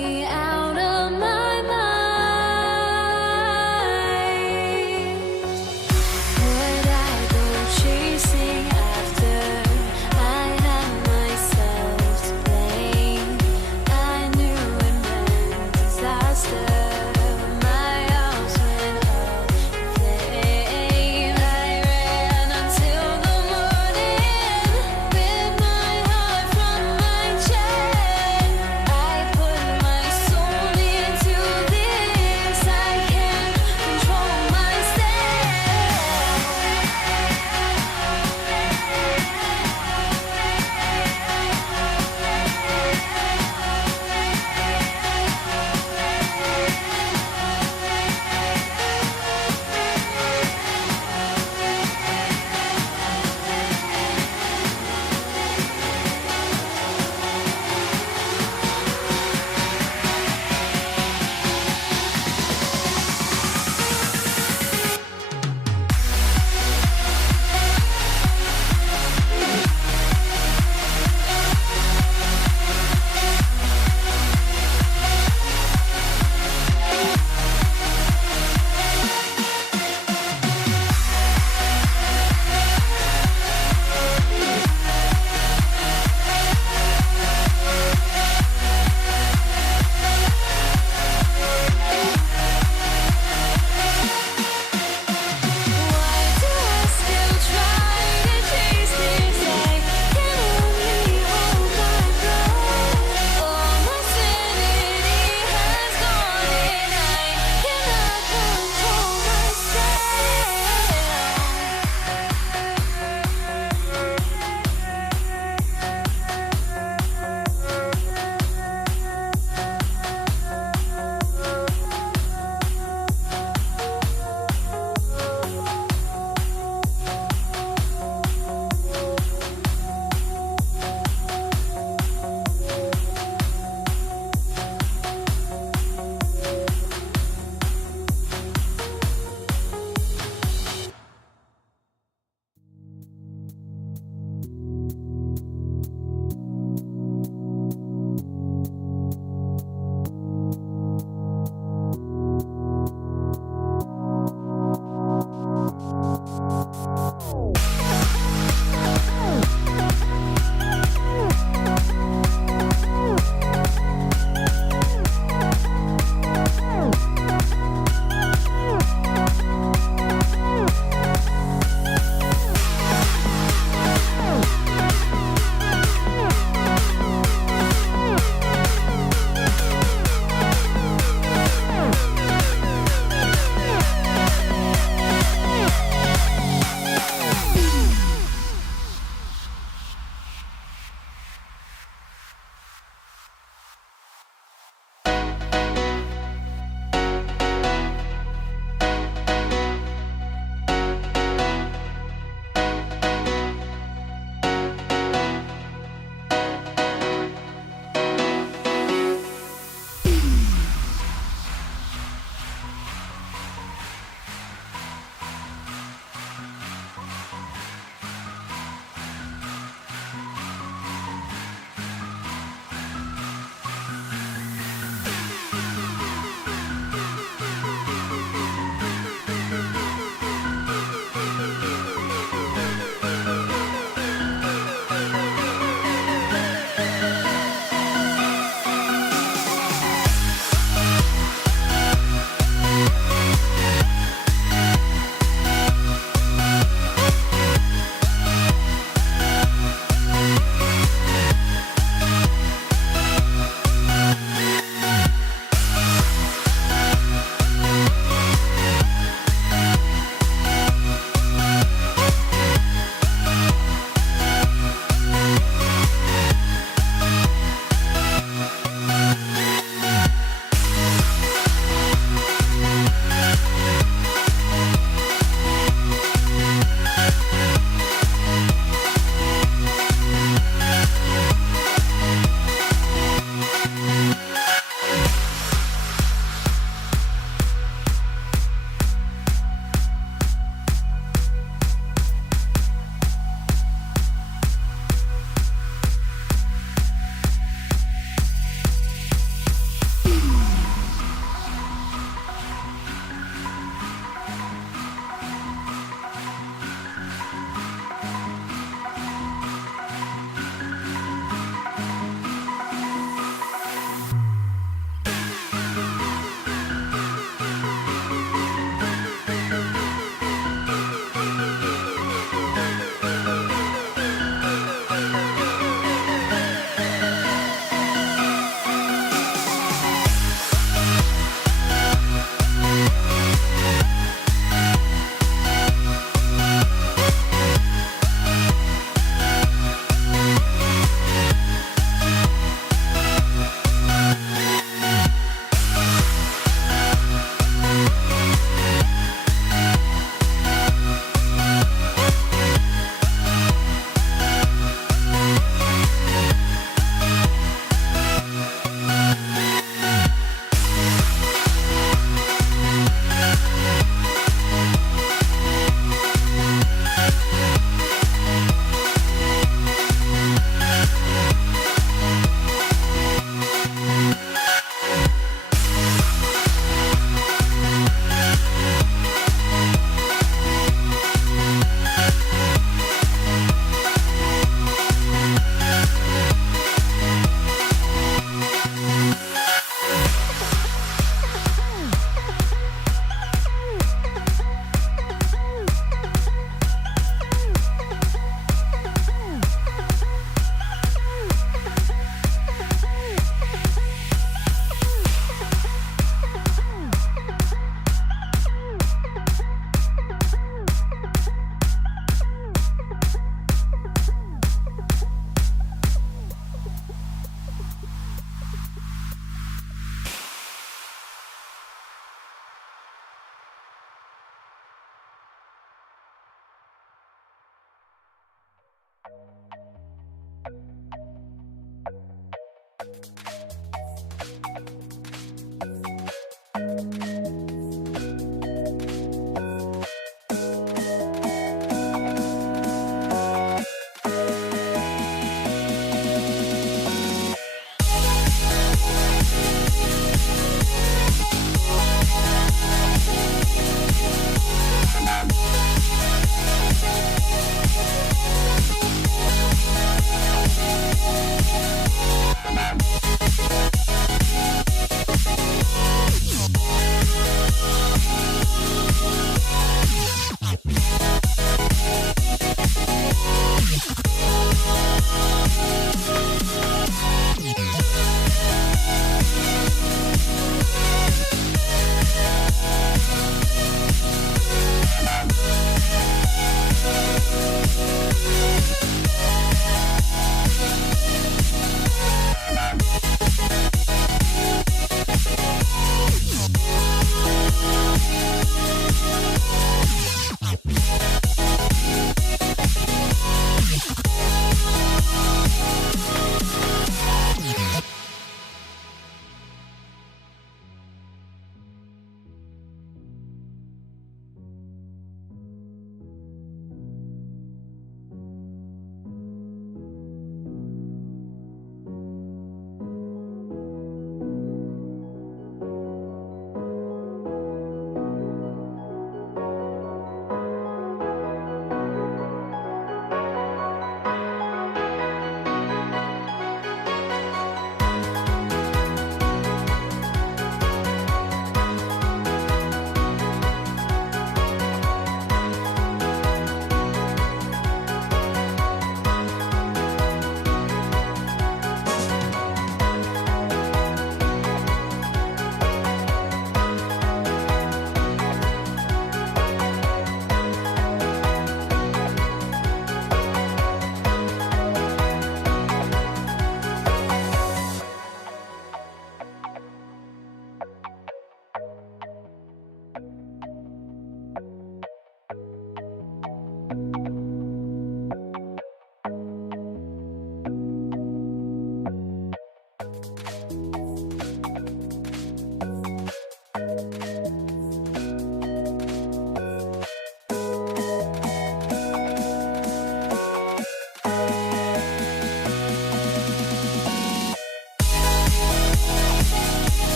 me out of my mind. Would I go chasing after? I had myself to blame. I knew it meant disaster. My house went up in flames. I ran until the morning with my heart from my chest. I put my soul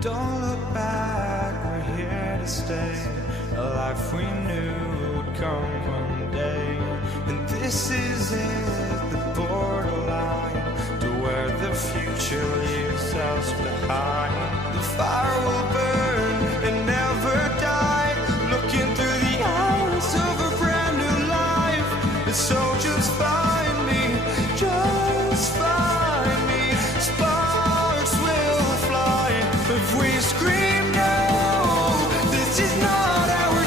Don't look back, we're here to stay. A life we knew would come one day. And this is it, the borderline to where the future leaves us behind. The fire will burn and never die, looking through the eyes of a brand new life. And so just find me, just find me. Sparks will fly if we scream no. This is not how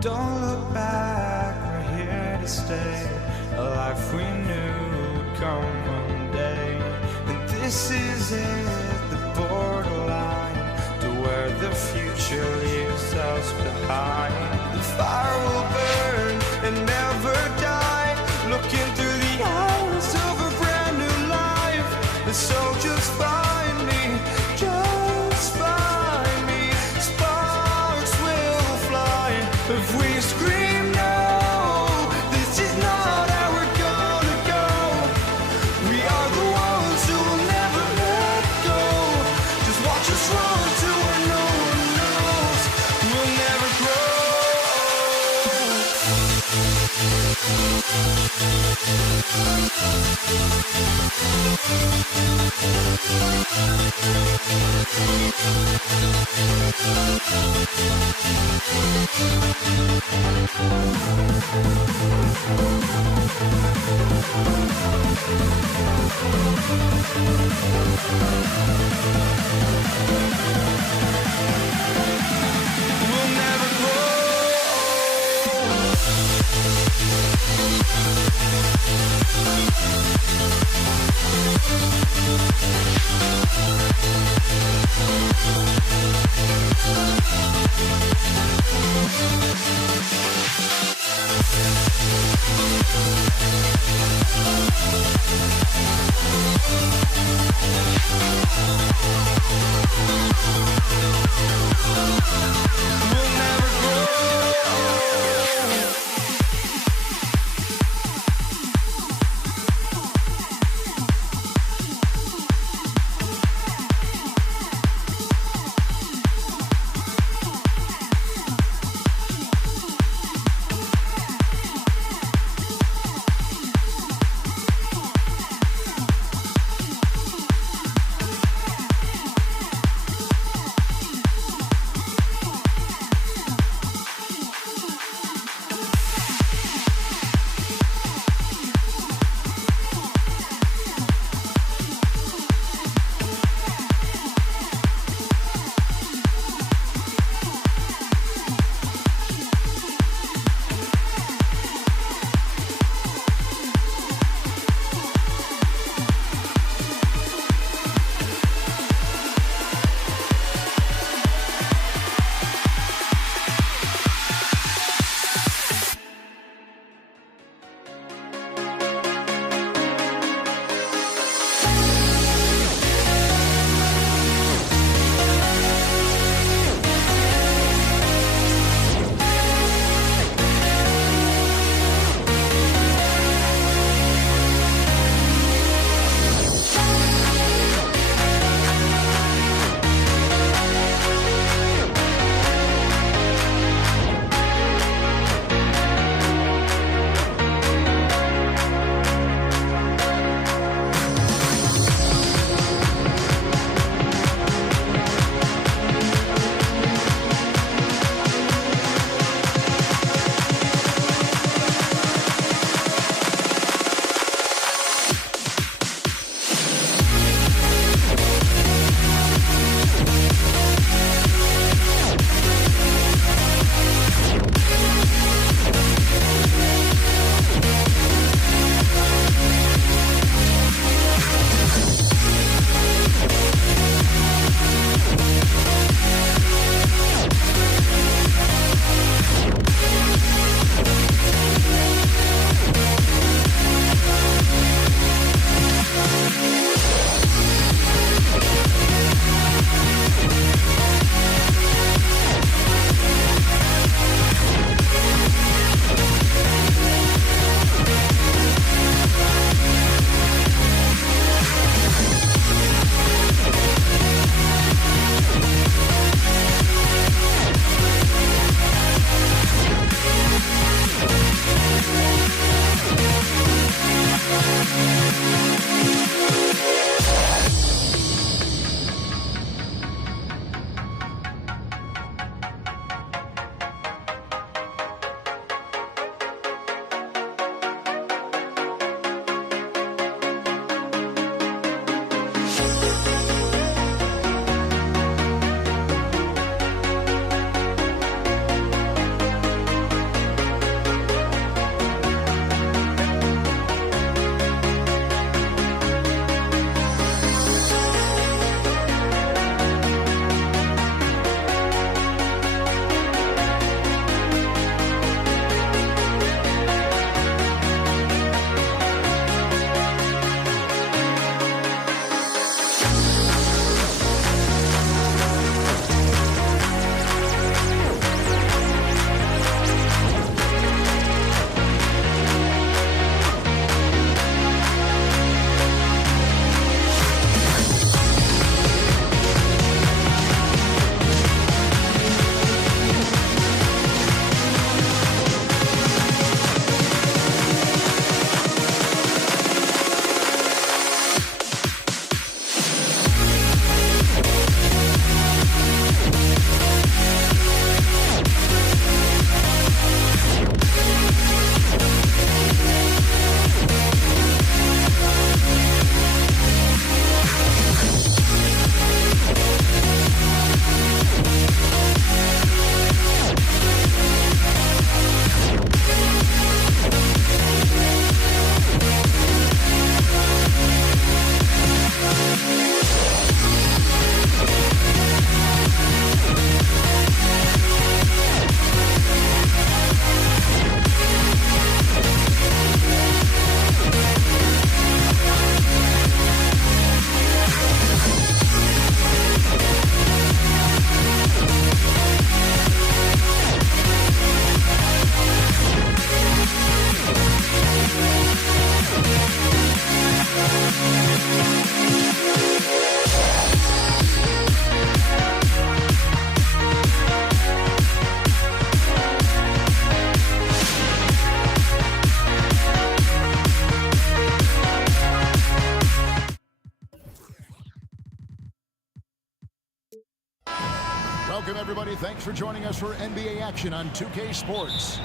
Don't look back, we're here to stay. A life we knew would come one day. And this is it, the borderline to where the future leaves us behind. The fire will burn and never die, looking through the eyes of a brand new life. And so just find me, just find me. Sparks will fly if we scream no. This is not how we're gonna go. We are the ones who will never let go. Just watch us run to where no one knows. We'll never grow. We'll never grow. We'll never grow. Welcome, everybody. Thanks for joining us for NBA action on 2K Sports.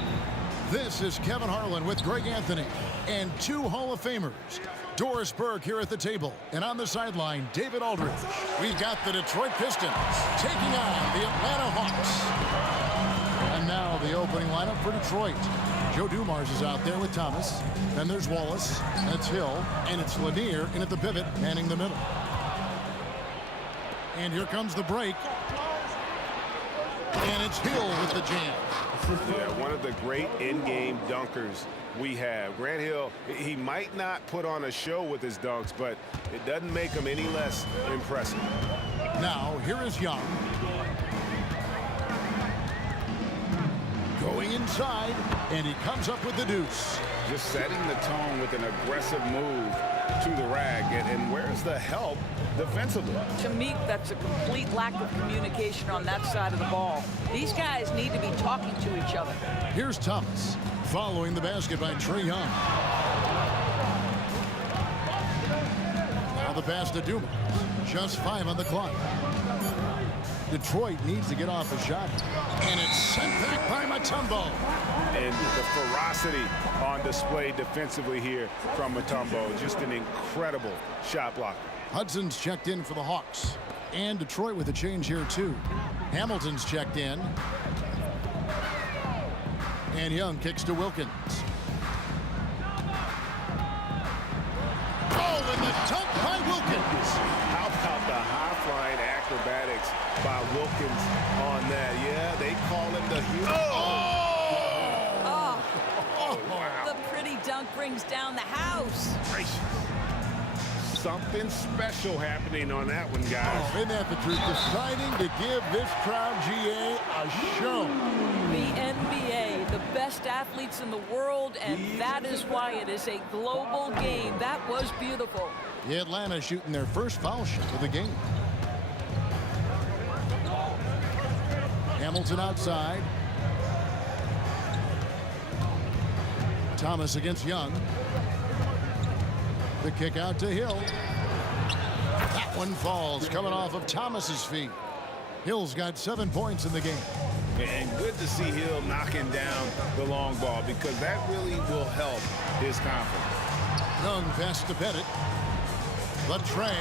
This is Kevin Harlan with Greg Anthony and two Hall of Famers. Doris Burke here at the table, and on the sideline, David Aldridge. We've got the Detroit Pistons taking on the Atlanta Hawks. And now the opening lineup for Detroit. Joe Dumars is out there with Thomas. Then there's Wallace, that's Hill, and it's Lanier in at the pivot, manning the middle. And here comes the break. And it's Hill with the jam. Yeah, one of the great in-game dunkers we have. Grant Hill, he might not put on a show with his dunks, but it doesn't make him any less impressive. Now, here is Young. Going inside, and he comes up with the deuce. Just setting the tone with an aggressive move to the rag. And where's the help defensively? To me, that's a complete lack of communication on that side of the ball. These guys need to be talking to each other. Here's Thomas, following the basket by Trae Young. Now the pass to Dumas. Just 5 on the clock. Detroit needs to get off a shot. And it's sent back by Mutombo. And the ferocity on display defensively here from Mutombo. Just an incredible shot blocker. Hudson's checked in for the Hawks. And Detroit with a change here, too. Hamilton's checked in. And Young kicks to Wilkins. Oh, and the dunk by Wilkins. How about the high-flying acrobatics by Wilkins on that? Yeah, they call him the hero. Wow. The pretty dunk brings down the house. Gracious. Something special happening on that one, guys. Oh, isn't that the truth? Deciding to give this crowd, GA, a show. The NBA, the best athletes in the world, and that is why it is a global game. That was beautiful. The Atlanta shooting their first foul shot of the game. Hamilton outside. Thomas against Young. The kick out to Hill. That one falls, coming off of Thomas's feet. Hill's got 7 points in the game. And good to see Hill knocking down the long ball because that really will help his confidence. Young pass to Pettit. But Trae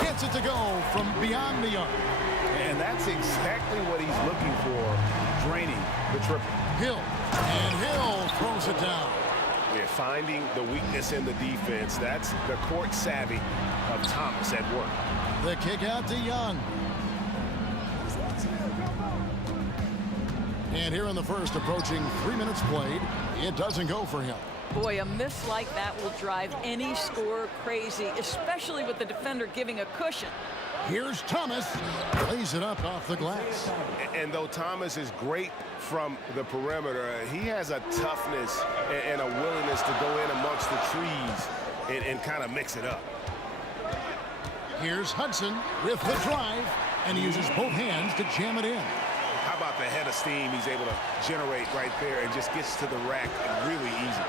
gets it to go from beyond the arc. And that's exactly what he's looking for, draining the triple. Hill. And Hill throws it down. Yeah, finding the weakness in the defense. That's the court savvy of Thomas at work. The kick out to Young. And here in the first, approaching 3 minutes played, it doesn't go for him. Boy, a miss like that will drive any scorer crazy, especially with the defender giving a cushion. Here's Thomas. Plays it up off the glass. And though Thomas is great from the perimeter, he has a toughness and a willingness to go in amongst the trees and kind of mix it up. Here's Hudson with the drive, and he uses both hands to jam it in. How about the head of steam he's able to generate right there and just gets to the rack really easy.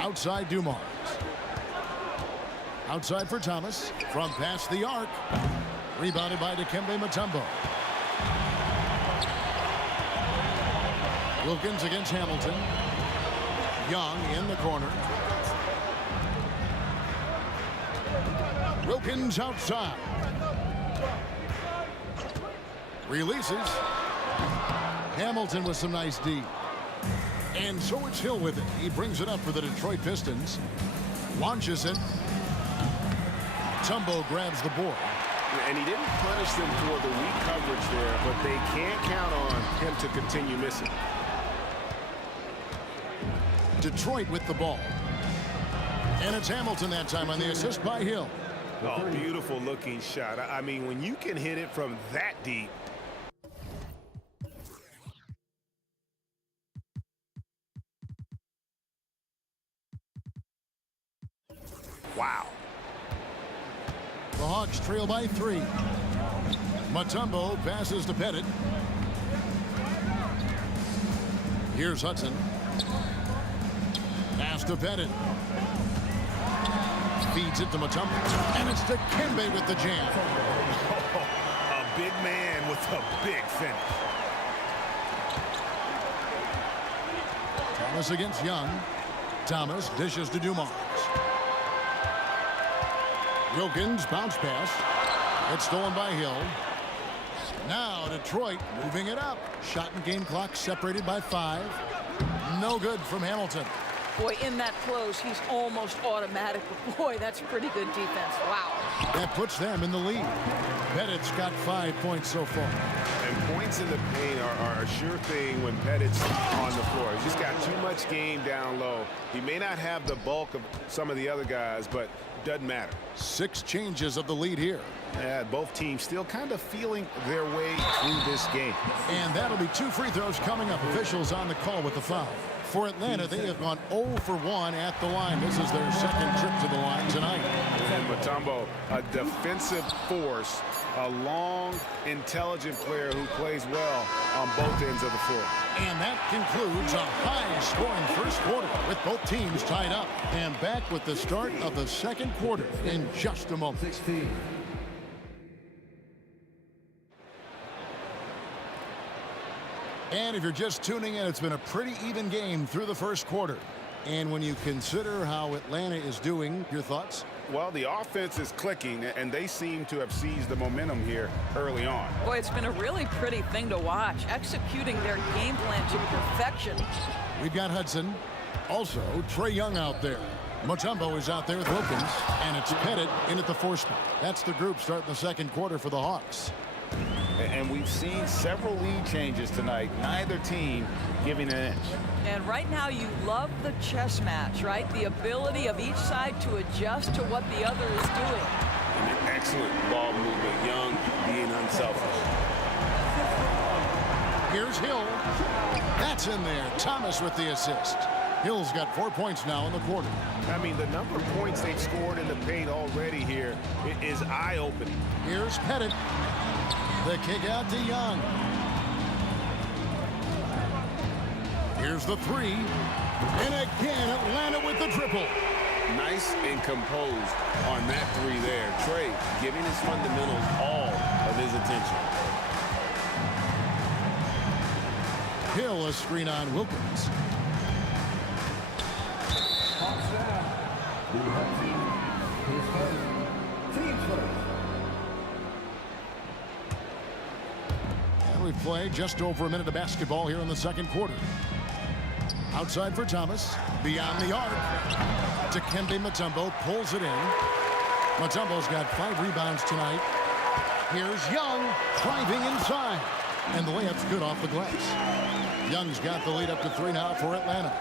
Outside Dumars. Outside for Thomas. From past the arc. Rebounded by Dikembe Mutombo. Wilkins against Hamilton. Young in the corner. Wilkins outside. Releases. Hamilton with some nice D. And so it's Hill with it. He brings it up for the Detroit Pistons. Launches it. Mutombo grabs the board. And he didn't punish them for the weak coverage there, but they can't count on him to continue missing. Detroit with the ball. And it's Hamilton that time on the assist by Hill. Oh, beautiful looking shot. I mean, when you can hit it from that deep. Wow. The Hawks trail by 3. Mutombo passes to Pettit. Here's Hudson. Pass to Pettit. Feeds it to Mutombo. And it's to Kembe with the jam. A big man with a big finish. Thomas against Young. Thomas dishes to Dumars. Wilkins bounce pass. It's stolen by Hill. Now Detroit moving it up. Shot and game clock separated by 5. No good from Hamilton. Boy, in that close, he's almost automatic. But boy, that's pretty good defense. Wow. That puts them in the lead. Pettit's got 5 points so far. And points in the paint are a sure thing when Pettit's on the floor. He's just got too much game down low. He may not have the bulk of some of the other guys, but it doesn't matter. 6 changes of the lead here. Yeah, both teams still kind of feeling their way through this game. And that'll be 2 free throws coming up. Officials on the call with the foul. For Atlanta, they have gone 0 for 1 at the line. This is their second trip to the line tonight. And Mutombo, a defensive force, a long, intelligent player who plays well on both ends of the floor. And that concludes a high-scoring first quarter with both teams tied up. And back with the start of the second quarter in just a moment. 16. And if you're just tuning in, it's been a pretty even game through the first quarter. And when you consider how Atlanta is doing, your thoughts? Well, the offense is clicking, and they seem to have seized the momentum here early on. Boy, it's been a really pretty thing to watch, executing their game plan to perfection. We've got Hudson. Also, Trae Young out there. Mutombo is out there with Wilkins, and it's Pettit in at the 4 spot. That's the group starting the second quarter for the Hawks. And we've seen several lead changes tonight, neither team giving an inch. And right now you love the chess match, right? The ability of each side to adjust to what the other is doing. And an excellent ball movement, Young being unselfish. Here's Hill. That's in there. Thomas with the assist. Hill's got 4 points now in the quarter. I mean, the number of points they've scored in the paint already here is eye-opening. Here's Pettit. The kick out to Young. Here's the 3. And again, Atlanta with the triple. Nice and composed on that 3 there. Trae giving his fundamentals all of his attention. Hill, a screen on Wilkins. And we've played just over a minute of basketball here in the second quarter. Outside for Thomas. Beyond the arc. Dikembe Mutombo pulls it in. Mutombo's got 5 rebounds tonight. Here's Young driving inside. And the layup's good off the glass. Young's got the lead up to 3 now for Atlanta.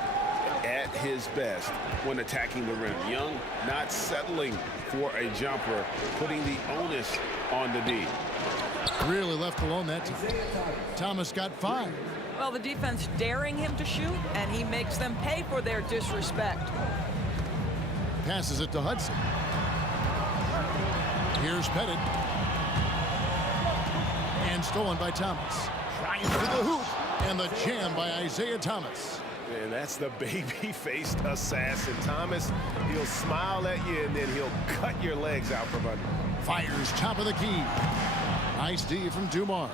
At his best when attacking the rim. Young not settling for a jumper, putting the onus on the D. Really left alone that time. Thomas got 5. Well, the defense daring him to shoot, and he makes them pay for their disrespect. Passes it to Hudson. Here's Pettit. And stolen by Thomas. Trying for the hoop. And the jam by Isaiah Thomas. And that's the baby-faced assassin. Thomas, he'll smile at you, and then he'll cut your legs out from under. Fires top of the key. Nice D from Dumars.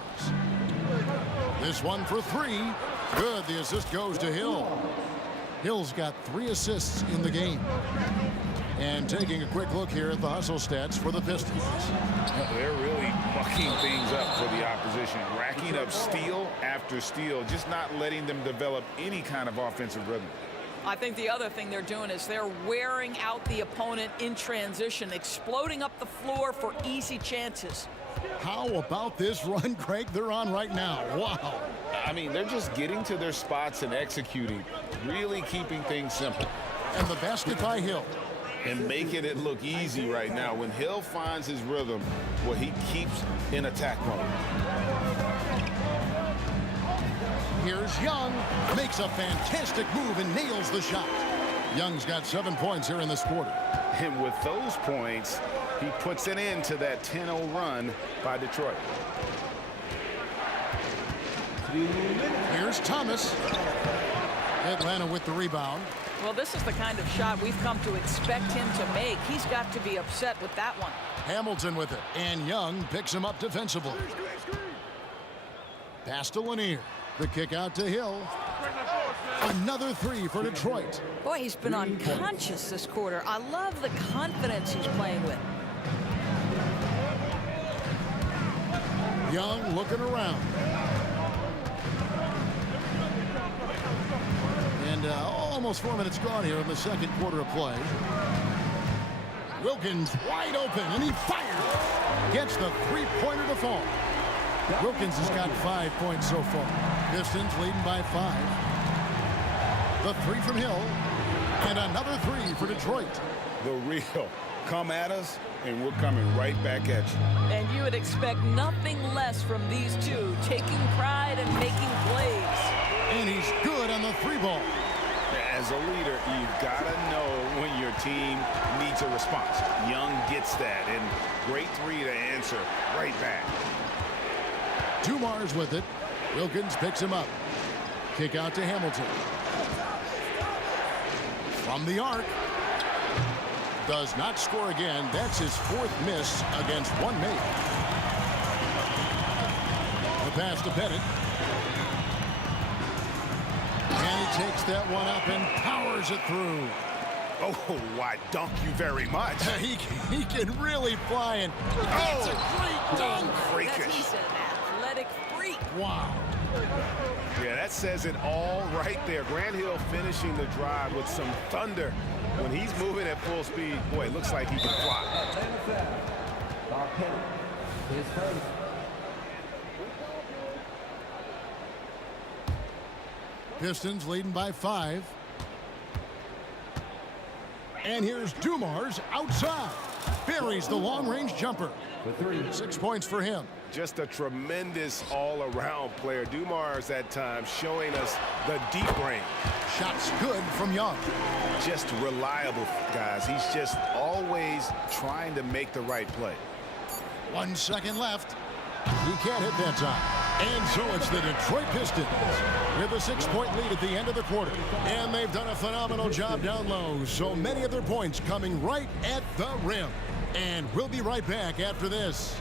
This one for 3. Good. The assist goes to Hill. Hill's got 3 assists in the game. And taking a quick look here at the hustle stats for the Pistons. They're really mucking things up for the opposition, racking up steal after steal, just not letting them develop any kind of offensive rhythm. I think the other thing they're doing is they're wearing out the opponent in transition, exploding up the floor for easy chances. How about this run, Craig, they're on right now? Wow. I mean, they're just getting to their spots and executing, really keeping things simple. And the basket by Hill. And making it look easy right now. When Hill finds his rhythm, well, he keeps in attack mode. Here's Young. Makes a fantastic move and nails the shot. Young's got 7 points here in this quarter. And with those points, he puts an end to that 10-0 run by Detroit. Here's Thomas. Atlanta Atlanta with the rebound. Well, this is the kind of shot we've come to expect him to make. He's got to be upset with that one. Hamilton with it, and Young picks him up defensively. Pass to Lanier. The kick out to Hill. Another three for Detroit. Boy, he's been unconscious this quarter. I love the confidence he's playing with. Young looking around. And almost 4 minutes gone here in the second quarter of play. Wilkins wide open, and he fires. Gets the three-pointer to fall. Wilkins has got 5 points so far. Pistons leading by 5. The three from Hill, and another three for Detroit. The real. Come at us, and we're coming right back at you. And you would expect nothing less from these two, taking pride and making plays. And he's good on the three ball. As a leader, you've got to know when your team needs a response. Young gets that, and great three to answer right back. Dumars with it. Wilkins picks him up. Kick out to Hamilton. From the arc. Does not score again. That's his fourth miss against one mate. The pass to Pettit. And he takes that one up and powers it through. Oh, why, dunk you very much. He can really fly. And that's a great dunk. Freakish. He's an athletic freak. Wow. Yeah, that says it all right there. Grant Hill finishing the drive with some thunder. When he's moving at full speed, boy, it looks like he can fly. Pistons leading by 5. And here's Dumars outside. Buries the long-range jumper. 6 points for him. Just a tremendous all-around player. Dumars at times showing us the deep range. Shots good from Young. Just reliable, guys. He's just always trying to make the right play. 1 second left. He can't hit that time. And so it's the Detroit Pistons with a 6-point lead at the end of the quarter. And they've done a phenomenal job down low. So many of their points coming right at the rim. And we'll be right back after this.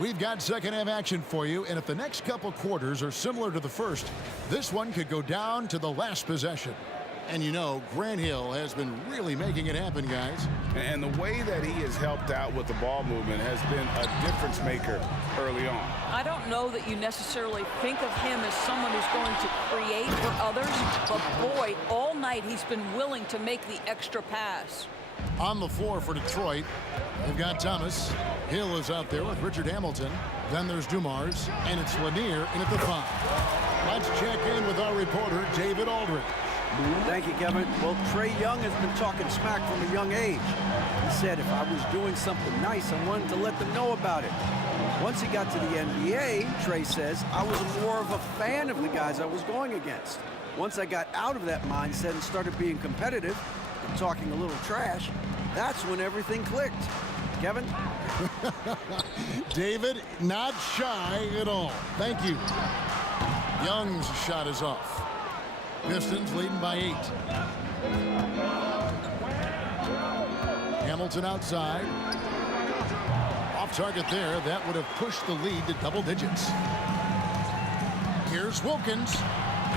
We've got second half action for you, and if the next couple quarters are similar to the first, this one could go down to the last possession. And you know, Grant Hill has been really making it happen, guys. And the way that he has helped out with the ball movement has been a difference maker early on. I don't know that you necessarily think of him as someone who's going to create for others, but boy, all night he's been willing to make the extra pass. On the floor for Detroit, they've got Thomas. Hill is out there with Richard Hamilton. Then there's Dumars, and it's Lanier in at the 5. Let's check in with our reporter, David Aldridge. Thank you, Kevin. Well, Trae Young has been talking smack from a young age. He said if I was doing something nice, I wanted to let them know about it. Once he got to the NBA, Trae says, I was more of a fan of the guys I was going against. Once I got out of that mindset and started being competitive and talking a little trash, that's when everything clicked. Kevin? David, not shy at all. Thank you. Young's shot is off. Pistons leading by 8. Hamilton outside. Off target there. That would have pushed the lead to double digits. Here's Wilkins,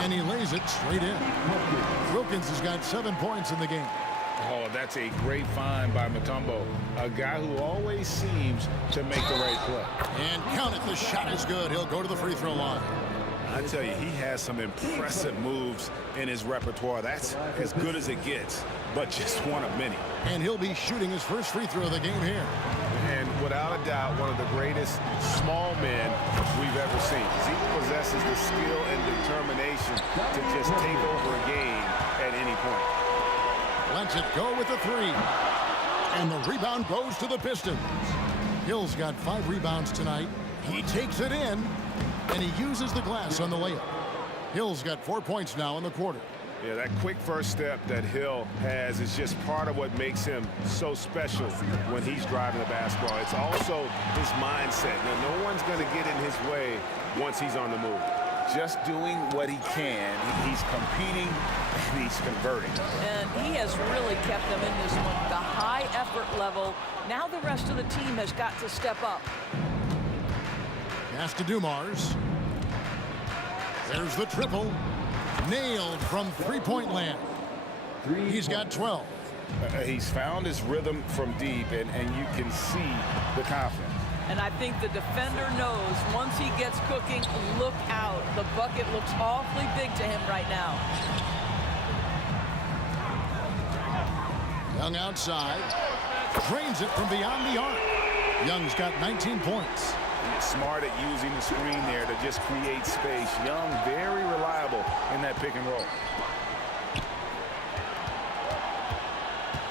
and he lays it straight in. Wilkins has got 7 points in the game. Oh, that's a great find by Mutombo, a guy who always seems to make the right play. And count it, the shot is good. He'll go to the free throw line. I tell you, he has some impressive moves in his repertoire. That's as good as it gets, but just one of many. And he'll be shooting his first free throw of the game here. And without a doubt, one of the greatest small men we've ever seen. He possesses the skill and determination to just take over a game at any point. Lets it go with the three. And the rebound goes to the Pistons. Hill's got 5 rebounds tonight. He takes it in, and he uses the glass on the layup. Hill's got 4 points now in the quarter. Yeah, that quick first step that Hill has is just part of what makes him so special when he's driving the basketball. It's also his mindset. Now, no one's going to get in his way once he's on the move. Just doing what he can. He's competing and he's converting. And he has really kept them in this one. The high effort level. Now the rest of the team has got to step up. Pass to Dumars. There's the triple. Nailed from three-point land. He's got 12. He's found his rhythm from deep, and you can see the confidence. And I think the defender knows once he gets cooking, look out. The bucket looks awfully big to him right now. Young outside. Drains it from beyond the arc. Young's got 19 points. Smart at using the screen there to just create space. Young, very reliable in that pick and roll.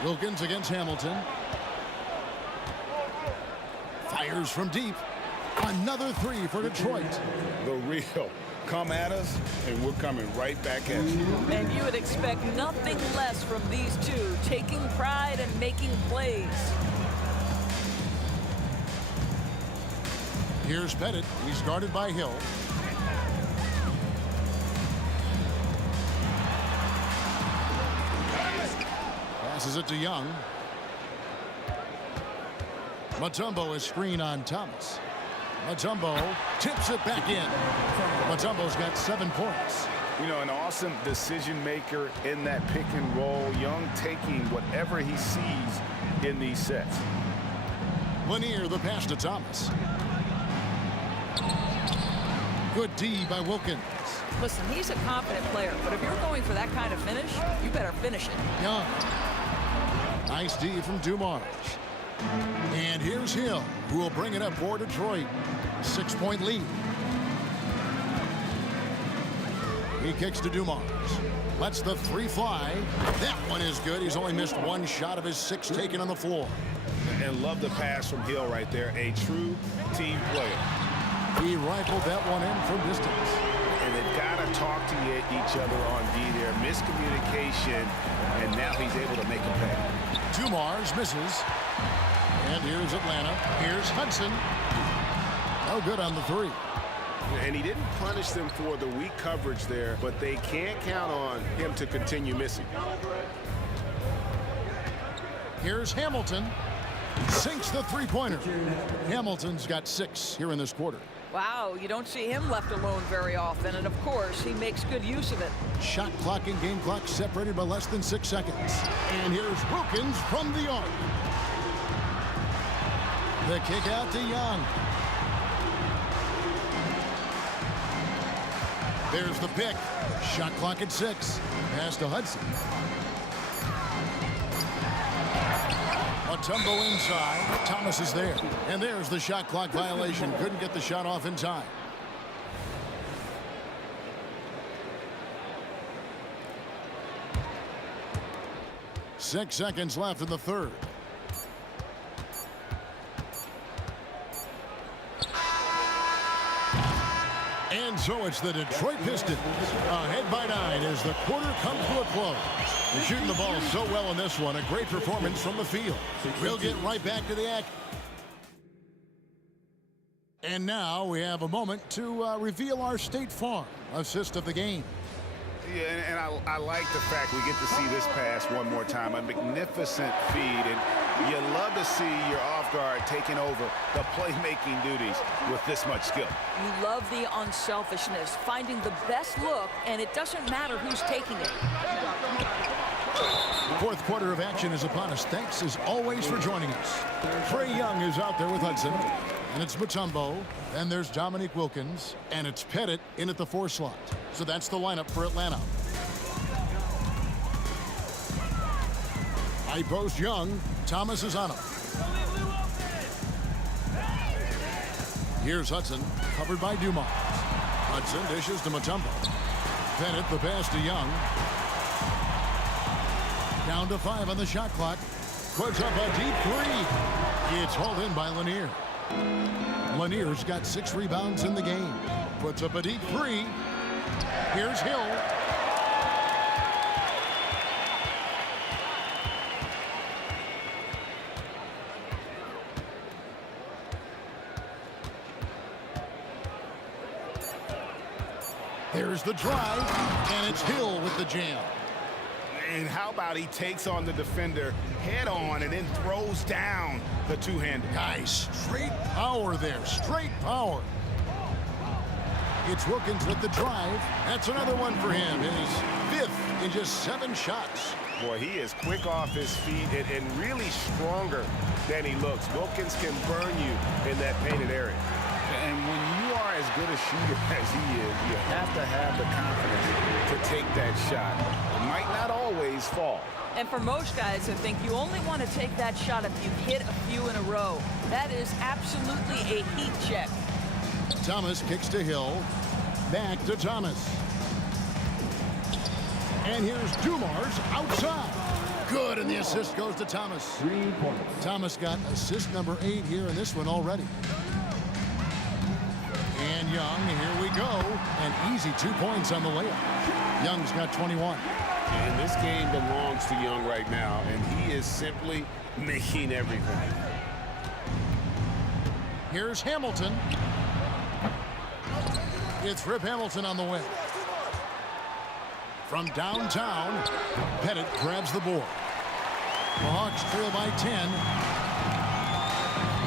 Wilkins against Hamilton. Fires from deep. Another three for Detroit. The real. Come at us, and we're coming right back at you. And you would expect nothing less from these two, taking pride and making plays. Here's Pettit. He's guarded by Hill. Passes it to Young. Mutombo is screen on Thomas. Mutombo tips it back in. Mutombo's got 7 points. You know, an awesome decision maker in that pick and roll. Young taking whatever he sees in these sets. Lanier the pass to Thomas. Good D by Wilkins. Listen, he's a confident player, but if you're going for that kind of finish, you better finish it. Young. Nice D from Dumars. And here's Hill, who will bring it up for Detroit. 6-point lead. He kicks to Dumars. Lets the three fly. That one is good. He's only missed 1 shot of his 6 taken on the floor. And love the pass from Hill right there. A true team player. He rifled that one in from distance. And they've got to talk to each other on D there. Miscommunication, and now he's able to make a pay. Dumars misses. And here's Atlanta. Here's Hudson. No good on the 3. And he didn't punish them for the weak coverage there, but they can't count on him to continue missing. Here's Hamilton. Sinks the three-pointer. Hamilton's got 6 here in this quarter. Wow, you don't see him left alone very often, and of course, he makes good use of it. Shot clock and game clock separated by less than 6 seconds. And here's Wilkins from the arc. The kick out to Young. There's the pick. Shot clock at 6. Pass to Hudson. Mutombo inside. Thomas is there. And there's the shot clock violation. Couldn't get the shot off in time. Six seconds left in the third. And so it's the Detroit Pistons ahead by 9 as the quarter comes to a close. They're shooting the ball so well in this one. A great performance from the field. We'll get right back to the act. And now we have a moment to reveal our State Farm assist of the game. Yeah, and I like the fact we get to see this pass one more time. A magnificent feed, and you love to see your off guard taking over the playmaking duties with this much skill. You love the unselfishness, finding the best look, and it doesn't matter who's taking it. Fourth quarter of action is upon us. Thanks as always for joining us. Trae Young is out there with Hudson. And it's Mutombo, and there's Dominique Wilkins, and it's Pettit in at the 4 slot. So that's the lineup for Atlanta. High post Young. Thomas is on him. Here's Hudson, covered by Dumars. Hudson dishes to Mutombo. Pettit the pass to Young. Down to 5 on the shot clock. Puts up a deep three. It's hauled in by Lanier. Lanier's got 6 rebounds in the game. Puts up a deep three. Here's Hill. There's the drive, and it's Hill with the jam. And how about he takes on the defender head on and then throws down the two-hander. Nice. Straight power there. Straight power. It's Wilkins with the drive. That's another one for him. His 5th in just 7 shots. Boy, he is quick off his feet and really stronger than he looks. Wilkins can burn you in that painted area. And when you are as good a shooter as he is, you have to have the confidence to take that shot. It might not always fall. And for most guys, I think you only want to take that shot if you've hit a few in a row. That is absolutely a heat check. Thomas kicks to Hill. Back to Thomas. And here's Dumars outside. Good, and the assist goes to Thomas. 3 points. Thomas got assist number 8 here in this one already. And Young, here we go. An easy 2 points on the layup. Young's got 21. And this game belongs to Young right now, and he is simply making everything. Here's Hamilton. It's Rip Hamilton on the wing. From downtown, Pettit grabs the board. The Hawks trail by 10.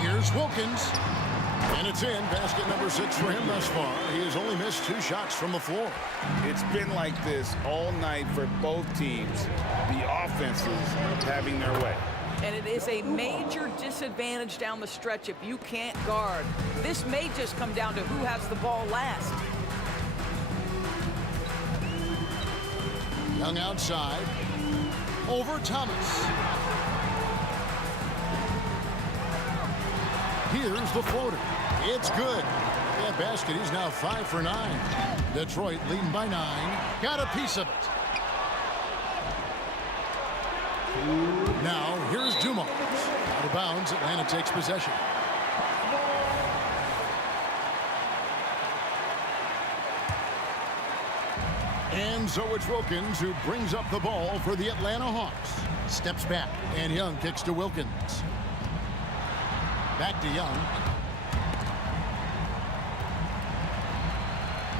Here's Wilkins. And it's in. Basket number 6 for him thus far. He has only missed 2 shots from the floor. It's been like this all night for both teams. The offenses having their way. And it is a major disadvantage down the stretch if you can't guard. This may just come down to who has the ball last. Young outside. Over Thomas. Here's the floater. It's good. That basket, he's now 5 for 9. Detroit leading by 9. Got a piece of it. Now, here's Dumars. Out of bounds, Atlanta takes possession. And so it's Wilkins who brings up the ball for the Atlanta Hawks. Steps back, and Young kicks to Wilkins. Back to Young.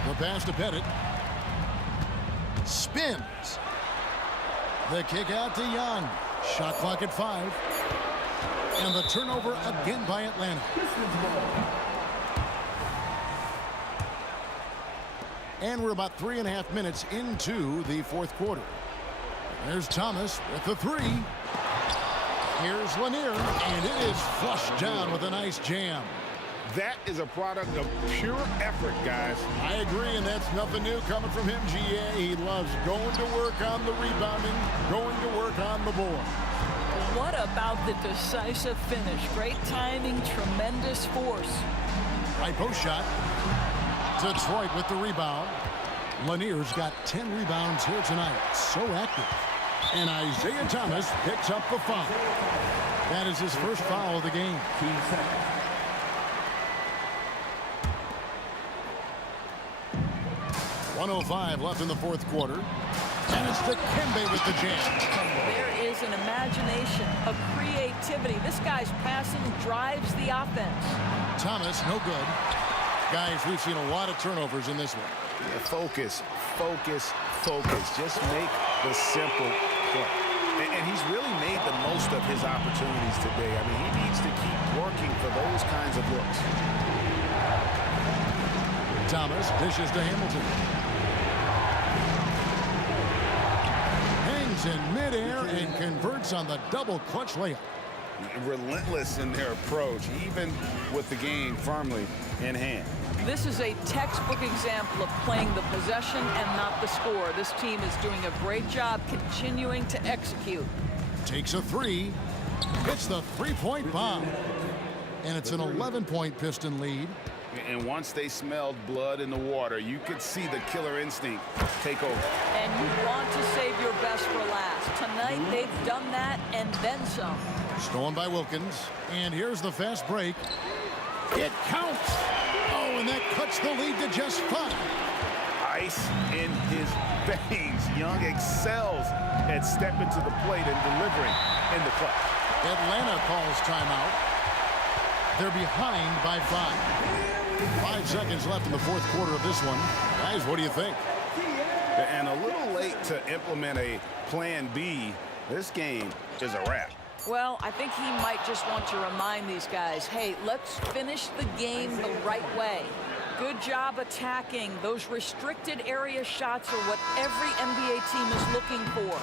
The pass to Pettit. Spins. The kick out to Young. Shot clock at 5. And the turnover again by Atlanta. And we're about 3.5 minutes into the 4th quarter. There's Thomas with the 3. Here's Lanier, and it is flushed down with a nice jam. That is a product of pure effort, guys. I agree, and that's nothing new coming from him, GA. He loves going to work on the rebounding, going to work on the board. What about the decisive finish? Great timing, tremendous force. Right post shot. Detroit with the rebound. Lanier's got 10 rebounds here tonight. So active. And Isaiah Thomas picks up the foul. That is his first foul of the game. 1:05 left in the 4th quarter. And it's Dikembe with the jam. There is an imagination, a creativity. This guy's passing drives the offense. Thomas, no good. Guys, we've seen a lot of turnovers in this one. Focus, focus, focus. Just make the simple play. And he's really made the most of his opportunities today. I mean, he needs to keep working for those kinds of looks. Thomas dishes to Hamilton. Hangs in midair and converts on the double clutch layup. Relentless in their approach, even with the game firmly in hand. This is a textbook example of playing the possession and not the score. This team is doing a great job continuing to execute. Takes a 3. Hits the 3-point bomb. And it's an 11-point Piston lead. And once they smelled blood in the water, you could see the killer instinct take over. And you want to save your best for last. Tonight, they've done that and then some. Stolen by Wilkins. And here's the fast break. It counts. Oh, and that cuts the lead to just 5. Ice in his veins. Young excels at stepping to the plate and delivering in the clutch. Atlanta calls timeout. They're behind by 5. 5 seconds left in the fourth quarter of this one. Guys, what do you think? And a little late to implement a plan B. This game is a wrap. Well, I think he might just want to remind these guys, hey, let's finish the game the right way. Good job attacking. Those restricted area shots are what every NBA team is looking for.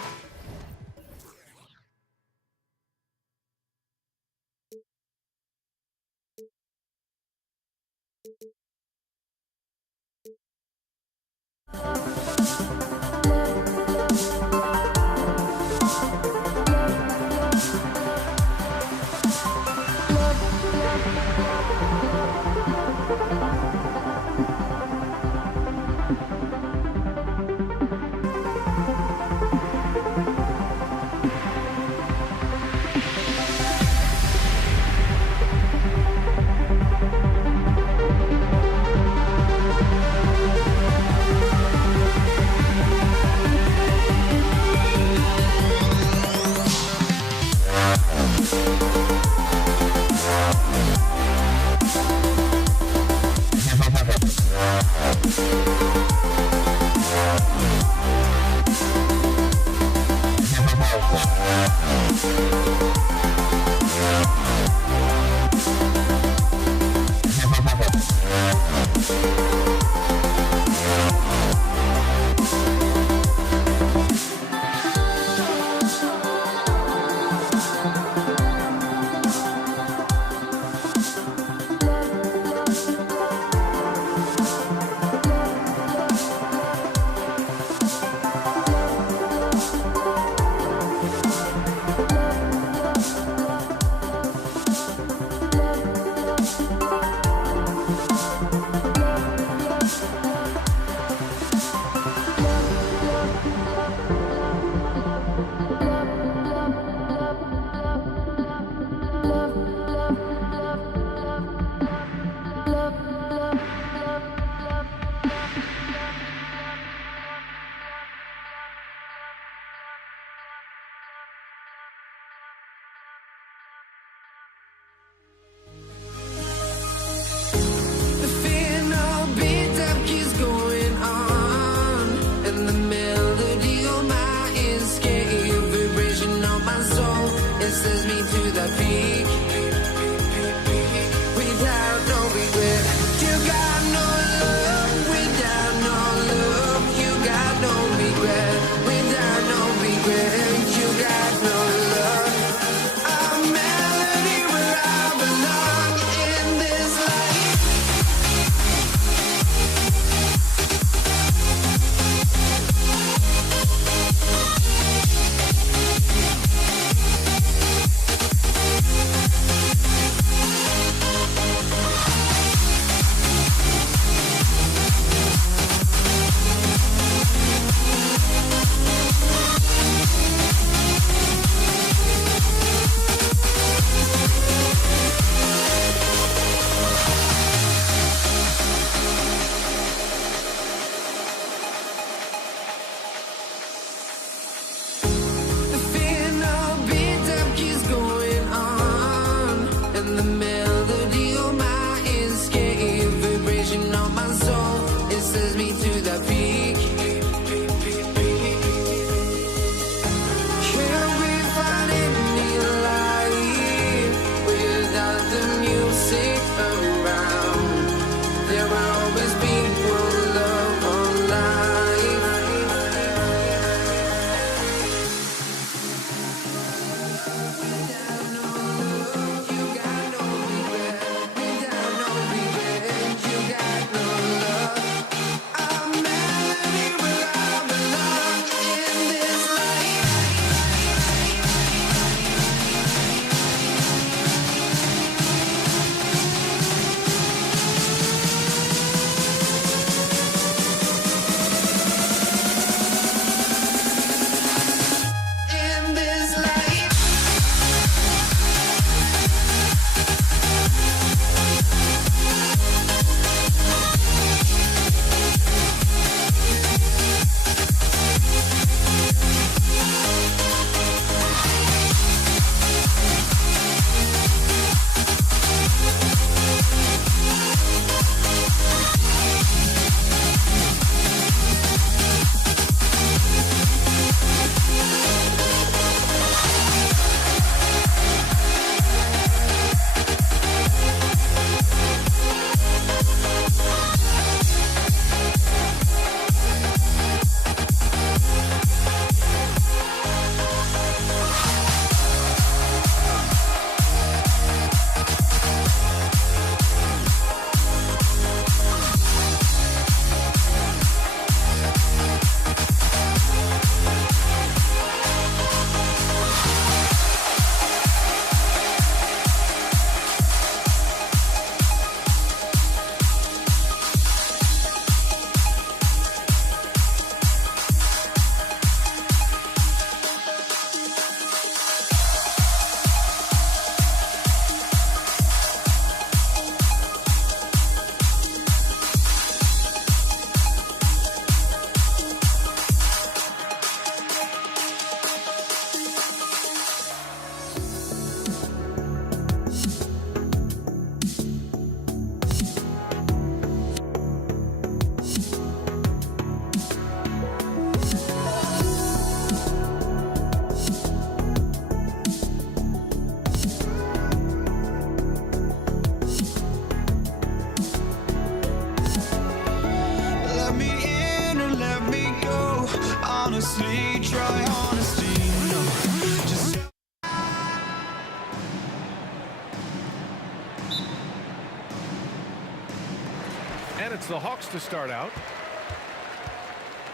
And it's the Hawks to start out.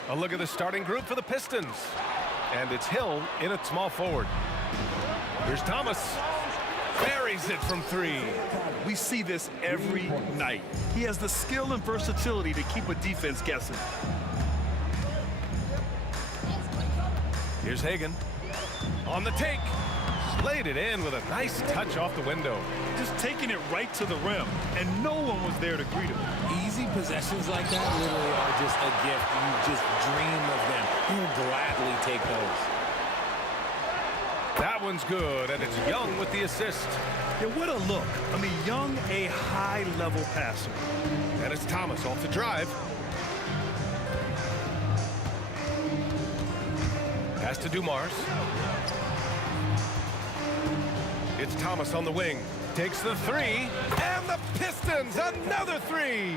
A look at the starting group for the Pistons. And it's Hill in at small forward. Here's Thomas. Buries it from three. We see this every night. He has the skill and versatility to keep a defense guessing. Here's Hagan. On the take. Laid it in with a nice touch off the window. Just taking it right to the rim, and no one was there to greet him. Easy possessions like that literally are just a gift. You just dream of them. He'll gladly take those. That one's good, and it's Young with the assist. Yeah, what a look. I mean, Young, a high-level passer. And it's Thomas off the drive. Pass to Dumars. It's Thomas on the wing. Takes the three. And the Pistons, another three.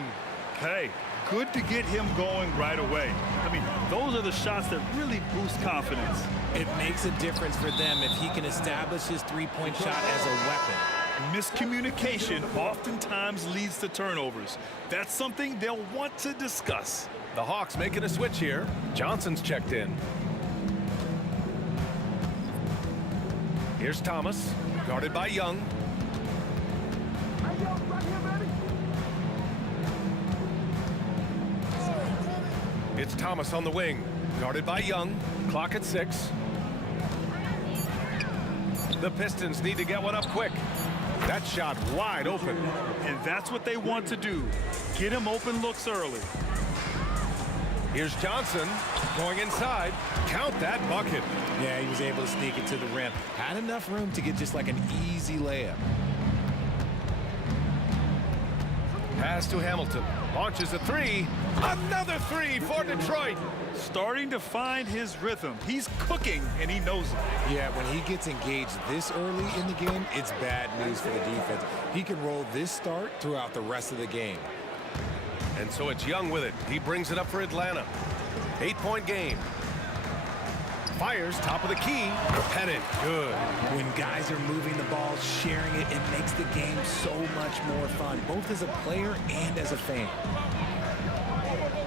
Hey, good to get him going right away. I mean, those are the shots that really boost confidence. It makes a difference for them if he can establish his three-point shot as a weapon. Miscommunication oftentimes leads to turnovers. That's something they'll want to discuss. The Hawks making a switch here. Johnson's checked in. Here's Thomas, guarded by Young. It's Thomas on the wing, guarded by Young. Clock at 6. The Pistons need to get one up quick. That shot wide open. And that's what they want to do. Get him open looks early. Here's Johnson going inside. Count that bucket. Yeah, he was able to sneak it to the rim. Had enough room to get just like an easy layup. Pass to Hamilton. Launches a three. Another three for Detroit. Starting to find his rhythm. He's cooking, and he knows it. Yeah, when he gets engaged this early in the game, it's bad news for the defense. He can roll this start throughout the rest of the game. And so it's Young with it. He brings it up for Atlanta. 8-point game. Fires top of the key. Pettit, good. When guys are moving the ball, sharing it, it makes the game so much more fun, both as a player and as a fan.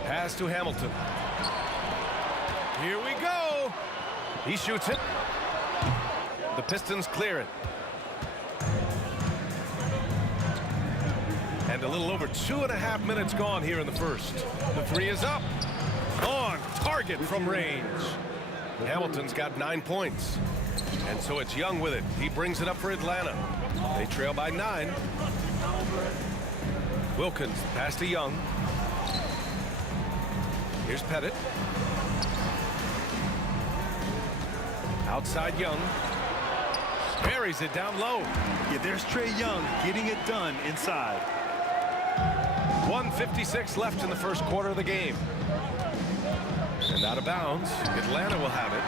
Pass to Hamilton. Here we go. He shoots it. The Pistons clear it. And a little over 2.5 minutes gone here in the first. The three is up. On target from range. Hamilton's got 9 points. And so it's Young with it. He brings it up for Atlanta. They trail by 9. Wilkins, pass to Young. Here's Pettit. Outside Young. Buries it down low. Yeah, there's Trae Young getting it done inside. 1:56 left in the first quarter of the game. And out of bounds, Atlanta will have it.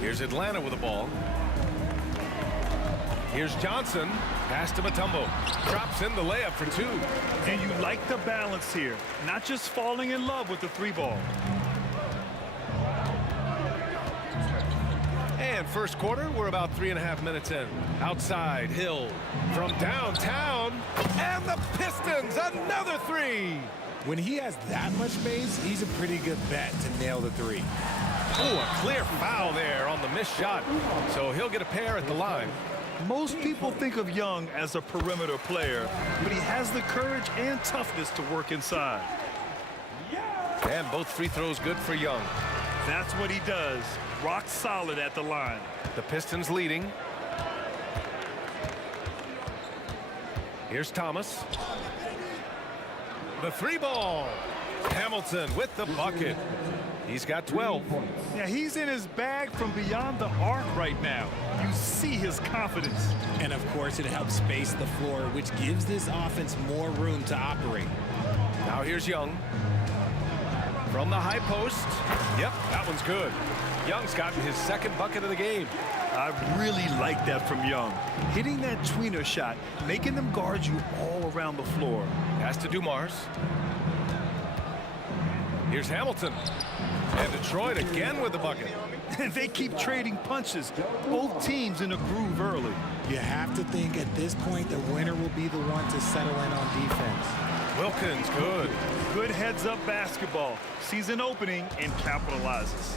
Here's Atlanta with the ball. Here's Johnson. Pass to Mutombo. Drops in the layup for 2. And you like the balance here. Not just falling in love with the 3-ball. And first quarter, we're about 3.5 minutes in. Outside, Hill from downtown. And the Pistons, another 3. When he has that much space, he's a pretty good bet to nail the 3. Oh, a clear foul there on the missed shot. So he'll get a pair at the line. Most people think of Young as a perimeter player, but he has the courage and toughness to work inside. And both free throws good for Young. That's what he does. Rock solid at the line. The Pistons leading. Here's Thomas. The 3-ball. Hamilton with the bucket. He's got 12. Yeah, he's in his bag from beyond the arc right now. You see his confidence. And of course, it helps space the floor, which gives this offense more room to operate. Now here's Young. From the high post. Yep, that one's good. Young's gotten his second bucket of the game. I really like that from Young. Hitting that tweener shot, making them guard you all around the floor. Pass to Dumars. Here's Here's Hamilton. And Detroit again with the bucket. And they keep trading punches. Both teams in a groove early. You have to think at this point the winner will be the one to settle in on defense. Wilkins, good. Good heads-up basketball. Sees an opening and capitalizes.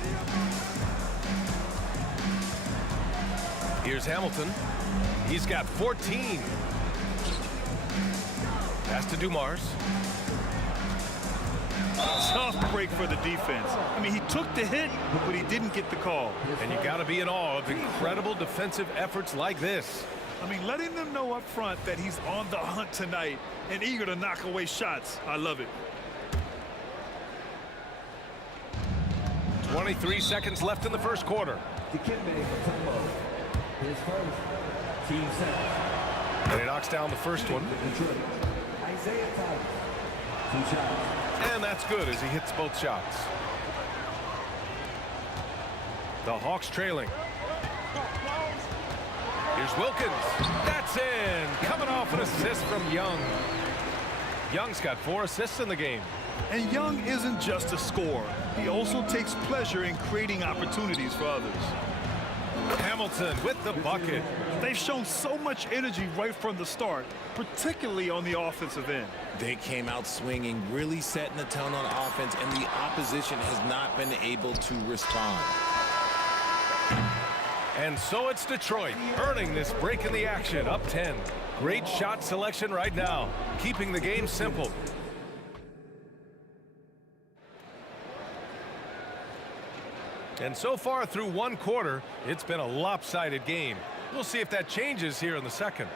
Here's Hamilton. He's got 14. Pass to Dumars. Tough break for the defense. I mean, he took the hit, but he didn't get the call. And you got to be in awe of incredible defensive efforts like this. I mean, letting them know up front that he's on the hunt tonight and eager to knock away shots. I love it. 23 seconds left in the first quarter. And he knocks down the first one. And that's good as he hits both shots. The Hawks trailing. Here's Wilkins. That's in. Coming off an assist from Young. Young's got 4 assists in the game. And Young isn't just a scorer. He also takes pleasure in creating opportunities for others. Hamilton with the bucket. They've shown so much energy right from the start, particularly on the offensive end. They came out swinging, really setting the tone on offense, and the opposition has not been able to respond. And so it's Detroit earning this break in the action, up 10. Great shot selection right now, keeping the game simple. And so far through one quarter, it's been a lopsided game. We'll see if that changes here in the second.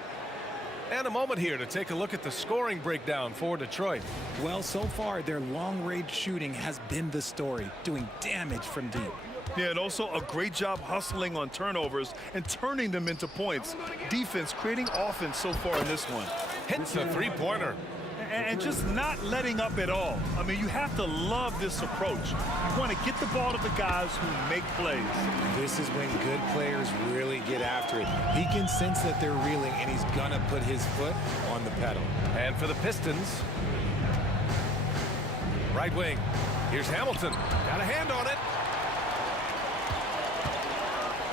And a moment here to take a look at the scoring breakdown for Detroit. Well, so far, their long-range shooting has been the story, doing damage from deep. Yeah, and also a great job hustling on turnovers and turning them into points. Defense creating offense so far in this one. Hits a three-pointer. And just not letting up at all. I mean, you have to love this approach. You want to get the ball to the guys who make plays. This is when good players really get after it. He can sense that they're reeling, and he's going to put his foot on the pedal. And for the Pistons, right wing. Here's Hamilton. Got a hand on it.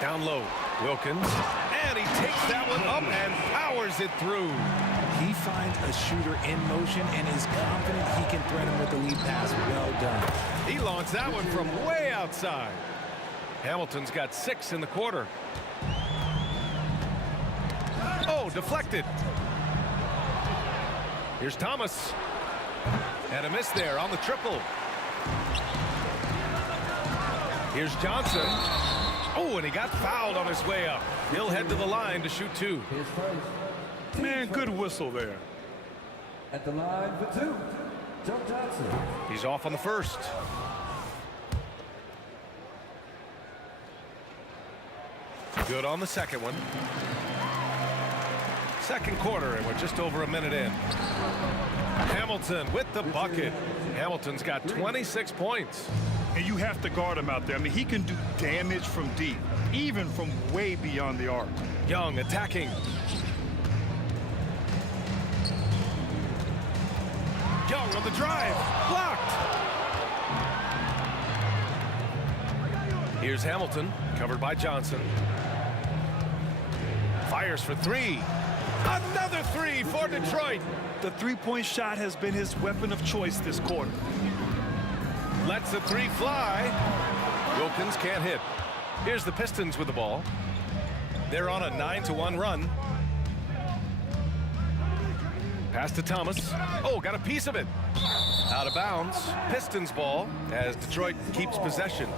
Down low. Wilkins. And he takes that one up and powers it through. He finds a shooter in motion and is confident he can thread him with the lead pass. Well done. He launched that one from way outside. Hamilton's got 6 in the quarter. Oh, deflected. Here's Thomas. And a miss there on the triple. Here's Johnson. Oh, and he got fouled on his way up. He'll head to the line to shoot 2. Man, good whistle there. At the line for 2, Joe Johnson. He's off on the first. Good on the second one. Second quarter, and we're just over a minute in. Hamilton with the bucket. Hamilton's got 26 points. And you have to guard him out there. I mean, he can do damage from deep, even from way beyond the arc. Young attacking. Young on the drive. Blocked. Here's Hamilton, covered by Johnson. Fires for 3. Another 3 for Detroit. The three-point shot has been his weapon of choice this quarter. Lets the 3 fly. Wilkins can't hit. Here's the Pistons with the ball. They're on a 9-1 run. Pass to Thomas. Oh, got a piece of it. Out of bounds. Pistons ball as Detroit keeps possession.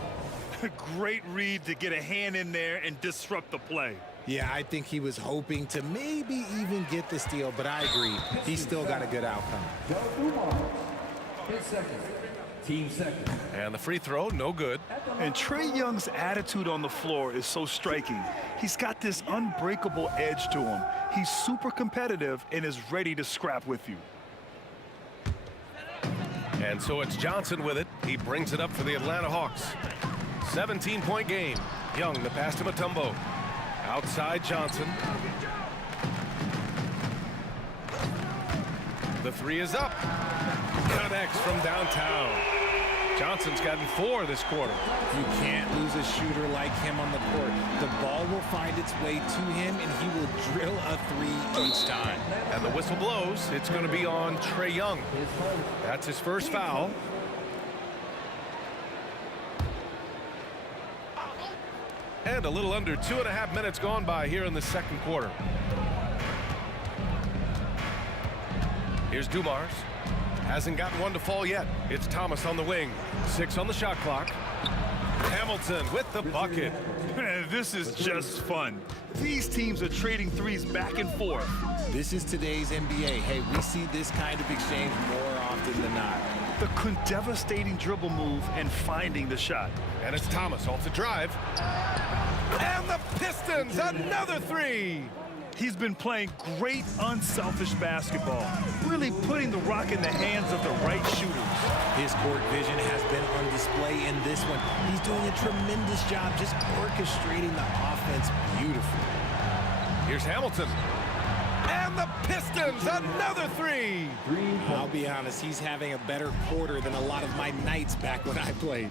Great read to get a hand in there and disrupt the play. Yeah, I think he was hoping to maybe even get the steal, but I agree. He still got a good outcome. His second. Team second. And the free throw, no good. And Trae Young's attitude on the floor is so striking. He's got this unbreakable edge to him. He's super competitive and is ready to scrap with you. And so it's Johnson with it. He brings it up for the Atlanta Hawks. 17-point game. Young, the pass to Mutombo. Outside Johnson. The 3 is up. Connects from downtown. Johnson's gotten 4 this quarter. You can't lose a shooter like him on the court. The ball will find its way to him, and he will drill a 3 each time. And the whistle blows. It's going to be on Trae Young. That's his first foul. And a little under 2.5 minutes gone by here in the second quarter. Here's Dumars. Hasn't gotten one to fall yet. It's Thomas on the wing. 6 on the shot clock. Hamilton with the bucket. Man, this is just fun. These teams are trading threes back and forth. This is today's NBA. Hey, we see this kind of exchange more often than not. The devastating dribble move and finding the shot. And it's Thomas off the drive. And the Pistons, another 3. He's been playing great, unselfish basketball, really putting the rock in the hands of the right shooters. His court vision has been on display in this one. He's doing a tremendous job just orchestrating the offense beautifully. Here's Hamilton. And the Pistons, another 3. I'll be honest, he's having a better quarter than a lot of my nights back when I played.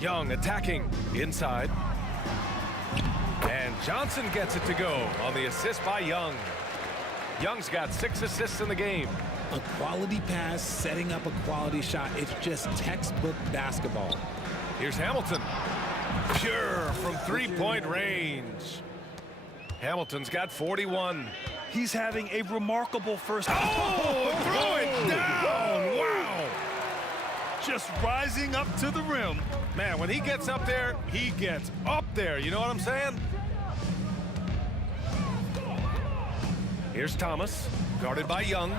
Young attacking inside. And Johnson gets it to go on the assist by Young. Young's got 6 assists in the game. A quality pass, setting up a quality shot. It's just textbook basketball. Here's Hamilton. Pure from 3-point range. Hamilton's got 41. He's having a remarkable first. Oh, throw it down. Wow. Just rising up to the rim. Man, when he gets up there, he gets up there. You know what I'm saying? Here's Thomas, guarded by Young.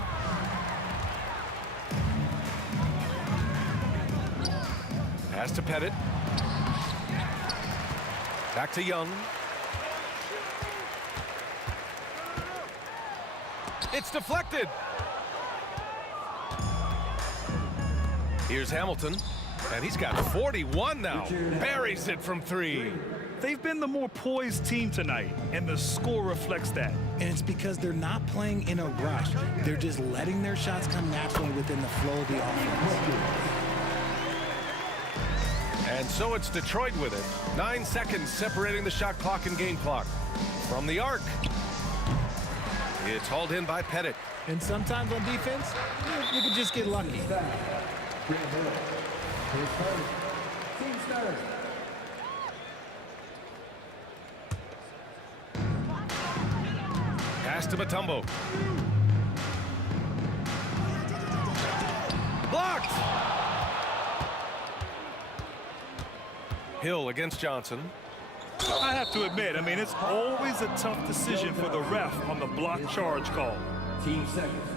Pass to Pettit. Back to Young. It's deflected. Here's Hamilton, and he's got 41 now. Buries it from 3. They've been the more poised team tonight, and the score reflects that. And it's because they're not playing in a rush. They're just letting their shots come naturally within the flow of the offense. And so it's Detroit with it. 9 seconds separating the shot clock and game clock. From the arc. It's hauled in by Pettit. And sometimes on defense, you can just get lucky. Team started. Pass to Mutombo. Blocked! Hill against Johnson. I have to admit, it's always a tough decision for the ref on the block charge call. Team seconds.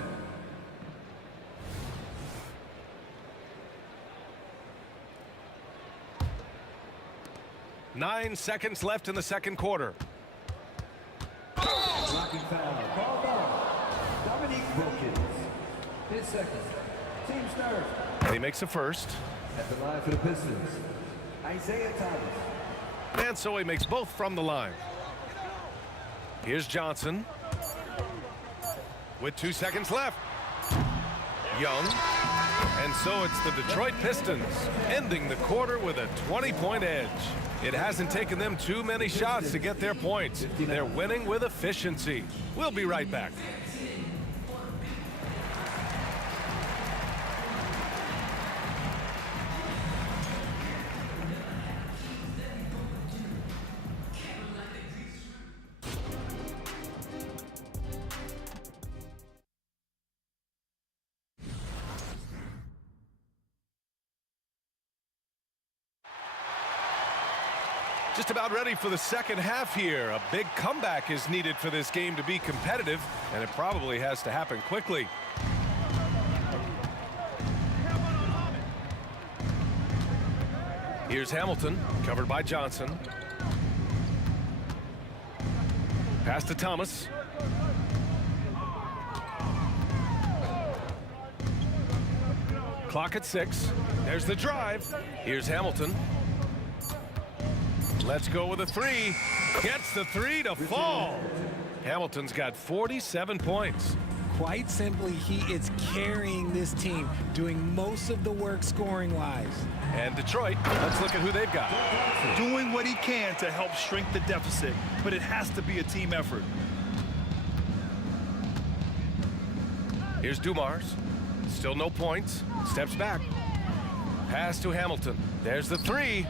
Nine seconds left in the second quarter. Blocking foul. Ball ball. Dominique Wilkins. 10 seconds. Team starts. And he makes the first. At the line for the Pistons, Isaiah Thomas. And so he makes both from the line. Here's Johnson. With 2 seconds left. Young. And so it's the Detroit Pistons ending the quarter with a 20-point edge. It hasn't taken them too many shots to get their points. They're winning with efficiency. We'll be right back. Just about ready for the second half here. A big comeback is needed for this game to be competitive, and it probably has to happen quickly. Here's Hamilton, covered by Johnson. Pass to Thomas. Clock at 6. There's the drive. Here's Hamilton. Let's go with a 3. Gets the 3 to fall. Hamilton's got 47 points. Quite simply, he is carrying this team, doing most of the work scoring-wise. And Detroit, let's look at who they've got. Doing what he can to help shrink the deficit, but it has to be a team effort. Here's Dumars. Still no points. Steps back. Pass to Hamilton. There's the three.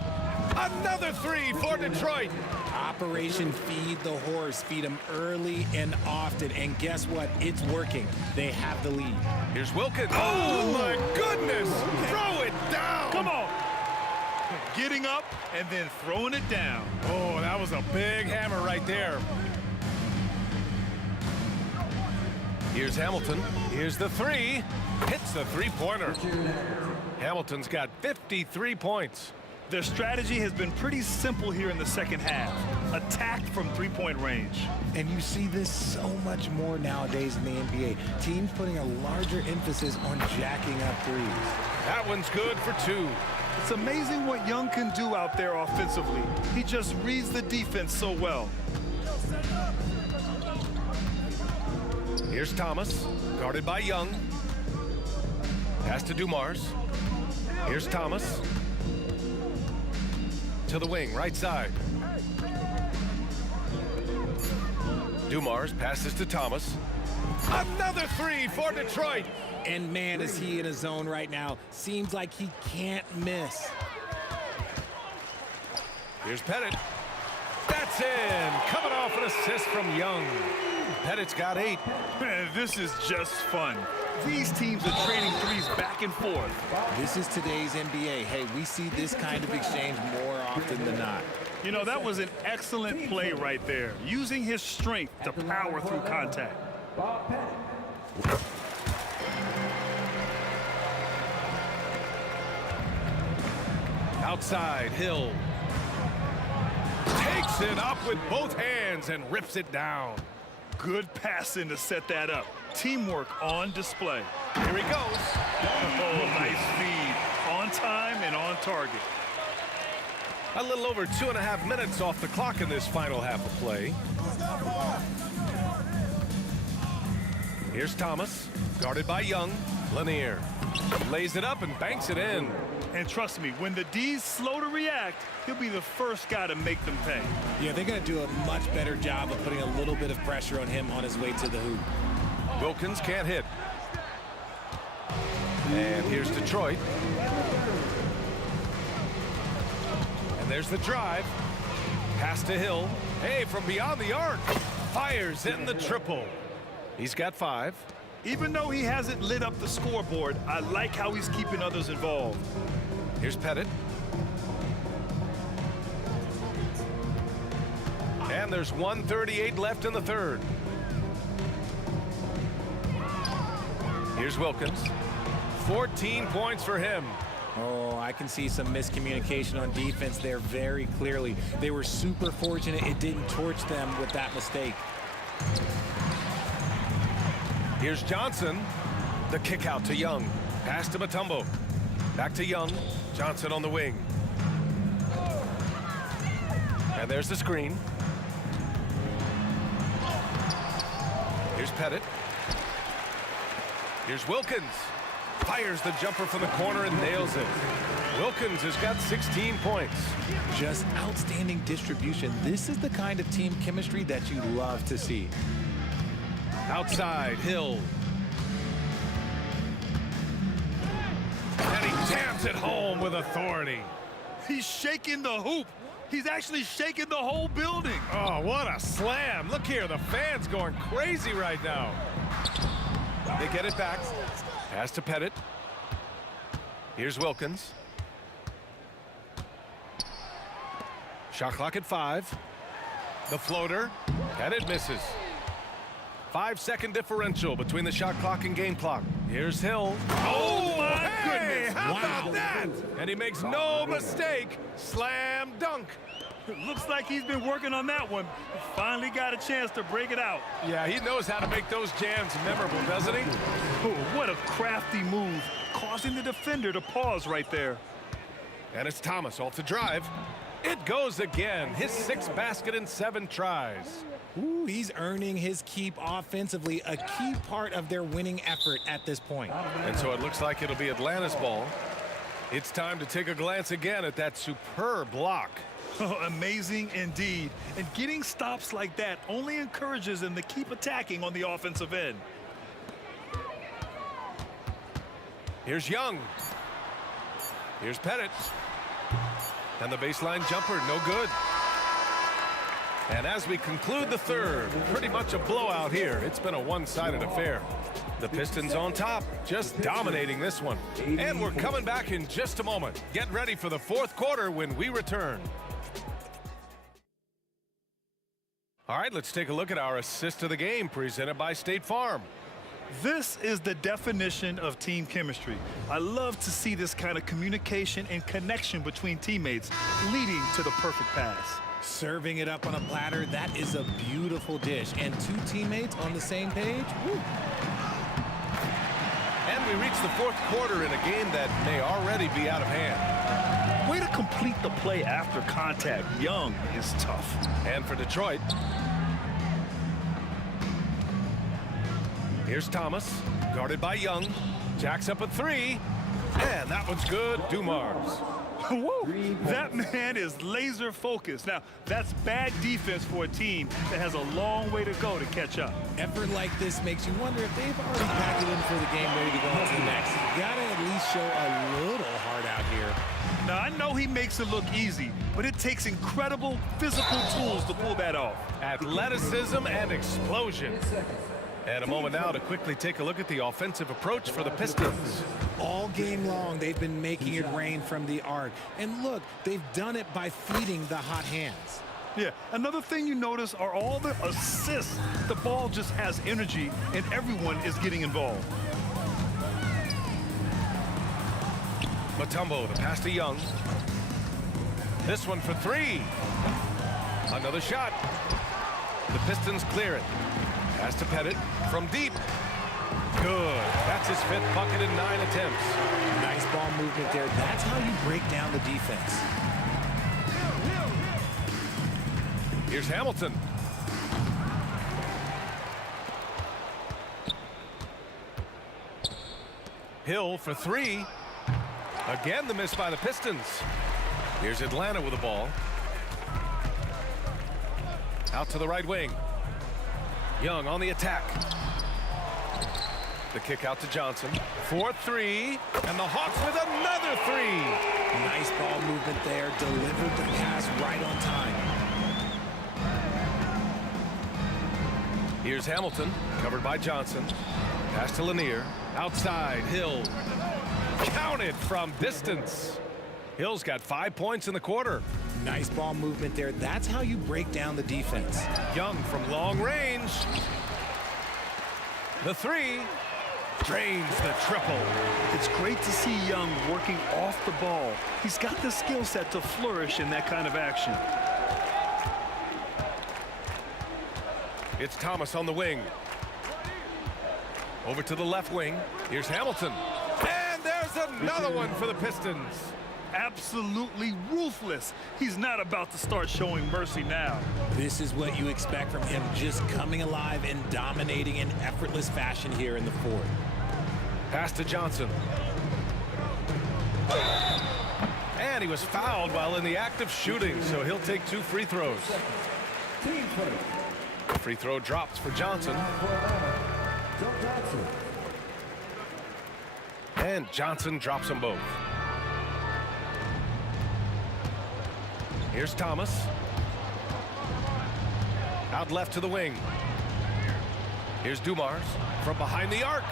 Another three for Detroit. Operation Feed the Horse. Feed him early and often. And guess what? It's working. They have the lead. Here's Wilkins. Oh, my goodness. Throw it down. Come on. Getting up and then throwing it down. Oh, that was a big hammer right there. Here's Hamilton. Here's the three. Hits the three-pointer. Hamilton's got 53 points. Their strategy has been pretty simple here in the second half. Attack from three-point range. And you see this so much more nowadays in the NBA. Teams putting a larger emphasis on jacking up threes. That one's good for two. It's amazing what Young can do out there offensively. He just reads the defense so well. Here's Thomas, guarded by Young. Pass to Dumars. Here's Thomas. To the wing, right side. Dumars passes to Thomas. Another three for Detroit. And man, is he in a zone right now. Seems like he can't miss. Here's Pettit. That's in. Coming off an assist from Young. Pettit's got 8. Man, this is just fun. These teams are trading threes back and forth. This is today's NBA. Hey, we see this kind of exchange more often than not. You know, that was an excellent play right there, using his strength to power through contact. Outside, Hill. Takes it up with both hands and rips it down. Good passing to set that up. Teamwork on display. Here he goes. Oh, nice feed. On time and on target. A little over 2.5 minutes off the clock in this final half of play. Here's Thomas, guarded by Young. Lanier lays it up and banks it in. And trust me, when the D's slow to react, he'll be the first guy to make them pay. Yeah, they're going to do a much better job of putting a little bit of pressure on him on his way to the hoop. Wilkins can't hit. And here's Detroit. And there's the drive. Pass to Hill. Hey, from beyond the arc. Fires in the triple. He's got 5. Even though he hasn't lit up the scoreboard, I like how he's keeping others involved. Here's Pettit. And there's 1:38 left in the third. Here's Wilkins. 14 points for him. Oh, I can see some miscommunication on defense there very clearly. They were super fortunate it didn't torch them with that mistake. Here's Johnson. The kick out to Young. Pass to Mutombo. Back to Young. Johnson on the wing. And there's the screen. Here's Pettit. Here's Wilkins. Fires the jumper from the corner and nails it. Wilkins has got 16 points. Just outstanding distribution. This is the kind of team chemistry that you love to see. Outside, Hill. And he jams it home with authority. He's shaking the hoop. He's actually shaking the whole building. Oh, what a slam. Look here, the fans going crazy right now. They get it back. Pass to Pettit. Here's Wilkins. Shot clock at 5. The floater. Pettit misses. 5-second differential between the shot clock and game clock. Here's Hill. Oh, my goodness. How about that? And he makes no mistake. Slam dunk. Looks like he's been working on that one. Finally got a chance to break it out. Yeah, he knows how to make those jams memorable, doesn't he? Oh, what a crafty move, causing the defender to pause right there. And it's Thomas off the drive. It goes again. His 6th basket in 7 tries. Ooh, he's earning his keep offensively, a key part of their winning effort at this point. And so it looks like it'll be Atlanta's ball. It's time to take a glance again at that superb block. Oh, amazing indeed. And getting stops like that only encourages them to keep attacking on the offensive end. Here's Young. Here's Pettit. And the baseline jumper, no good. And as we conclude the third, pretty much a blowout here. It's been a one-sided affair. The Pistons on top, just dominating this one. And we're coming back in just a moment. Get ready for the fourth quarter when we return. All right, let's take a look at our assist of the game presented by State Farm. This is the definition of team chemistry. I love to see this kind of communication and connection between teammates leading to the perfect pass. Serving it up on a platter, that is a beautiful dish. And two teammates on the same page. Woo. And we reach the fourth quarter in a game that may already be out of hand. Way to complete the play after contact. Young is tough. And for Detroit, here's Thomas, guarded by Young. Jacks up a three, and that one's good. Dumars. Woo. That man is laser focused. Now, that's bad defense for a team that has a long way to go to catch up. Effort like this makes you wonder if they've already packed it in for the game, ready to go on to the next. You gotta at least show a little heart out here. Now, I know he makes it look easy, but it takes incredible physical tools to pull that off. Athleticism and explosion. And a moment now to quickly take a look at the offensive approach for the Pistons. All game long, they've been making it rain from the arc. And look, they've done it by feeding the hot hands. Yeah, another thing you notice are all the assists. The ball just has energy, and everyone is getting involved. Mutombo, the pass to Young. This one for three. Another shot. The Pistons clear it. Pass to Pettit from deep. Good. That's his fifth bucket in 9 attempts. Nice ball movement there. That's how you break down the defense. Here's Hamilton. Hill for three. Again, the miss by the Pistons. Here's Atlanta with the ball. Out to the right wing. Young on the attack. The kick out to Johnson. 4-3. And the Hawks with another three. Nice ball movement there. Delivered the pass right on time. Here's Hamilton, covered by Johnson. Pass to Lanier. Outside, Hill. Counted from distance. Hill's got 5 points in the quarter. Nice ball movement there. That's how you break down the defense. Young from long range. The three. Drains the triple. It's great to see Young working off the ball. He's got the skill set to flourish in that kind of action. It's Thomas on the wing. Over to the left wing. Here's Hamilton. And there's another one for the Pistons. Absolutely ruthless. He's not about to start showing mercy now. This is what you expect from him, just coming alive and dominating in effortless fashion here in the fourth. Pass to Johnson. And he was fouled while in the act of shooting, so he'll take 2 free throws. Free throw dropped for Johnson. And Johnson drops them both. Here's Thomas. Out left to the wing. Here's Dumars from behind the arc.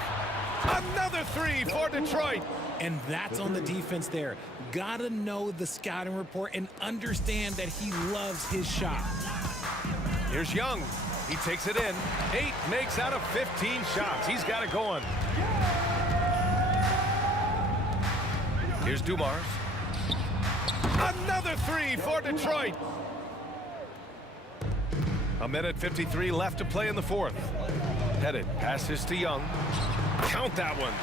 Another three for Detroit. And that's on the defense there. Gotta know the scouting report and understand that he loves his shot. Here's Young. He takes it in. 8 makes out of 15 shots. He's got it going. Here's Dumars. Another three for Detroit. A minute 53 left to play in the fourth. Pettit passes to Young. Count that one.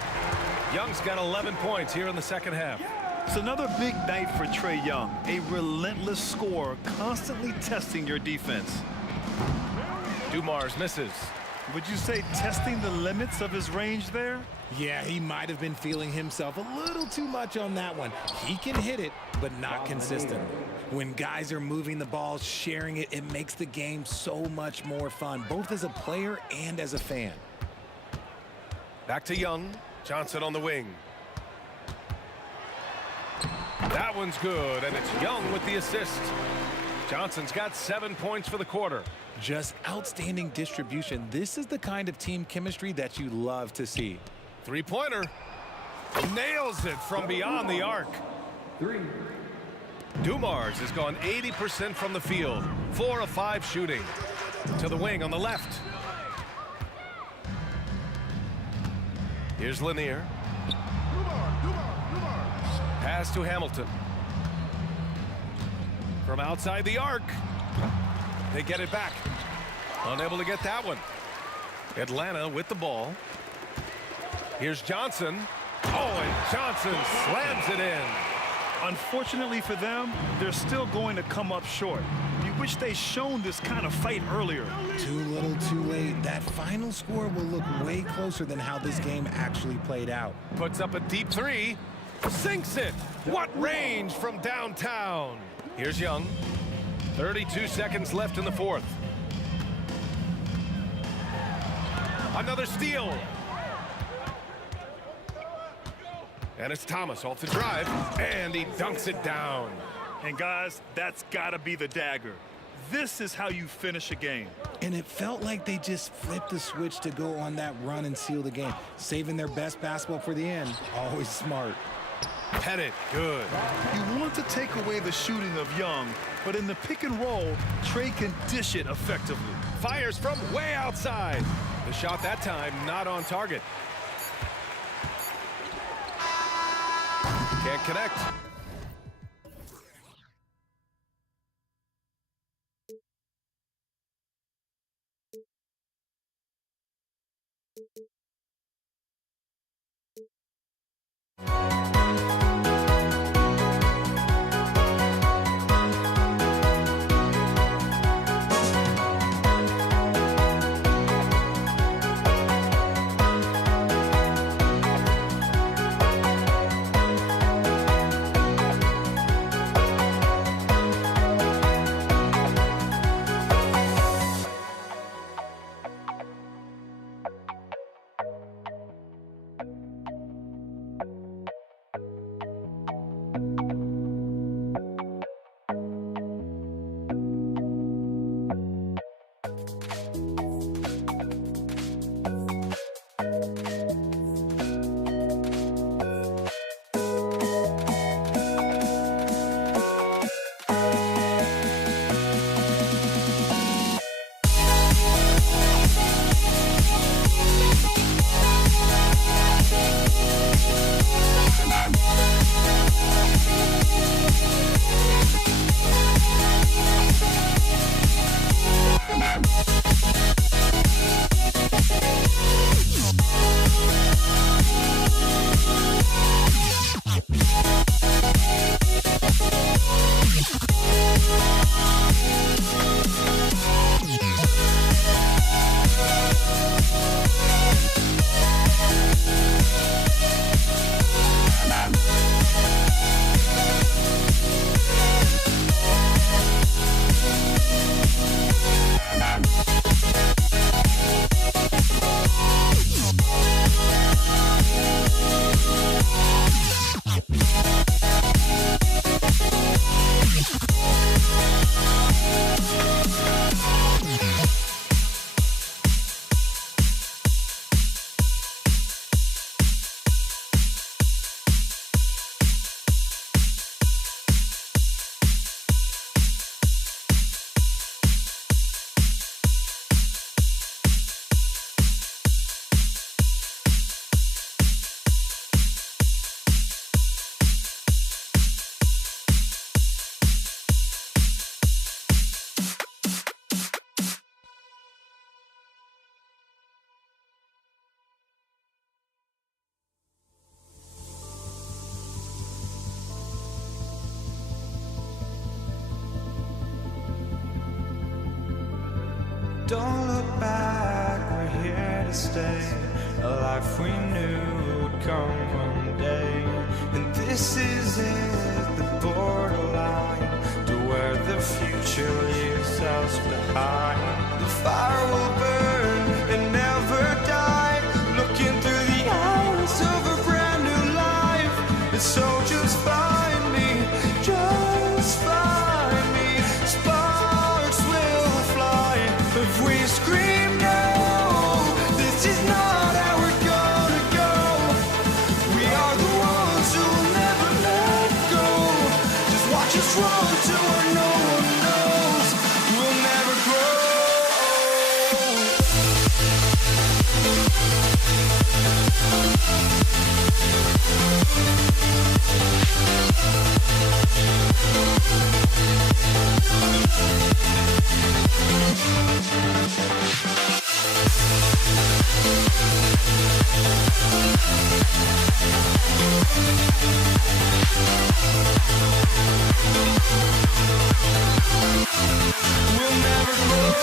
Young's got 11 points here in the second half. It's another big night for Trae Young. A relentless scorer, constantly testing your defense. Dumars misses. Would you say testing the limits of his range there? Yeah, he might have been feeling himself a little too much on that one. He can hit it, but not consistently. When guys are moving the ball, sharing it, it makes the game so much more fun, both as a player and as a fan. Back to Young. Johnson on the wing. That one's good, and it's Young with the assist. Johnson's got 7 points for the quarter. Just outstanding distribution. This is the kind of team chemistry that you love to see. Three-pointer. Nails it from beyond the arc. Dumars has gone 80% from the field. 4 of 5 shooting. To the wing on the left. Here's Lanier. Pass to Hamilton. From outside the arc. They get it back. Unable to get that one. Atlanta with the ball. Here's Johnson. Oh, and Johnson slams it in. Unfortunately for them, they're still going to come up short. You wish they'd shown this kind of fight earlier. Too little, too late. That final score will look way closer than how this game actually played out. Puts up a deep three. Sinks it. What range from downtown. Here's Young. 32 seconds left in the fourth. Another steal. And it's Thomas off the drive, and he dunks it down. And guys, that's gotta be the dagger. This is how you finish a game. And it felt like they just flipped the switch to go on that run and seal the game. Saving their best basketball for the end. Always smart. Pettit, good. You want to take away the shooting of Young, but in the pick and roll, Trey can dish it effectively. Fires from way outside. The shot that time not on target. Can't connect. Don't look to stay, a life we knew would come one day. And this is it, the borderline, to where the future leaves us behind. The fire will burn and never die, looking through the eyes of a brand new life. And so just find me, just find me. Sparks will fly if we scream no. This is not how we're gonna go. We are the ones who will never let go. Just watch us run to where no one knows. We'll never grow. We'll never grow.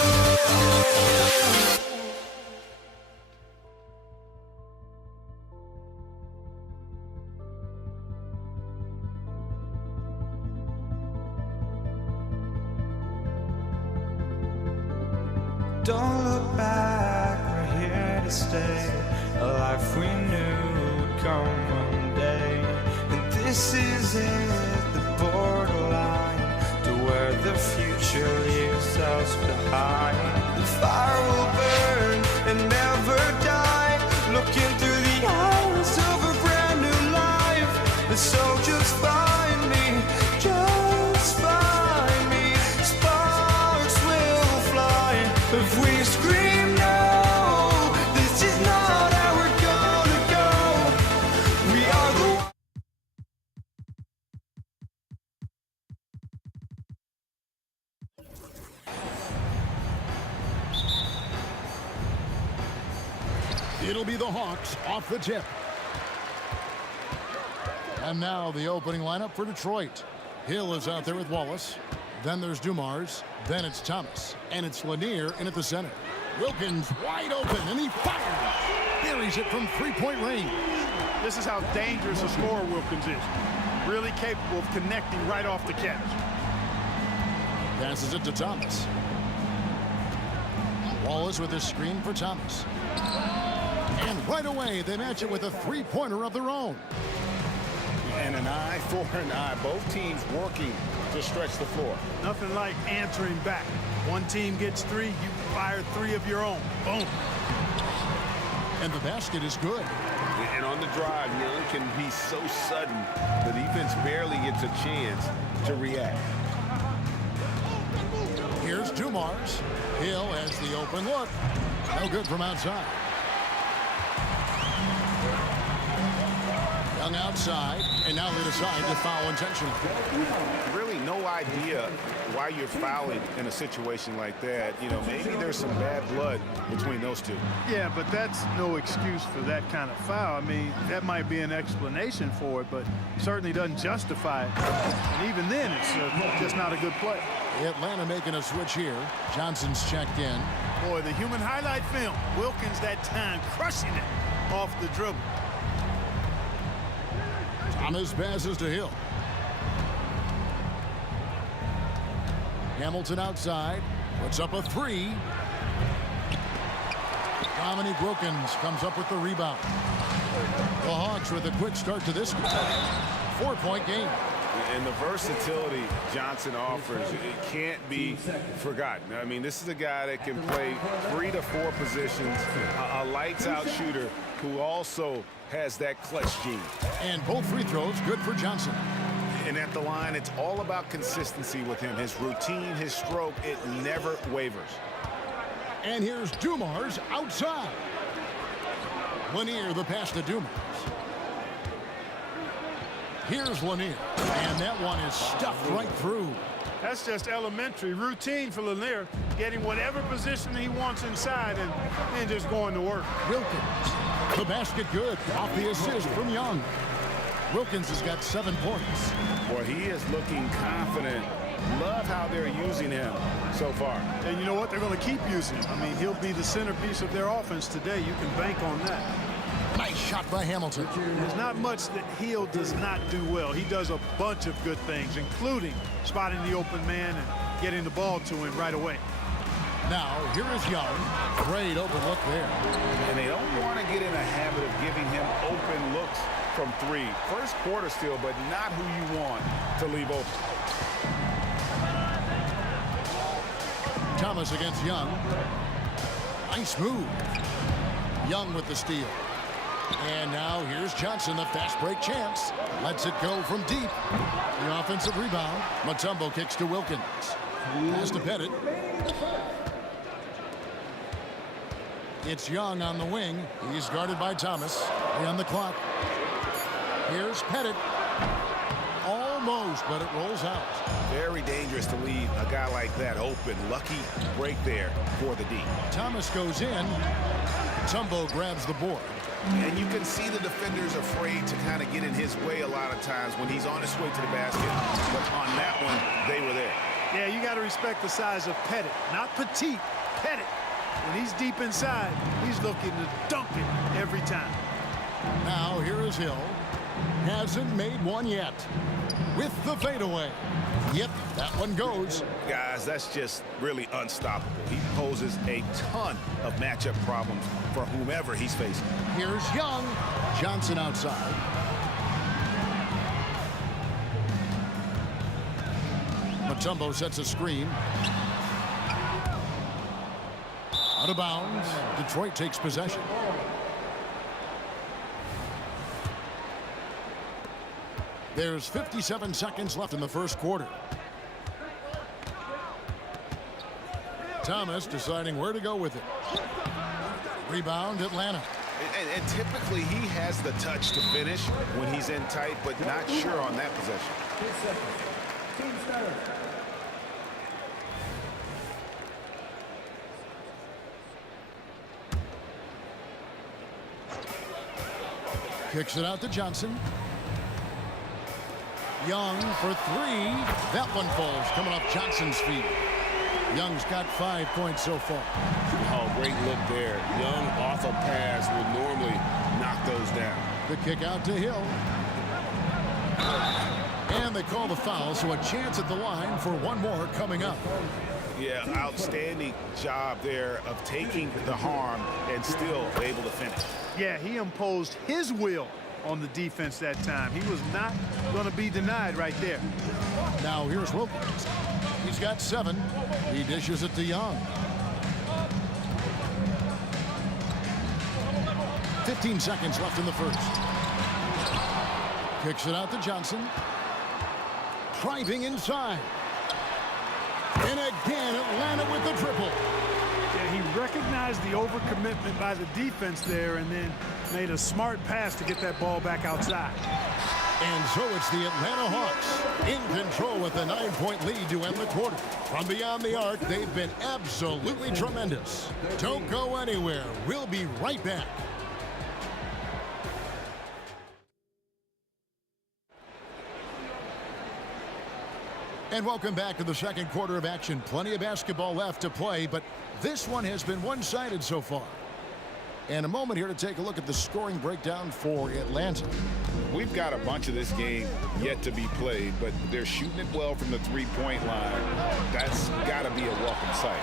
Don't look back, we're here to stay, a life we knew would come one day. And this is it, the borderline, to where the future leaves us behind. The fire will burn and never die, looking through the eyes of a brand new life. And so just find me, just find me. Sparks will fly if we scream no. This is not how we're gonna go. We are the It'll be the Hawks off the tip. And now the opening lineup for Detroit. Hill is out there with Wallace. Then there's Dumars. Then it's Thomas. And it's Lanier in at the center. Wilkins wide open, and he fires. Buries it from three-point range. This is how dangerous a scorer Wilkins is. Really capable of connecting right off the catch. Passes it to Thomas. Wallace with his screen for Thomas. And right away, they match it with a three-pointer of their own. And an eye for an eye. Both teams working to stretch the floor. Nothing like answering back. One team gets three, you fire three of your own. Boom. And the basket is good. And on the drive, Young can be so sudden, the defense barely gets a chance to react. Here's Dumars. Hill has the open look. No good from outside. Young outside, and now they decide to foul intentionally. Really no idea why you're fouling in a situation like that. You know, maybe there's some bad blood between those two. Yeah, but that's no excuse for that kind of foul. I mean, that might be an explanation for it, but certainly doesn't justify it. And even then, it's just not a good play. Atlanta making a switch here. Johnson's checked in. Boy, the human highlight film. Wilkins that time crushing it off the dribble. Thomas passes to Hill. Hamilton outside. Puts up a three. Dominique Wilkins comes up with the rebound. The Hawks with a quick start to this 4-point game. And the versatility Johnson offers, it can't be forgotten. I mean, this is a guy that can play 3 to 4 positions, a lights-out shooter who also has that clutch gene. And both free throws good for Johnson. And at the line, it's all about consistency with him. His routine, his stroke, it never wavers. And here's Dumars outside. Lanier the pass to Dumars. Here's Lanier, and that one is stuffed right through. That's just elementary routine for Lanier, getting whatever position he wants inside and just going to work. Wilkins, the basket good, off the assist from Young. Wilkins has got 7 points. Boy, he is looking confident. Love how they're using him so far. And you know what? They're going to keep using him. I mean, he'll be the centerpiece of their offense today. You can bank on that. Nice shot by Hamilton. There's not much that Hill does not do well. He does a bunch of good things, including spotting the open man and getting the ball to him right away. Now, here is Young. Great open look there. And they don't want to get in a habit of giving him open looks from 3. First quarter still, but not who you want to leave open. Thomas against Young. Nice move. Young with the steal. And now here's Johnson, the fast break chance. Lets it go from deep. The offensive rebound. Mutombo kicks to Wilkins. Pass to Pettit. It's Young on the wing. He's guarded by Thomas. On the clock. Here's Pettit. Almost, but it rolls out. Very dangerous to leave a guy like that open. Lucky break there for the D. Thomas goes in. Mutombo grabs the board. And you can see the defenders afraid to kind of get in his way a lot of times when he's on his way to the basket. But on that one, they were there. Yeah, you got to respect the size of Pettit. Not petite, Pettit. When he's deep inside, he's looking to dunk it every time. Now here is Hill. Hasn't made one yet. With the fadeaway. Yep, that one goes. Guys, that's just really unstoppable. He poses a ton of matchup problems for whomever he's facing. Here's Young. Johnson outside. Mutombo sets a screen. Out of bounds. Detroit takes possession. There's 57 seconds left in the first quarter. Thomas deciding where to go with it. Rebound, Atlanta. And typically he has the touch to finish when he's in tight, but not sure on that possession. Kicks it out to Johnson. Young for 3. That one falls, coming off Johnson's feet. Young's got 5 points so far. Oh, great look there. Young off a pass would normally knock those down. The kick out to Hill. And they call the foul, so a chance at the line for one more coming up. Yeah, outstanding job there of taking the harm and still able to finish. Yeah, he imposed his will on the defense that time. He was not going to be denied right there. Now here's Wilkins. He's got 7. He dishes it to Young. 15 seconds left in the first. Kicks it out to Johnson. Driving inside. And again, Atlanta with the triple. Yeah, he recognized the overcommitment by the defense there and then made a smart pass to get that ball back outside. And so it's the Atlanta Hawks in control with a 9-point lead to end the quarter. From beyond the arc, they've been absolutely tremendous. Don't go anywhere. We'll be right back. And welcome back to the second quarter of action. Plenty of basketball left to play, but this one has been one-sided so far. And a moment here to take a look at the scoring breakdown for Atlanta. We've got a bunch of this game yet to be played, but they're shooting it well from the three-point line. That's got to be a welcome sight.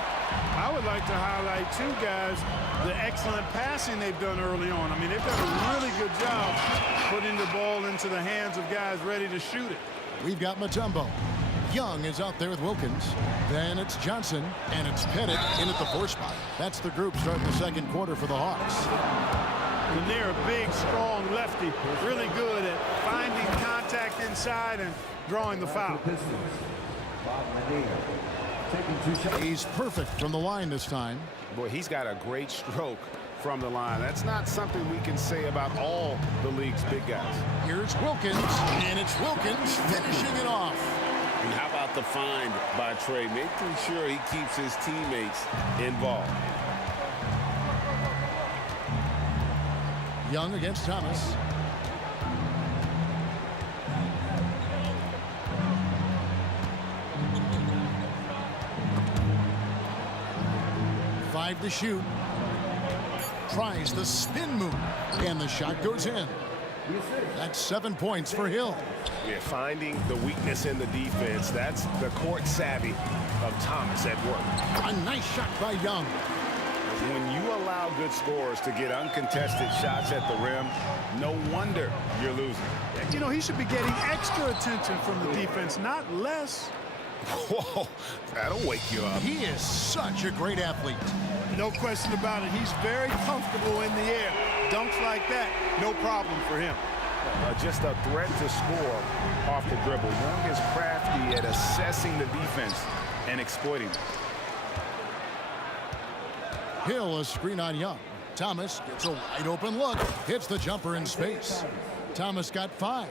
I would like to highlight, too, guys, the excellent passing they've done early on. I mean, they've done a really good job putting the ball into the hands of guys ready to shoot it. We've got Mutombo. Young is out there with Wilkins. Then it's Johnson, and it's Pettit in at the 4 spot. That's the group starting the second quarter for the Hawks. And they're a big, strong lefty. Really good at finding contact inside and drawing the foul. He's perfect from the line this time. Boy, he's got a great stroke from the line. That's not something we can say about all the league's big guys. Here's Wilkins, and it's Wilkins finishing it off. And how about the find by Trey, making sure he keeps his teammates involved. Young against Thomas. drive to shoot. Tries the spin move, and the shot goes in. That's 7 points for Hill. Yeah, finding the weakness in the defense. That's the court savvy of Thomas at work. A nice shot by Young. When you allow good scorers to get uncontested shots at the rim, no wonder you're losing. You know, he should be getting extra attention from the defense, not less. Whoa, that'll wake you up. He is such a great athlete. No question about it. He's very comfortable in the air. Dunks like that, no problem for him. Just a threat to score off the dribble. Young is crafty at assessing the defense and exploiting it. Hill, a screen on Young. Thomas gets a wide open look. Hits the jumper in space. Thomas got 5.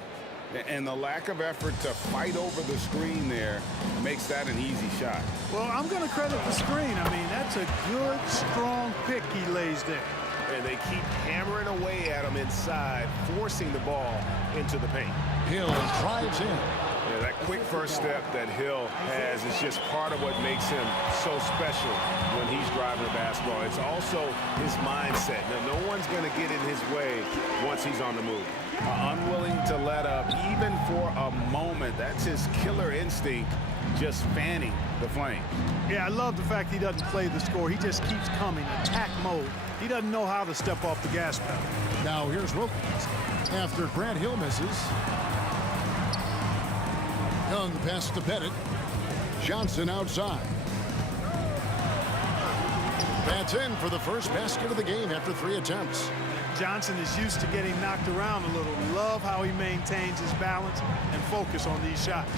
And the lack of effort to fight over the screen there makes that an easy shot. Well, I'm going to credit the screen. I mean, that's a good, strong pick he lays there. And they keep hammering away at him inside, forcing the ball into the paint. Hill drives in. Yeah, that quick first step that Hill has is just part of what makes him so special when he's driving the basketball. It's also his mindset. Now, no one's going to get in his way once he's on the move. Unwilling to let up, even for a moment. That's his killer instinct, just fanning the flame. Yeah, I love the fact he doesn't play the score. He just keeps coming, attack mode. He doesn't know how to step off the gas pedal. Now here's Wilkins. After Grant Hill misses, Young pass to Pettit. Johnson outside. That's in for the first basket of the game after 3 attempts. Johnson is used to getting knocked around a little. Love how he maintains his balance and focus on these shots.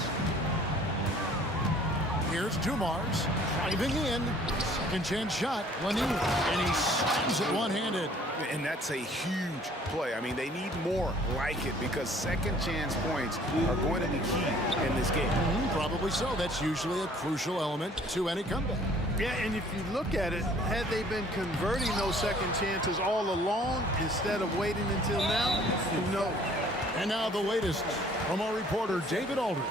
Here's Dumars driving in. Second chance shot. Lanier. And he slams it one-handed. And that's a huge play. I mean, they need more like it because second chance points are going to be key in this game. Probably so. That's usually a crucial element to any comeback. Yeah, and if you look at it, had they been converting those second chances all along instead of waiting until now, who knows? And now the latest from our reporter, David Aldridge.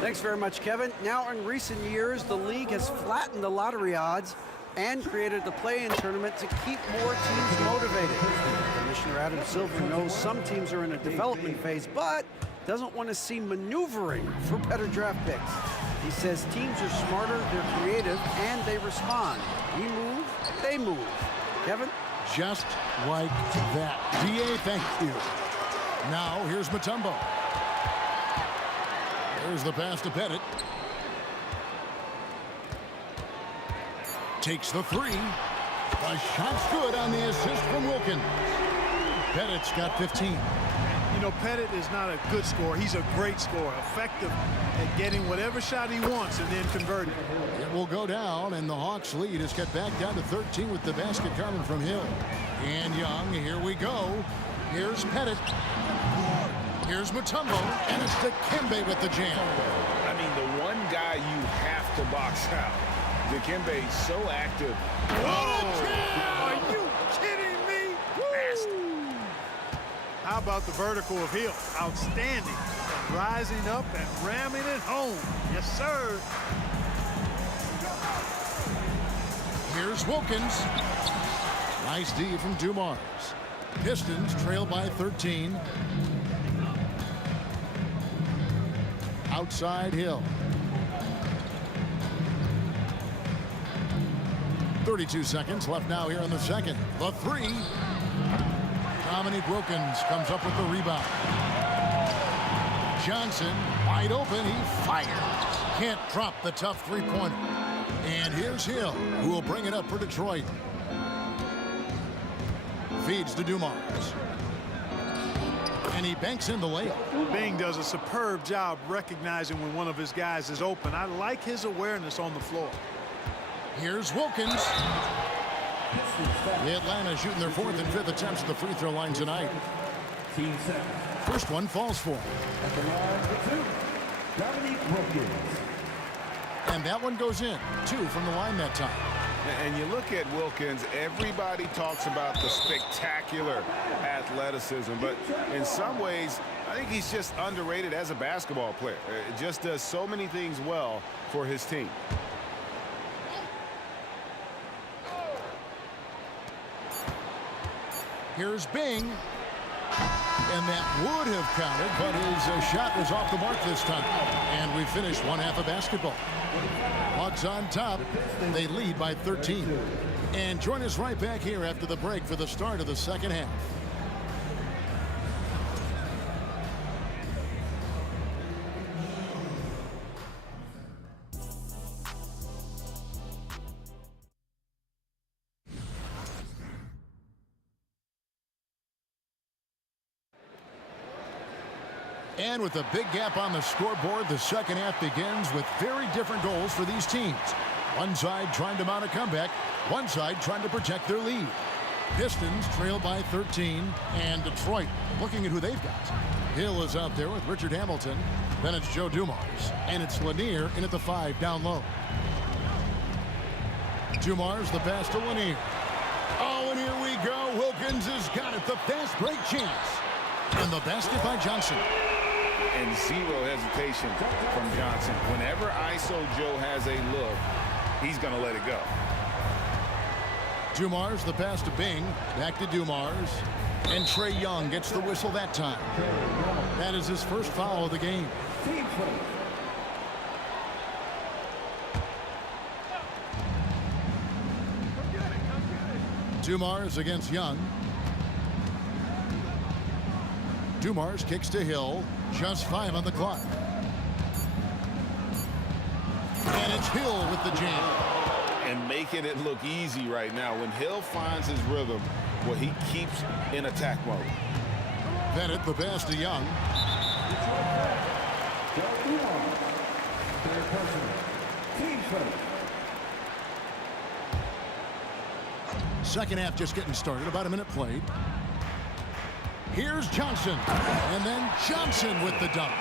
Thanks very much, Kevin. Now, in recent years, the league has flattened the lottery odds and created the play-in tournament to keep more teams motivated. Commissioner Adam Silver knows some teams are in a development phase, but doesn't want to see maneuvering for better draft picks. He says teams are smarter, they're creative, and they respond. We move, they move. Kevin? Just like that. DA, thank you. Now, here's Mutombo. There's the pass to Pettit. Takes the 3. The shot's good on the assist from Wilkins. Pettit's got 15. You know, Pettit is not a good scorer. He's a great scorer, effective at getting whatever shot he wants and then converting. It will go down, and the Hawks lead is cut back down to 13 with the basket coming from Hill. And Young, here we go. Here's Pettit. Here's Mutombo, and it's Dikembe with the jam. I mean, the one guy you have to box out. Dikembe so active. Are you kidding me? Nasty. How about the vertical of Hill? Outstanding. Rising up and ramming it home. Yes, sir. Here's Wilkins. Nice D from Dumars. Pistons trail by 13. Outside Hill. 32 seconds left now here in the second. The 3. Dominique Wilkins comes up with the rebound. Johnson wide open. He fires. Can't drop the tough 3-pointer. And here's Hill, who will bring it up for Detroit. Feeds to Dumars. And he banks in the layup. Bing does a superb job recognizing when one of his guys is open. I like his awareness on the floor. Here's Wilkins. Atlanta shooting their 4th and 5th attempts at the free throw line tonight. First one falls for him. At the line for 2, Dominique Wilkins. And that one goes in. 2 from the line that time. And you look at Wilkins, everybody talks about the spectacular athleticism, but in some ways, I think he's just underrated as a basketball player. Just does so many things well for his team. Here's Bing. And that would have counted, but his shot was off the mark this time. And we finish one half of basketball. Hawks on top. They lead by 13. And join us right back here after the break for the start of the second half. And with a big gap on the scoreboard, the second half begins with very different goals for these teams. One side trying to mount a comeback, one side trying to protect their lead. Pistons trail by 13, and Detroit looking at who they've got. Hill is out there with Richard Hamilton. Then it's Joe Dumars, and it's Lanier in at the 5 down low. Dumars the pass to Lanier. Oh, and here we go. Wilkins has got it. The fast break chance. And the basket by Johnson. And zero hesitation from Johnson. Whenever ISO Joe has a look, he's going to let it go. Dumars the pass to Bing. Back to Dumars. And Trae Young gets the whistle that time. That is his first foul of the game. Dumars against Young. Dumars kicks to Hill. Just 5 on the clock. And it's Hill with the jam. And making it look easy right now. When Hill finds his rhythm, well, he keeps in attack mode. Bennett the pass to Young. Second half just getting started. About a minute played. Here's Johnson. And then Johnson with the dunk.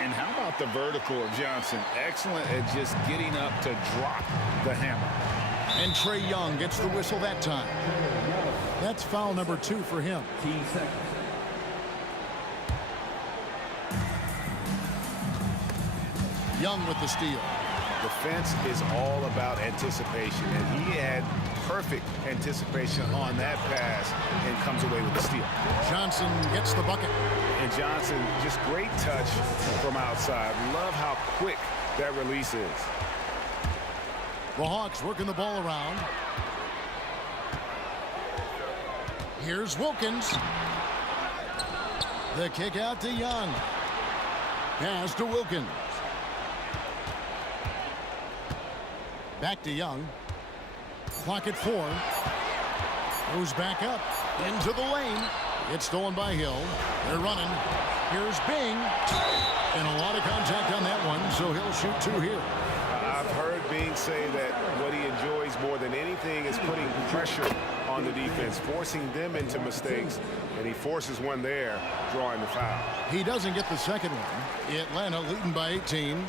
And how about the vertical of Johnson? Excellent at just getting up to drop the hammer. And Trae Young gets the whistle that time. That's foul number 2 for him. 15 seconds. Young with the steal. Defense is all about anticipation, and he had perfect anticipation on that pass and comes away with the steal. Johnson gets the bucket. And Johnson, just great touch from outside. Love how quick that release is. The Hawks working the ball around. Here's Wilkins. The kick out to Young. Pass to Wilkins. Back to Young. Clock at 4. Goes back up into the lane. It's stolen by Hill. They're running. Here's Bing. And a lot of contact on that one, so he'll shoot 2 here. I've heard Bing say that what he enjoys more than anything is putting pressure on the defense, forcing them into mistakes, and he forces one there, drawing the foul. He doesn't get the second one. Atlanta leading by 18.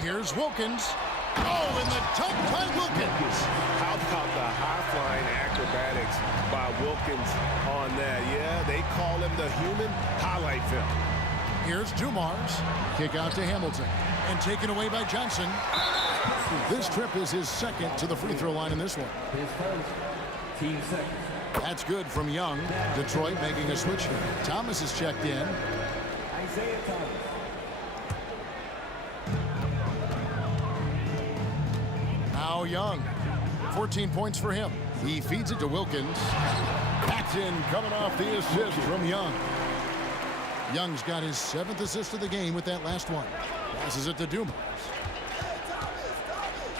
Here's Wilkins. Oh, and the dunk by Wilkins. How about the high-flying acrobatics by Wilkins on that? Yeah, they call him the human highlight film. Here's Dumars. Kick out to Hamilton. And taken away by Johnson. This trip is his second to the free throw line in this one. His first. 15 seconds. That's good from Young. Detroit making a switch here. Thomas is checked in. Isaiah Thomas. Now Young. 14 points for him. He feeds it to Wilkins. Paxton coming off the assist from Young. Young's got his 7th assist of the game with that last one. Passes it to Dumars.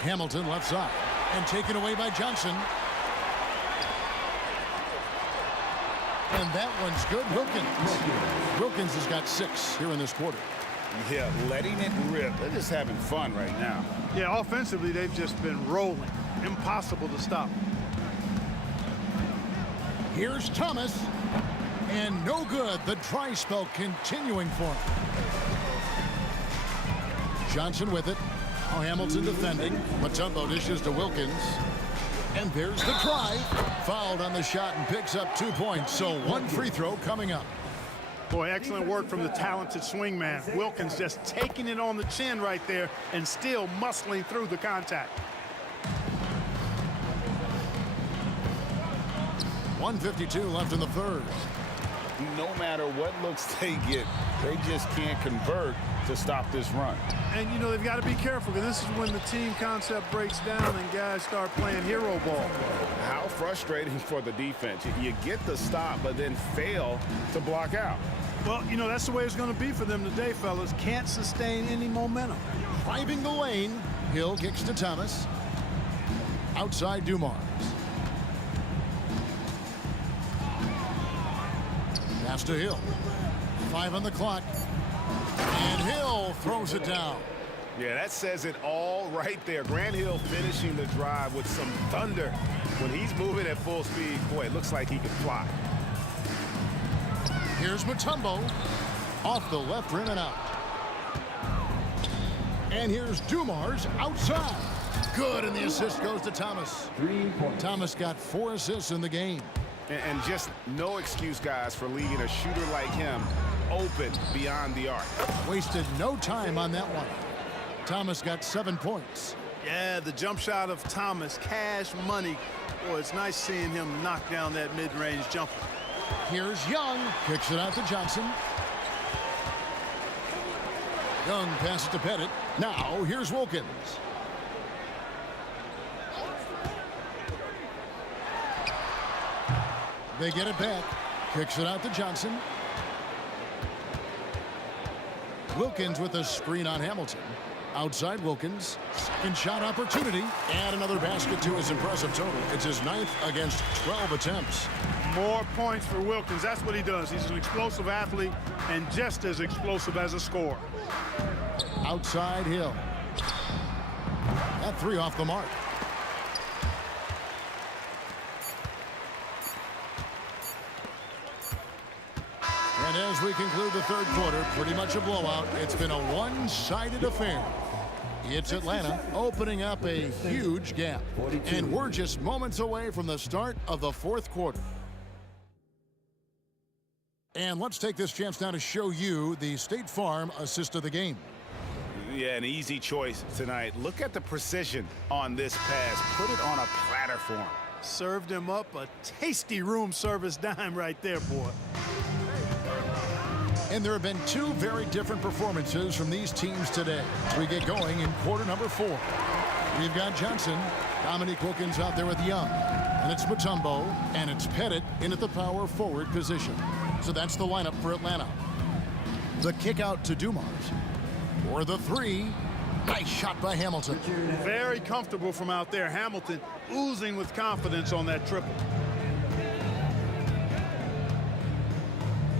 Hamilton left side. And taken away by Johnson. And that one's good. Wilkins has got 6 here in this quarter. Yeah, letting it rip. They're just having fun right now. Yeah, offensively, they've just been rolling. Impossible to stop. Here's Thomas. And no good. The dry spell continuing for him. Johnson with it. Now Hamilton defending. Mutombo dishes to Wilkins. And there's the try. Fouled on the shot and picks up 2 points. So 1 free throw coming up. Boy, excellent work from the talented swingman. Wilkins just taking it on the chin right there and still muscling through the contact. 1:52 left in the third. No matter what looks they get, they just can't convert to stop this run. And, you know, they've got to be careful because this is when the team concept breaks down and guys start playing hero ball. How frustrating for the defense. You get the stop, but then fail to block out. Well, you know, that's the way it's going to be for them today, fellas. Can't sustain any momentum. Driving the lane. Hill kicks to Thomas. Outside Dumars. Pass to Hill. 5 on the clock. And Hill throws it down. Yeah, that says it all right there. Grant Hill finishing the drive with some thunder. When he's moving at full speed, boy, it looks like he can fly. Here's Mutombo. Off the left rim and out. And here's Dumars outside. Good, and the assist goes to Thomas. 3 points. Thomas got 4 assists in the game. And just no excuse, guys, for leaving a shooter like him open beyond the arc. Wasted no time on that one. Thomas got 7 points. Yeah, the jump shot of Thomas, cash money. Boy, it's nice seeing him knock down that mid-range jumper. Here's Young. Kicks it out to Johnson. Young passes to Pettit. Now here's Wilkins. They get it back. Kicks it out to Johnson. Wilkins with a screen on Hamilton. Outside Wilkins. Second shot opportunity. And another basket to his impressive total. It's his 9th against 12 attempts. More points for Wilkins. That's what he does. He's an explosive athlete and just as explosive as a scorer. Outside Hill. That 3 off the mark. And as we conclude the third quarter, pretty much a blowout. It's been a one-sided affair. It's Atlanta opening up a huge gap. And we're just moments away from the start of the fourth quarter. And let's take this chance now to show you the State Farm assist of the game. Yeah, an easy choice tonight. Look at the precision on this pass. Put it on a platter for him. Served him up a tasty room service dime right there, boy. And there have been 2 very different performances from these teams today. As we get going in quarter number 4. We've got Johnson, Dominique Wilkins out there with Young. And it's Mutombo, and it's Pettit in at the power forward position. So that's the lineup for Atlanta. The kick out to Dumars. For the 3. Nice shot by Hamilton. Very comfortable from out there. Hamilton oozing with confidence on that triple.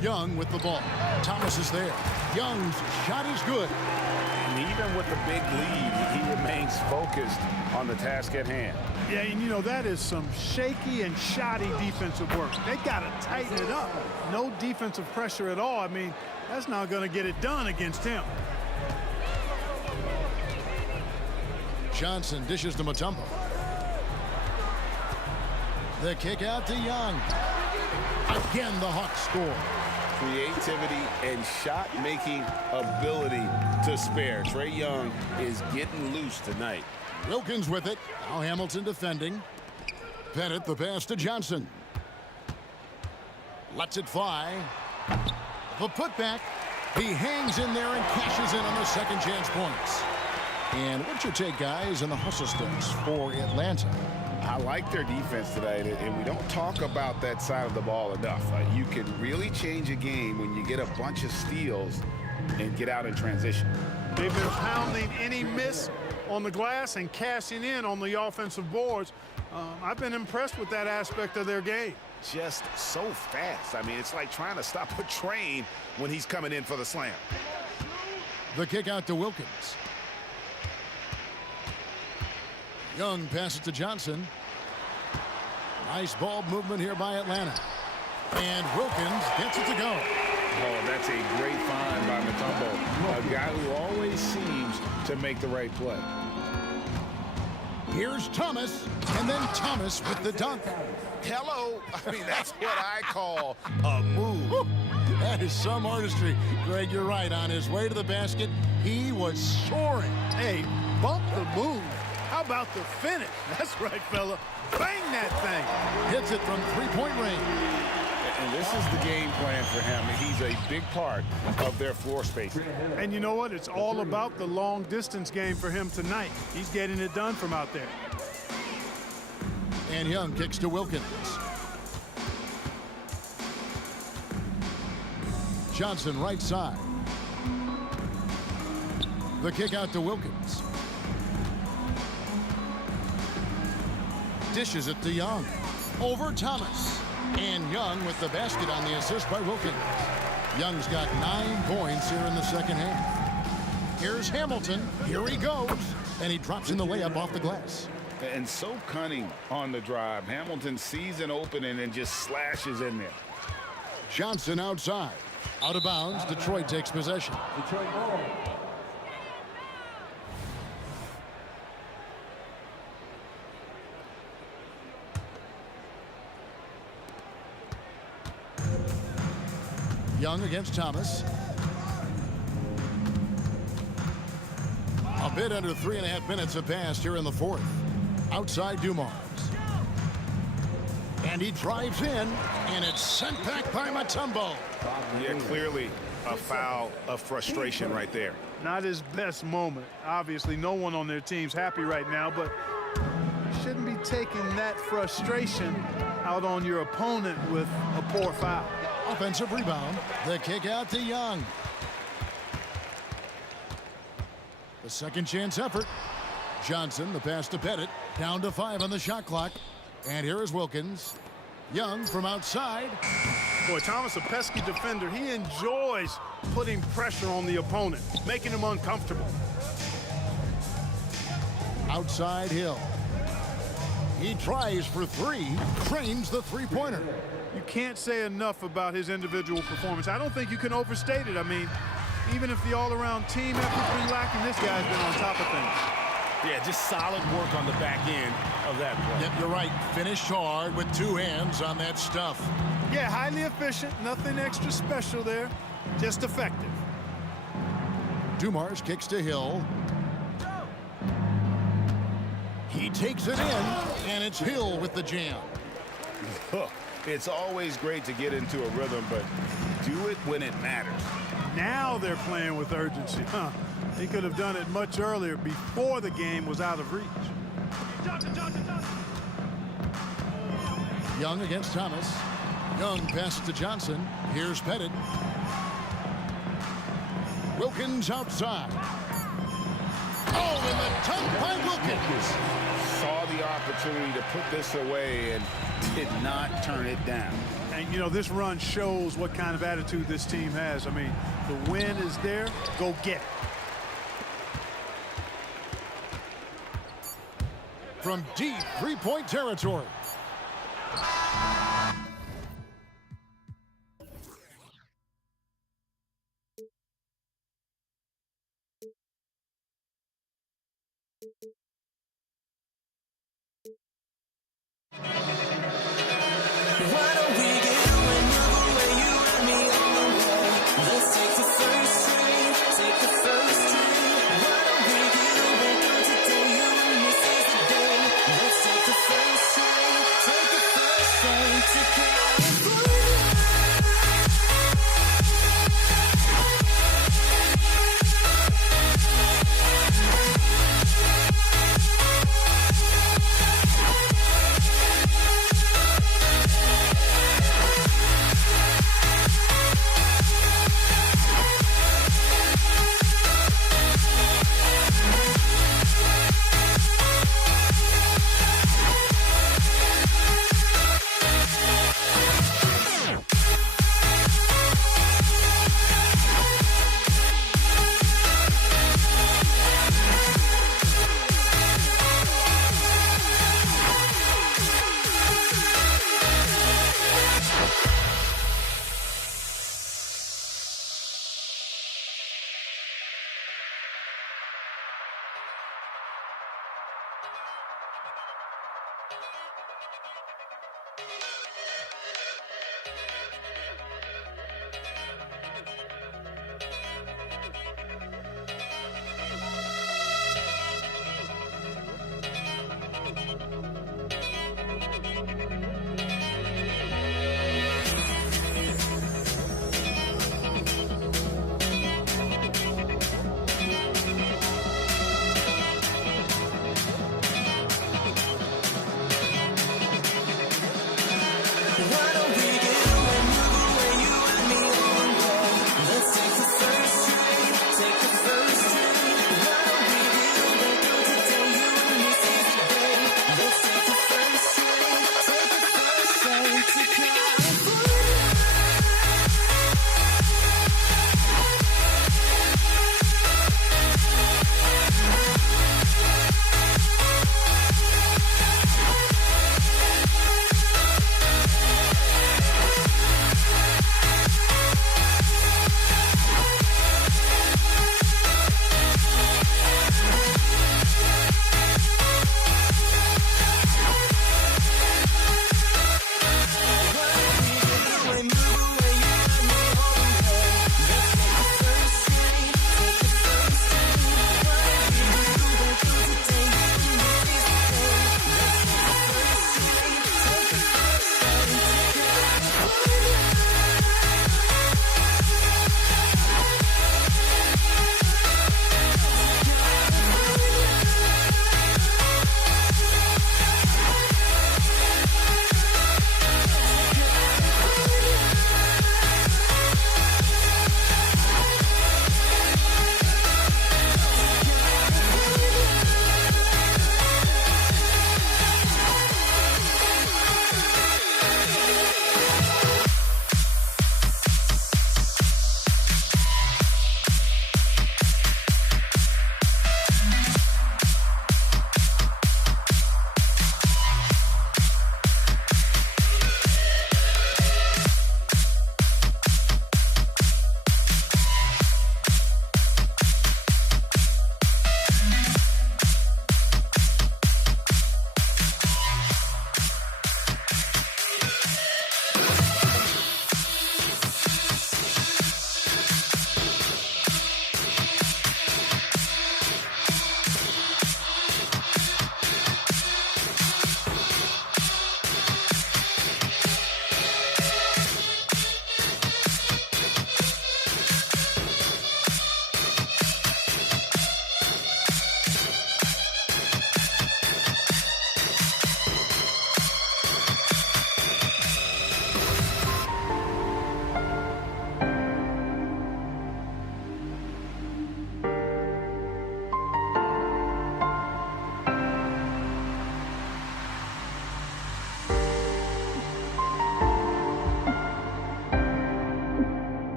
Young with the ball. Thomas is there. Young's shot is good. And even with the big lead, he remains focused on the task at hand. Yeah, and you know, that is some shaky and shoddy defensive work. They got to tighten it up. No defensive pressure at all. I mean, that's not going to get it done against him. Johnson dishes to Mutombo. The kick out to Young. Again, the Hawks score. Creativity and shot-making ability to spare. Trae Young is getting loose tonight. Wilkins with it. Now Hamilton defending. Pettit the pass to Johnson. Lets it fly. The putback. He hangs in there and cashes in on the second chance points. And what's your take, guys, on the hustle sticks for Atlanta? I like their defense tonight, and we don't talk about that side of the ball enough. You can really change a game when you get a bunch of steals and get out in transition. They've been pounding any miss on the glass and cashing in on the offensive boards. I've been impressed with that aspect of their game. Just so fast. I mean, it's like trying to stop a train when he's coming in for the slam. The kick out to Wilkins. Young passes to Johnson. Nice ball movement here by Atlanta. And Wilkins gets it to go. Oh, that's a great find by Mutombo, a guy who always seems to make the right play. Here's Thomas, and then Thomas with the dunk. Hello. I mean, that's what I call a move. Woo. That is some artistry. Greg, you're right. On his way to the basket, he was soaring. Hey, bump the move. How about the finish? That's right, fella. Bang that thing. Hits it from three-point range. And this is the game plan for him. He's a big part of their floor space. And you know what? It's all about the long distance game for him tonight. He's getting it done from out there. And Young kicks to Wilkins. Johnson right side. The kick out to Wilkins. Dishes it to Young. Over Thomas. And Young with the basket on the assist by Wilkins. Young's got 9 points here in the second half. Here's Hamilton. Here he goes. And he drops in the layup off the glass. And so cunning on the drive. Hamilton sees an opening and just slashes in there. Johnson outside. Out of bounds. Detroit takes possession. Detroit ball. Young against Thomas. A bit under 3.5 minutes have passed here in the fourth. Outside Dumars. And he drives in, and it's sent back by Mutombo. Yeah, clearly a foul of frustration right there. Not his best moment. Obviously, no one on their team's happy right now, but you shouldn't be taking that frustration out on your opponent with a poor foul. Offensive rebound. The kick out to Young. The second chance effort. Johnson, the pass to Pettit. Down to 5 on the shot clock. And here is Wilkins. Young from outside. Boy, Thomas, a pesky defender. He enjoys putting pressure on the opponent, making him uncomfortable. Outside Hill. He tries for 3. Trains the three-pointer. You can't say enough about his individual performance. I don't think you can overstate it. I mean, even if the all-around team effort's been lacking, this guy's been on top of things. Yeah, just solid work on the back end of that play. Yep, you're right. Finished hard with 2 hands on that stuff. Yeah, highly efficient. Nothing extra special there. Just effective. Dumars kicks to Hill. He takes it in, and it's Hill with the jam. It's always great to get into a rhythm, but do it when it matters. Now they're playing with urgency. He could have done it much earlier, before the game was out of reach. Young against Thomas. Young passes to Johnson. Here's Pettit. Wilkins outside. Oh, and the dunk by Wilkins. Saw the opportunity to put this away and did not turn it down. And, you know, this run shows what kind of attitude this team has. I mean, the win is there. Go get it. From deep three-point territory.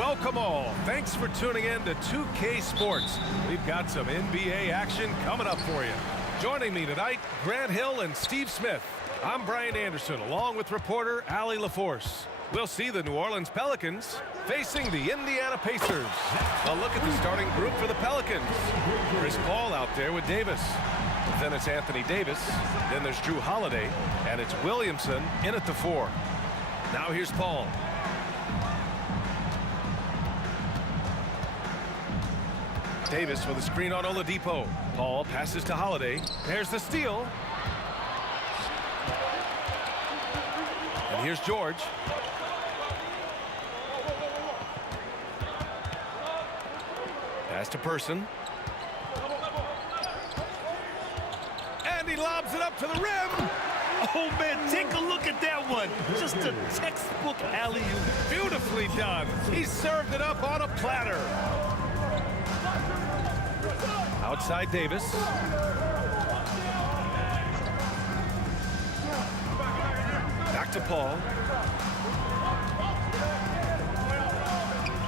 Welcome all. Thanks for tuning in to 2K Sports. We've got some NBA action coming up for you. Joining me tonight, Grant Hill and Steve Smith. I'm Brian Anderson, along with reporter Allie LaForce. We'll see the New Orleans Pelicans facing the Indiana Pacers. A look at the starting group for the Pelicans. Chris Paul out there with Davis. Then it's Anthony Davis. Then there's Drew Holiday. And it's Williamson in at the 4. Now here's Paul. Davis with a screen on Oladipo. Paul passes to Holiday. There's the steal. And here's George. Pass to Person. And he lobs it up to the rim. Oh, man, take a look at that one. Just a textbook alley-oop. Beautifully done. He served it up on a platter. Outside Davis. Back to Paul.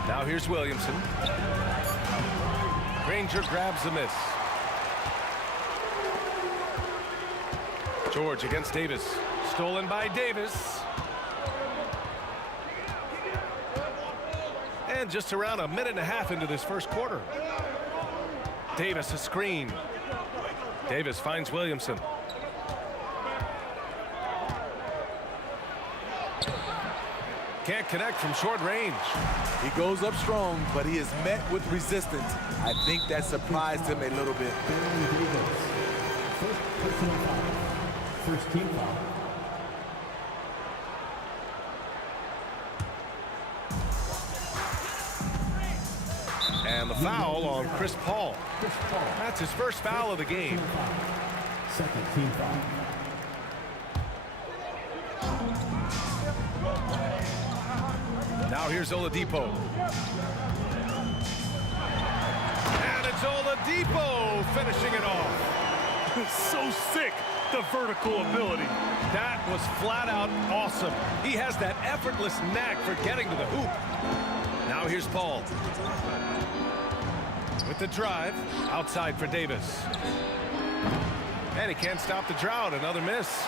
Now here's Williamson. Granger grabs the miss. George against Davis. Stolen by Davis. And just around a minute and a half into this first quarter. Davis a screen. Davis finds Williamson. Can't connect from short range. He goes up strong, but he is met with resistance. I think that surprised him a little bit. First personal foul. First team foul. And the foul on Chris Paul. That's his first foul of the game. Second team foul. Now here's Oladipo. And it's Oladipo finishing it off. So sick, the vertical ability. That was flat out awesome. He has that effortless knack for getting to the hoop. Now here's Paul. With the drive, outside for Davis. And he can't stop the drought, another miss.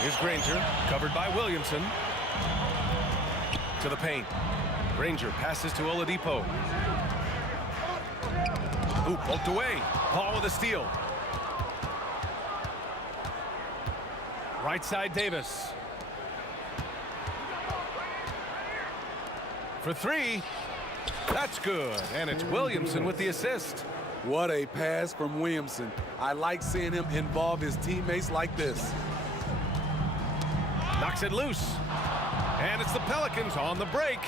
Here's Granger, covered by Williamson. To the paint. Granger passes to Oladipo. Ooh, poked away. Paul with a steal. Right side Davis. For 3. That's good. And it's Williamson with the assist. What a pass from Williamson. I like seeing him involve his teammates like this. Knocks it loose. And it's the Pelicans on the break.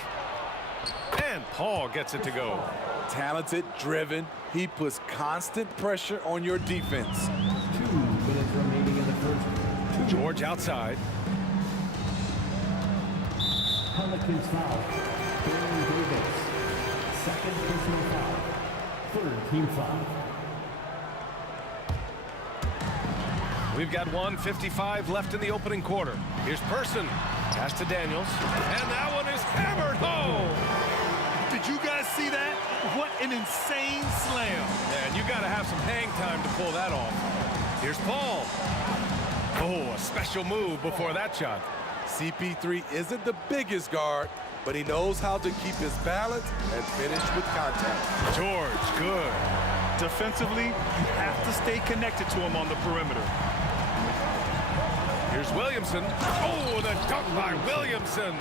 And Paul gets it to go. Talented, driven. He puts constant pressure on your defense. 2 minutes remaining in the first. George outside. Pelicans foul. Baron Davis. Second personal foul. Third team foul. We've got 1:55 left in the opening quarter. Here's Person. Pass to Daniels. And that one is hammered home. Did you guys see that? What an insane slam. Man, you got to have some hang time to pull that off. Here's Paul. Oh, a special move before that shot. CP3 isn't the biggest guard, but he knows how to keep his balance and finish with contact. George, good. Defensively, you have to stay connected to him on the perimeter. Here's Williamson. Oh, the dunk by Williamson.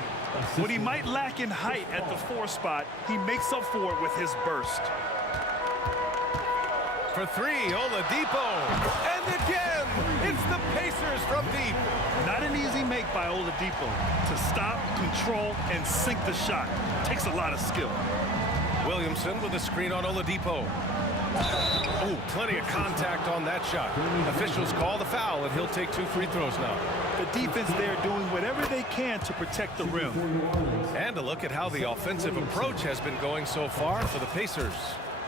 What he might lack in height at the 4 spot, he makes up for it with his burst. For 3, Oladipo. And again, it's the Pacers from deep. Not an easy make by Oladipo. To stop, control, and sink the shot. Takes a lot of skill. Williamson with a screen on Oladipo. Oh, plenty of contact on that shot. Officials call the foul, and he'll take 2 free throws now. The defense there doing whatever they can to protect the rim. And a look at how the offensive approach has been going so far for the Pacers.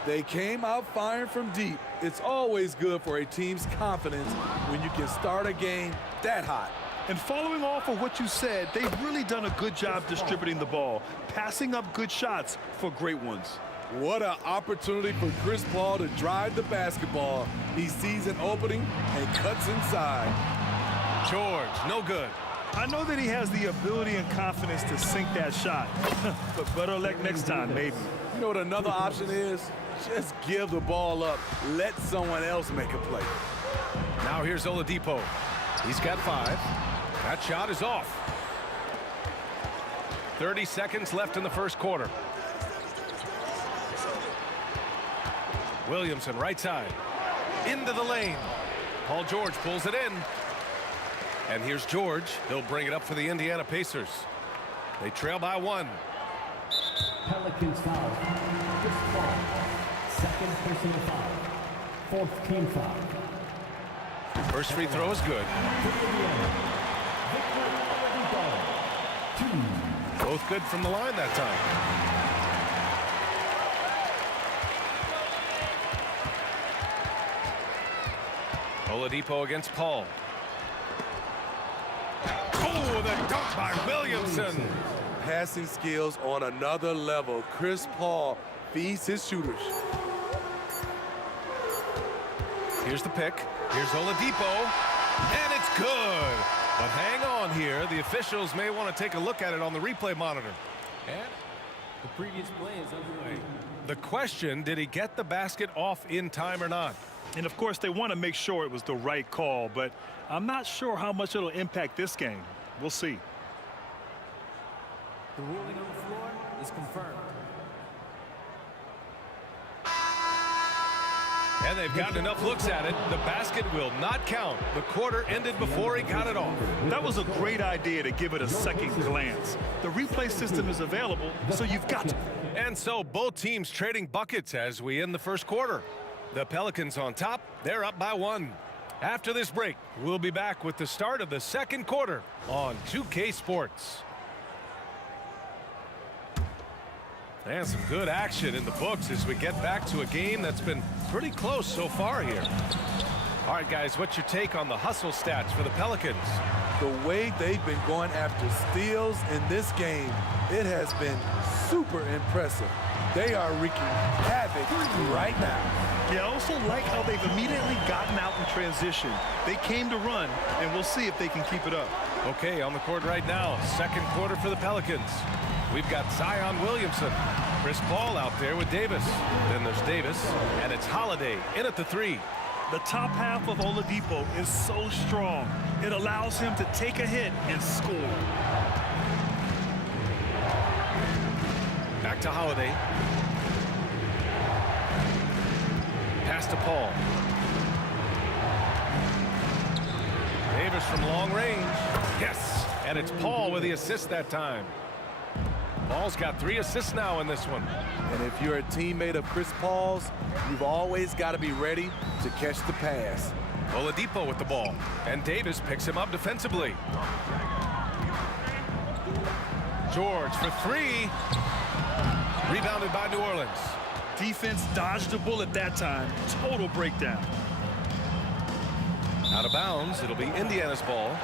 They came out firing from deep. It's always good for a team's confidence when you can start a game that hot. And following off of what you said, they've really done a good job distributing the ball, passing up good shots for great ones. What an opportunity for Chris Paul to drive the basketball. He sees an opening and cuts inside. George, no good. I know that he has the ability and confidence to sink that shot, but better luck next time, maybe. You know what another option is? Just give the ball up. Let someone else make a play. Now here's Oladipo. He's got 5. That shot is off. 30 seconds left in the first quarter. Williamson, right side. Into the lane. Paul George pulls it in. And here's George. He'll bring it up for the Indiana Pacers. They trail by 1. Pelicans foul. Chris Paul. Second personal foul. Fourth team foul. First free throw is good. Both good from the line that time. Oladipo against Paul. Oh, the dunk by Williamson. Passing skills on another level. Chris Paul feeds his shooters. Here's the pick. Here's Oladipo. And it's good. But hang on here. The officials may want to take a look at it on the replay monitor. And the previous play is underway. The question, did he get the basket off in time or not? And of course, they want to make sure it was the right call, but I'm not sure how much it'll impact this game. We'll see. The ruling on the floor is confirmed. And they've gotten enough looks at it. The basket will not count. The quarter ended before he got it off. That was a great idea to give it a second glance. The replay system is available, so you've got to. And so both teams trading buckets as we end the first quarter. The Pelicans on top. They're up by 1. After this break, we'll be back with the start of the second quarter on 2K Sports. And some good action in the books as we get back to a game that's been pretty close so far here. All right, guys, what's your take on the hustle stats for the Pelicans? The way they've been going after steals in this game, it has been super impressive. They are wreaking havoc right now. Yeah, I also like how they've immediately gotten out in transition. They came to run, and we'll see if they can keep it up. Okay, on the court right now, second quarter for the Pelicans. We've got Zion Williamson, Chris Paul out there with Davis. Then there's Davis, and it's Holiday in at the 3. The top half of Oladipo is so strong. It allows him to take a hit and score. Back to Holiday. Pass to Paul. Davis from long range. Yes, and it's Paul with the assist that time. Paul's got 3 assists now in this one. And if you're a teammate of Chris Paul's, you've always got to be ready to catch the pass. Oladipo with the ball, and Davis picks him up defensively. George for 3. Rebounded by New Orleans. Defense dodged the bullet that time. Total breakdown. Out of bounds. It'll be Indiana's ball.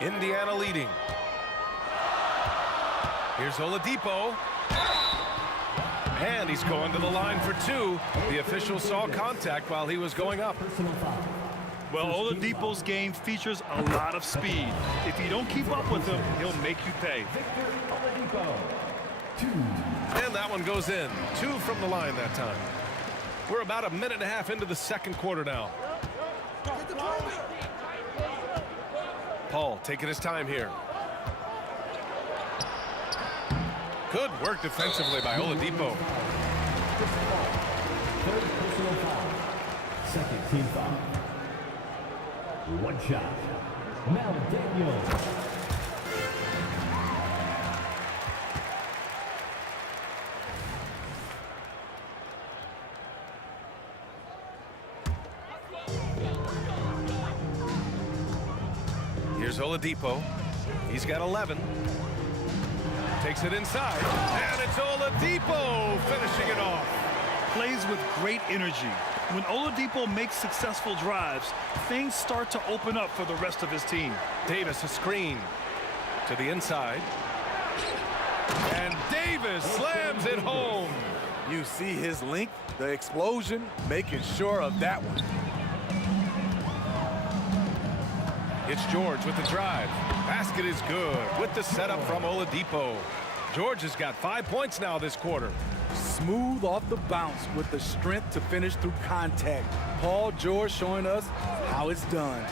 Indiana leading. Here's Oladipo. And he's going to the line for 2. The official saw contact while he was going up. Well, Oladipo's game features a lot of speed. If you don't keep up with him, he'll make you pay. And that one goes in. 2 from the line that time. We're about a minute and a half into the second quarter now. Paul taking his time here. Good work defensively by Oladipo. Third personal foul. Second team foul. 1 shot. Now Daniel. Here's Oladipo. He's got 11. Takes it inside, and it's Oladipo finishing it off. Plays with great energy. When Oladipo makes successful drives, things start to open up for the rest of his team. Davis a screen to the inside. And Davis slams it home. You see his length, the explosion, making sure of that one. It's George with the drive. Basket is good with the setup from Oladipo. George has got 5 points now this quarter. Smooth off the bounce with the strength to finish through contact. Paul George showing us how it's done.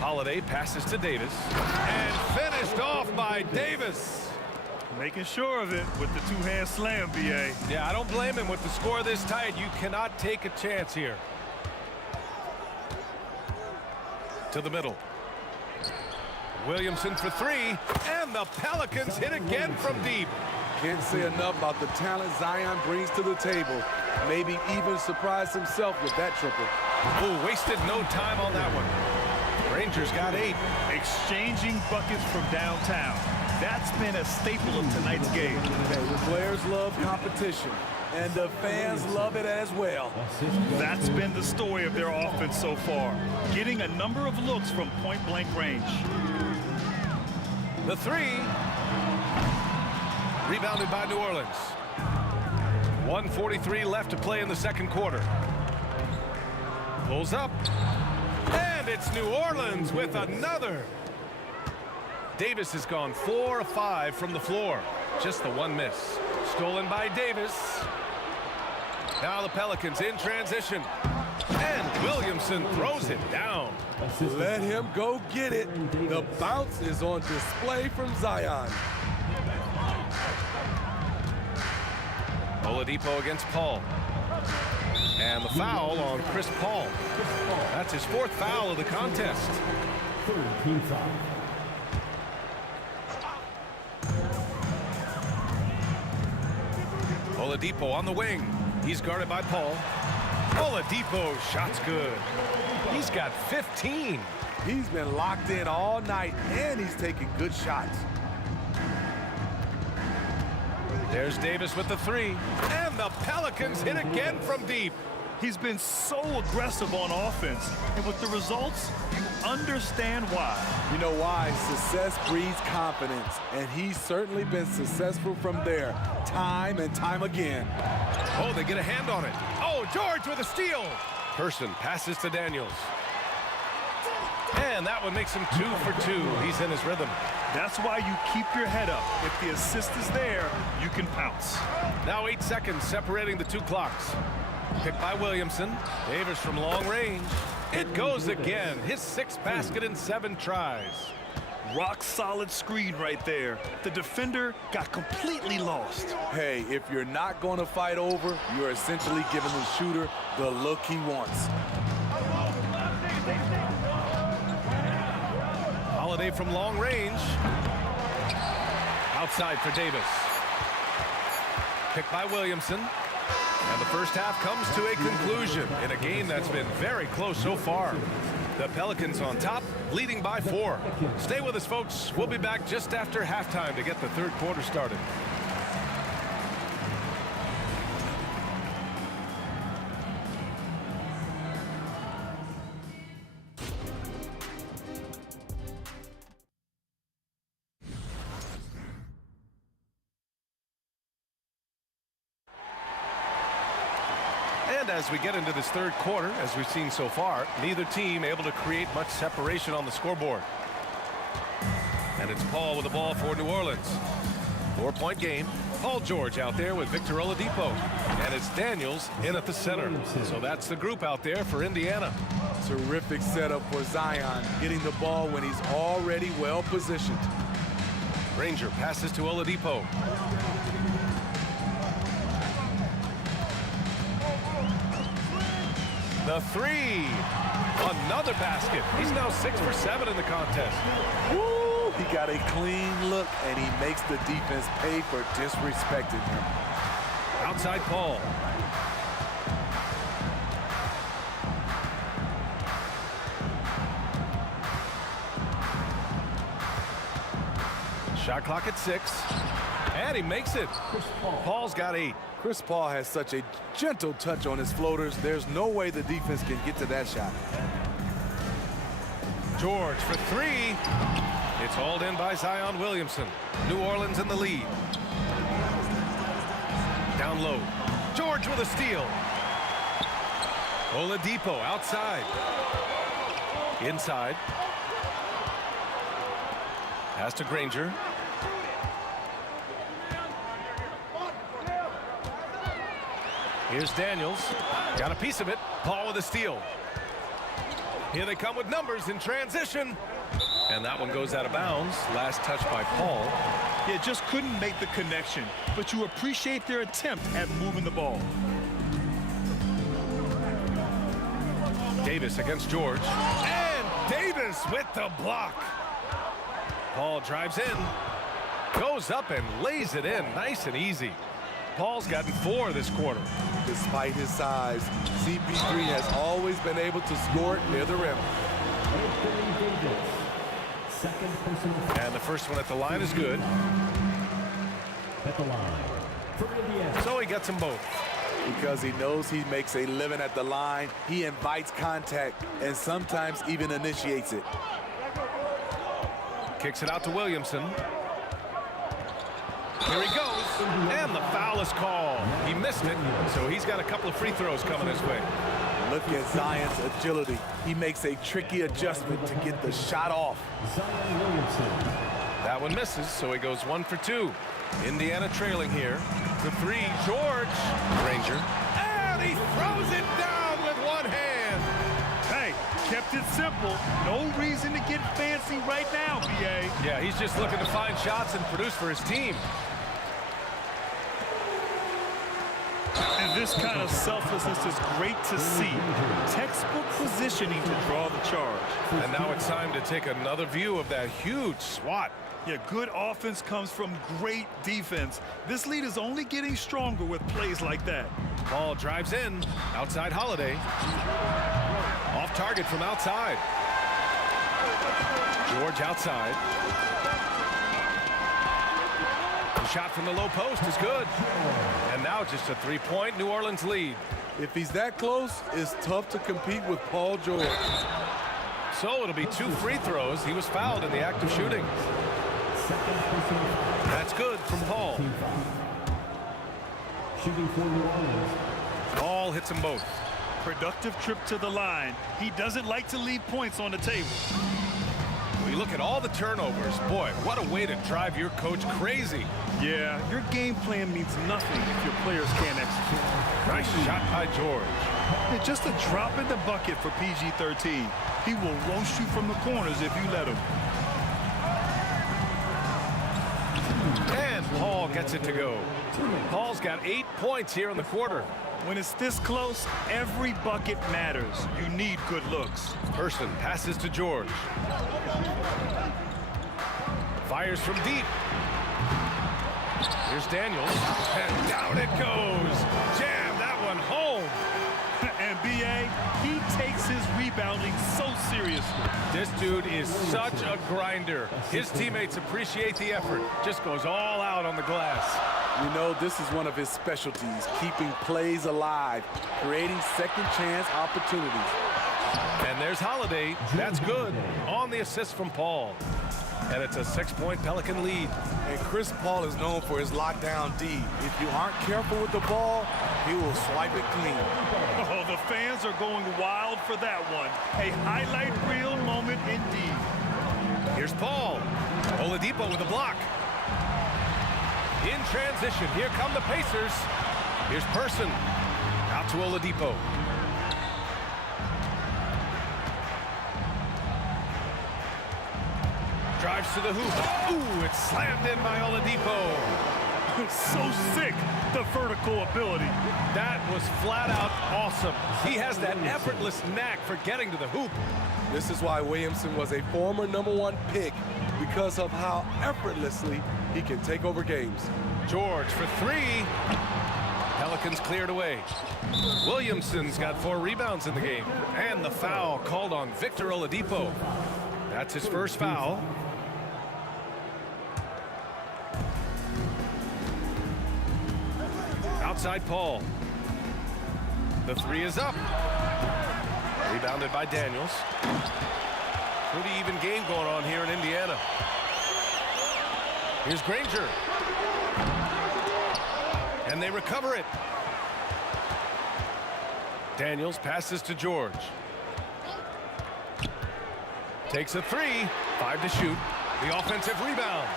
Holiday passes to Davis and finished off by Davis. Making sure of it with the two-hand slam, B.A. Yeah, I don't blame him. With the score this tight, you cannot take a chance here. To the middle. Williamson for three, and the Pelicans hit again from deep. Can't say enough about the talent Zion brings to the table. Maybe even surprised himself with that triple. Ooh, wasted no time on that one. Rangers got 8. Exchanging buckets from downtown. That's been a staple of tonight's game. The players love competition, and the fans love it as well. That's been the story of their offense so far, getting a number of looks from point-blank range. The three, rebounded by New Orleans. 1:43 left to play in the second quarter. Pulls up, and it's New Orleans with another. Davis has gone 4 of 5 from the floor. Just the one miss. Stolen by Davis. Now the Pelicans in transition. And Williamson throws it down. Let him go get it. The bounce is on display from Zion. Oladipo against Paul. And the foul on Chris Paul. That's his 4th foul of the contest. Team foul. Oladipo on the wing. He's guarded by Paul. Oladipo, shot's good. He's got 15. He's been locked in all night, and he's taking good shots. There's Davis with the three. And the Pelicans hit again from deep. He's been so aggressive on offense, and with the results, you understand why. You know why? Success breeds confidence, and he's certainly been successful from there, time and time again. Oh, they get a hand on it. Oh, George with a steal. Person passes to Daniels. And that one makes him 2 for 2. He's in his rhythm. That's why you keep your head up. If the assist is there, you can pounce. Now 8 seconds separating the two clocks. Picked by Williamson. Davis from long range. It goes again. His 6th basket in 7 tries. Rock solid screen right there. The defender got completely lost. Hey, if you're not going to fight over, you're essentially giving the shooter the look he wants. Holiday from long range. Outside for Davis. Picked by Williamson. And the first half comes to a conclusion in a game that's been very close so far. The Pelicans on top, leading by 4. Stay with us, folks. We'll be back just after halftime to get the third quarter started. And as we get into this third quarter, as we've seen so far, neither team able to create much separation on the scoreboard. And it's Paul with the ball for New Orleans. 4-point game. Paul George out there with Victor Oladipo. And it's Daniels in at the center. So that's the group out there for Indiana. Terrific setup for Zion, getting the ball when he's already well positioned. Ranger passes to Oladipo. The three. Another basket. He's now 6 for 7 in the contest. Woo! He got a clean look, and he makes the defense pay for disrespecting him. Outside Paul. Shot clock at 6. And he makes it. Paul's got 8. Chris Paul has such a gentle touch on his floaters. There's no way the defense can get to that shot. George for 3. It's hauled in by Zion Williamson. New Orleans in the lead. Down low. George with a steal. Oladipo outside. Inside. Pass to Granger. Here's Daniels. Got a piece of it. Paul with a steal. Here they come with numbers in transition. And that one goes out of bounds. Last touch by Paul. Yeah, just couldn't make the connection. But you appreciate their attempt at moving the ball. Davis against George. And Davis with the block. Paul drives in. Goes up and lays it in. Nice and easy. Paul's gotten 4 this quarter. Despite his size, CP3 has always been able to score it near the rim. And the first one at the line is good. So he gets them both. Because he knows he makes a living at the line, he invites contact and sometimes even initiates it. Kicks it out to Williamson. Here he goes, and the foul is called. He missed it, so he's got a couple of free throws coming his way. Look at Zion's agility. He makes a tricky adjustment to get the shot off. That one misses, so he goes 1 for 2. Indiana trailing here. The 3, George. Granger. And he throws it down with one hand. Hey, kept it simple. No reason to get fancy right now, BA. Yeah, he's just looking to find shots and produce for his team. And this kind of selflessness is great to see. Textbook positioning to draw the charge. And now it's time to take another view of that huge swat. Yeah, good offense comes from great defense. This lead is only getting stronger with plays like that. Paul drives in. Outside Holiday. Off target from outside. George outside. The shot from the low post is good. And now just a 3-point New Orleans lead. If he's that close, it's tough to compete with Paul George. So it'll be 2 free throws. He was fouled in the act of shooting. That's good from Paul. Shooting for New Orleans. Paul hits them both. Productive trip to the line. He doesn't like to leave points on the table. We look at all the turnovers. Boy, what a way to drive your coach crazy. Yeah, your game plan means nothing if your players can't execute. Nice shot by George. Yeah, just a drop in the bucket for PG-13. He will roast you from the corners if you let him. And Paul gets it to go. Paul's got 8 points here in the quarter. When it's this close, every bucket matters. You need good looks. Person passes to George. Fires from deep. Here's Daniels. And down it goes. Jam that one home. And B.A., he takes his rebounding so seriously. This dude is such a grinder. His teammates appreciate the effort. Just goes all out on the glass. You know, this is one of his specialties, keeping plays alive, creating second chance opportunities. And there's Holiday. That's good. On the assist from Paul. And it's a 6-point Pelican lead. And Chris Paul is known for his lockdown D. If you aren't careful with the ball, he will swipe it clean. Oh, the fans are going wild for that one. A highlight reel moment indeed. Here's Paul. Oladipo with a block. In transition, here come the Pacers. Here's Person. Out to Oladipo. Drives to the hoop. Ooh, it's slammed in by Oladipo. So sick, the vertical ability. That was flat out awesome. He has that effortless knack for getting to the hoop. This is why Williamson was a former #1 pick, because of how effortlessly he can take over games. George for 3. Pelicans cleared away. Williamson's got 4 rebounds in the game. And the foul called on Victor Oladipo. That's his first foul. Outside Paul. The three is up. Rebounded by Daniels. Pretty even game going on here in Indiana. Here's Granger. And they recover it. Daniels passes to George. Takes a three. 5 to shoot. The offensive rebound.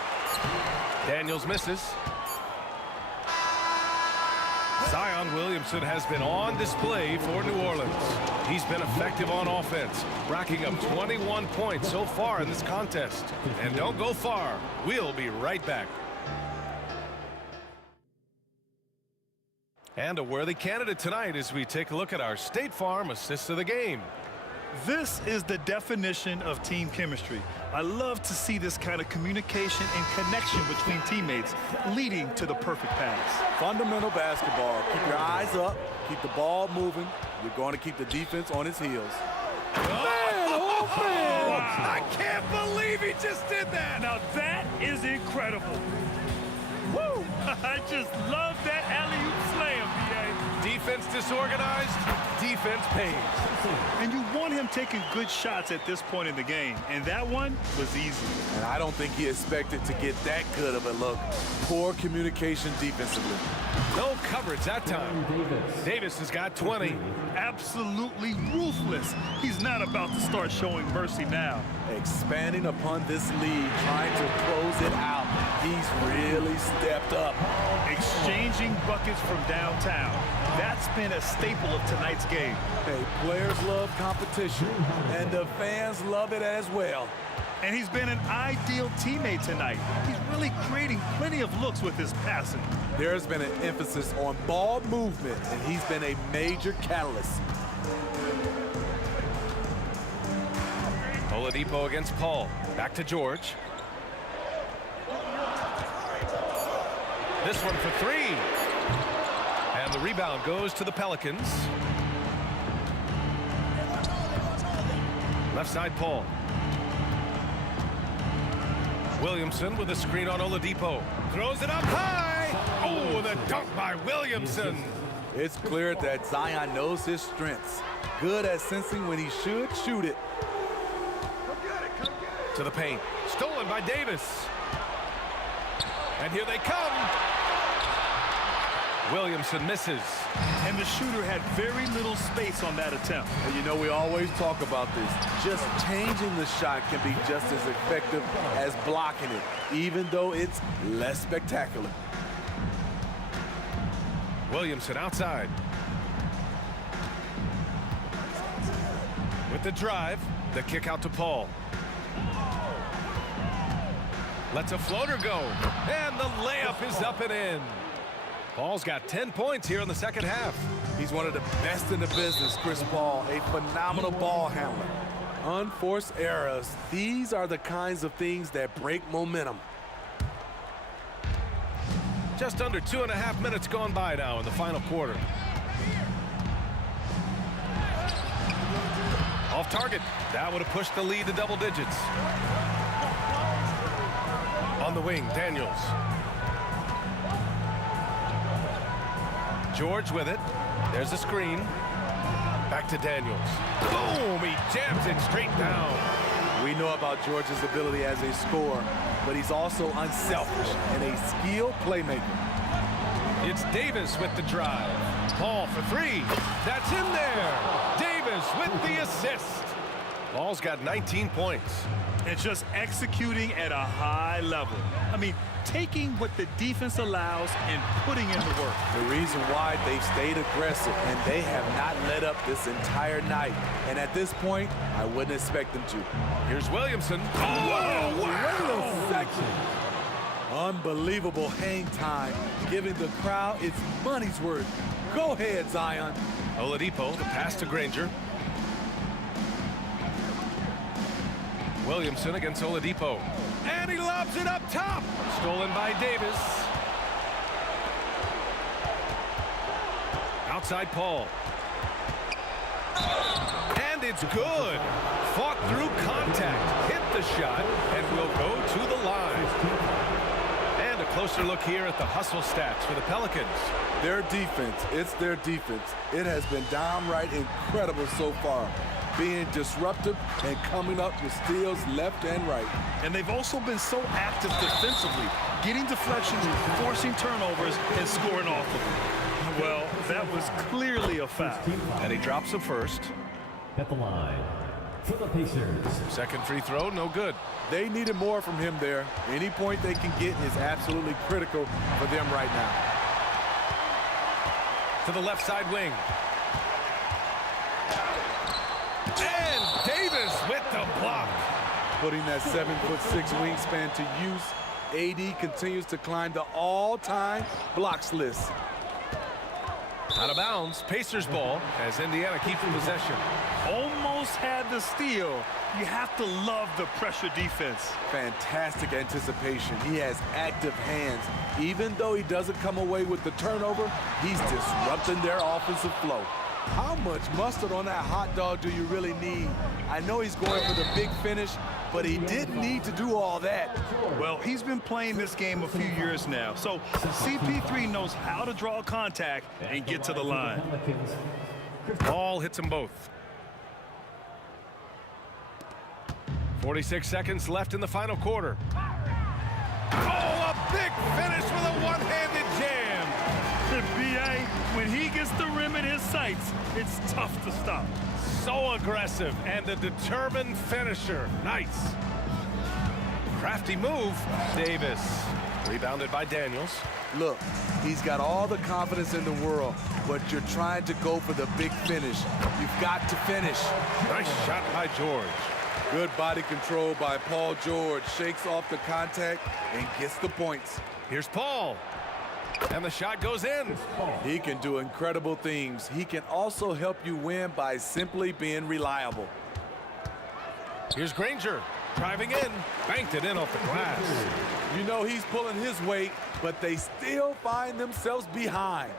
Daniels misses. Zion Williamson has been on display for New Orleans. He's been effective on offense, racking up 21 points so far in this contest. And don't go far. We'll be right back. And a worthy candidate tonight as we take a look at our State Farm assists of the game. This is the definition of team chemistry. I love to see this kind of communication and connection between teammates leading to the perfect pass. Fundamental basketball. Keep your eyes up. Keep the ball moving. You're going to keep the defense on his heels. I can't believe he just did that. Now that is incredible. Woo! I just love that alley-oop slam, B.A. Defense disorganized, defense pays. And you want him taking good shots at this point in the game, and that one was easy. And I don't think he expected to get that good of a look. Poor communication defensively. No coverage that time. Davis has got 20. Absolutely ruthless. He's not about to start showing mercy now. Expanding upon this lead, trying to close it out. He's really stepped up. Exchanging buckets from downtown. That's been a staple of tonight's game. Hey, players love competition, and the fans love it as well. And he's been an ideal teammate tonight. He's really creating plenty of looks with his passing. There's been an emphasis on ball movement, and he's been a major catalyst. Oladipo against Paul. Back to George. This one for three. And the rebound goes to the Pelicans. Left side, Paul. Williamson with a screen on Oladipo. Throws it up high. Oh, the dunk by Williamson. It's clear that Zion knows his strengths. Good at sensing when he should shoot it. To the paint. Stolen by Davis. And here they come. Williamson misses. And the shooter had very little space on that attempt. And you know, we always talk about this. Just changing the shot can be just as effective as blocking it, even though it's less spectacular. Williamson outside. With the drive, the kick out to Paul. Lets a floater go. And the layup is up and in. Paul's got 10 points here in the second half. He's one of the best in the business, Chris Paul, a phenomenal ball handler. Unforced errors, these are the kinds of things that break momentum. Just under 2.5 minutes gone by now in the final quarter. Off target. That would have pushed the lead to double digits. On the wing, Daniels. George with it. There's a screen. Back to Daniels. Boom! He jams it straight down. We know about George's ability as a scorer, but he's also unselfish and a skilled playmaker. It's Davis with the drive. Paul for three. That's in there. Davis with the assist. Paul's got 19 points. And just executing at a high level. I mean, taking what the defense allows and putting in the work. The reason why they've stayed aggressive and they have not let up this entire night. And at this point, I wouldn't expect them to. Here's Williamson. Oh, wow. Wait a second. Unbelievable hang time, giving the crowd its money's worth. Go ahead, Zion. Oladipo, the pass to Granger. Williamson against Oladipo. And he lobs it up top. Stolen by Davis. Outside Paul. And it's good. Fought through contact. Hit the shot and will go to the line. And a closer look here at the hustle stats for the Pelicans. Their defense, it's their defense. It has been downright incredible so far, being disruptive and coming up with steals left and right. And they've also been so active defensively, getting deflections, forcing turnovers, and scoring off of them. Well, that was clearly a foul. And he drops the first. At the line for the Pacers. Second free throw, no good. They needed more from him there. Any point they can get is absolutely critical for them right now. To the left side wing. And Davis with the block. Putting that 7'6" wingspan to use, AD continues to climb the all-time blocks list. Out of bounds, Pacers ball as Indiana keeps possession. Almost had the steal. You have to love the pressure defense. Fantastic anticipation. He has active hands. Even though he doesn't come away with the turnover, he's disrupting their offensive flow. How much mustard on that hot dog do you really need? I know he's going for the big finish, but he didn't need to do all that. Well, he's been playing this game a few years now, so CP3 knows how to draw contact and get to the line. Ball hits them both. 46 seconds left in the final quarter. Oh, a big finish with a one-handed jam. The BA, when he gets the rim in his sights, it's tough to stop. So aggressive and a determined finisher. Nice. Crafty move. Davis. Rebounded by Daniels. Look, he's got all the confidence in the world, but you're trying to go for the big finish. You've got to finish. Nice shot by George. Good body control by Paul George. Shakes off the contact and gets the points. Here's Paul. And the shot goes in. He can do incredible things. He can also help you win by simply being reliable. Here's Granger. Driving in. Banked it in off the glass. You know he's pulling his weight, but they still find themselves behind.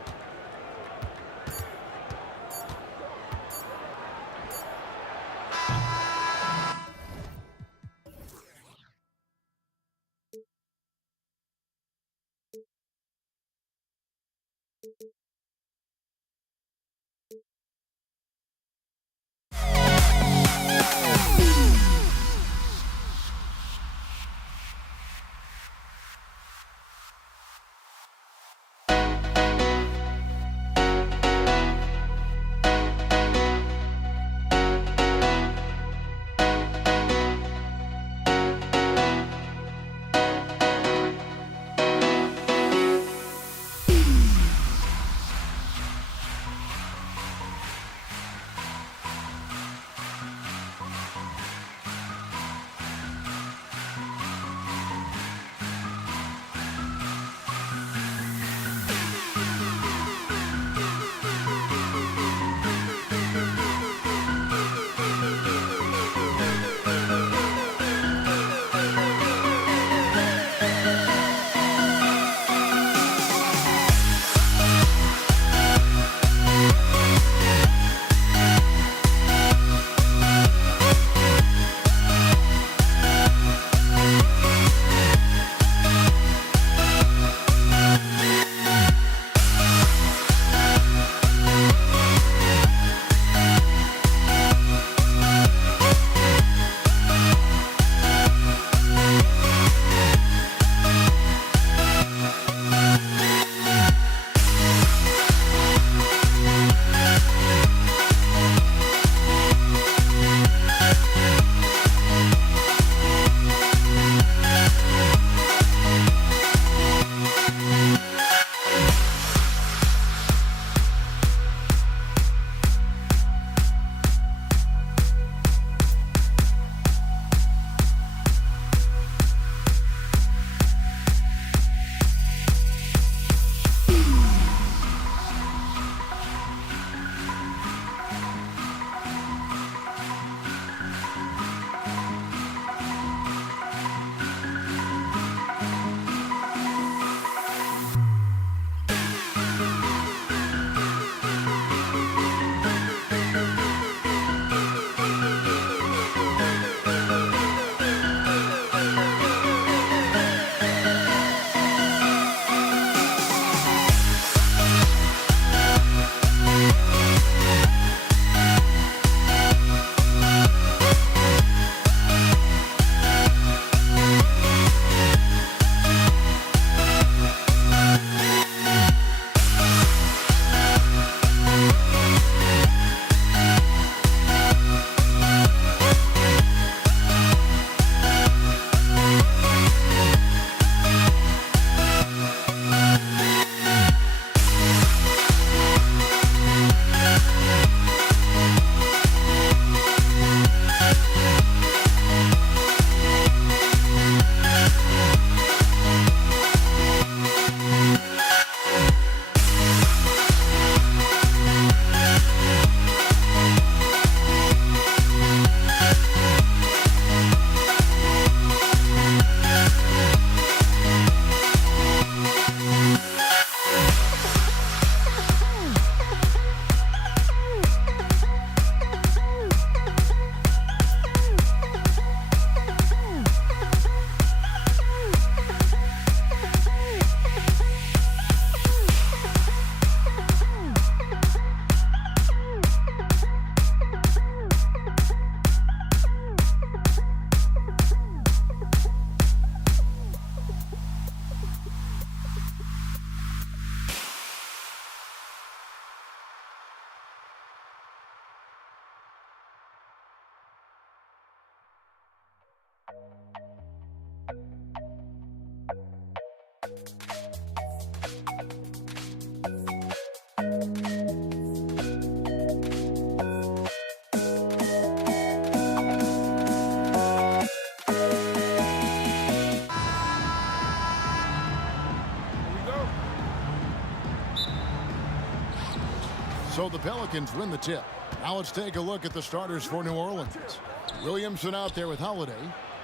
So the Pelicans win the tip. Now let's take a look at the starters for New Orleans. Williamson out there with Holiday.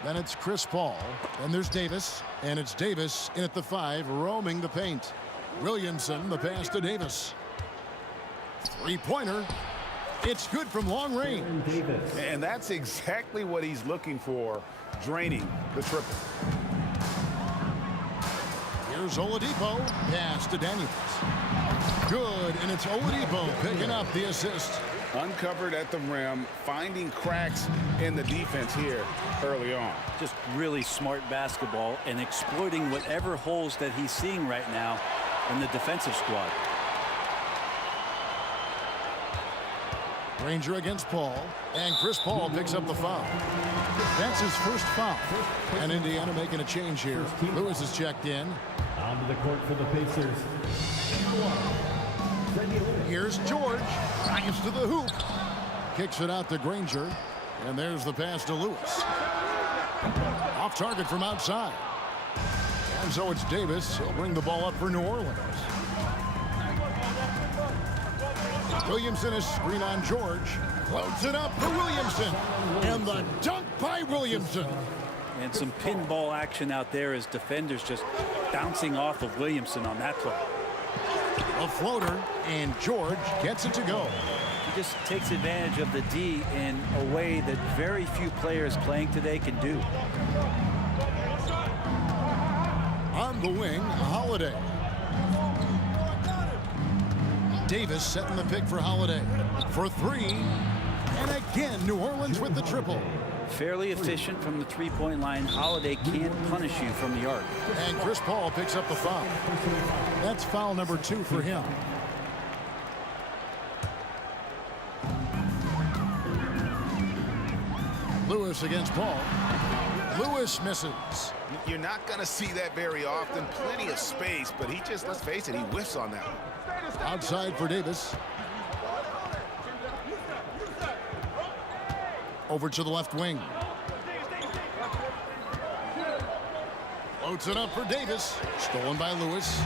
Then it's Chris Paul. Then there's Davis. And it's Davis in at the 5, roaming the paint. Williamson, the pass to Davis. Three-pointer. It's good from long range. And that's exactly what he's looking for, draining the triple. Here's Oladipo. Pass to Daniels. Good, and it's Oladipo picking up the assist. Uncovered at the rim, finding cracks in the defense here early on. Just really smart basketball and exploiting whatever holes that he's seeing right now in the defensive squad. Ranger against Paul, and Chris Paul picks up the foul. That's his first foul. And Indiana making a change here. Lewis is checked in. Onto the court for the Pacers. Here's George. Drives to the hoop. Kicks it out to Granger. And there's the pass to Lewis. Off target from outside. And so it's Davis. He'll bring the ball up for New Orleans. Williamson is screen on George. Floats it up for Williamson. And the dunk by Williamson. And some pinball action out there as defenders just bouncing off of Williamson on that play. A floater, and George gets it to go. He just takes advantage of the D in a way that very few players playing today can do. On the wing, Holiday. Davis setting the pick for Holiday. For 3. And again, New Orleans with the triple. Fairly efficient from the three-point line. Holiday can't punish you from the arc. And Chris Paul picks up the foul. That's foul number 2 for him. Lewis against Paul. Lewis misses. You're not going to see that very often. Plenty of space, but he just, let's face it, he whiffs on that one. Outside for Davis. Over to the left wing. Floats it up for Davis. Stolen by Lewis.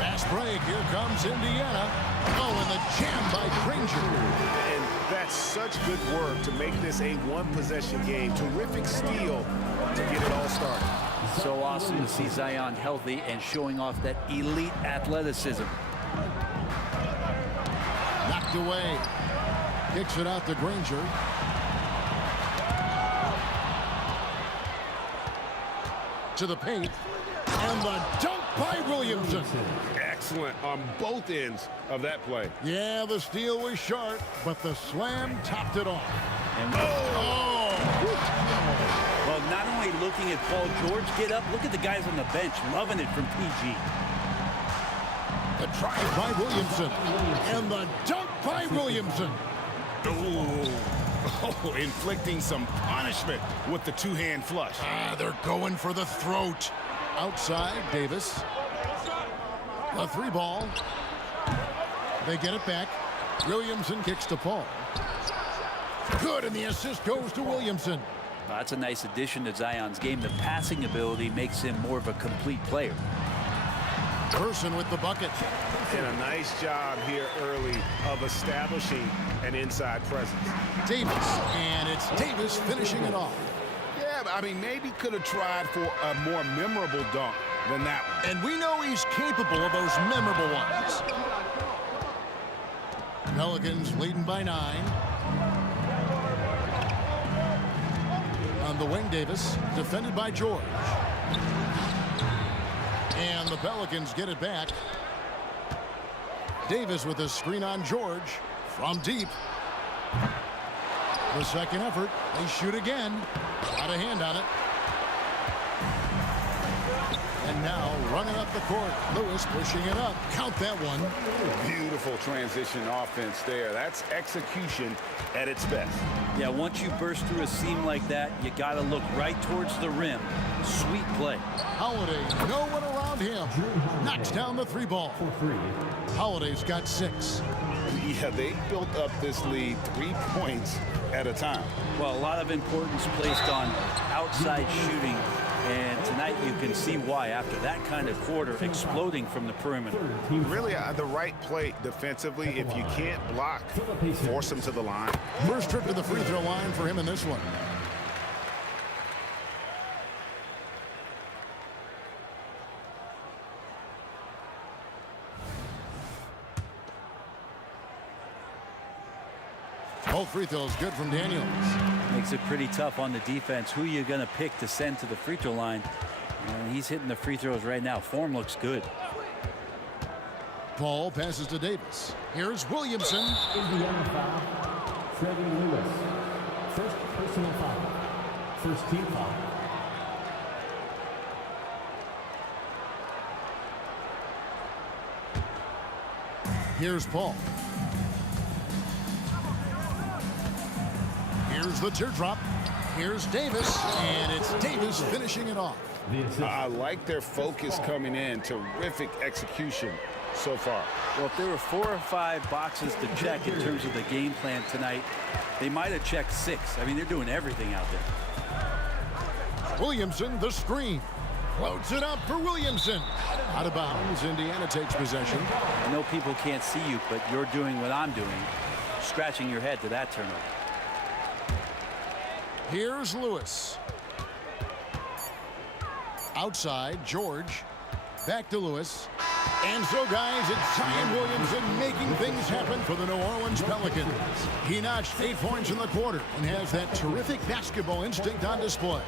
Fast break. Here comes Indiana. Oh, and the jam by Granger. And that's such good work to make this a one-possession game. Terrific steal to get it all started. So awesome to see Zion healthy and showing off that elite athleticism. Knocked away. Kicks it out to Granger. To the paint. And the dunk by Williamson. Excellent on both ends of that play. Yeah, the steal was sharp, but the slam topped it off. And well, not only looking at Paul George get up, look at the guys on the bench loving it from PG. The drive by Williamson. And the dunk by Williamson. Oh, inflicting some punishment with the two-hand flush. They're going for the throat. Outside, Davis. The 3 ball. They get it back. Williamson kicks to Paul. Good, and the assist goes to Williamson. That's a nice addition to Zion's game. The passing ability makes him more of a complete player. Person with the bucket. And a nice job here early of establishing an inside presence. Davis, and it's Davis finishing it off. Yeah, but I mean, maybe could have tried for a more memorable dunk than that one. And we know he's capable of those memorable ones. Pelicans leading by 9. On the wing, Davis, defended by George. And the Pelicans get it back. Davis with a screen on George from deep. The second effort. They shoot again. Got a hand on it. And now running up the court. Lewis pushing it up. Count that one. Beautiful transition offense there. That's execution at its best. Yeah, once you burst through a seam like that, you got to look right towards the rim. Sweet play. Holiday, no one around him. Knocks down the 3 ball. Holiday's got 6. Yeah, they built up this lead 3 points at a time. Well, a lot of importance placed on outside shooting And tonight you can see why after that kind of quarter exploding from the perimeter. Really the right play defensively. If you can't block, force him to the line. First trip to the free throw line for him in this one. Both free throws good from Daniels. Makes it pretty tough on the defense. Who you're going to pick to send to the free throw line. And he's hitting the free throws right now. Form looks good. Paul passes to Davis. Here's Williamson. Indiana foul. Freddie Lewis. First personal foul. First team foul. Here's Paul. Here's the teardrop. Here's Davis, and it's Davis finishing it off. I like their focus coming in. Terrific execution so far. Well, if there were 4 or 5 boxes to check in terms of the game plan tonight, they might have checked 6. I mean, they're doing everything out there. Williamson, the screen. Floats it up for Williamson. Out of bounds, Indiana takes possession. I know people can't see you, but you're doing what I'm doing, scratching your head to that turnover. Here's Lewis. Outside, George. Back to Lewis. And so, guys, it's Zion Williamson making things happen for the New Orleans Pelicans. He notched 8 points in the quarter and has that terrific basketball instinct on display.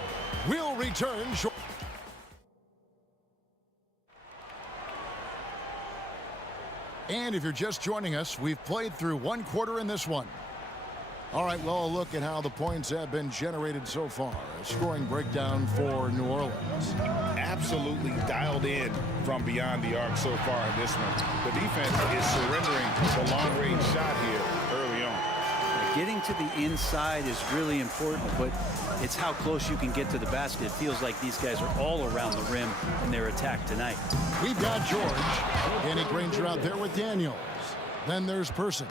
We'll return short. And if you're just joining us, we've played through 1 quarter in this one. All right, well, a look at how the points have been generated so far. A scoring breakdown for New Orleans. Absolutely dialed in from beyond the arc so far in this one. The defense is surrendering the long-range shot here early on. Getting to the inside is really important, but it's how close you can get to the basket. It feels like these guys are all around the rim in their attack tonight. We've got George. Danny Granger out there with Daniels. Then there's Person.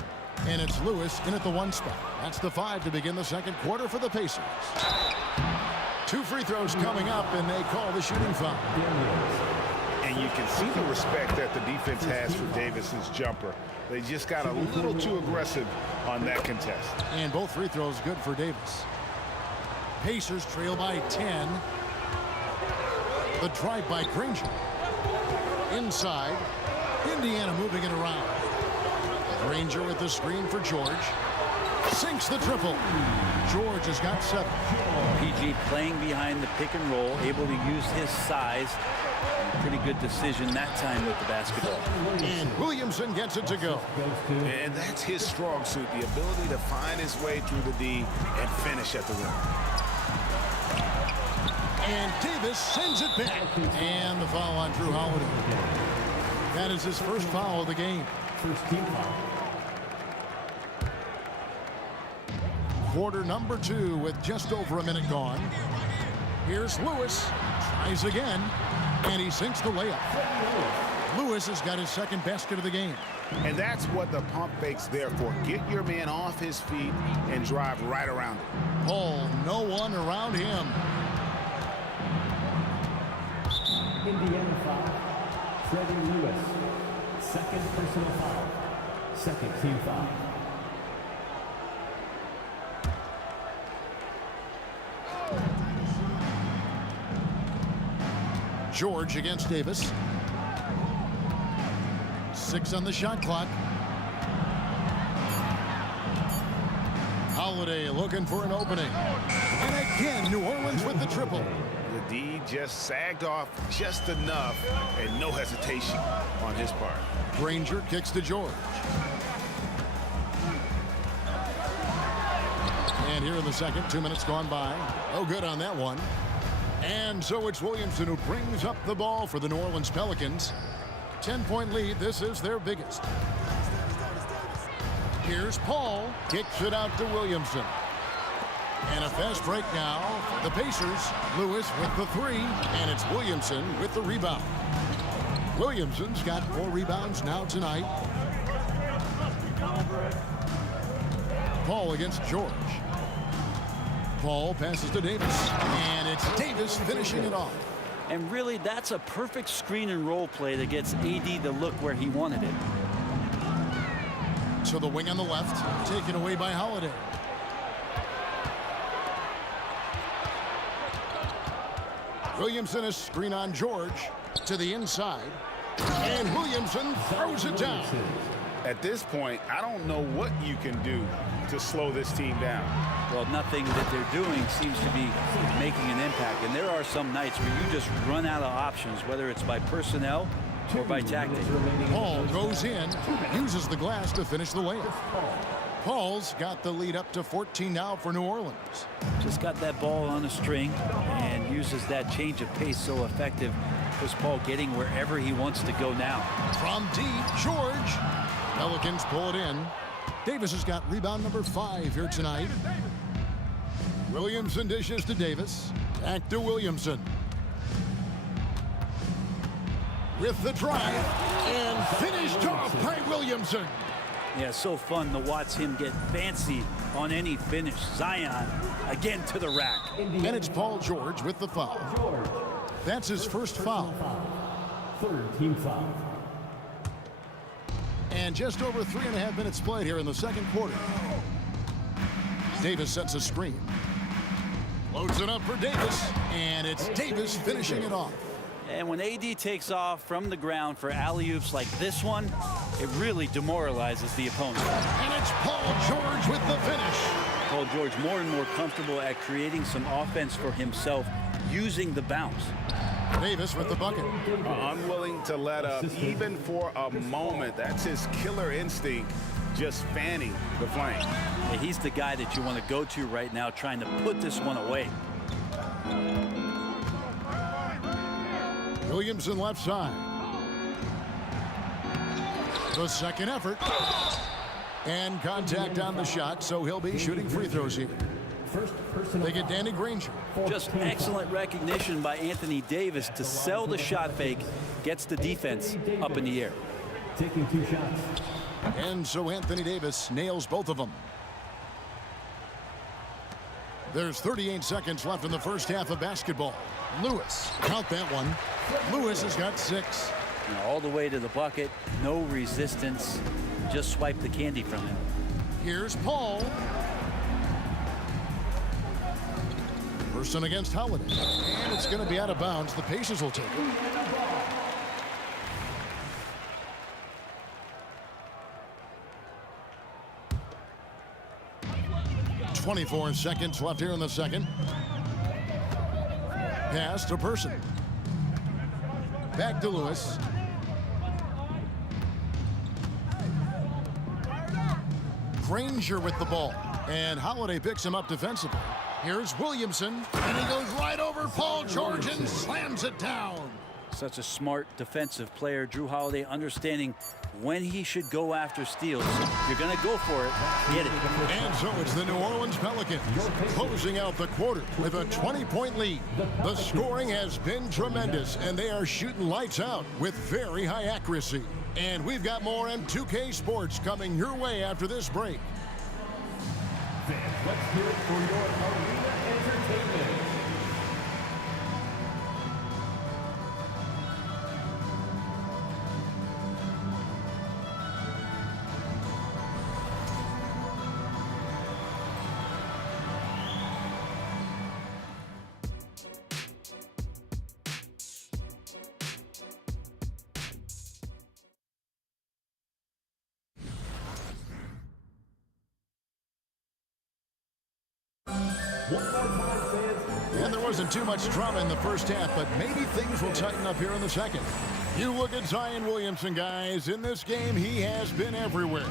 And it's Lewis in at the 1 spot. That's the 5 to begin the second quarter for the Pacers. 2 free throws coming up, and they call the shooting foul. And you can see the respect that the defense has for Davis's jumper. They just got a little too aggressive on that contest. And both free throws good for Davis. Pacers trail by 10. The drive by Granger. Inside. Indiana moving it around. Granger with the screen for George. Sinks the triple. George has got 7. PG playing behind the pick and roll, able to use his size. Pretty good decision that time with the basketball. And Williamson gets it to go. And that's his strong suit, the ability to find his way through the D and finish at the rim. And Davis sends it back. And the foul on Drew Holiday. That is his first foul of the game. First team foul. Quarter number 2 with just over a minute gone. Here's Lewis. Tries again. And he sinks the layup. Lewis has got his second basket of the game. And that's what the pump fake's there for. Get your man off his feet and drive right around it. Paul, no one around him. Indiana foul. Freddie Lewis. Second personal foul. Second team foul. George against Davis. 6 on the shot clock. Holiday looking for an opening. And again, New Orleans with the triple. The D just sagged off just enough and no hesitation on his part. Granger kicks to George. And here in the second, 2 minutes gone by. Oh, good on that one. And so it's Williamson who brings up the ball for the New Orleans Pelicans. 10-point lead. This is their biggest. Here's Paul. Kicks it out to Williamson. And a fast break now for the Pacers. Lewis with the 3. And it's Williamson with the rebound. Williamson's got 4 rebounds now tonight. Paul against George. Paul passes to Davis, and it's Davis finishing it off. And really, that's a perfect screen and roll play that gets AD to look where he wanted it. To the wing on the left, taken away by Holiday. Williamson is screen on George to the inside, and Williamson throws it down. At this point, I don't know what you can do to slow this team down. Well, nothing that they're doing seems to be making an impact. And there are some nights where you just run out of options, whether it's by personnel or by tactic. Paul goes in, uses the glass to finish the layup. Paul's got the lead up to 14 now for New Orleans. Just got that ball on a string and uses that change of pace so effective. Chris Paul getting wherever he wants to go now. From deep, George. Pelicans pull it in. Davis has got rebound number 5 here tonight. Williamson dishes to Davis. Back to Williamson. With the drive, and finished off by Williamson. Yeah, so fun to watch him get fancy on any finish. Zion again to the rack. And it's Paul George with the foul. That's his first foul. Third team foul. And just over 3.5 minutes played here in the second quarter. Davis sets a screen. Loads it up for Davis, and it's Davis finishing it off. And when AD takes off from the ground for alley-oops like this one, it really demoralizes the opponent. And it's Paul George with the finish. Paul George more and more comfortable at creating some offense for himself using the bounce. Davis with the bucket. Unwilling to let up even for a moment. That's his killer instinct, just fanning the flame. Yeah, he's the guy that you want to go to right now, trying to put this one away. Williamson left side. The second effort. And contact on the shot, so he'll be shooting free throws here. They get Danny Granger. Just excellent recognition by Anthony Davis to sell the shot fake, gets the defense up in the air. Taking 2 shots. And so Anthony Davis nails both of them. There's 38 seconds left in the first half of basketball. Lewis, count that one. Lewis has got 6. All the way to the bucket, no resistance, just swipe the candy from him. Here's Paul. Person against Holiday. And it's going to be out of bounds. The Pacers will take it. .24 seconds left here in the second. Pass to Person. Back to Lewis. Granger with the ball. And Holiday picks him up defensively. Here's Williamson, and he goes right over Paul George and slams it down. Such a smart defensive player, Drew Holiday, understanding when he should go after steals. If you're going to go for it, get it. And so it's the New Orleans Pelicans closing out the quarter with a 20-point lead. The scoring has been tremendous, and they are shooting lights out with very high accuracy. And we've got more M2K Sports coming your way after this break. Fans, let's hear it for your arena entertainment. And there wasn't too much drama in the first half, but maybe things will tighten up here in the second. You look at Zion Williamson, guys. In this game, he has been everywhere.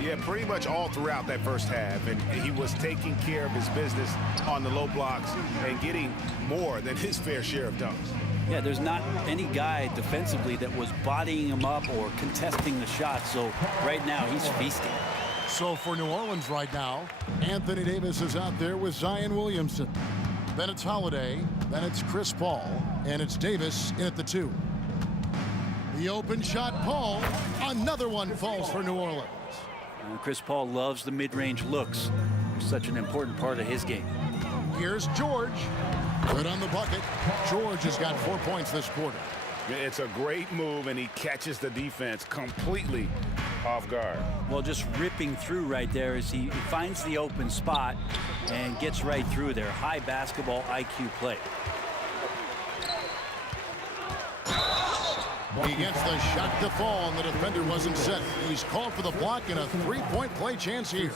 Yeah, pretty much all throughout that first half. And he was taking care of his business on the low blocks and getting more than his fair share of dunks. Yeah, there's not any guy defensively that was bodying him up or contesting the shot. So right now, he's feasting. So for New Orleans right now, Anthony Davis is out there with Zion Williamson. Then it's Holiday, then it's Chris Paul, and it's Davis in at the 2. The open shot, Paul. Another one falls for New Orleans. And Chris Paul loves the mid-range looks. Such an important part of his game. Here's George. Good on the bucket. George has got 4 points this quarter. It's a great move, and he catches the defense completely off guard. Well, just ripping through right there as he finds the open spot and gets right through there. High basketball IQ play. He gets the shot to fall, and the defender wasn't set. He's called for the block and a three-point play chance here.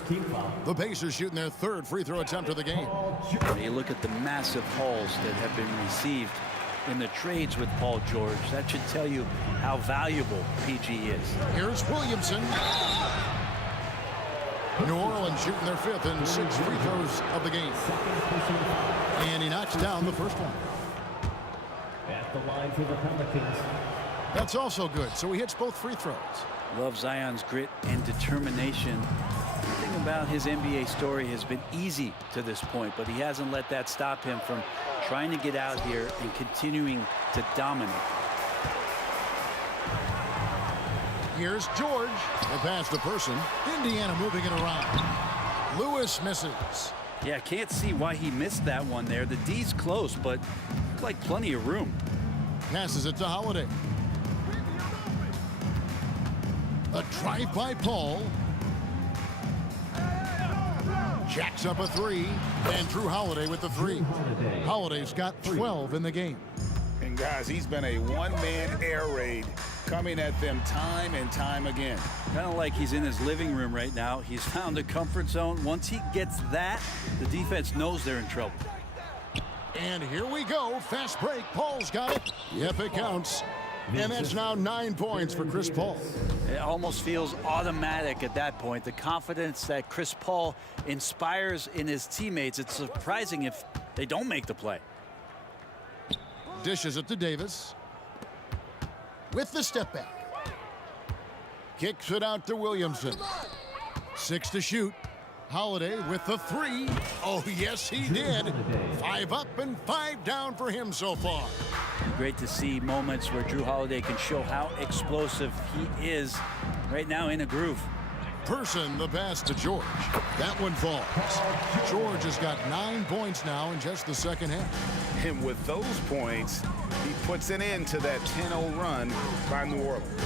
The Pacers shooting their third free throw attempt of the game. You look at the massive hauls that have been received in the trades with Paul George. That should tell you how valuable PG is. Here's Williamson. New Orleans shooting their fifth and 6 free throws of the game. And he knocks down the first one. At the line for the Pelicans. That's also good, so he hits both free throws. Love Zion's grit and determination. The thing about his NBA story has been easy to this point, but he hasn't let that stop him from trying to get out here and continuing to dominate. Here's George. They pass the person. Indiana moving it around. Lewis misses. Yeah, can't see why he missed that one there. The D's close, but looked like plenty of room. Passes it to Holiday. A drive by Paul. Jacks up a three, and Drew Holiday with the three. Holiday's got 12 in the game. And guys, he's been a one-man air raid coming at them time and time again. Kind of like he's in his living room right now. He's found a comfort zone. Once he gets that, the defense knows they're in trouble. And here we go. Fast break. Paul's got it. Yep, it counts. And that's now 9 points for Chris Paul. It almost feels automatic at that point. The confidence that Chris Paul inspires in his teammates. It's surprising if they don't make the play. Dishes it to Davis. With the step back. Kicks it out to Williamson. 6 to shoot. Holiday with the three. Oh, yes, he did. 5 up and 5 down for him so far. Great to see moments where Drew Holiday can show how explosive he is right now in a groove. Person the pass to George. That one falls. George has got 9 points now in just the second half. And with those points, he puts an end to that 10-0 run by New Orleans.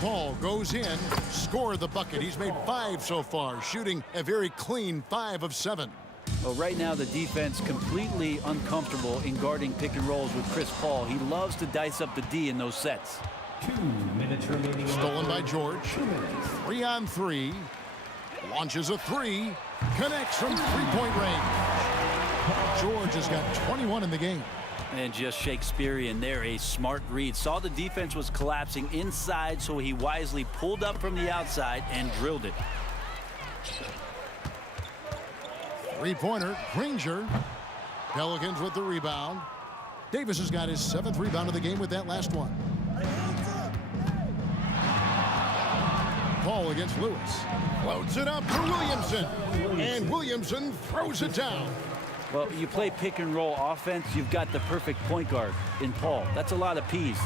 Paul goes in, scored the bucket. He's made 5 so far, shooting a very clean 5 of 7. Well, right now the defense completely uncomfortable in guarding pick and rolls with Chris Paul. He loves to dice up the D in those sets. 2 minutes remaining. Stolen by George. 3 on 3. Launches a 3. Connects from 3-point range. George has got 21 in the game. And just Shakespearean there, a smart read. Saw the defense was collapsing inside, so he wisely pulled up from the outside and drilled it. 3-pointer, Granger. Pelicans with the rebound. Davis has got his 7th rebound of the game with that last one. Paul against Lewis. Floats it up to Williamson. And Williamson throws it down. Well, you play pick and roll offense, you've got the perfect point guard in Paul. That's a lot of P's.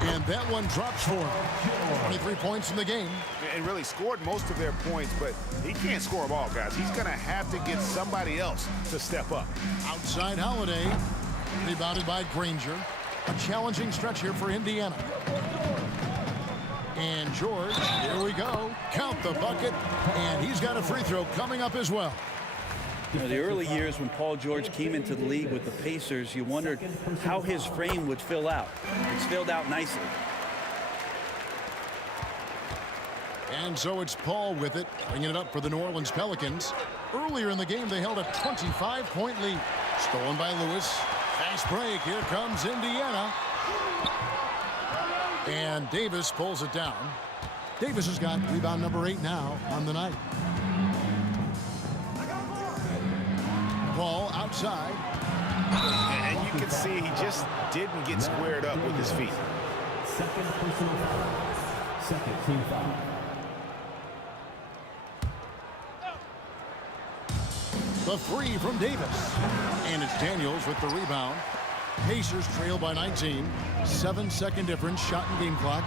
And that one drops for him. 23 points in the game. And really scored most of their points, but he can't score them all, guys. He's going to have to get somebody else to step up. Outside Holiday. Rebounded by Granger. A challenging stretch here for Indiana. And George, here we go. Count the bucket. And he's got a free throw coming up as well. You know, the early years when Paul George came into the league with the Pacers, you wondered how his frame would fill out. It's filled out nicely. And so it's Paul with it, bringing it up for the New Orleans Pelicans. Earlier in the game, they held a 25-point lead. Stolen by Lewis. Fast break. Here comes Indiana. And Davis pulls it down. Davis has got rebound number 8 now on the night. Paul outside. And you can see he just didn't get squared up with his feet. Second personal foul. Second team foul. The three from Davis. And it's Daniels with the rebound. Pacers trail by 19. 7-second difference, shot and game clock.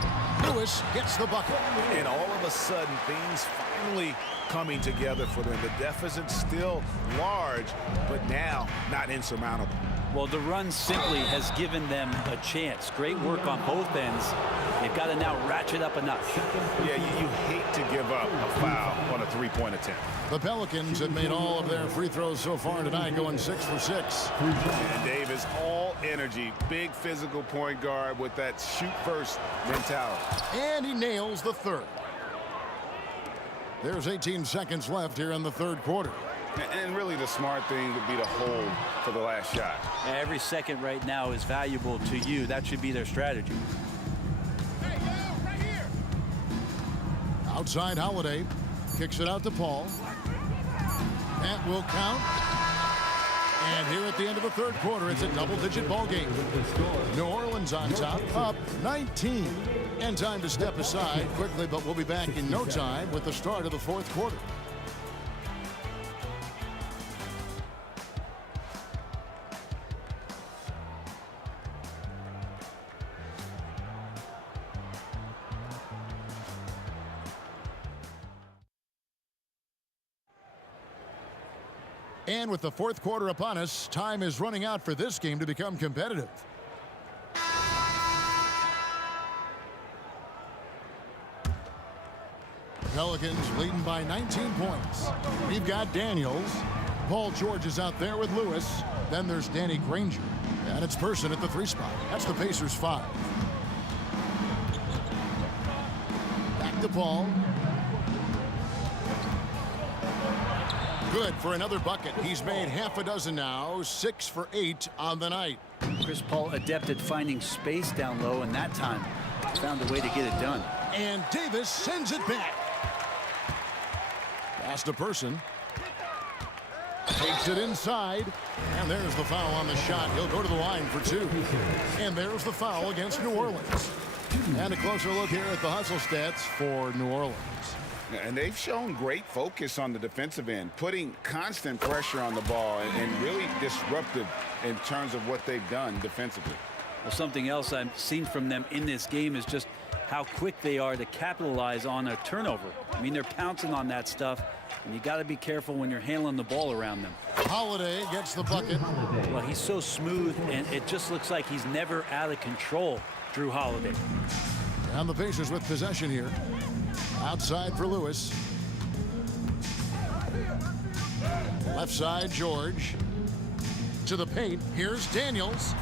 Lewis gets the bucket. And all of a sudden, things finally coming together for them. The deficit's still large, but now not insurmountable. Well, the run simply has given them a chance. Great work on both ends. They've got to now ratchet up a notch. Yeah, you hate to give up a foul on a three-point attempt. The Pelicans have made all of their free throws so far tonight, going 6 for 6. And Davis, all energy, big physical point guard with that shoot-first mentality. And he nails the third. There's 18 seconds left here in the third quarter. And really the smart thing would be to hold for the last shot. Every second right now is valuable to you. That should be their strategy. Outside Holiday. Kicks it out to Paul. That will count. And here at the end of the third quarter, it's a double-digit ball game. New Orleans on top, up 19. And time to step aside quickly, but we'll be back in no time with the start of the fourth quarter. And with the fourth quarter upon us, time is running out for this game to become competitive. Pelicans leading by 19 points. We've got Daniels. Paul George is out there with Lewis. Then there's Danny Granger. And it's Person at the 3 spot. That's the Pacers 5. Back to Paul. Good for another bucket. He's made half a dozen now, 6 for 8 on the night. Chris Paul adept at finding space down low, and that time found a way to get it done. And Davis sends it back. Pass to Person. Takes it inside. And there's the foul on the shot. He'll go to the line for 2. And there's the foul against New Orleans. And a closer look here at the hustle stats for New Orleans. And they've shown great focus on the defensive end, putting constant pressure on the ball and really disruptive in terms of what they've done defensively. Well, something else I've seen from them in this game is just how quick they are to capitalize on a turnover. I mean, they're pouncing on that stuff, and you got to be careful when you're handling the ball around them. Holiday gets the bucket. Well, he's so smooth, and it just looks like he's never out of control, Drew Holiday. And the Pacers with possession here. Outside for Lewis. Left side, George. To the paint. Here's Daniels.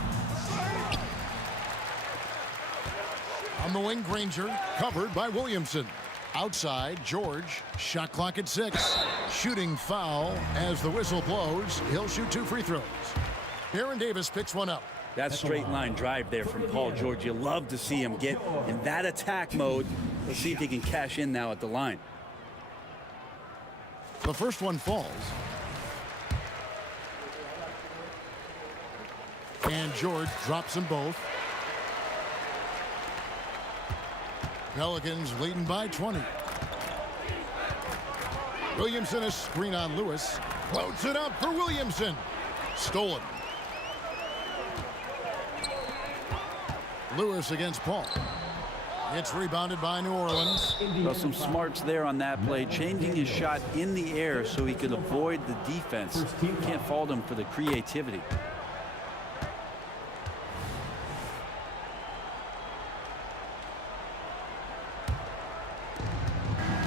On the wing, Granger. Covered by Williamson. Outside, George. Shot clock at 6. Shooting foul as the whistle blows. He'll shoot 2 free throws. Aaron Davis picks one up. That straight line drive there from Paul George. You love to see him get in that attack mode. Let's see if he can cash in now at the line. The first one falls. And George drops them both. Pelicans leading by 20. Williamson, a screen on Lewis. Floats it up for Williamson. Stolen. Lewis against Paul. It's rebounded by New Orleans. Well, some smarts there on that play, changing his shot in the air so he could avoid the defense. Can't fault him for the creativity.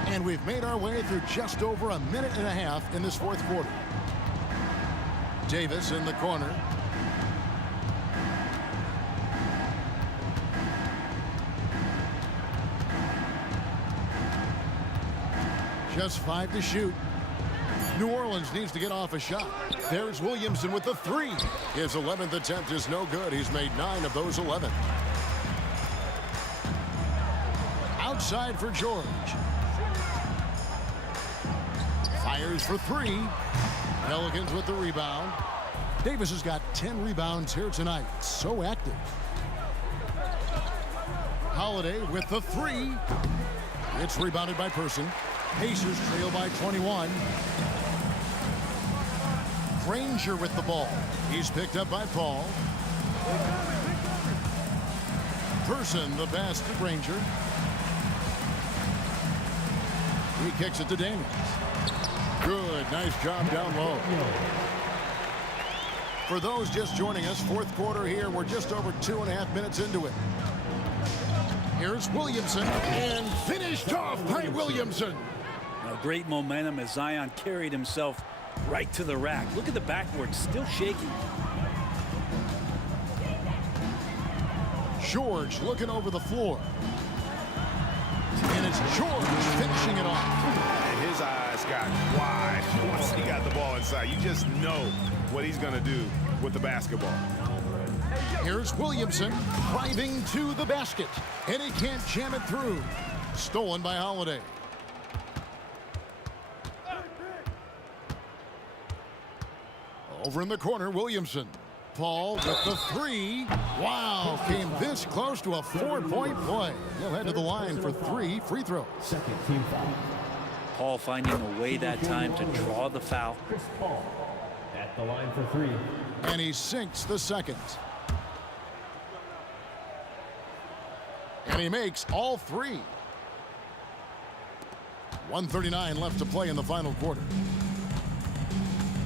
And we've made our way through just over a minute and a half in this fourth quarter. Davis in the corner. Just 5 to shoot. New Orleans needs to get off a shot. There's Williamson with the 3. His 11th attempt is no good. He's made 9 of those 11. Outside for George. Fires for 3. Pelicans with the rebound. Davis has got 10 rebounds here tonight. So active. Holiday with the 3. It's rebounded by Person. Pacers trail by 21. Granger with the ball. He's picked up by Paul. Person the pass to Granger. He kicks it to Daniels. Good, nice job down low. For those just joining us, fourth quarter here. We're just over 2.5 minutes into it. Here's Williamson, and finished off by Williamson. Now, great momentum as Zion carried himself right to the rack. Look at the backboard, still shaking. George looking over the floor. And it's George finishing it off. And his eyes got wide once he got the ball inside. You just know what he's going to do with the basketball. Here's Williamson driving to the basket, and he can't jam it through. Stolen by Holiday. Over in the corner, Williamson. Paul with the three. Wow, came this close to a 4-point play. He'll head to the line for 3 free throws. Second team foul. Paul finding a way that time to draw the foul. Chris Paul at the line for 3. And he sinks the second. And he makes all 3. 1:39 left to play in the final quarter.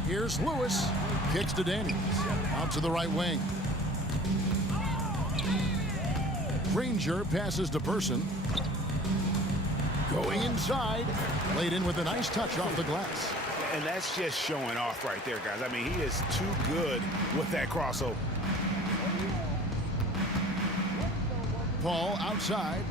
Here's Lewis. Kicks to Daniels. Out to the right wing. Granger passes to Person. Going inside. Laid in with a nice touch off the glass. And that's just showing off right there, guys. I mean, he is too good with that crossover. Paul outside.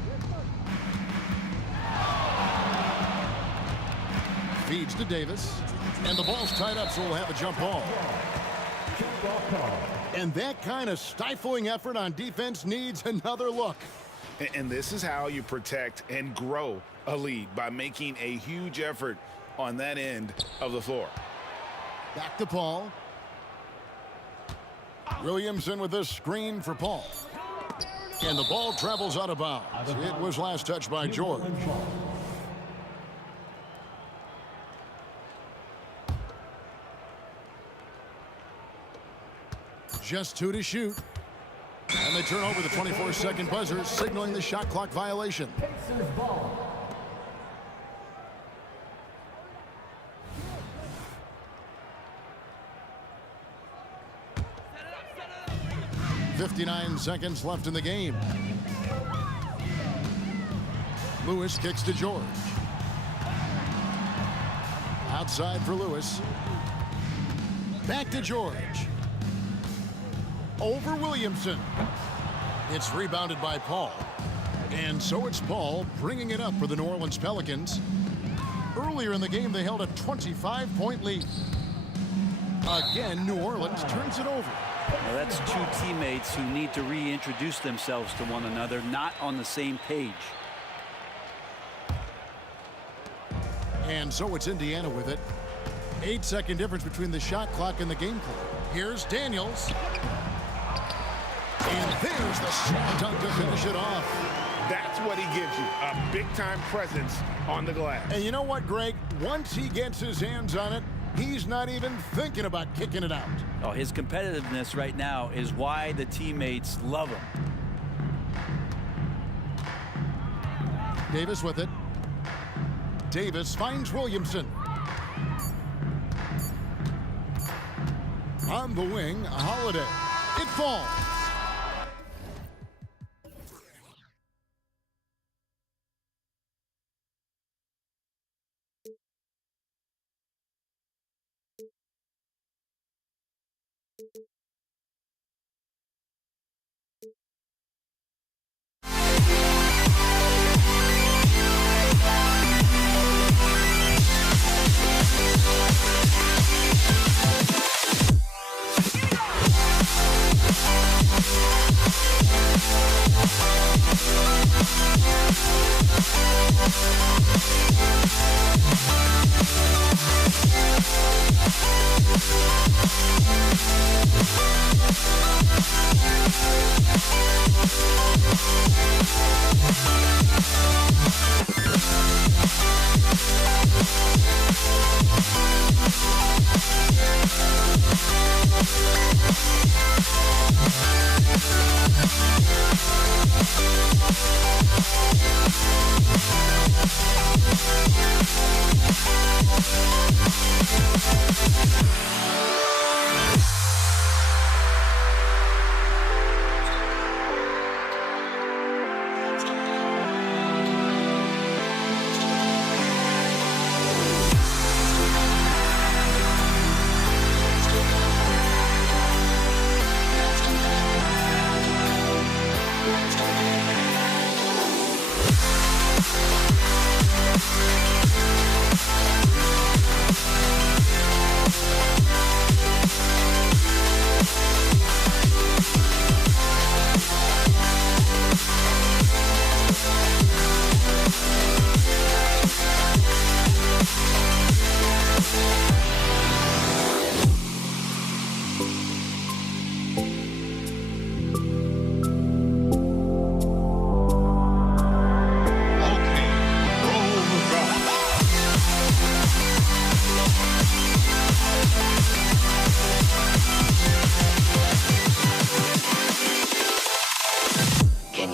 Feeds to Davis. And the ball's tied up, so we'll have a jump ball. And that kind of stifling effort on defense needs another look. And this is how you protect and grow a lead, by making a huge effort on that end of the floor. Back to Paul. Williamson with this screen for Paul. And the ball travels out of bounds. It was last touched by George. Just 2 to shoot. And they turn over the 24-second buzzer, signaling the shot clock violation. Pacers ball. 59 seconds left in the game. Lewis kicks to George. Outside for Lewis. Back to George. Over Williamson. It's rebounded by Paul. And so it's Paul bringing it up for the New Orleans Pelicans. Earlier in the game, they held a 25-point lead. Again, New Orleans turns it over. Well, that's 2 teammates who need to reintroduce themselves to one another, not on the same page. And so it's Indiana with it. 8-second difference between the shot clock and the game clock. Here's Daniels. And there's the slam dunk to finish it off. That's what he gives you, a big-time presence on the glass. And you know what, Greg? Once he gets his hands on it, he's not even thinking about kicking it out. Oh, his competitiveness right now is why the teammates love him. Davis with it. Davis finds Williamson. On the wing, Holiday. It falls.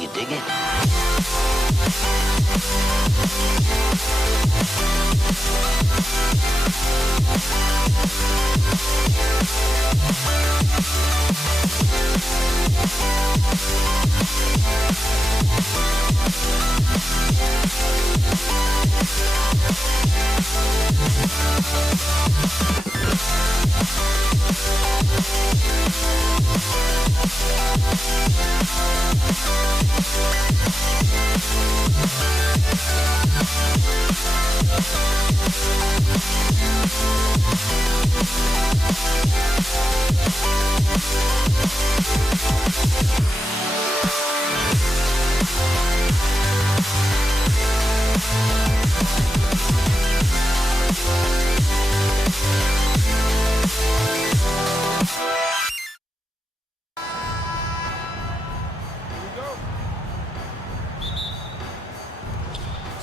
You dig it?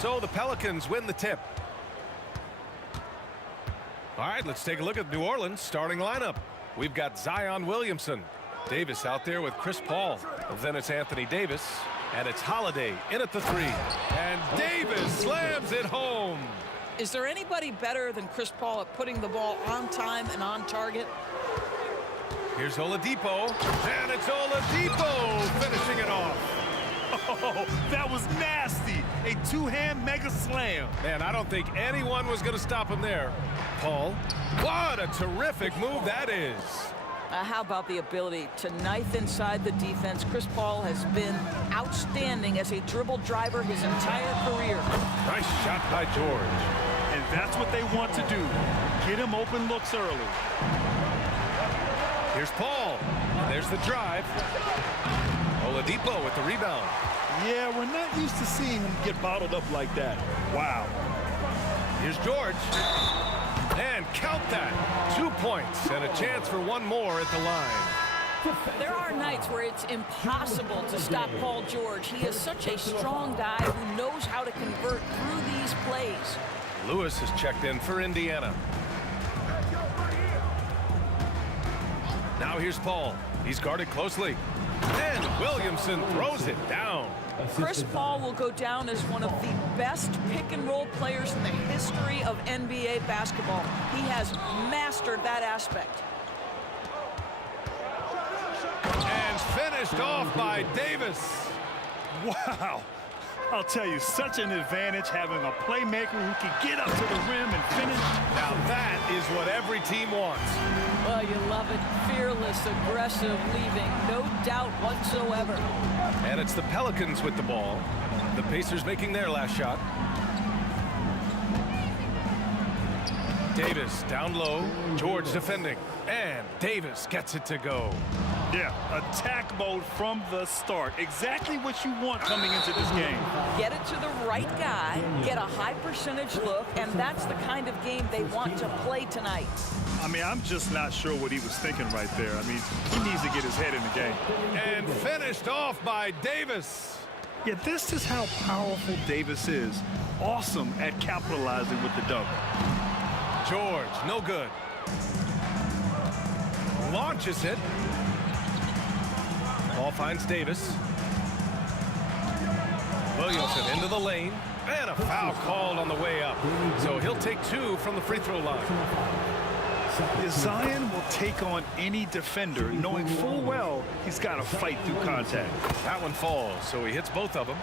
So the Pelicans win the tip. All right, let's take a look at New Orleans' starting lineup. We've got Zion Williamson. Davis out there with Chris Paul. Then it's Anthony Davis. And it's Holiday in at the 3. And Davis slams it home. Is there anybody better than Chris Paul at putting the ball on time and on target? Here's Oladipo. And it's Oladipo finishing it off. Oh, that was nasty. A two-hand mega slam. Man, I don't think anyone was going to stop him there. Paul, what a terrific move that is. How about the ability to knife inside the defense? Chris Paul has been outstanding as a dribble driver his entire career. Nice shot by George. And that's what they want to do. Get him open looks early. Here's Paul. And there's the drive. Oladipo with the rebound. Yeah, we're not used to seeing him get bottled up like that. Wow. Here's George. And count that. 2 points and a chance for one more at the line. There are nights where it's impossible to stop Paul George. He is such a strong guy who knows how to convert through these plays. Lewis has checked in for Indiana. Now here's Paul. He's guarded closely. And Williamson throws it down. Chris Paul will go down as one of the best pick-and-roll players in the history of NBA basketball. He has mastered that aspect. And finished off by Davis. Wow. I'll tell you, such an advantage having a playmaker who can get up to the rim and finish. Now that is what every team wants. Well, you love it. Fearless, aggressive, leaving no doubt whatsoever. And it's the Pelicans with the ball. The Pacers making their last shot. Davis down low. George defending. And Davis gets it to go. Yeah, attack mode from the start. Exactly what you want coming into this game. Get it to the right guy, get a high percentage look, and that's the kind of game they want to play tonight. I mean, I'm just not sure what he was thinking right there. I mean, he needs to get his head in the game. And finished off by Davis. Yeah, this is how powerful Davis is. Awesome at capitalizing with the dunk. George, no good. Launches it. Ball finds Davis. Williamson into the lane. And a foul called on the way up. So he'll take 2 from the free throw line. Zion will take on any defender, knowing full well he's got to fight through contact. That one falls, so he hits both of them.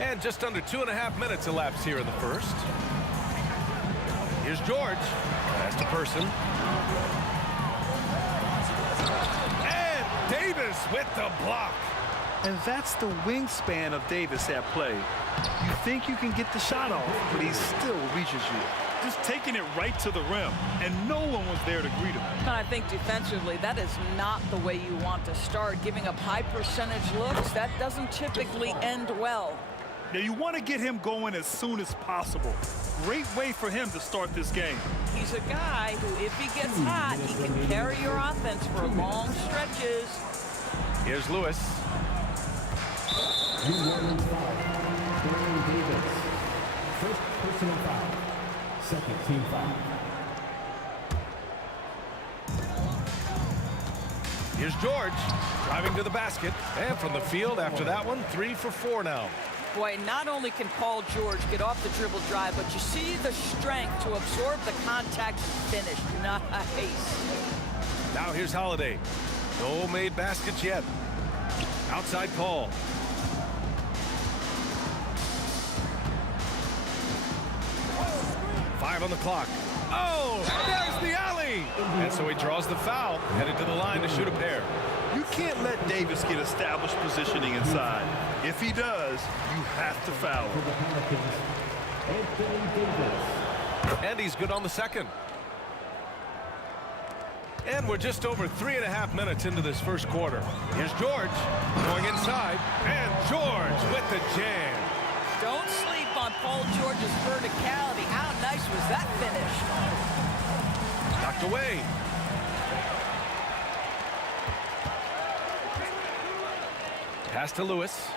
And just under 2.5 minutes elapsed here in the first. Here's George. Pass to Person. And Davis with the block. And that's the wingspan of Davis at play. You think you can get the shot off, but he still reaches you. Just taking it right to the rim, and no one was there to greet him. And I think defensively, that is not the way you want to start. Giving up high percentage looks, that doesn't typically end well. Now, you want to get him going as soon as possible. Great way for him to start this game. He's a guy who, if he gets hot, he can carry your offense for long stretches. Here's Lewis. New Orleans foul. Baron Davis. First personal foul. Second team foul. Here's George driving to the basket. And from the field after that one, 3 for 4 now. Boy, not only can Paul George get off the dribble drive, but you see the strength to absorb the contact and finish. Nice. Now here's Holiday. No made baskets yet. Outside Paul. Five on the clock. Oh, there's the alley. And so he draws the foul, headed to the line to shoot a pair. You can't let Davis get established positioning inside. If he does, you have to foul him. And he's good on the second. And we're just over 3.5 minutes into this first quarter. Here's George going inside, and George with the jam. Don't sleep on Paul George's verticality. How nice was that finish? Knocked away. Pass to Lewis.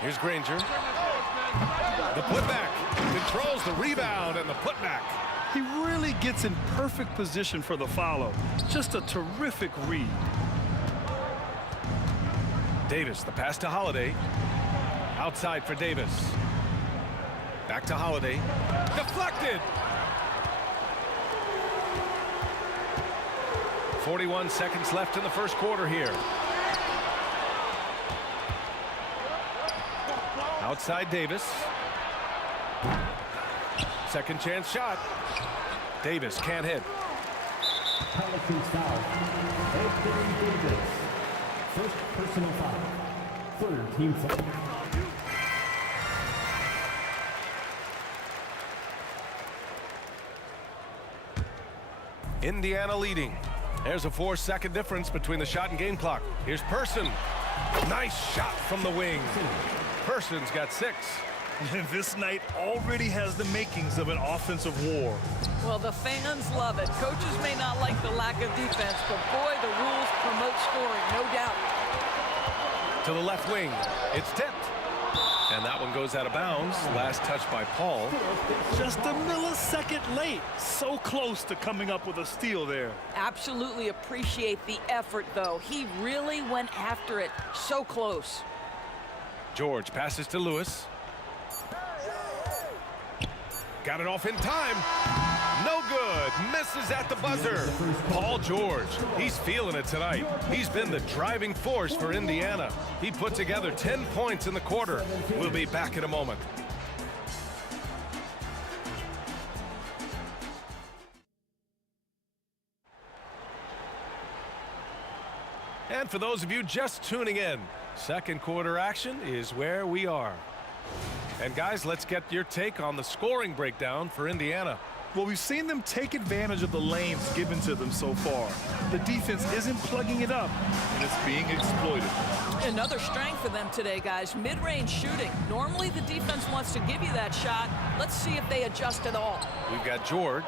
Here's Granger. The putback. Controls the rebound and the putback. He really gets in perfect position for the follow. Just a terrific read. Davis, the pass to Holiday. Outside for Davis. Back to Holiday. Deflected. 41 seconds left in the first quarter here. Outside Davis. Second chance shot. Davis can't hit. Pelicans foul. Anthony Davis. First personal foul. Third team foul. Indiana leading. There's a 4-second difference between the shot and game clock. Here's Person. Nice shot from the wing. Person's got 6. This night already has the makings of an offensive war. Well, the fans love it. Coaches may not like the lack of defense, but boy, the rules promote scoring, no doubt. To the left wing. It's tipped. And that one goes out of bounds. Last touch by Paul. Just a millisecond late. So close to coming up with a steal there. Absolutely appreciate the effort, though. He really went after it. So close. George passes to Lewis. Got it off in time. No good. Misses at the buzzer. Paul George. He's feeling it tonight. He's been the driving force for Indiana. He put together 10 points in the quarter. We'll be back in a moment. And for those of you just tuning in, second quarter action is where we are. And guys, let's get your take on the scoring breakdown for Indiana. Well, we've seen them take advantage of the lanes given to them so far. The defense isn't plugging it up, and it's being exploited. Another strength for them today, guys. Mid-range shooting. Normally the defense wants to give you that shot. Let's see if they adjust at all. We've got George,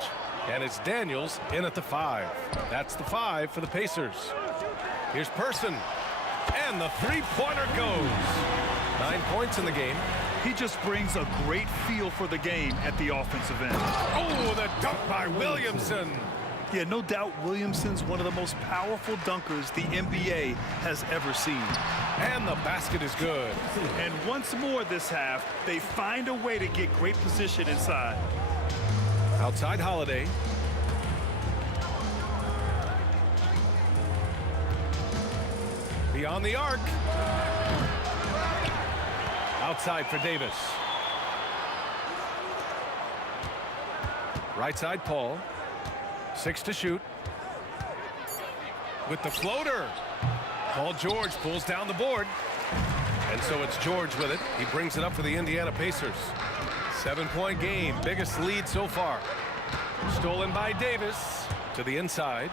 and it's Daniels in at the 5. That's the 5 for the Pacers. Here's Person, and the three-pointer goes. 9 points in the game. He just brings a great feel for the game at the offensive end. Oh, the dunk by Williamson. Yeah, no doubt Williamson's one of the most powerful dunkers the NBA has ever seen. And the basket is good. And once more this half, they find a way to get great position inside. Outside Holiday. Beyond the arc. Outside for Davis. Right side Paul. 6 to shoot. With the floater. Paul George pulls down the board. And so it's George with it. He brings it up for the Indiana Pacers. 7-point game. Biggest lead so far. Stolen by Davis to the inside.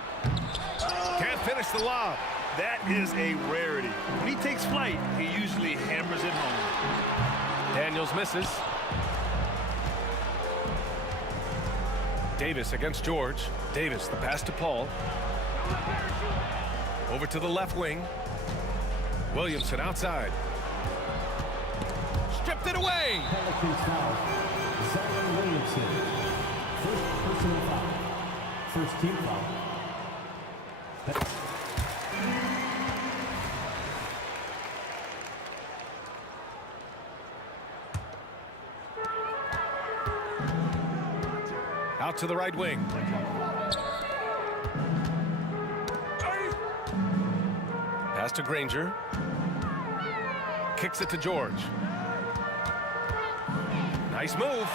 Can't finish the lob. That is a rarity. When he takes flight, he usually hammers it home. Daniels misses. Davis against George. Davis, the pass to Paul. Over to the left wing. Williamson outside. Stripped it away. Pelicans foul. Zion Williamson. First personal foul. First team foul. Out to the right wing. Pass to Granger. Kicks it to George. Nice move.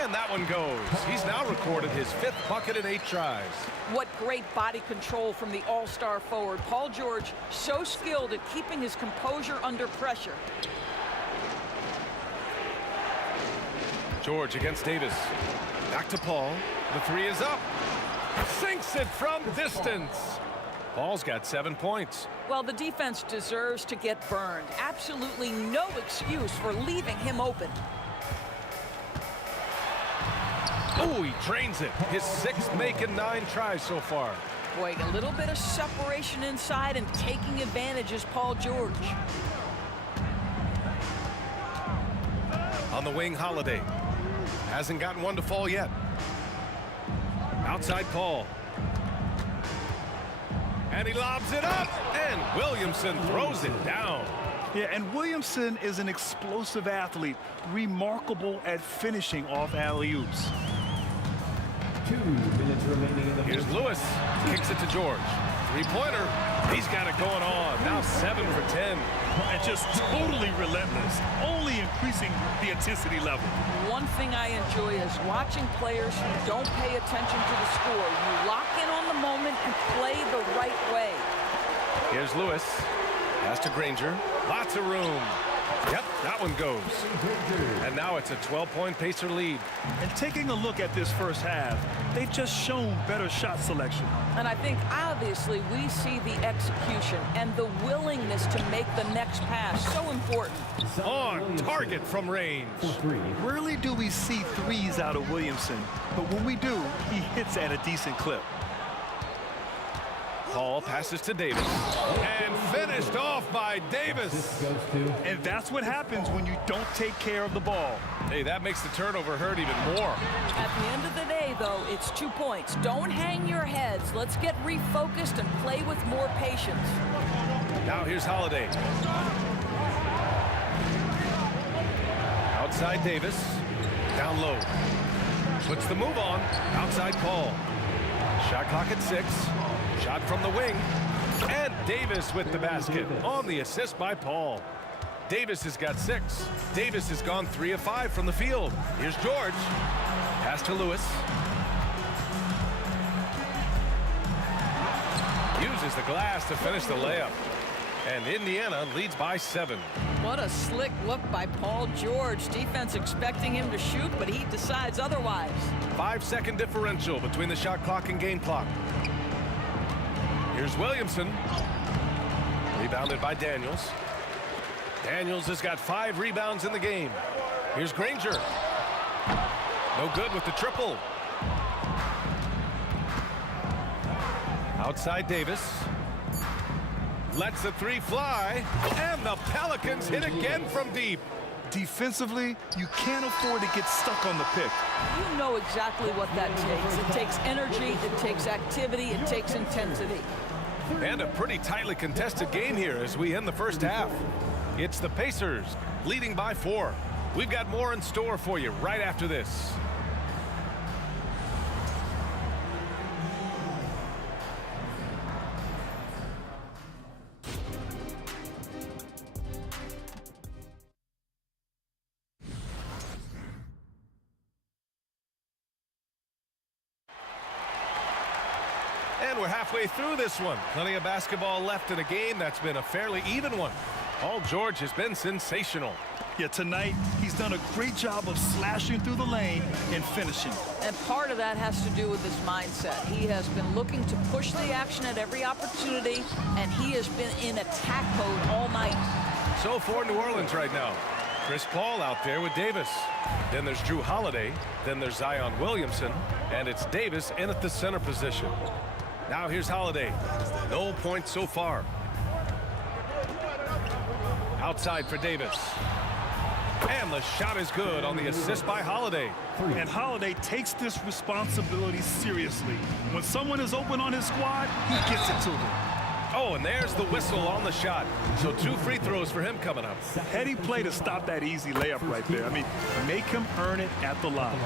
And that one goes. He's now recorded his 5th bucket in 8 tries. What great body control from the all-star forward. Paul George, so skilled at keeping his composure under pressure. George against Davis. Back to Paul. The 3 is up. Sinks it from distance. Paul's got 7 points. Well, the defense deserves to get burned. Absolutely no excuse for leaving him open. Oh, he drains it. His 6th make in 9 tries so far. Boy, a little bit of separation inside and taking advantage is Paul George. On the wing, Holiday. Hasn't gotten one to fall yet. Outside Paul. And he lobs it up, and Williamson throws it down. Yeah, and Williamson is an explosive athlete, remarkable at finishing off alley-oops. 2 minutes remaining in the Here's Lewis. Kicks it to George. 3-pointer. He's got it going on. Now 7 for 10. And just totally relentless, only increasing the intensity level. One thing I enjoy is watching players who don't pay attention to the score. You lock in on the moment and play the right way. Here's Lewis. Pass to Granger. Lots of room. Yep, that one goes. And now it's a 12-point Pacer lead. And taking a look at this first half, they've just shown better shot selection. And I think obviously we see the execution and the willingness to make the next pass so important. On target from range. Rarely do we see threes out of Williamson, but when we do, he hits at a decent clip. Paul passes to Davis. And finished off by Davis. And that's what happens when you don't take care of the ball. Hey, that makes the turnover hurt even more. At the end of the day, though, it's 2 points. Don't hang your heads. Let's get refocused and play with more patience. Now here's Holiday. Outside Davis. Down low. Puts the move on. Outside Paul. Shot clock at 6. Shot from the wing. And Davis with the basket on the assist by Paul. Davis has got 6. Davis has gone 3 of 5 from the field. Here's George. Pass to Lewis. Uses the glass to finish the layup. And Indiana leads by 7. What a slick look by Paul George. Defense expecting him to shoot, but he decides otherwise. 5-second differential between the shot clock and game clock. Here's Williamson. Rebounded by Daniels. Daniels has got 5 rebounds in the game. Here's Granger. No good with the triple. Outside Davis. Lets the 3 fly. And the Pelicans hit again from deep. Defensively, you can't afford to get stuck on the pick. You know exactly what that takes. It takes energy, it takes activity, it takes intensity. And a pretty tightly contested game here as we end the first half. It's the Pacers leading by 4. We've got more in store for you right after this. And we're halfway through this one. Plenty of basketball left in a game that's been a fairly even one. Paul George has been sensational. Yeah, tonight he's done a great job of slashing through the lane and finishing. And part of that has to do with his mindset. He has been looking to push the action at every opportunity, and he has been in attack mode all night. So for New Orleans right now, Chris Paul out there with Davis. Then there's Drew Holiday. Then there's Zion Williamson. And it's Davis in at the center position. Now here's Holiday. No points so far. Outside for Davis. And the shot is good on the assist by Holiday. And Holiday takes this responsibility seriously. When someone is open on his squad, he gets it to them. Oh, and there's the whistle on the shot. So 2 free throws for him coming up. Heady play to stop that easy layup right there. I mean, make him earn it at the line.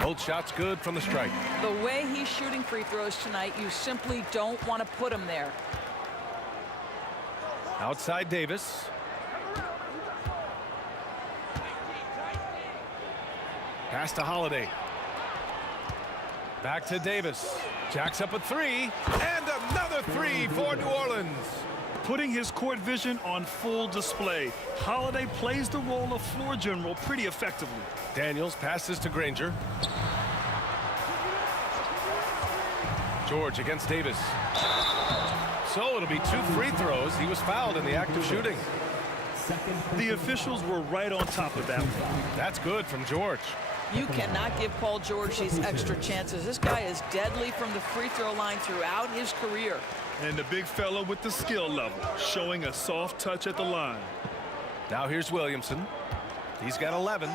Both shots good from the strike. The way he's shooting free throws tonight, you simply don't want to put him there. Outside Davis. Pass to Holiday. Back to Davis. Jacks up a 3. And another 3 for New Orleans. Putting his court vision on full display. Holiday plays the role of floor general pretty effectively. Daniels passes to Granger. George against Davis. So it'll be 2 free throws. He was fouled in the act of shooting. The officials were right on top of that one. That's good from George. You cannot give Paul George these extra chances. This guy is deadly from the free throw line throughout his career. And the big fella with the skill level, showing a soft touch at the line. Now here's Williamson. He's got 11.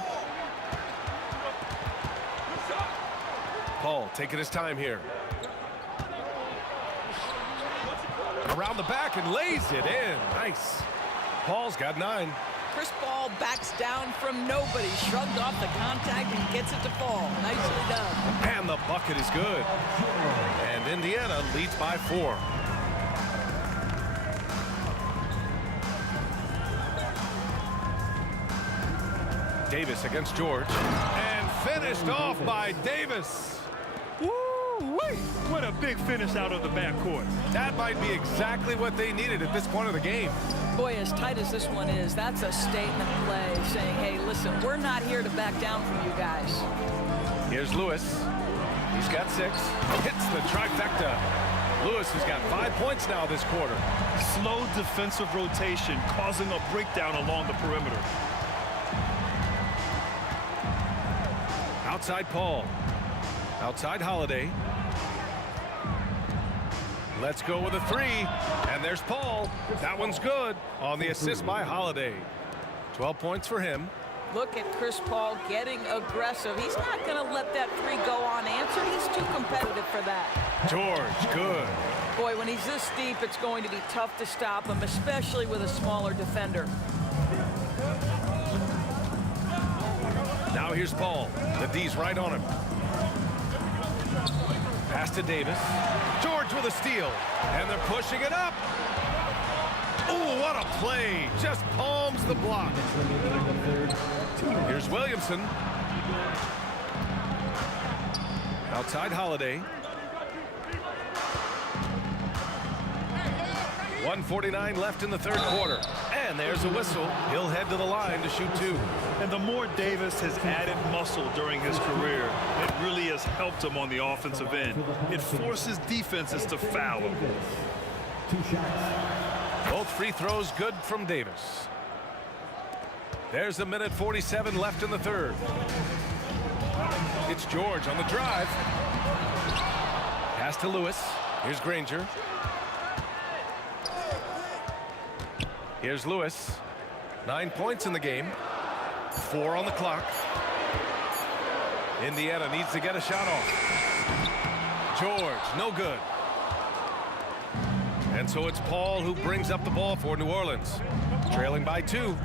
Paul taking his time here. Around the back and lays it in. Nice. Paul's got 9. Chris Paul backs down from nobody, shrugged off the contact and gets it to fall. Nicely done. And the bucket is good. And Indiana leads by 4. Davis against George. And finished off by Davis. Woo-wee! What a big finish out of the backcourt. That might be exactly what they needed at this point of the game. Boy, as tight as this one is, that's a statement play saying, hey, listen, we're not here to back down from you guys. Here's Lewis. He's got 6. Hits the trifecta. Lewis has got 5 points now this quarter. Slow defensive rotation causing a breakdown along the perimeter. Outside Paul. Outside Holiday. Let's go with a 3. And there's Paul. That one's good on the assist by Holiday. 12 points for him. Look at Chris Paul getting aggressive. He's not going to let that 3 go unanswered. He's too competitive for that. George, good. Boy, when he's this deep, it's going to be tough to stop him, especially with a smaller defender. Now here's Paul. The D's right on him. Pass to Davis. George with a steal. And they're pushing it up. Oh, what a play. Just palms the block. Here's Williamson. Outside Holiday. 1:49 left in the 3rd quarter. And there's a whistle. He'll head to the line to shoot 2. And the more Davis has added muscle during his career, it really has helped him on the offensive end. It forces defenses to foul him. 2 shots. Both free throws good from Davis. There's 1:47 left in the 3rd. It's George on the drive. Pass to Lewis. Here's Granger. Here's Lewis. 9 points in the game. 4 on the clock. Indiana needs to get a shot off. George, no good. And so it's Paul who brings up the ball for New Orleans. Trailing by 2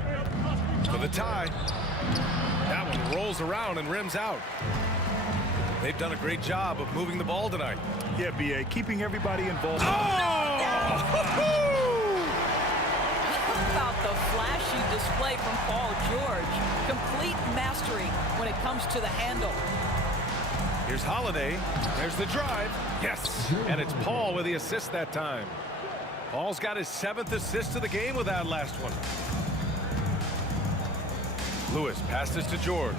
for the tie. That one rolls around and rims out. They've done a great job of moving the ball tonight. Yeah, B.A., keeping everybody involved. Oh! About the flashy display from Paul George. Complete mastery when it comes to the handle. Here's Holiday. There's the drive. Yes. And it's Paul with the assist that time. Paul's got his 7th assist of the game with that last one. Lewis passes to George.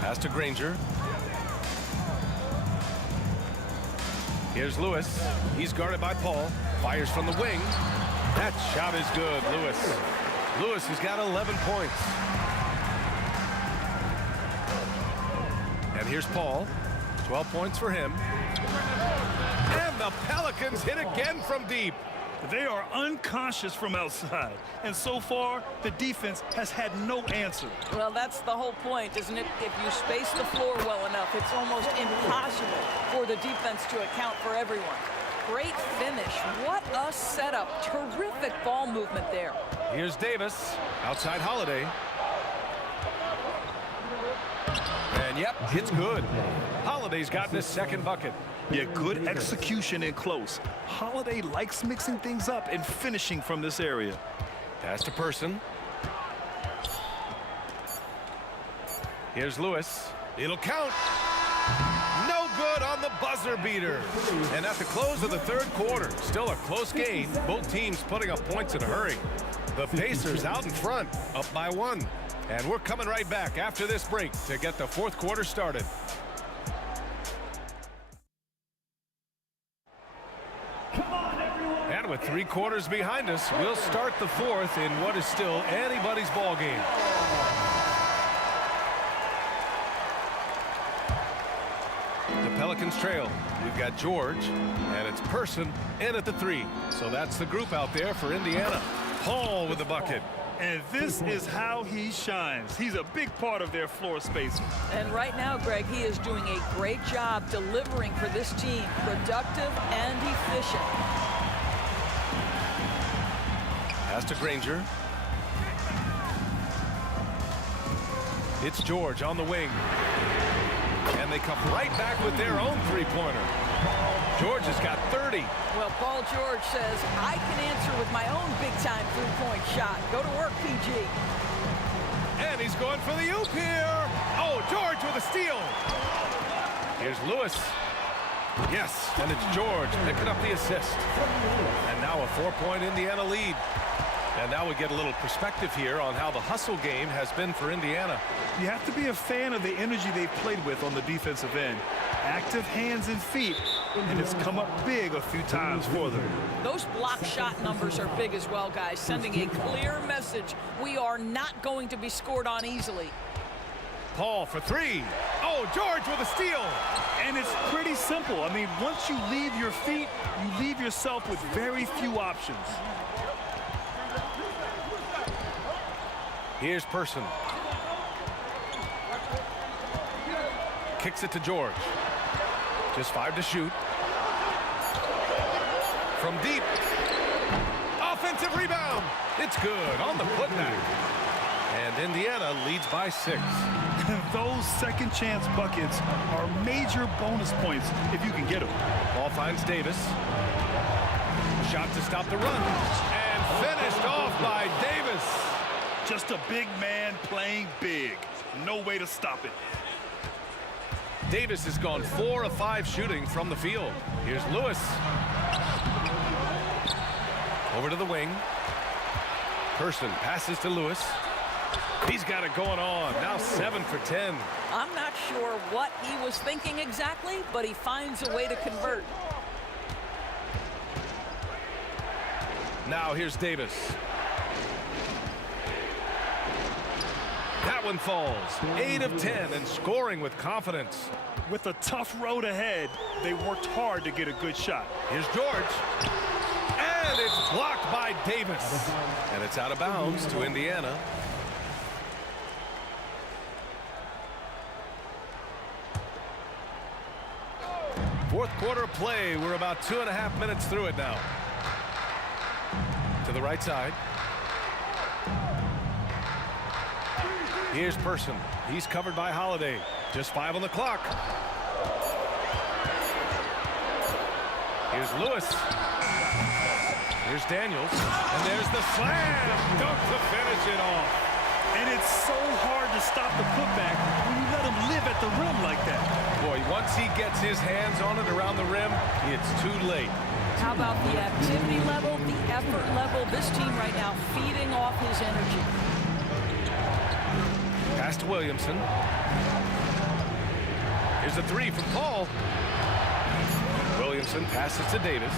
Pass to Granger. Here's Lewis. He's guarded by Paul. Fires from the wing. That shot is good, Lewis. Lewis has got 11 points. And here's Paul. 12 points for him. And the Pelicans hit again from deep. They are unconscious from outside. And so far, the defense has had no answer. Well, that's the whole point, isn't it? If you space the floor well enough, it's almost impossible for the defense to account for everyone. Great finish. What a setup. Terrific ball movement there. Here's Davis. Outside Holiday. And yep, it's good. Holiday's gotten his second bucket. Yeah, good execution in close. Holiday likes mixing things up and finishing from this area. Pass to Person. Here's Lewis. It'll count. No good on the buzzer beater. And at the close of the third quarter, still a close game. Both teams putting up points in a hurry. The Pacers out in front, up by 1. And we're coming right back after this break to get the fourth quarter started. And with 3 quarters behind us, we'll start the fourth in what is still anybody's ball game. The Pelicans trail. We've got George, and it's Person in at the 3. So that's the group out there for Indiana. Paul with the bucket. And this is how he shines. He's a big part of their floor spacing. And right now, Greg, he is doing a great job delivering for this team. Productive and efficient. Pass to Granger. It's George on the wing. And they come right back with their own three-pointer. George has got 30. Well, Paul George says, I can answer with my own big-time three-point shot. Go to work, PG. And he's going for the oop here. Oh, George with a steal. Here's Lewis. Yes, and it's George picking up the assist. And now a 4-point Indiana lead. And now we get a little perspective here on how the hustle game has been for Indiana. You have to be a fan of the energy they've played with on the defensive end. Active hands and feet, and it's come up big a few times for them. Those block shot numbers are big as well, guys, sending a clear message. We are not going to be scored on easily. Paul for 3. Oh, George with a steal. And it's pretty simple. I mean, once you leave your feet, you leave yourself with very few options. Here's Person. Kicks it to George. Just 5 to shoot. From deep. Offensive rebound. It's good on the putback. And Indiana leads by 6. Those second chance buckets are major bonus points if you can get them. Ball finds Davis. Shot to stop the run. And finished off by Davis. Just a big man playing big. No way to stop it. Davis has gone 4 of 5 shooting from the field. Here's Lewis. Over to the wing. Person passes to Lewis. He's got it going on. Now 7 for 10. I'm not sure what he was thinking exactly, but he finds a way to convert. Now here's Davis. That one falls. 8 of 10 and scoring with confidence. With a tough road ahead, they worked hard to get a good shot. Here's George. And it's blocked by Davis. And it's out of bounds to Indiana. Fourth quarter of play. We're about 2.5 minutes through it now. To the right side. Here's Person. He's covered by Holiday. Just 5 on the clock. Here's Lewis. Here's Daniels. And there's the slam dunk to finish it off. And it's so hard to stop the putback when you let him live at the rim like that. Boy, once he gets his hands on it around the rim, it's too late. How about the activity level, the effort level? This team right now feeding off his energy. Pass to Williamson. Here's a 3 from Paul. Williamson passes to Davis.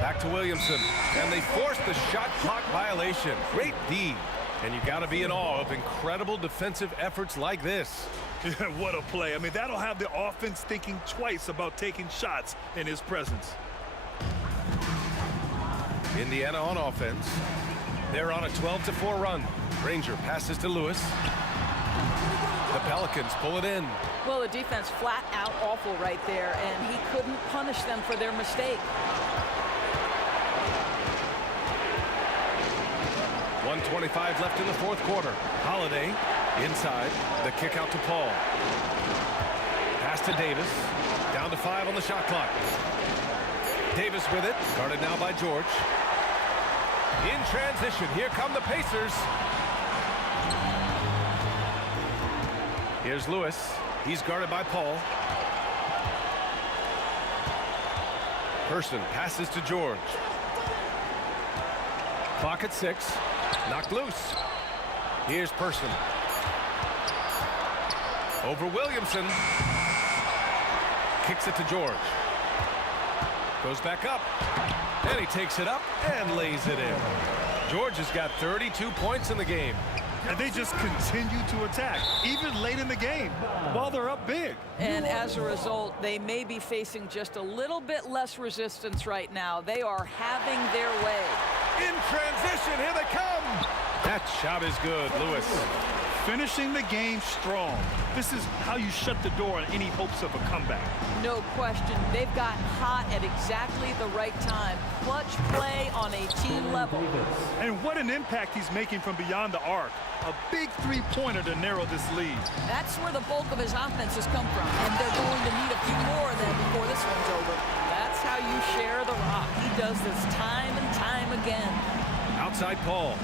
Back to Williamson. And they force the shot clock violation. Great D. And you got to be in awe of incredible defensive efforts like this. What a play. I mean, that'll have the offense thinking twice about taking shots in his presence. Indiana on offense. They're on a 12-4 run. Ranger passes to Lewis. The Pelicans pull it in. Well, the defense flat out awful right there, and he couldn't punish them for their mistake. 1:25 left in the fourth quarter. Holiday inside. The kick out to Paul. Pass to Davis. Down to 5 on the shot clock. Davis with it. Guarded now by George. In transition. Here come the Pacers. Here's Lewis. He's guarded by Paul. Person passes to George. Clock at 6. Knocked loose. Here's Person. Over Williamson. Kicks it to George. Goes back up. And he takes it up and lays it in. George has got 32 points in the game. And they just continue to attack, even late in the game, while they're up big. And as a result, they may be facing just a little bit less resistance right now. They are having their way. In transition, here they come. That shot is good, Lewis. Finishing the game strong. This is how you shut the door on any hopes of a comeback. No question. They've gotten hot at exactly the right time. Clutch play on a team level. And what an impact he's making from beyond the arc. A big three-pointer to narrow this lead. That's where the bulk of his offense has come from. And they're going to need a few more of them before this one's over. That's how you share the rock. He does this time and time again. Outside Paul.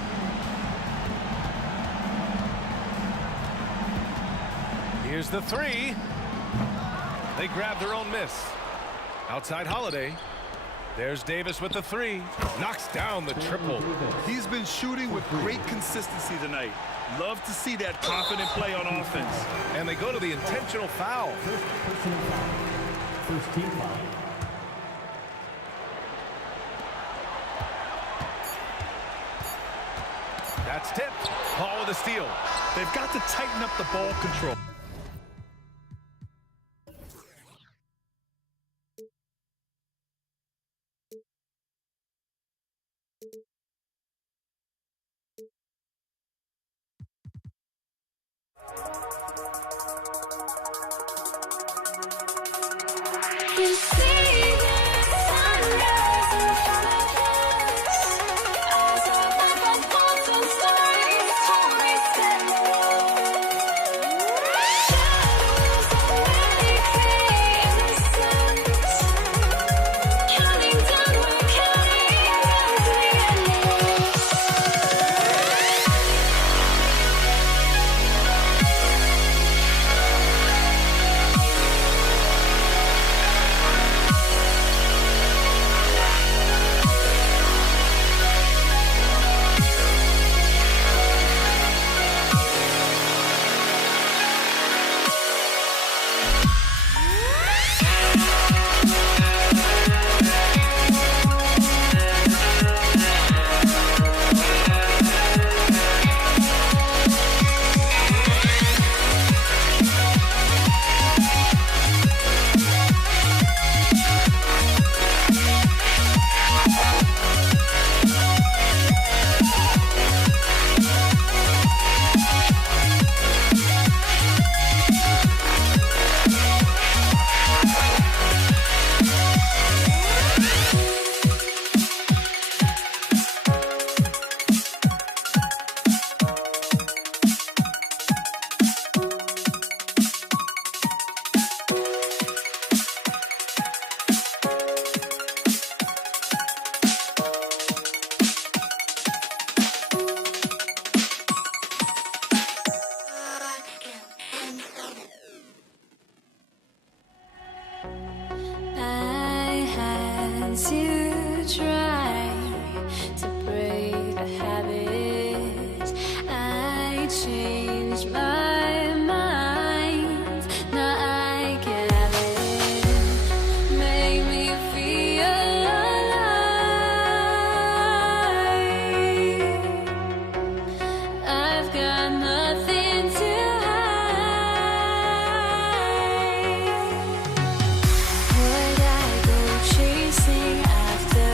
Here's the 3. They grab their own miss. Outside Holiday. There's Davis with the 3. Knocks down the triple. He's been shooting with great consistency tonight. Love to see that confident play on offense. And they go to the intentional foul. First team foul. That's tipped. Paul with a steal. They've got to tighten up the ball control. You see the sunrise and flashes. Eyes are like a photo stories to reset. Shadows of many innocence. Counting down, we're counting down to the endless. I had to try to break a habit. I changed my mind. Now I can have it. Make me feel alive. I've got nothing to hide. Would I go chasing after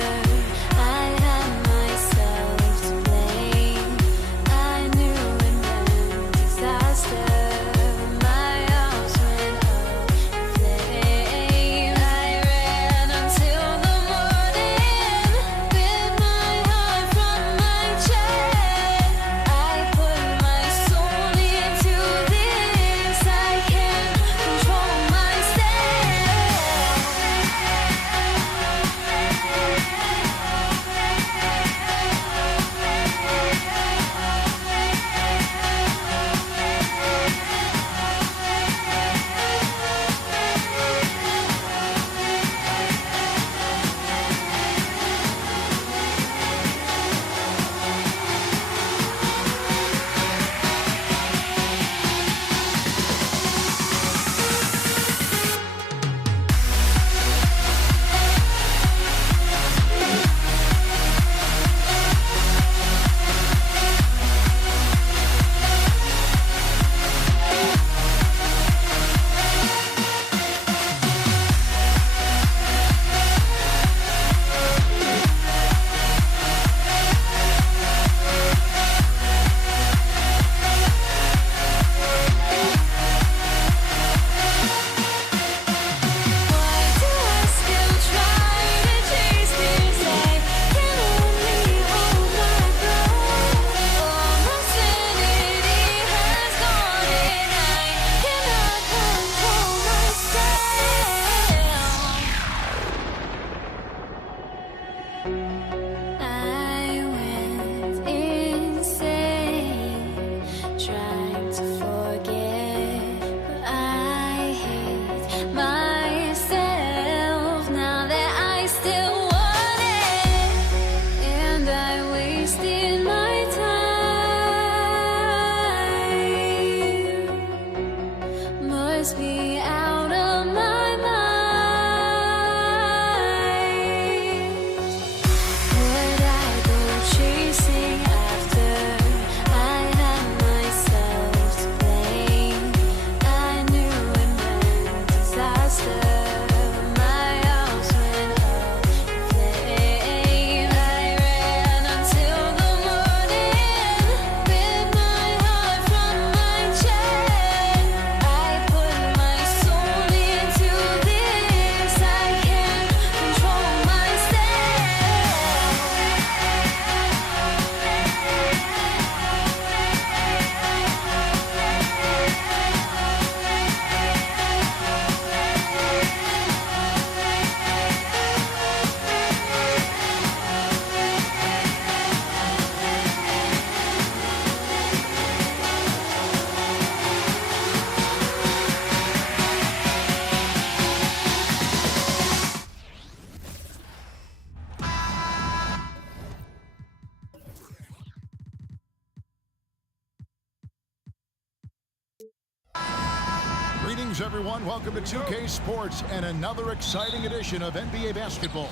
Greetings, everyone. Welcome to 2K Sports and another exciting edition of NBA basketball.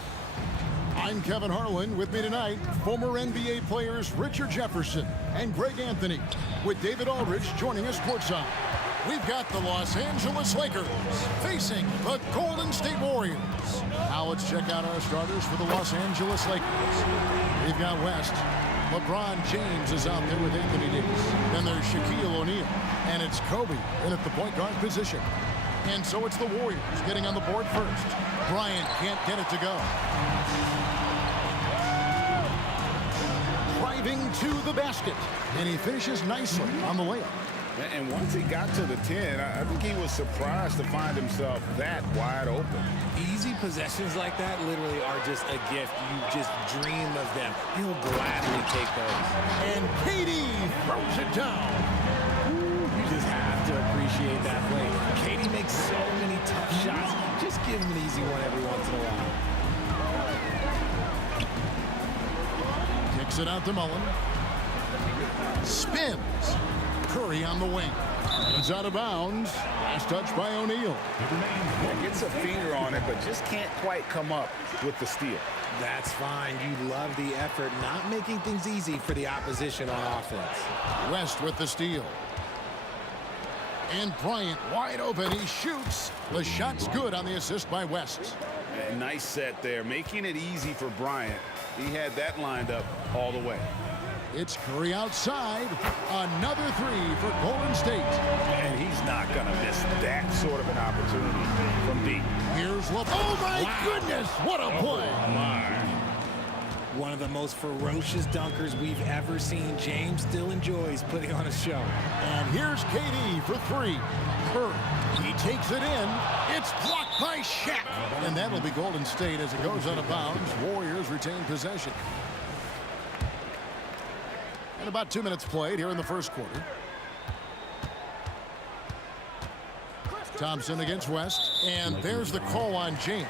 I'm Kevin Harlan. With me tonight, former NBA players Richard Jefferson and Greg Anthony, with David Aldridge joining us courtside. We've got the Los Angeles Lakers facing the Golden State Warriors. Now let's check out our starters for the Los Angeles Lakers. We've got West. LeBron James is out there with Anthony Davis. Then there's Shaquille O'Neal. And it's Kobe in at the point guard position. And so it's the Warriors getting on the board first. Bryant can't get it to go. Driving to the basket. And he finishes nicely on the layup. And once he got to the 10, I think he was surprised to find himself that wide open. Easy possessions like that literally are just a gift. You just dream of them. He'll gladly take those. And KD throws it down. You just have to appreciate that play. KD makes so many tough shots. Just give him an easy one every once in a while. Kicks it out to Mullen. Spins. Curry on the wing. It's out of bounds. Last touch by O'Neal. Gets a finger on it, but just can't quite come up with the steal. That's fine. You love the effort, not making things easy for the opposition on offense. West with the steal. And Bryant wide open. He shoots. The shot's good on the assist by West. A nice set there, making it easy for Bryant. He had that lined up all the way. It's Curry outside. Another three for Golden State. And he's not going to miss that sort of an opportunity from deep. Here's Oh, my goodness. What a play. Oh, my. One of the most ferocious dunkers we've ever seen. James still enjoys putting on a show. And here's KD for three. Curry. He takes it in. It's blocked by Shaq. And that'll be Golden State as it goes out of bounds. Warriors retain possession. And about 2 minutes played here in the first quarter. Thompson against West. And there's the call on James.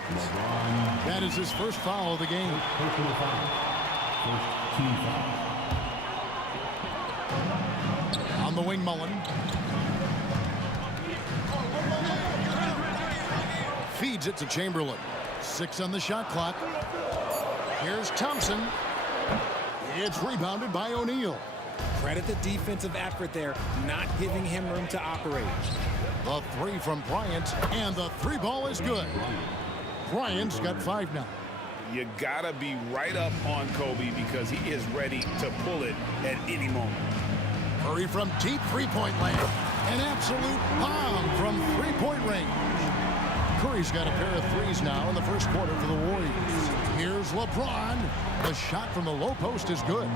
That is his first foul of the game. On the wing, Mullen. Feeds it to Chamberlain. 6 on the shot clock. Here's Thompson. It's rebounded by O'Neal. Credit the defensive effort there, not giving him room to operate. The three from Bryant, and the three ball is good. Bryant's got 5 now. You gotta be right up on Kobe because he is ready to pull it at any moment. Curry from deep three-point land. An absolute bomb from three-point range. Curry's got a pair of threes now in the first quarter for the Warriors. Here's LeBron. The shot from the low post is good.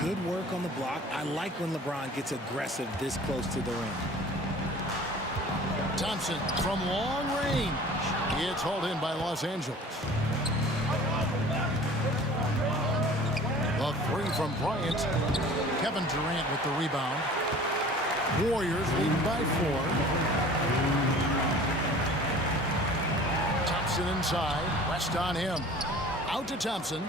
Good work on the block. I like when LeBron gets aggressive this close to the rim. Thompson from long range. It's hauled in by Los Angeles. The three from Bryant. Kevin Durant with the rebound. Warriors leading by 4. Thompson inside. West on him. Out to Thompson.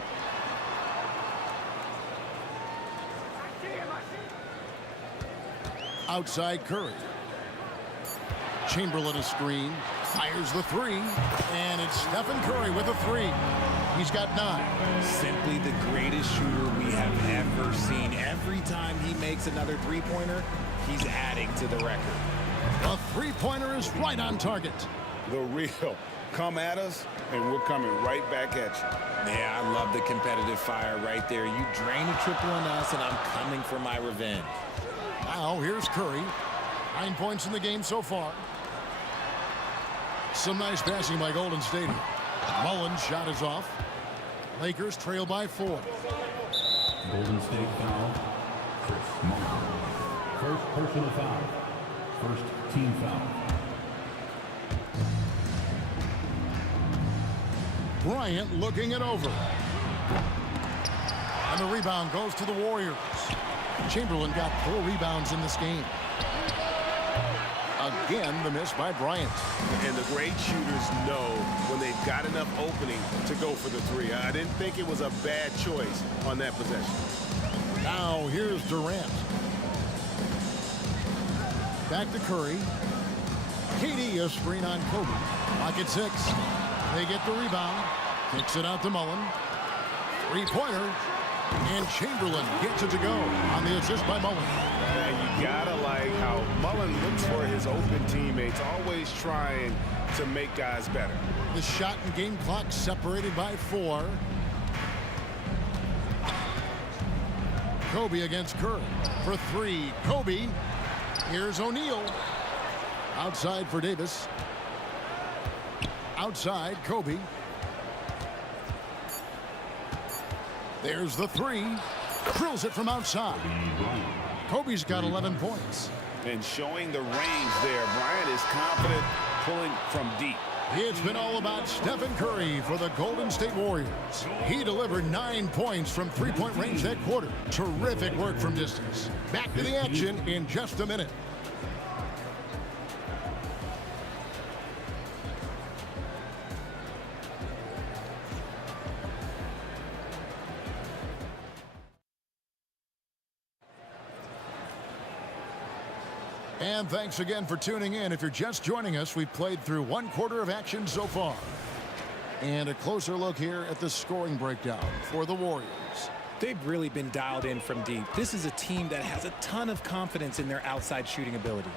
Outside Curry. Chamberlain a screen. Fires the three. And it's Stephen Curry with a 3. He's got 9. Simply the greatest shooter we have ever seen. Every time he makes another three-pointer, he's adding to the record. A three-pointer is right on target. The real. Come at us, and we're coming right back at you. Yeah, I love the competitive fire right there. You drain a triple on us, and I'm coming for my revenge. Now, here's Curry. 9 points in the game so far. Some nice passing by Golden State. Mullen's shot is off. Lakers trail by 4. Golden State foul. Chris Mullen. First personal foul. First team foul. Bryant looking it over. And the rebound goes to the Warriors. Chamberlain got 4 rebounds in this game. Again, the miss by Bryant. And the great shooters know when they've got enough opening to go for the 3. I didn't think it was a bad choice on that possession. Now here's Durant. Back to Curry. KD, a screen on Kobe. Lock at 6. They get the rebound. Kicks it out to Mullen. Three-pointer. And Chamberlain gets it to go on the assist by Mullen. And you gotta like how Mullen looks for his open teammates, always trying to make guys better. The shot and game clock separated by 4. Kobe against Curry for 3. Kobe. Here's O'Neal. Outside for Davis. Outside, Kobe. There's the 3. Drills it from outside. Kobe's got 11 points. And showing the range there, Bryant is confident pulling from deep. It's been all about Stephen Curry for the Golden State Warriors. He delivered 9 points from three-point range that quarter. Terrific work from distance. Back to the action in just a minute. And thanks again for tuning in. If you're just joining us, we've played through 1 quarter of action so far. And a closer look here at the scoring breakdown for the Warriors. They've really been dialed in from deep. This is a team that has a ton of confidence in their outside shooting ability.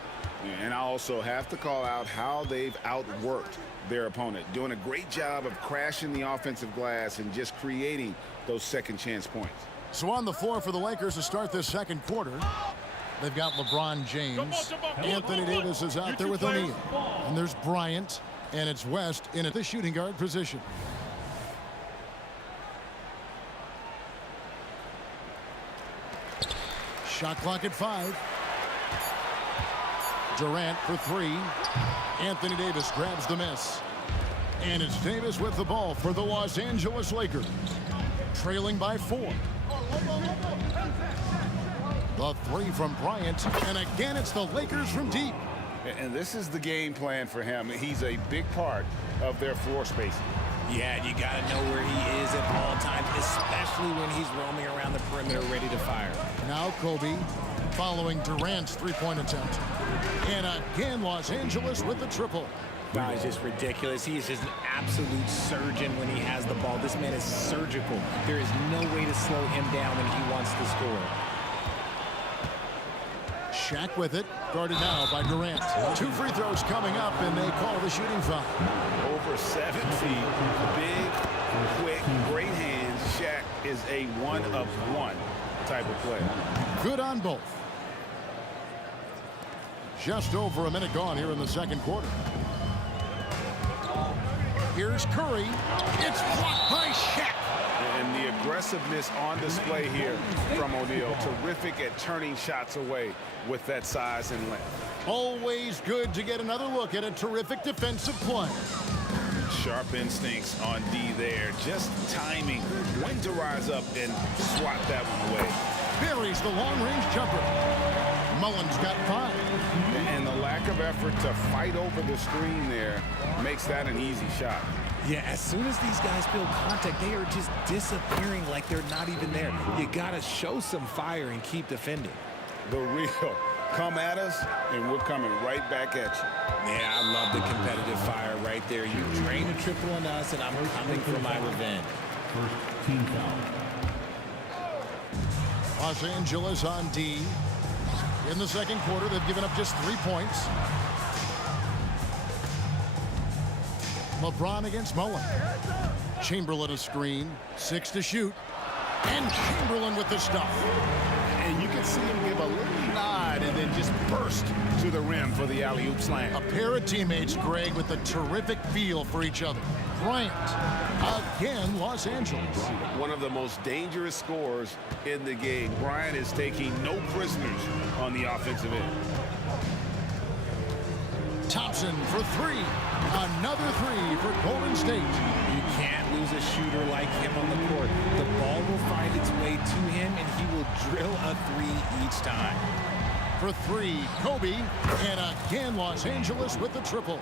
And I also have to call out how they've outworked their opponent, doing a great job of crashing the offensive glass and just creating those second chance points. So on the floor for the Lakers to start this second quarter, they've got LeBron James. Anthony Davis is out there with O'Neal. And there's Bryant. And it's West in at the shooting guard position. Shot clock at 5. Durant for 3. Anthony Davis grabs the miss. And it's Davis with the ball for the Los Angeles Lakers. Trailing by 4. The 3 from Bryant. And again, it's the Lakers from deep. And this is the game plan for him. He's a big part of their floor spacing. Yeah, you got to know where he is at all times, especially when he's roaming around the perimeter ready to fire. Now Kobe following Durant's three-point attempt. And again, Los Angeles with the triple. Guy's just ridiculous. He is just an absolute surgeon when he has the ball. This man is surgical. There is no way to slow him down when he wants to score. Shaq with it, guarded now by Durant. 2 free throws coming up, and they call the shooting foul. Over 7 feet, big, quick, great hands. Shaq is a one-of-one type of player. Good on both. Just over a minute gone here in the second quarter. Here's Curry. It's blocked by Shaq. And the aggressiveness on display here from O'Neal. Terrific at turning shots away with that size and length. Always good to get another look at a terrific defensive play. Sharp instincts on D there. Just timing when to rise up and swat that one away. Buries the long-range jumper. Mullen's got 5. And the lack of effort to fight over the screen there makes that an easy shot. Yeah, as soon as these guys feel contact, they are just disappearing like they're not even there. You got to show some fire and keep defending. The real come at us, and we're coming right back at you. Yeah, I love the competitive fire right there. You drain a triple on us, and I'm coming for my revenge. First team foul. Los Angeles on D. In the second quarter, they've given up just 3 points. LeBron against Mullen. Chamberlain a screen. 6 to shoot. And Chamberlain with the stuff. And you can see him give a little nod and then just burst to the rim for the alley-oop slam. A pair of teammates, Greg, with a terrific feel for each other. Bryant, again, Los Angeles. One of the most dangerous scorers in the game. Bryant is taking no prisoners on the offensive end. Thompson for 3. Another 3 for Golden State. You can't lose a shooter like him on the court. The ball will find its way to him, and he will drill a 3 each time. For 3, Kobe. And again, Los Angeles with the triple.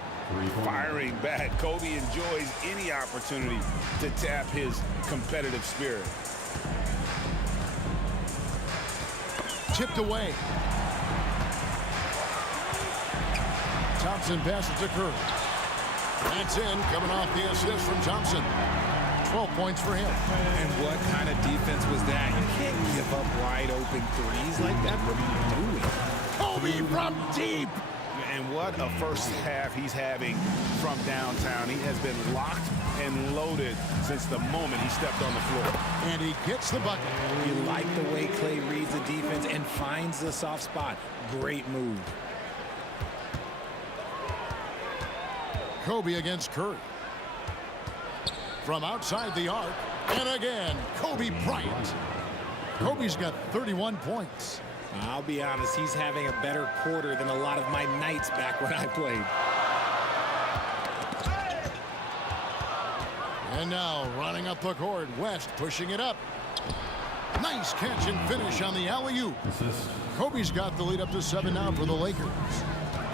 Firing back. Kobe enjoys any opportunity to tap his competitive spirit. Tipped away. Thompson passes to Curry. That's in, coming off the assist from Thompson. 12 points for him. And what kind of defense was that? You can't give up wide open threes like that. What are you doing? Kobe from deep. And what a first half he's having from downtown. He has been locked and loaded since the moment he stepped on the floor. And he gets the bucket. You like the way Clay reads the defense and finds the soft spot. Great move. Kobe against Curry. From outside the arc. And again, Kobe Bryant. Kobe's got 31 points. I'll be honest, he's having a better quarter than a lot of my nights back when I played. And now running up the court, West pushing it up. Nice catch and finish on the alley-oop. Kobe's got the lead up to 7 now for the Lakers.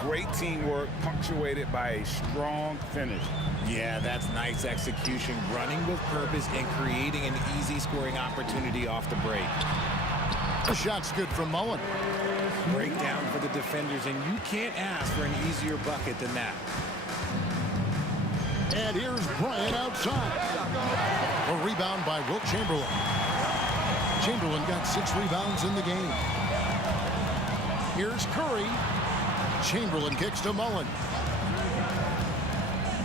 Great teamwork punctuated by a strong finish. Yeah, that's nice execution, running with purpose and creating an easy scoring opportunity off the break. The shot's good from Mullen. Breakdown for the defenders, and you can't ask for an easier bucket than that. And here's Bryant outside. A rebound by Wilt Chamberlain. Chamberlain got 6 rebounds in the game. Here's Curry. Chamberlain kicks to Mullen.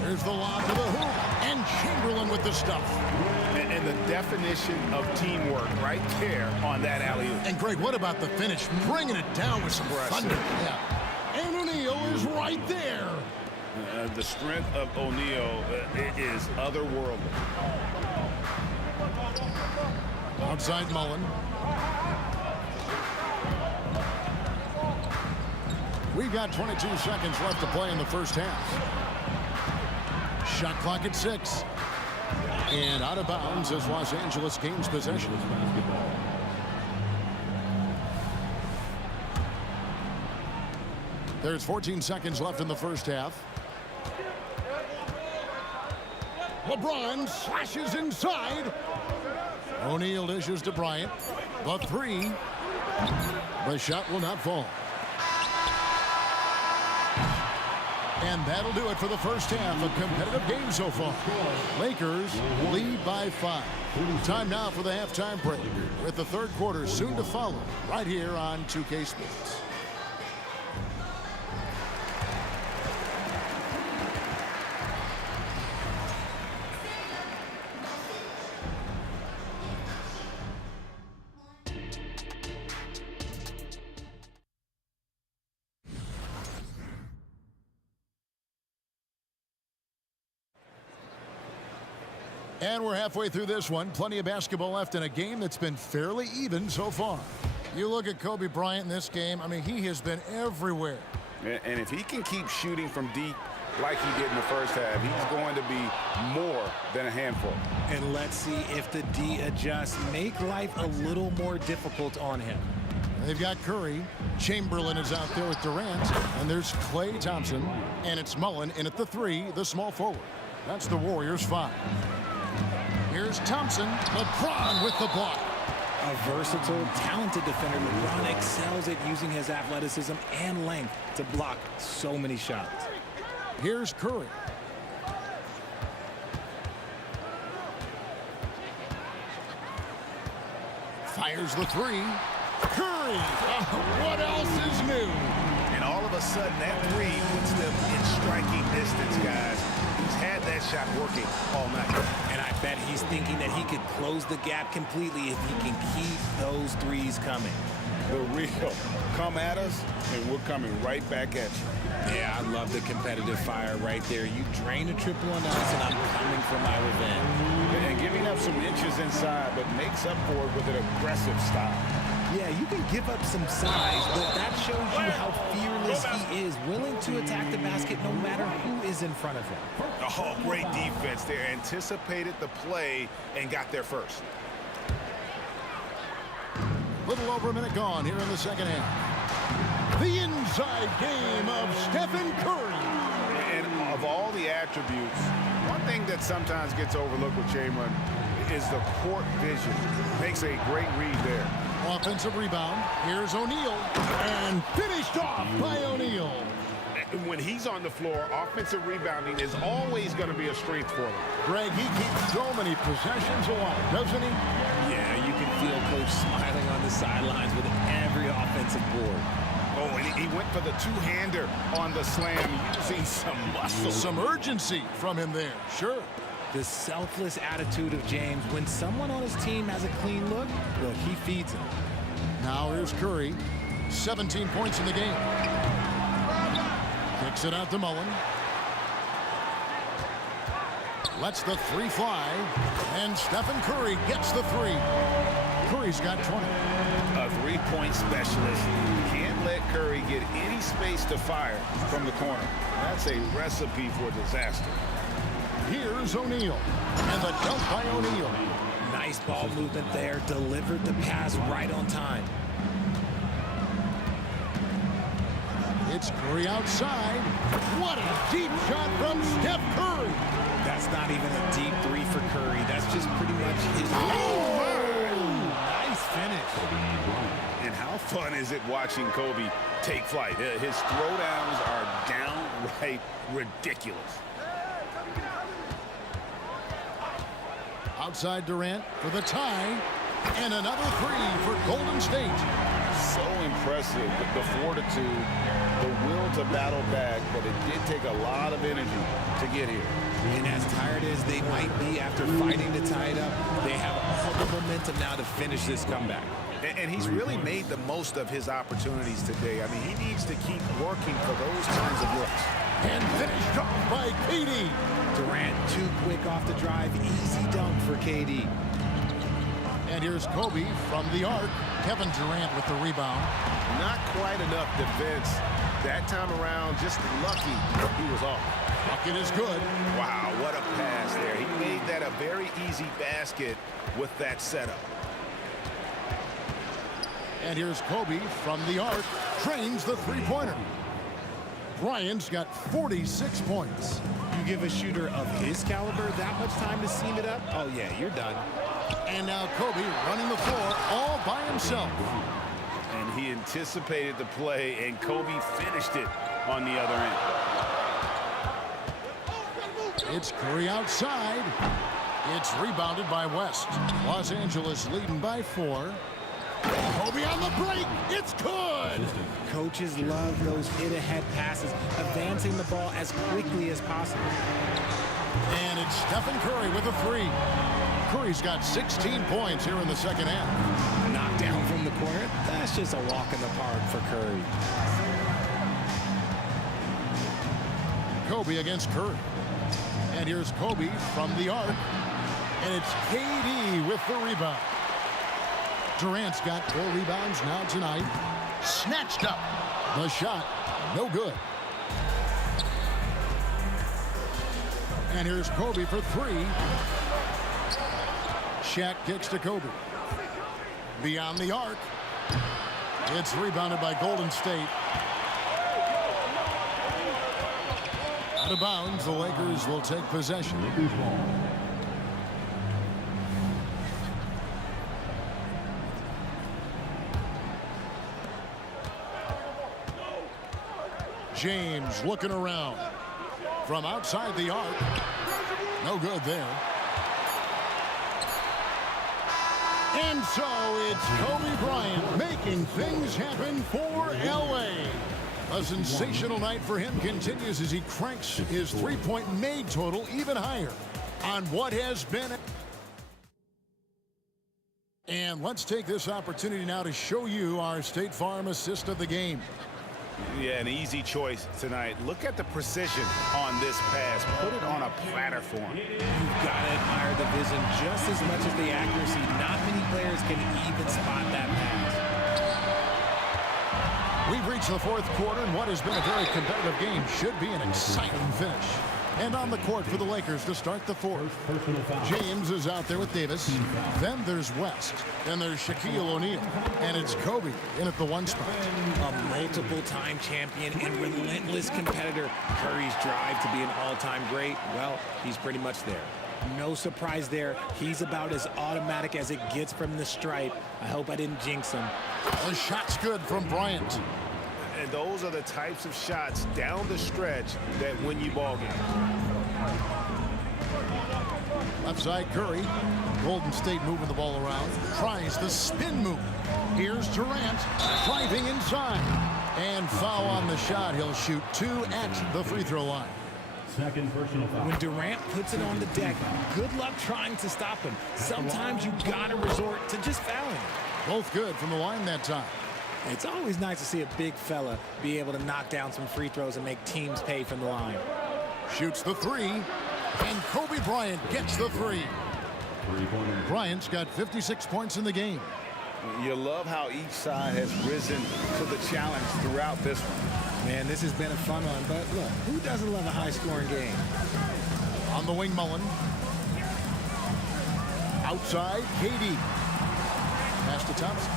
There's the lob to the hoop. And Chamberlain with the stuff. And the definition of teamwork right there on that alley-oop. And Greg, what about the finish? Bringing it down with some thunder. Yeah. And O'Neal is right there. The strength of O'Neal is otherworldly. Outside Mullen. We've got 22 seconds left to play in the first half. Shot clock at 6. And out of bounds as Los Angeles gains possession. There's 14 seconds left in the first half. LeBron slashes inside. O'Neal dishes to Bryant. The 3. The shot will not fall. And that'll do it for the first half. A competitive game so far. Lakers lead by 5. Time now for the halftime break, with the third quarter soon to follow right here on 2K Sports. And we're halfway through this one. Plenty of basketball left in a game that's been fairly even so far. You look at Kobe Bryant in this game, I mean, he has been everywhere. And if he can keep shooting from deep like he did in the first half, he's going to be more than a handful. And let's see if the D adjusts, make life a little more difficult on him. They've got Curry. Chamberlain is out there with Durant. And there's Klay Thompson. And it's Mullen in at the 3, the small forward. That's the Warriors' 5. Here's Thompson. LeBron with the block. A versatile, talented defender. LeBron excels at using his athleticism and length to block so many shots. Here's Curry. Fires the 3. Curry! What else is new? And all of a sudden, that 3 puts them in striking distance, guys. He's had that shot working all night. And I bet he's thinking that he could close the gap completely if he can keep those 3s coming. The real come at us, and we're coming right back at you. Yeah, I love the competitive fire right there. You drain a triple on us, and I'm coming for my revenge. And giving up some inches inside, but makes up for it with an aggressive style. Yeah, you can give up some size, but that shows you how fearless he is, willing to attack the basket no matter who is in front of him. Oh, great defense there. Anticipated the play and got there first. Little over a minute gone here in the second half. The inside game of Stephen Curry. And of all the attributes, one thing that sometimes gets overlooked with Chamberlain is the court vision. Makes a great read there. Offensive rebound. Here's O'Neal. And finished off by O'Neal. when he's on the floor, offensive rebounding is always going to be a strength for them. Greg, he keeps so many possessions alive, doesn't he? Yeah, you can feel Coach smiling on the sidelines with every offensive board. Oh, and he went for the two-hander on the slam, using some muscle. Some urgency from him there, sure. The selfless attitude of James. When someone on his team has a clean look, he feeds him. Now here's Curry. 17 points in the game. Kicks it out to Mullen. Lets the three fly. And Stephen Curry gets the three. Curry's got 20. A three-point specialist. Can't let Curry get any space to fire from the corner. That's a recipe for disaster. Here's O'Neal. And the dunk by O'Neal. Nice ball movement there. Delivered the pass right on time. It's Curry outside. What a deep shot from Steph Curry. That's not even a deep three for Curry. That's just pretty much his... Nice finish. And how fun is it watching Kobe take flight? His throwdowns are downright ridiculous. Outside Durant for the tie. And another three for Golden State. So impressive, the fortitude, the will to battle back, but it did take a lot of energy to get here. And as tired as they might be after fighting to tie it up, they have all the momentum now to finish this comeback. And he's really made the most of his opportunities today. I mean, he needs to keep working for those kinds of looks. And finished off by KD. Durant too quick off the drive. Easy dunk for KD. And here's Kobe from the arc. Kevin Durant with the rebound. Not quite enough defense that time around. Just lucky he was off. Bucket is good. Wow, what a pass there. He made that a very easy basket with that setup. And here's Kobe from the arc. Trains the three-pointer. Bryant's got 46 points. You give a shooter of his caliber that much time to seam it up? Oh, yeah, you're done. And now Kobe running the floor all by himself. And he anticipated the play, and Kobe finished it on the other end. It's Curry outside. It's rebounded by West. Los Angeles leading by 4. Kobe on the break. It's good. Coaches love those hit-ahead passes, advancing the ball as quickly as possible. And it's Stephen Curry with a three. Curry's got 16 points here in the second half. Knocked down from the corner. That's just a walk in the park for Curry. Kobe against Curry. And here's Kobe from the arc. And it's KD with the rebound. Durant's got 4 rebounds now tonight. Snatched up. The shot, no good. And here's Kobe for 3. Shaq kicks to Kobe. Beyond the arc. It's rebounded by Golden State. Out of bounds, the Lakers will take possession. James looking around from outside the arc. No good there. And so it's Kobe Bryant making things happen for LA. A sensational night for him continues as he cranks his three-point made total even higher on what has been. And let's take this opportunity now to show you our State Farm assist of the game. Yeah, an easy choice tonight. Look at the precision on this pass. Put it on a platter for him. You've got to admire the vision just as much as the accuracy. Not many players can even spot that pass. We've reached the fourth quarter, and what has been a very competitive game should be an exciting finish. And on the court for the Lakers to start the fourth. James is out there with Davis. Then there's West. Then there's Shaquille O'Neal. And it's Kobe in at the 1 spot. A multiple-time champion and relentless competitor. Curry's drive to be an all-time great, well, he's pretty much there. No surprise there. He's about as automatic as it gets from the stripe. I hope I didn't jinx him. The shot's good from Bryant. And those are the types of shots down the stretch that win you ball games. Left side Curry. Golden State moving the ball around. Tries the spin move. Here's Durant driving inside. And foul on the shot. He'll shoot 2 at the free throw line. Second personal foul. When Durant puts it on the deck, good luck trying to stop him. Sometimes you gotta resort to just fouling. Both good from the line that time. It's always nice to see a big fella be able to knock down some free throws and make teams pay from the line. Shoots the 3. And Kobe Bryant gets the 3. Bryant's got 56 points in the game. You love how each side has risen to the challenge throughout this one. Man, this has been a fun one, but look, who doesn't love a high-scoring game? On the wing, Mullen. Outside, KD. Pass to Thompson.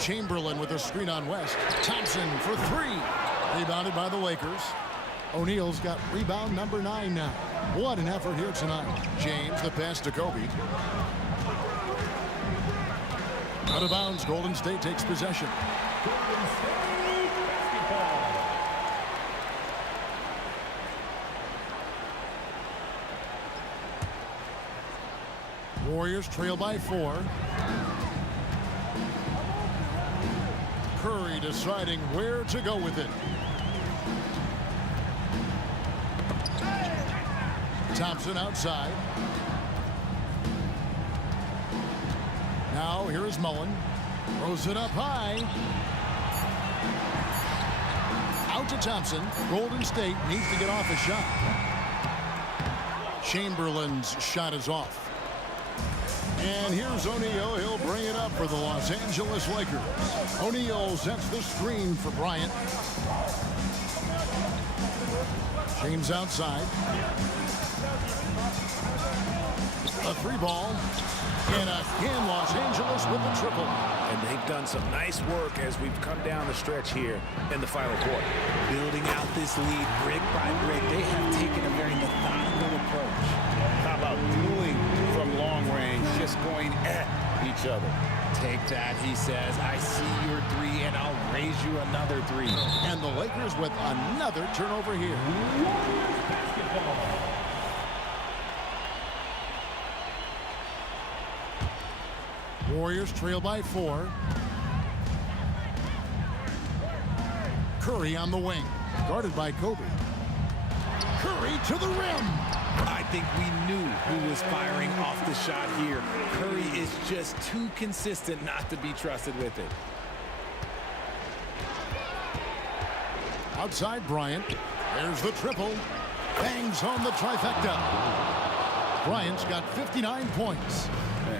Chamberlain with a screen on West. Thompson for 3. Rebounded by the Lakers. O'Neal's got rebound number 9 now. What an effort here tonight. James, the pass to Kobe. Out of bounds, Golden State takes possession. Warriors trail by 4. Curry deciding where to go with it. Thompson outside. Now here is Mullen. Throws it up high. Out to Thompson. Golden State needs to get off a shot. Chamberlain's shot is off. And here's O'Neal. He'll bring it up for the Los Angeles Lakers. O'Neal sets the screen for Bryant. James outside. A 3 ball. And again, Los Angeles with the triple. And they've done some nice work as we've come down the stretch here in the final quarter. Building out this lead brick by brick. They have taken a very methodical approach. How about dueling from long range, just going at each other? Take that, he says. I see your 3, and I'll raise you another 3. And the Lakers with another turnover here. Warriors trail by 4. Curry on the wing, guarded by Kobe. Curry to the rim. I think we knew who was firing off the shot here. Curry is just too consistent not to be trusted with it. Outside Bryant. There's the triple. Bangs home the trifecta. Bryant's got 59 points.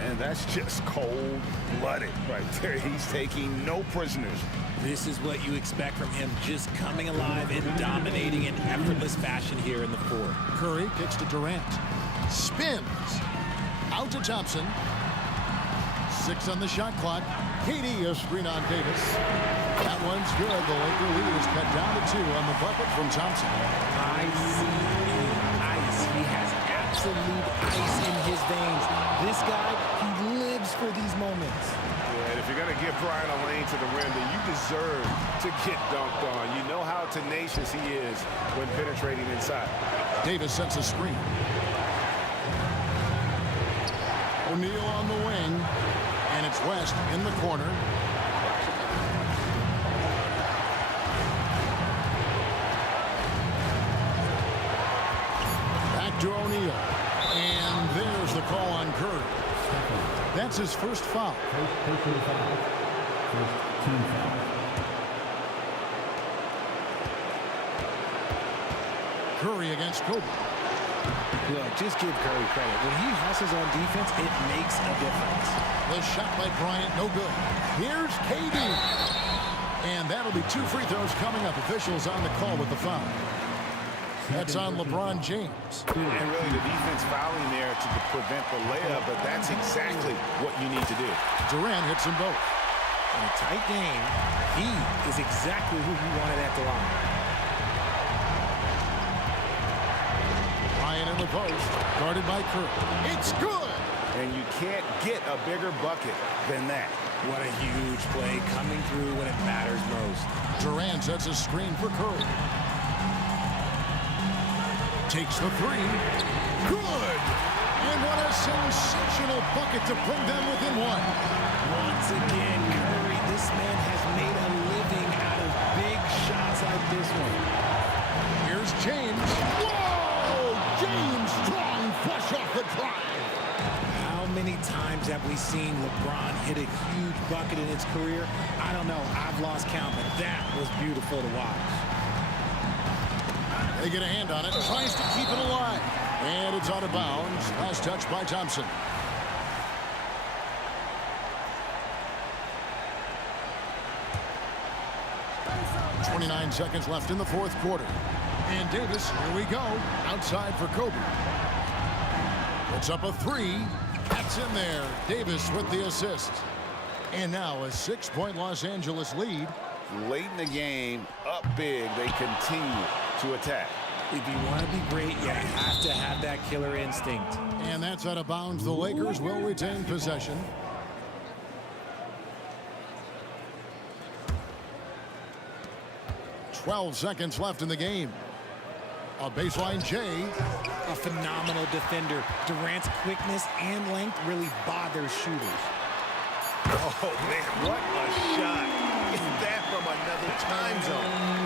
And that's just cold-blooded right there. He's taking no prisoners. This is what you expect from him, just coming alive and dominating in effortless fashion here in the 4th. Curry kicks to Durant. Spins. Out to Thompson. 6 on the shot clock. KD a screen on Davis. That one's good. The Laker lead is cut down to 2 on the bucket from Thompson. I see ice. He has absolute ice in his veins. This guy, he lives for these moments. Yeah, and if you're going to give Bryant a lane to the rim, then you deserve to get dunked on. You know how tenacious he is when penetrating inside. Davis sets a screen. O'Neal on the wing, and it's West in the corner. Back to O'Neal, and there's the call on Curry. That's his first foul. First team foul. Curry against Kobe. Look, just give Curry credit. When he hustles on defense, it makes a difference. The shot by Bryant, no good. Here's KD. And that'll be 2 free throws coming up. Officials on the call with the foul. That's on LeBron James. And really the defense fouling there to prevent the layup, but that's exactly what you need to do. Durant hits them both. In a tight game, he is exactly who he wanted at the line. Bryant in the post, guarded by Curry. It's good! And you can't get a bigger bucket than that. What a huge play coming through when it matters most. Durant sets a screen for Curry. Takes the three. Good! And what a sensational bucket to bring them within one. Once again, Curry, this man has made a living out of big shots like this one. Here's James. Whoa! James strong flush off the drive. How many times have we seen LeBron hit a huge bucket in his career? I don't know. I've lost count, but that was beautiful to watch. They get a hand on it. Tries to keep it alive. And it's out of bounds. Last touch by Thompson. .29 seconds left in the fourth quarter. And Davis, here we go. Outside for Kobe. Puts up a three. That's in there. Davis with the assist. And now a 6-point Los Angeles lead. Late in the game, up big, they continue to attack. If you want to be great, you have to have that killer instinct. And that's out of bounds. The Lakers will retain possession. .12 seconds left in the game. A baseline J. A phenomenal defender. Durant's quickness and length really bothers shooters. Oh, man, what a shot. Is that from another time zone?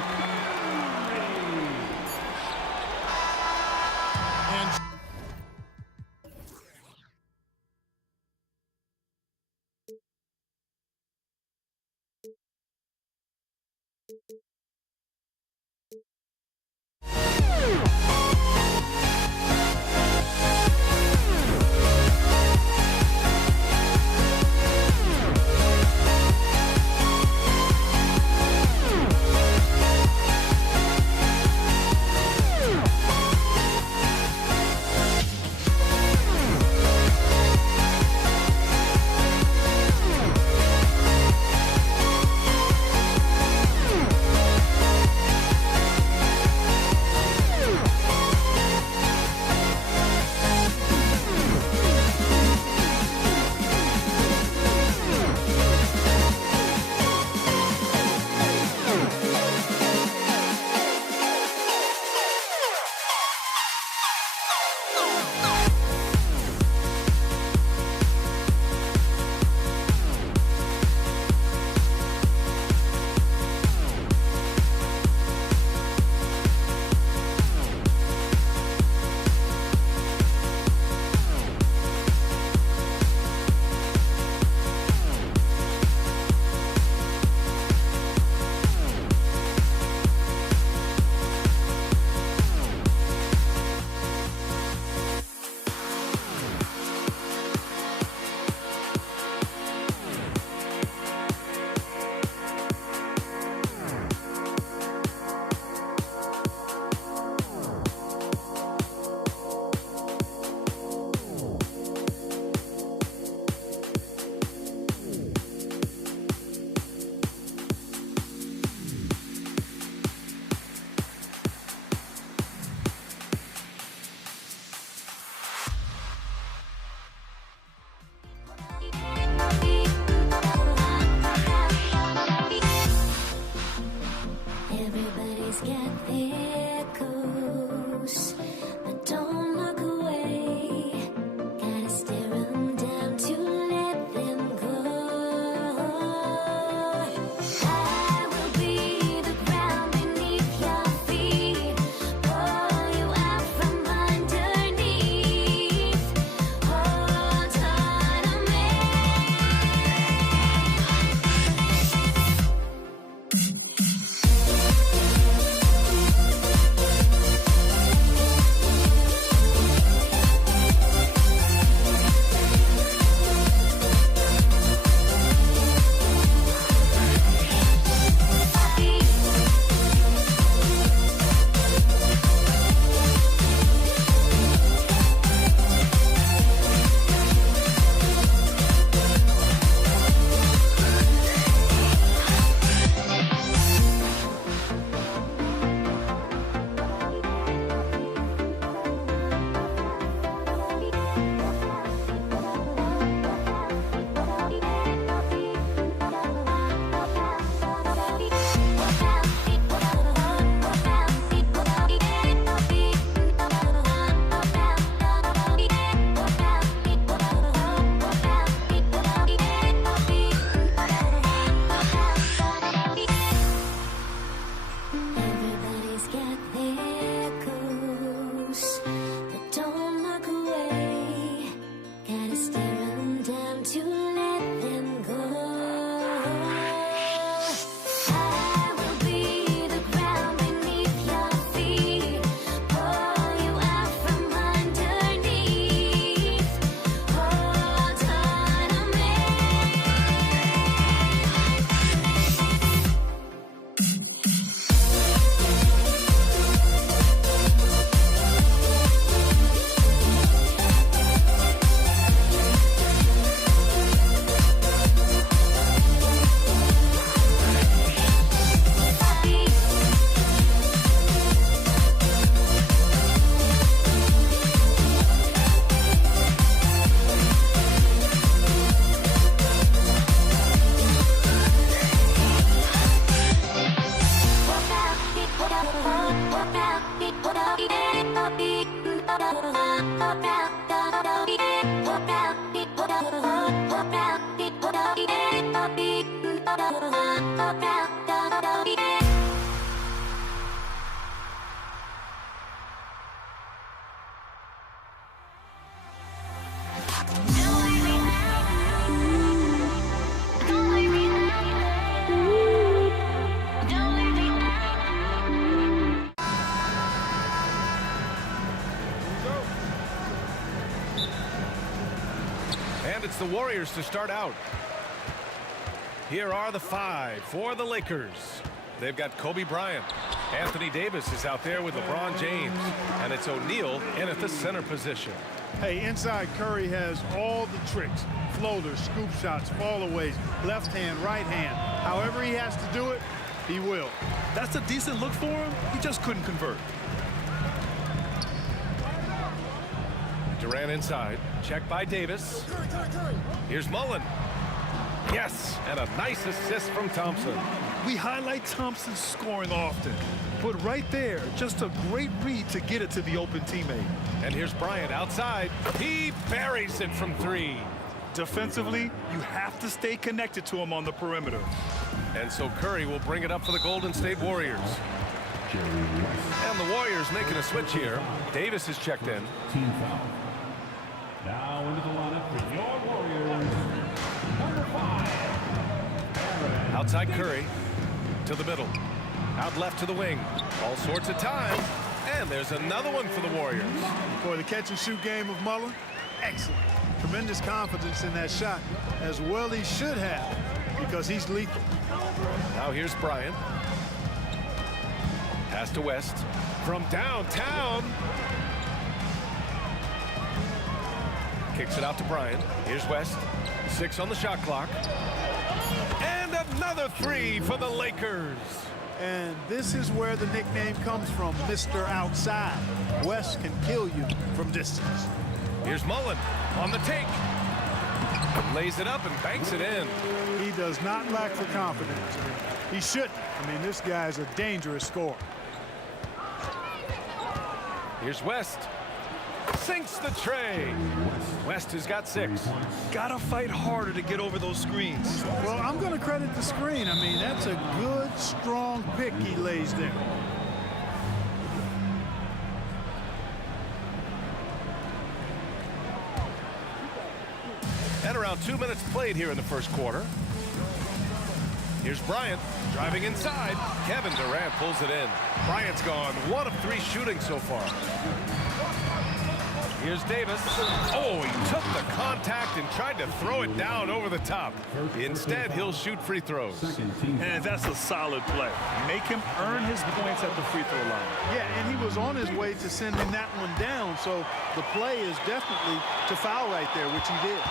And it's the Warriors to start out. Here are the 5 for the Lakers. They've got Kobe Bryant. Anthony Davis is out there with LeBron James. And it's O'Neal in at the center position. Hey, inside Curry has all the tricks. Floaters, scoop shots, fallaways, left hand, right hand. However he has to do it, he will. That's a decent look for him. He just couldn't convert. Durant inside. Check by Davis. Here's Mullen. Yes, and a nice assist from Thompson. We highlight Thompson's scoring often, but right there, just a great read to get it to the open teammate. And here's Bryant outside. He buries it from 3. Defensively, you have to stay connected to him on the perimeter. And so Curry will bring it up for the Golden State Warriors. And the Warriors making a switch here. Davis is checked in. Team foul. Now into the lineup for your Warriors, number 5. Outside Curry to the middle. Out left to the wing. All sorts of time. And there's another one for the Warriors. Boy, the catch and shoot game of Mullen, excellent. Tremendous confidence in that shot, as well he should have, because he's lethal. Now here's Bryant. Pass to West from downtown. Kicks it out to Bryant. Here's West. 6 on the shot clock. And another 3 for the Lakers. And this is where the nickname comes from, Mr. Outside. West can kill you from distance. Here's Mullen on the take. Lays it up and banks it in. He does not lack for confidence. He shouldn't. I mean, this guy's a dangerous scorer. Here's West. Sinks the tray. West has got 6. Gotta fight harder to get over those screens. Well, I'm going to credit the screen. I mean, that's a good, strong pick he lays there. And around 2 minutes played here in the first quarter. Here's Bryant driving inside. Kevin Durant pulls it in. Bryant's gone 1 of 3 shooting so far. Here's Davis. Oh, he took the contact and tried to throw it down over the top. Instead, he'll shoot free throws. And that's a solid play. Make him earn his points at the free throw line. Yeah, and he was on his way to sending that one down, so the play is definitely to foul right there, which he did.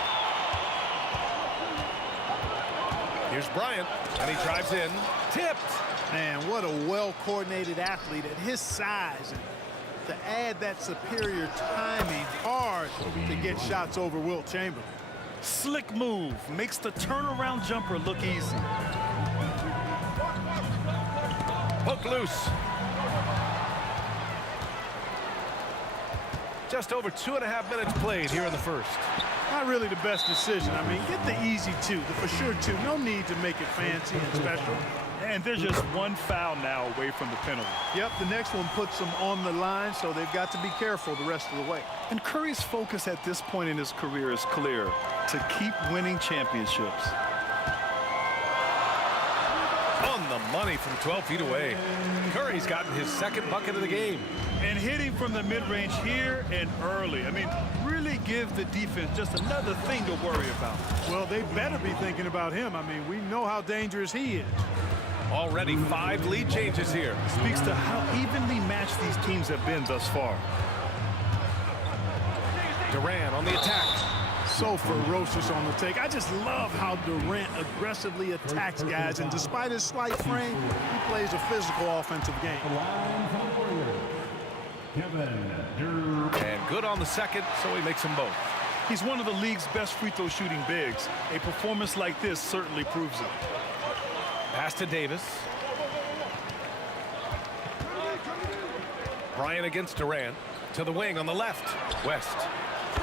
Here's Bryant, and he drives in. Tipped. Man, what a well-coordinated athlete at his size. And to add that superior timing, hard to get shots over Wilt Chamberlain. Slick move. Makes the turnaround jumper look easy. Hook loose. Just over 2.5 minutes played here in the first. Not really the best decision. I mean, get the easy 2, the for sure 2. No need to make it fancy and special. And there's just 1 foul now away from the penalty. Yep, the next one puts them on the line, so they've got to be careful the rest of the way. And Curry's focus at this point in his career is clear: to keep winning championships. On the money from 12 feet away. Curry's gotten his 2nd bucket of the game. And hitting from the mid-range here and early. I mean, really give the defense just another thing to worry about. Well, they better be thinking about him. I mean, we know how dangerous he is. Already 5 lead changes here. Speaks to how evenly matched these teams have been thus far. Durant on the attack. So ferocious on the take. I just love how Durant aggressively attacks guys, and despite his slight frame, he plays a physical offensive game. And good on the second, so he makes them both. He's one of the league's best free throw shooting bigs. A performance like this certainly proves it. Pass to Davis. Bryant against Durant. To the wing on the left. West.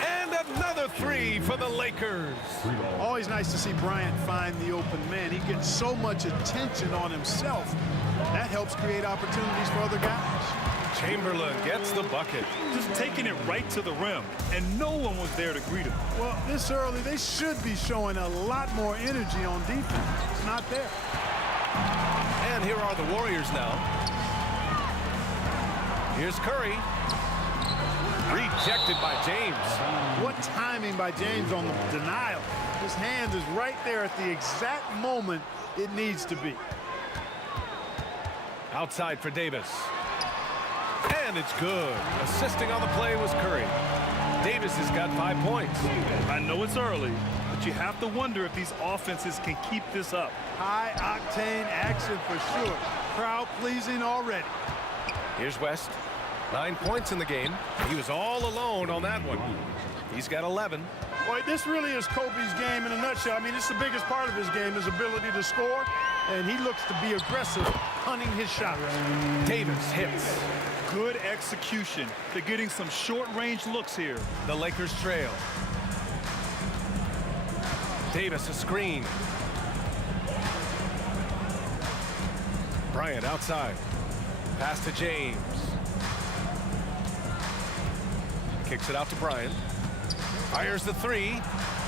And another three for the Lakers. Always nice to see Bryant find the open man. He gets so much attention on himself. That helps create opportunities for other guys. Chamberlain gets the bucket. Just taking it right to the rim, and no one was there to greet him. Well, this early, they should be showing a lot more energy on defense. It's not there. And here are the Warriors now. Here's Curry. Rejected by James. What timing by James on the denial. His hand is right there at the exact moment it needs to be. Outside for Davis. And it's good. Assisting on the play was Curry. Davis has got 5 points. I know it's early, but you have to wonder if these offenses can keep this up. High-octane action for sure. Crowd-pleasing already. Here's West. 9 points in the game. He was all alone on that one. He's got 11. Boy, this really is Kobe's game in a nutshell. I mean, it's the biggest part of his game, his ability to score, and he looks to be aggressive, hunting his shots. Davis hits. Good execution. They're getting some short-range looks here. The Lakers trail. Davis a screen. Bryant outside. Pass to James. Kicks it out to Bryant. Fires the three.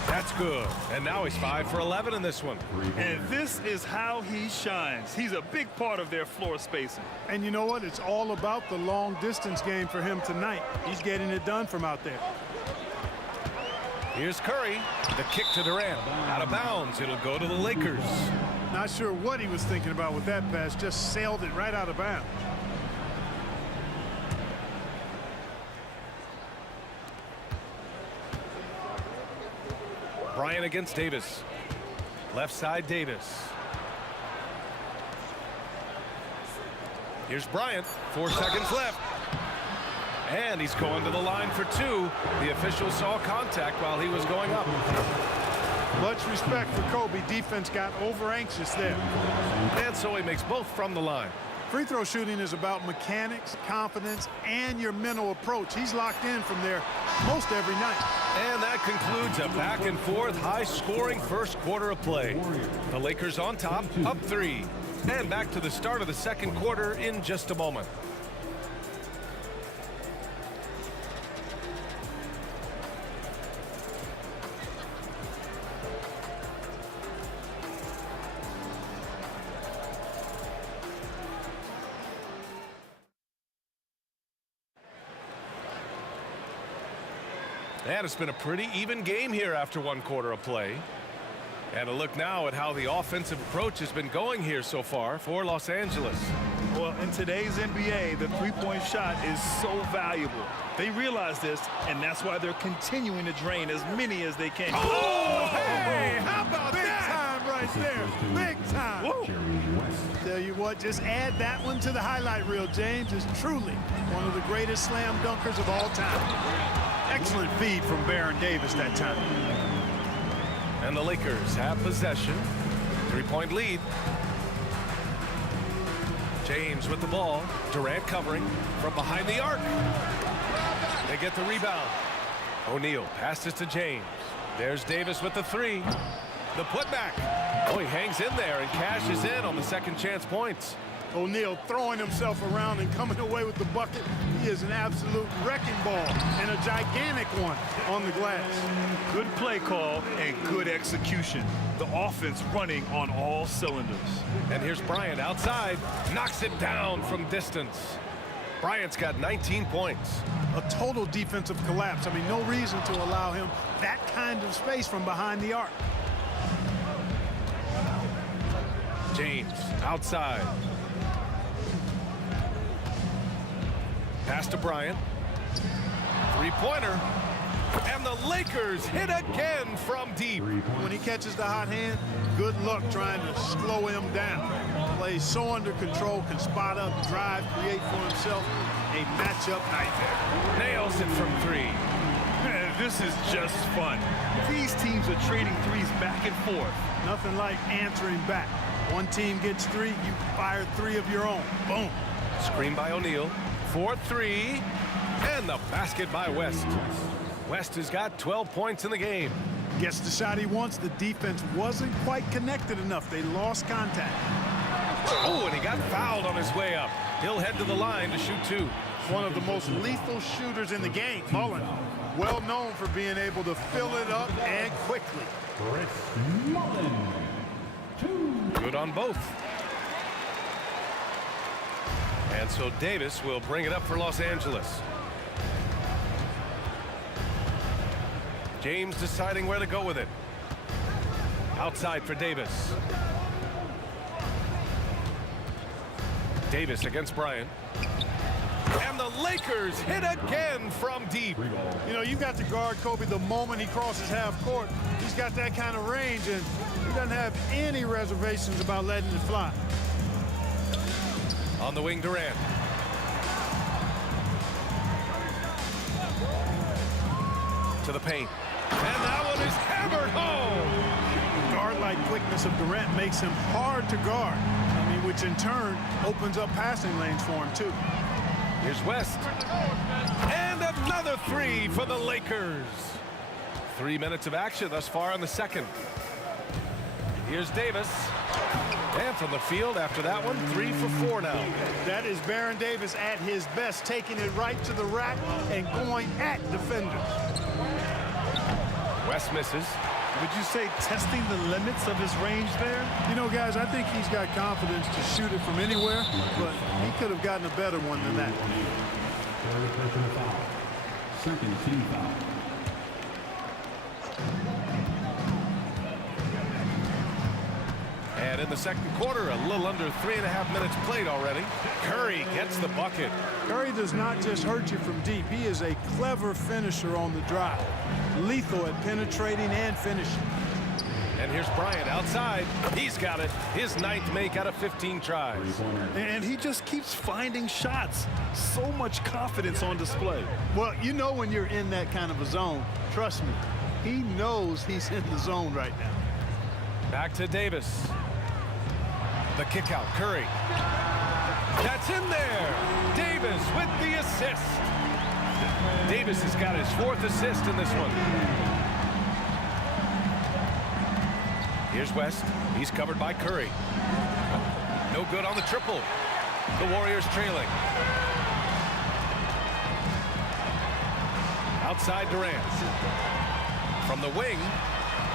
That's good. And now he's 5 for 11 in this one. And this is how he shines. He's a big part of their floor spacing. And you know what? It's all about the long distance game for him tonight. He's getting it done from out there. Here's Curry. The kick to Durant. Out of bounds. It'll go to the Lakers. Not sure what he was thinking about with that pass. Just sailed it right out of bounds. Bryant against Davis. Left side Davis. Here's Bryant. 4 seconds left. And he's going to the line for 2. The official saw contact while he was going up. Much respect for Kobe. Defense got over anxious there. And so he makes both from the line. Free throw shooting is about mechanics, confidence, and your mental approach. He's locked in from there most every night. And that concludes a back and forth, high-scoring first quarter of play. The Lakers on top, up 3. And back to the start of the second quarter in just a moment. And it's been a pretty even game here after 1 quarter of play. And a look now at how the offensive approach has been going here so far for Los Angeles. Well, in today's NBA, the three-point shot is so valuable. They realize this, and that's why they're continuing to drain as many as they can. Oh, hey, how about Big that? time right there. Big time. Whoa. Tell you what, just add that one to the highlight reel. James is truly one of the greatest slam dunkers of all time. Excellent feed from Baron Davis that time. And the Lakers have possession. 3-point lead. James with the ball. Durant covering from behind the arc. They get the rebound. O'Neal passes to James. There's Davis with the 3. The putback. Oh, he hangs in there and cashes in on the second chance points. O'Neal throwing himself around and coming away with the bucket. He is an absolute wrecking ball and a gigantic one on the glass. Good play call and good execution. The offense running on all cylinders. And here's Bryant outside. Knocks it down from distance. Bryant's got 19 points. A total defensive collapse. I mean, no reason to allow him that kind of space from behind the arc. James outside. Pass to Bryant. 3-pointer. And the Lakers hit again from deep. When he catches the hot hand, good luck trying to slow him down. Plays so under control, can spot up, drive, create for himself. A matchup nightmare. Nails it from 3. This is just fun. These teams are trading threes back and forth. Nothing like answering back. One team gets 3, you fire 3 of your own. Boom. Screen by O'Neal. 4-3. And the basket by West. West has got 12 points in the game. Gets the shot he wants. The defense wasn't quite connected enough. They lost contact. Oh, and he got fouled on his way up. He'll head to the line to shoot 2. One of the most lethal shooters in the game, Mullen. Well known for being able to fill it up and quickly. Chris Mullen. 2. Good on both. And so Davis will bring it up for Los Angeles. James deciding where to go with it. Outside for Davis. Davis against Bryant. And the Lakers hit again from deep. You know, you've got to guard Kobe the moment he crosses half court. He's got that kind of range, and he doesn't have any reservations about letting it fly. On the wing, Durant. To the paint. And that one is hammered home. Guard-like quickness of Durant makes him hard to guard. I mean, which in turn opens up passing lanes for him, too. Here's West. And another 3 for the Lakers. 3 minutes of action thus far in the second. Here's Davis. And from the field after that one, 3 for 4 now. That is Baron Davis at his best, taking it right to the rack and going at defenders. West misses. Would you say testing the limits of his range there? You know, guys, I think he's got confidence to shoot it from anywhere, but he could have gotten a better one than that. Personal foul. Second team foul. And in the second quarter, a little under 3.5 minutes played already. Curry gets the bucket. Curry does not just hurt you from deep. He is a clever finisher on the drive. Lethal at penetrating and finishing. And here's Bryant outside. He's got it. His 9th make out of 15 tries. And he just keeps finding shots. So much confidence on display. Well, you know when you're in that kind of a zone. Trust me, he knows he's in the zone right now. Back to Davis. The kick out, Curry. That's in there. Davis with the assist. Davis has got his 4th assist in this one. Here's West. He's covered by Curry. No good on the triple. The Warriors trailing. Outside Durant. From the wing.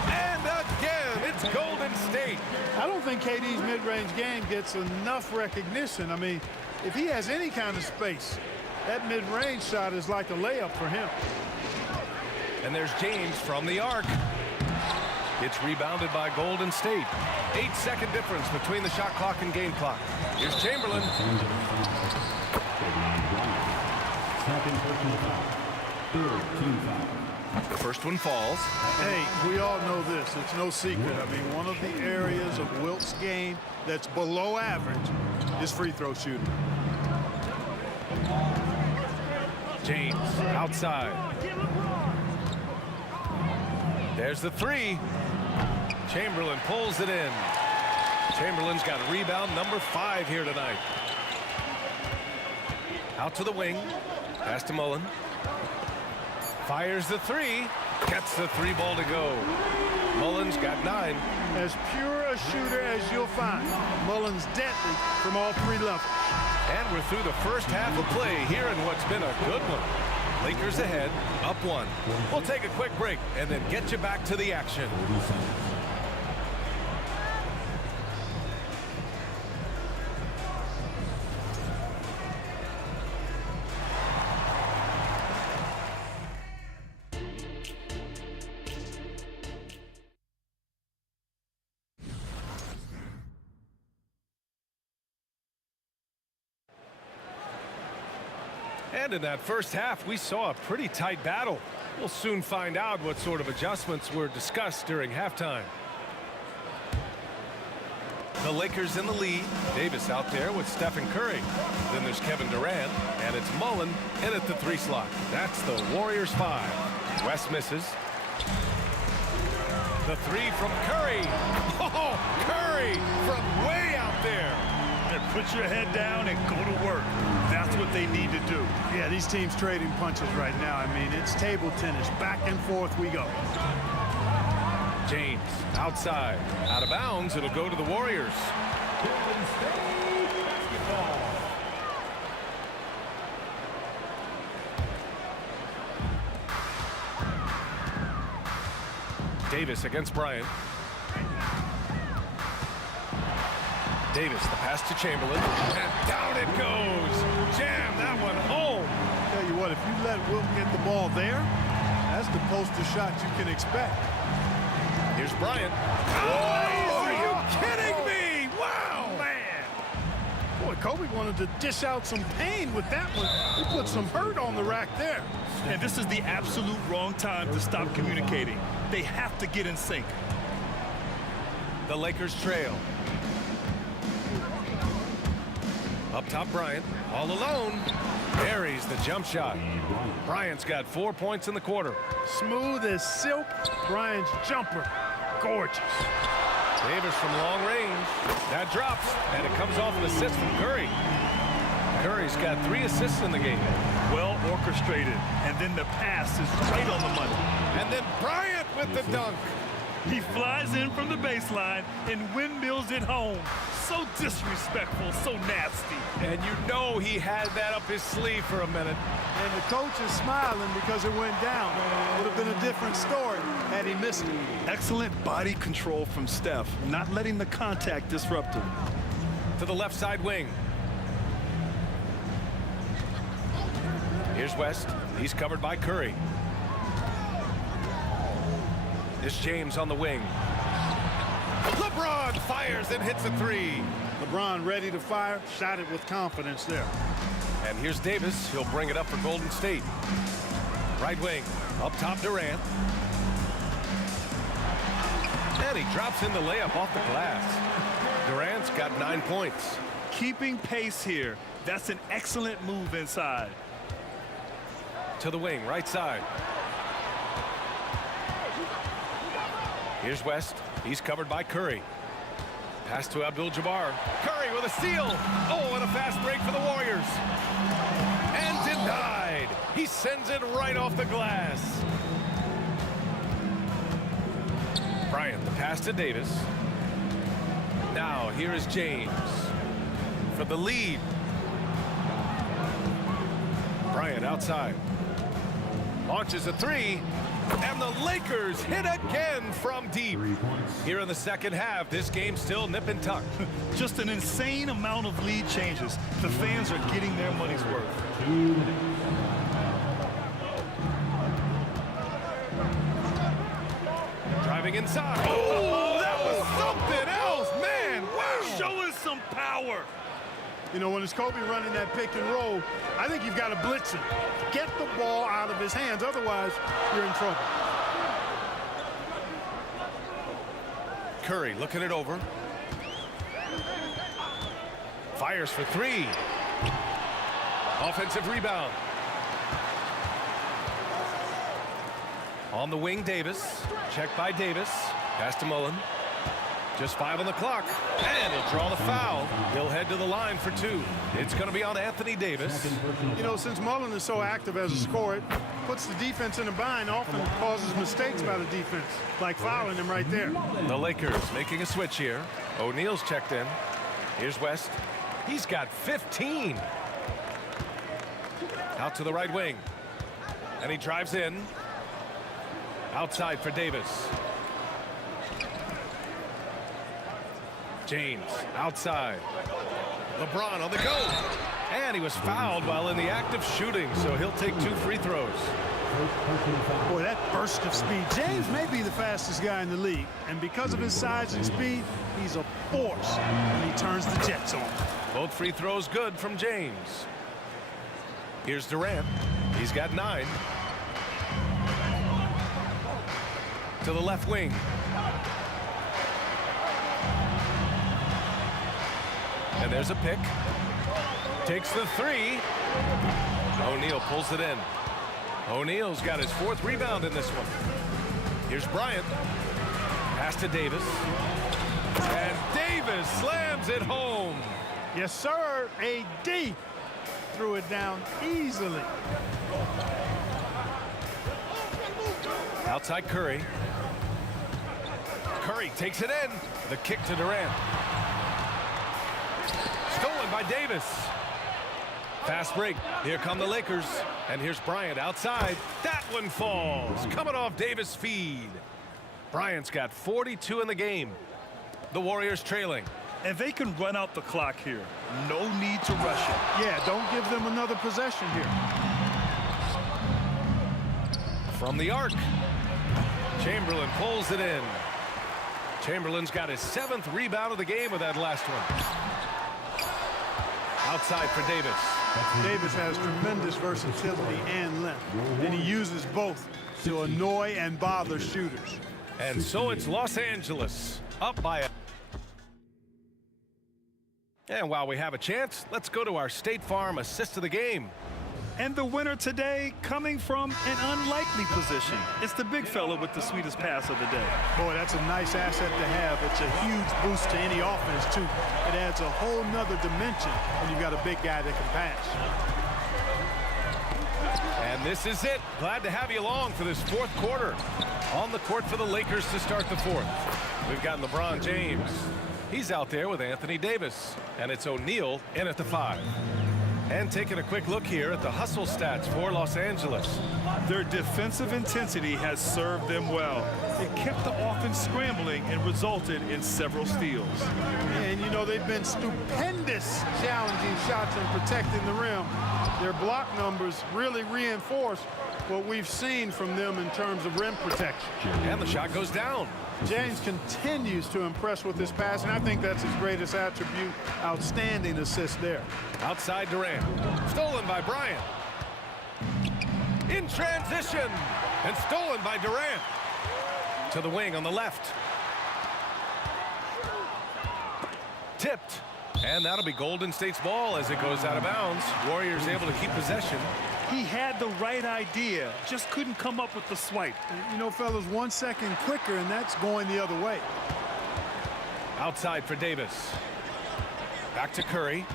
And again, it's Golden State. I don't think KD's mid-range game gets enough recognition. I mean, if he has any kind of space, that mid-range shot is like a layup for him. And there's James from the arc. It's rebounded by Golden State. 8-second difference between the shot clock and game clock. Here's Chamberlain. Second personal foul. Third team foul. The first one falls. Hey, we all know this. It's no secret. I mean, one of the areas of Wilt's game that's below average is free throw shooting. James outside. There's the 3. Chamberlain pulls it in. Chamberlain's got rebound number 5 here tonight. Out to the wing. Pass to Mullen. Fires the 3. Gets the 3 ball to go. Mullen's got 9. As pure a shooter as you'll find. Mullen's deadly from all 3 levels. And we're through the first half of play here in what's been a good one. Lakers ahead, up 1. We'll take a quick break and then get you back to the action. And in that first half, we saw a pretty tight battle. We'll soon find out what sort of adjustments were discussed during halftime. The Lakers in the lead. Davis out there with Stephen Curry. Then there's Kevin Durant, and it's Mullen in at the 3 slot. That's the Warriors 5. West misses. The 3 from Curry. Oh, Curry from way out there. And Put your head down and go to work. That's what they need to do. Yeah, these teams trading punches right now. I mean, it's table tennis. Back and forth we go. James outside. Out of bounds. It'll go to the Warriors. Davis against Bryant. Davis, the pass to Chamberlain, and down it goes. Jam that one home. Tell you what, if you let Wilton get the ball there, that's the poster shot you can expect. Here's Bryant. Oh, are you kidding me? Wow. Man. Boy, Kobe wanted to dish out some pain with that one. He put some hurt on the rack there. And this is the absolute wrong time to stop communicating. They have to get in sync. The Lakers trail. Up top, Bryant, all alone. Buries the jump shot. Bryant's got 4 points in the quarter. Smooth as silk. Bryant's jumper. Gorgeous. Davis from long range. That drops, and it comes off an assist from Curry. Curry's got 3 assists in the game. Well orchestrated, and then the pass is right on the money. And then Bryant with the dunk. He flies in from the baseline and windmills it home. So disrespectful, so nasty. And you know he had that up his sleeve for a minute. And the coach is smiling because it went down. Would have been a different story had he missed it. Excellent body control from Steph, not letting the contact disrupt him. To the left side wing. Here's West. He's covered by Curry. It's James on the wing. LeBron fires and hits a 3. LeBron ready to fire, shot it with confidence there. And here's Davis. He'll bring it up for Golden State. Right wing. Up top, Durant. And he drops in the layup off the glass. Durant's got 9 points. Keeping pace here. That's an excellent move inside. To the wing, right side. Here's West. He's covered by Curry. Pass to Abdul-Jabbar. Curry with a steal. Oh, and a fast break for the Warriors. And denied. He sends it right off the glass. Bryant, the pass to Davis. Now, here is James for the lead. Bryant outside. Launches a 3. And the Lakers hit again from deep. Here in the second half, this game's still nip and tuck. Just an insane amount of lead changes. The fans are getting their money's worth. Driving inside. Oh, that was something else, man. Wow. Showing some power. You know, when it's Kobe running that pick and roll, I think you've got to blitz him. Get the ball out of his hands. Otherwise, you're in trouble. Curry looking it over. Fires for 3. Offensive rebound. On the wing, Davis. Checked by Davis. Pass to Mullen. Just 5 on the clock. And he'll draw the foul. He'll head to the line for 2. It's going to be on Anthony Davis. You know, since Mullen is so active as a scorer, it puts the defense in a bind, often causes mistakes by the defense, like fouling him right there. The Lakers making a switch here. O'Neal's checked in. Here's West. He's got 15. Out to the right wing. And he drives in. Outside for Davis. James outside. LeBron on the go. And he was fouled while in the act of shooting, so he'll take 2 free throws. Boy, that burst of speed. James may be the fastest guy in the league, and because of his size and speed, he's a force when he turns the jets on. Both free throws good from James. Here's Durant. He's got 9. To the left wing. And there's a pick. Takes the 3. O'Neal pulls it in. O'Neal's got his 4th rebound in this one. Here's Bryant. Pass to Davis. And Davis slams it home. Yes, sir. AD threw it down easily. Outside Curry. Curry takes it in. The kick to Durant. Stolen by Davis. Fast break. Here come the Lakers. And here's Bryant outside. That one falls. Coming off Davis' feed. Bryant's got 42 in the game. The Warriors trailing. And they can run out the clock here. No need to rush it. Yeah, don't give them another possession here. From the arc. Chamberlain pulls it in. Chamberlain's got his 7th rebound of the game with that last one. Outside for Davis. Davis has tremendous versatility and length, and he uses both to annoy and bother shooters. And so it's Los Angeles up by a... And while we have a chance, let's go to our State Farm assist of the game. And the winner today coming from an unlikely position. It's the big fella with the sweetest pass of the day. Boy, that's a nice asset to have. It's a huge boost to any offense, too. It adds a whole nother dimension when you've got a big guy that can pass. And this is it. Glad to have you along for this 4th quarter. On the court for the Lakers to start the 4th. We've got LeBron James. He's out there with Anthony Davis. And it's O'Neal in at the 5. And taking a quick look here at the hustle stats for Los Angeles. Their defensive intensity has served them well. It kept the offense scrambling and resulted in several steals. And, you know, they've been stupendous challenging shots and protecting the rim. Their block numbers really reinforce what we've seen from them in terms of rim protection. And the shot goes down. James continues to impress with his pass, and I think that's his greatest attribute. Outstanding assist there. Outside Durant. Stolen by Bryant. In transition. And stolen by Durant. To the wing on the left. Tipped. And that'll be Golden State's ball as it goes out of bounds. Warriors able to keep possession. He had the right idea, just couldn't come up with the swipe. You know, fellas, 1 second quicker, and that's going the other way. Outside for Davis. Back to Curry.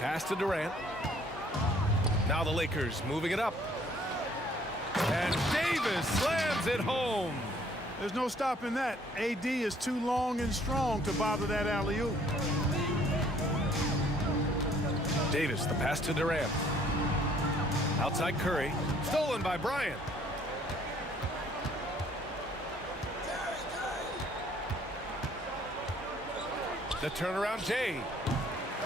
Pass to Durant. Now the Lakers moving it up. And Davis slams it home. There's no stopping that. AD is too long and strong to bother that alley-oop. Davis, the pass to Durant. Outside Curry. Stolen by Bryant. The turnaround Jay.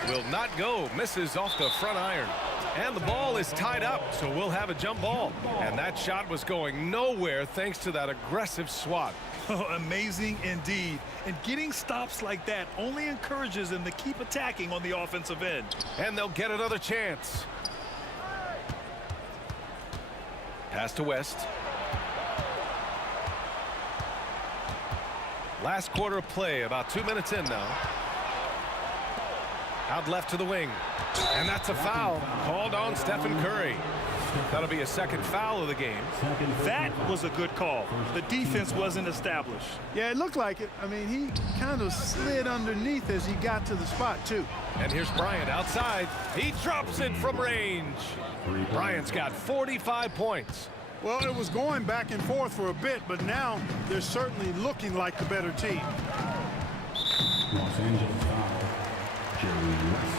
Will not go. Misses off the front iron. And the ball is tied up, so we'll have a jump ball. And that shot was going nowhere thanks to that aggressive swat. Amazing indeed. And getting stops like that only encourages them to keep attacking on the offensive end. And they'll get another chance. Pass to West. Last quarter of play, about 2 minutes in now. Out left to the wing. And that's a foul called on Stephen Curry. That'll be a 2nd foul of the game. That was a good call. The defense wasn't established. Yeah, it looked like it. I mean, he kind of slid underneath as he got to the spot, too. And here's Bryant outside. He drops it from range. Bryant's got 45 points. Well, it was going back and forth for a bit, but now they're certainly looking like the better team. Los Angeles foul. Jerry West.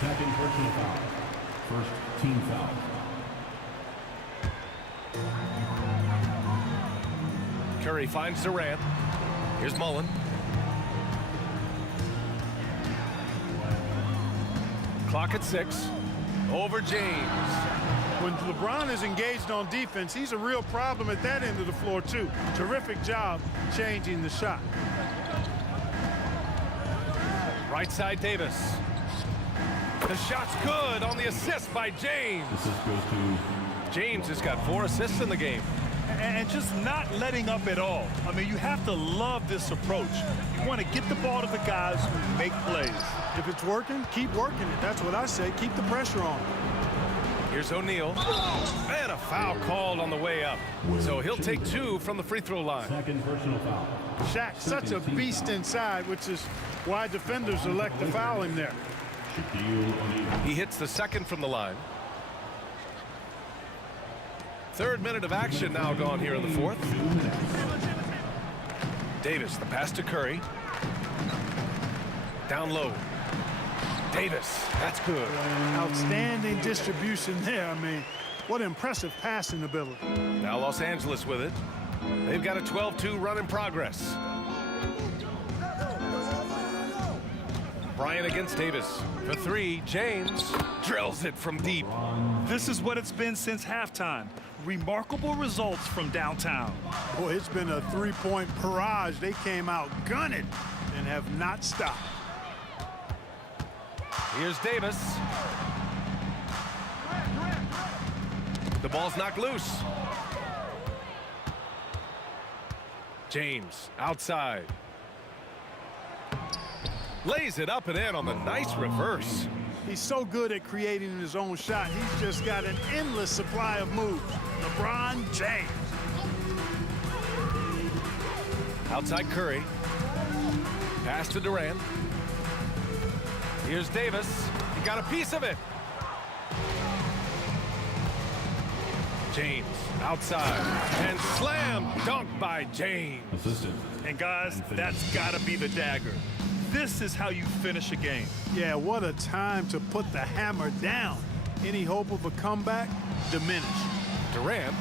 2nd personal foul. 1st team foul. Curry finds Durant. Here's Mullen. Clock at 6. Over James. When LeBron is engaged on defense, he's a real problem at that end of the floor, too. Terrific job changing the shot. Right side Davis. The shot's good on the assist by James. James has got 4 assists in the game. And just not letting up at all. I mean, you have to love this approach. You want to get the ball to the guys who make plays. If it's working, keep working it. That's what I say. Keep the pressure on. Here's O'Neal. And a foul called on the way up. So he'll take 2 from the free throw line. Second personal foul. Shaq, such a beast inside, which is why defenders elect to foul him there. He hits the second from the line. 3rd minute of action now gone here in the 4th. Davis, the pass to Curry. Down low. Davis, that's good. Outstanding distribution there. I mean, what impressive passing ability. Now Los Angeles with it. They've got a 12-2 run in progress. Bryant against Davis. For 3, James drills it from deep. This is what it's been since halftime. Remarkable results from downtown. Boy, it's been a three-point barrage. They came out gunning and have not stopped. Here's Davis. The ball's knocked loose. James outside. Lays it up and in on the nice reverse. He's so good at creating his own shot. He's just got an endless supply of moves. LeBron James. Outside Curry. Pass to Durant. Here's Davis. He got a piece of it. James outside. And slam dunk by James. And guys, that's got to be the dagger. This is how you finish a game. Yeah, what a time to put the hammer down. Any hope of a comeback diminished. Durant.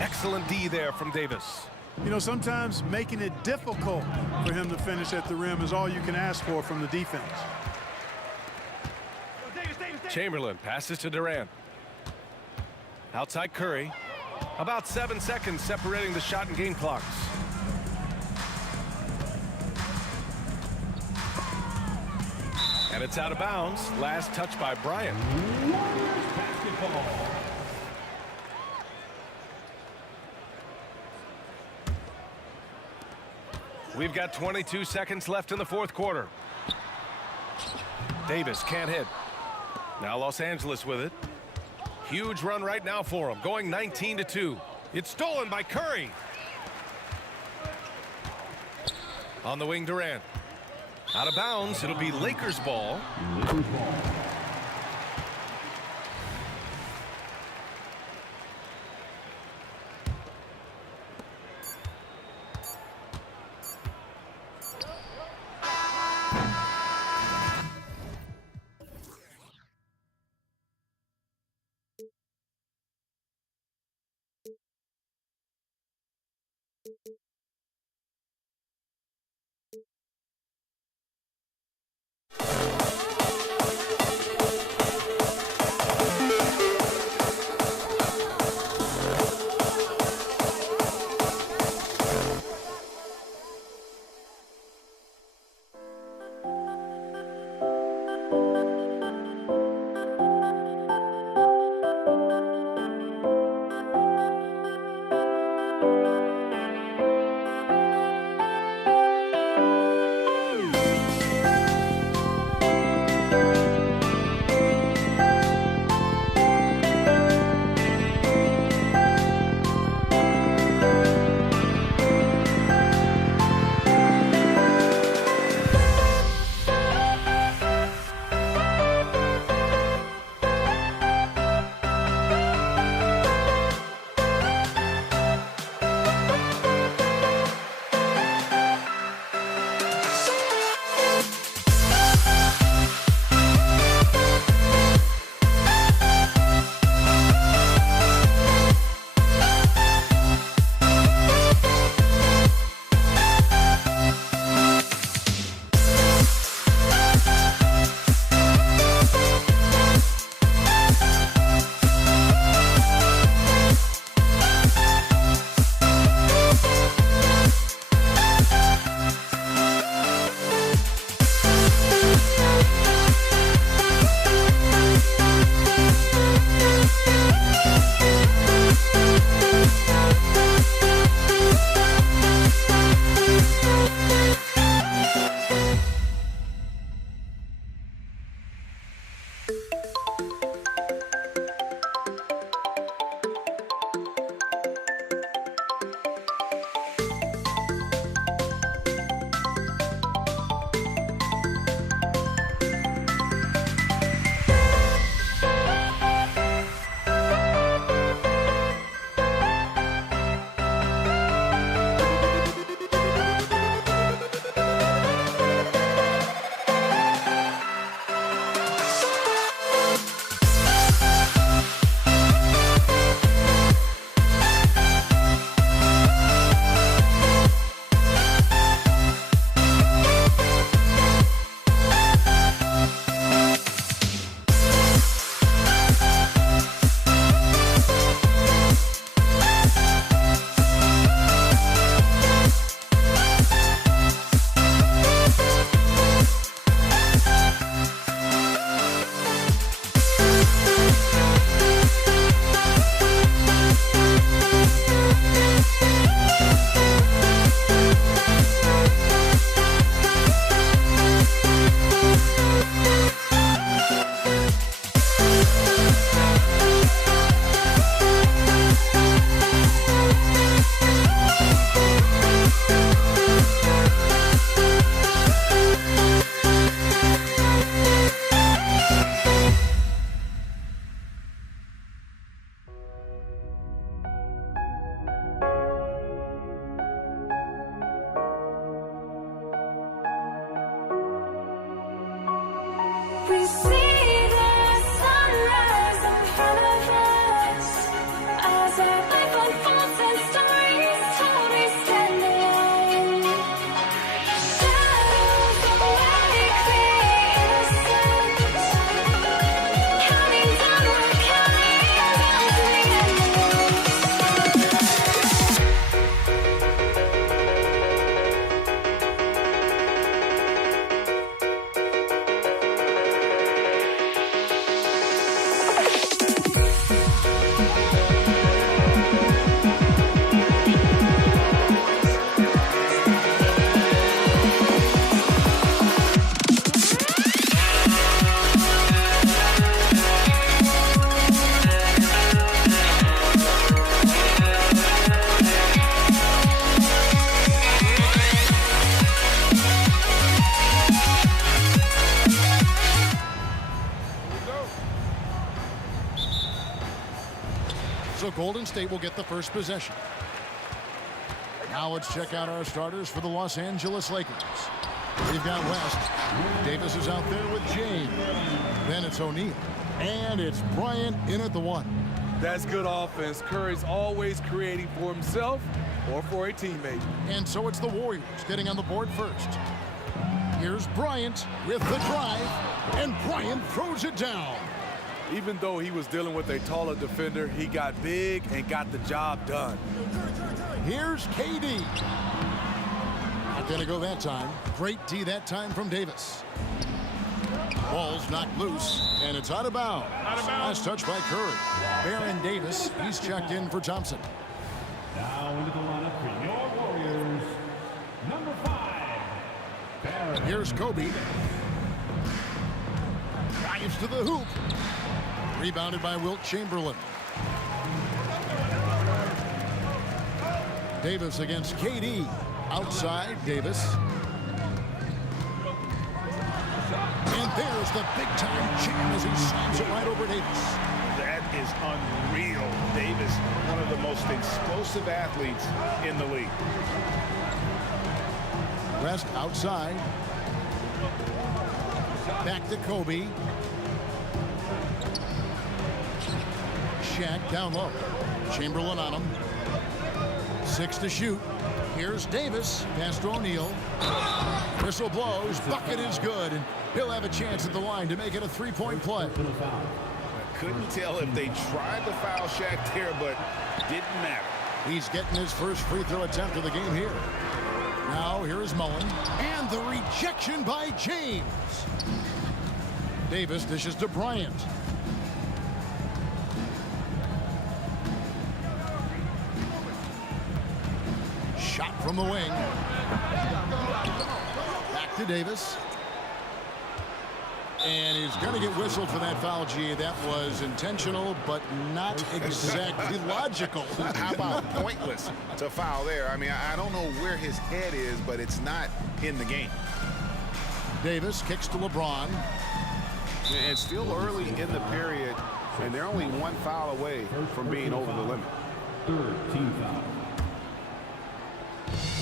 Excellent D there from Davis. You know, sometimes making it difficult for him to finish at the rim is all you can ask for from the defense. Chamberlain passes to Durant. Outside Curry. About 7 seconds separating the shot and game clocks. And it's out of bounds. Last touch by Bryant. Basketball. We've got 22 seconds left in the 4th quarter. Davis can't hit. Now Los Angeles with it. Huge run right now for them, going 19-2. It's stolen by Curry. On the wing, Durant. Out of bounds, it'll be Lakers ball. Lakers ball. So Golden State will get the first possession. Now let's check out our starters for the Los Angeles Lakers. We've got West. Davis is out there with James. Then it's O'Neal. And it's Bryant in at the 1. That's good offense. Curry's always creating for himself or for a teammate. And so it's the Warriors getting on the board first. Here's Bryant with the drive, and Bryant throws it down. Even though he was dealing with a taller defender, he got big and got the job done. Here's KD. Not going to go that time. Great D that time from Davis. Ball's knocked loose, and it's out of bounds. Last touch by Curry. Baron Davis, he's checked in for Thompson. Now into the lineup for your Warriors, number 5. Baron. Here's Kobe. Drives to the hoop. Rebounded by Wilt Chamberlain. Davis against KD. Outside, Davis. And there's the big-time jam as he slams it right over Davis. That is unreal. Davis, one of the most explosive athletes in the league. West outside. Back to Kobe. Shaq down low. Chamberlain on him. 6 to shoot. Here's Davis. Pass to O'Neal. Whistle blows. Bucket is good. And he'll have a chance at the line to make it a 3-point play. I couldn't tell if they tried to foul Shaq there, but didn't matter. He's getting his first free throw attempt of the game here. Now here is Mullen. And the rejection by James. Davis dishes to Bryant. Shot from the wing. Back to Davis. And he's going to get whistled for that foul, G. That was intentional, but not exactly logical. How about pointless to foul there? I mean, I don't know where his head is, but it's not in the game. Davis kicks to LeBron. And it's still early in the period, and they're only 1 foul away from being over the limit. Third team foul.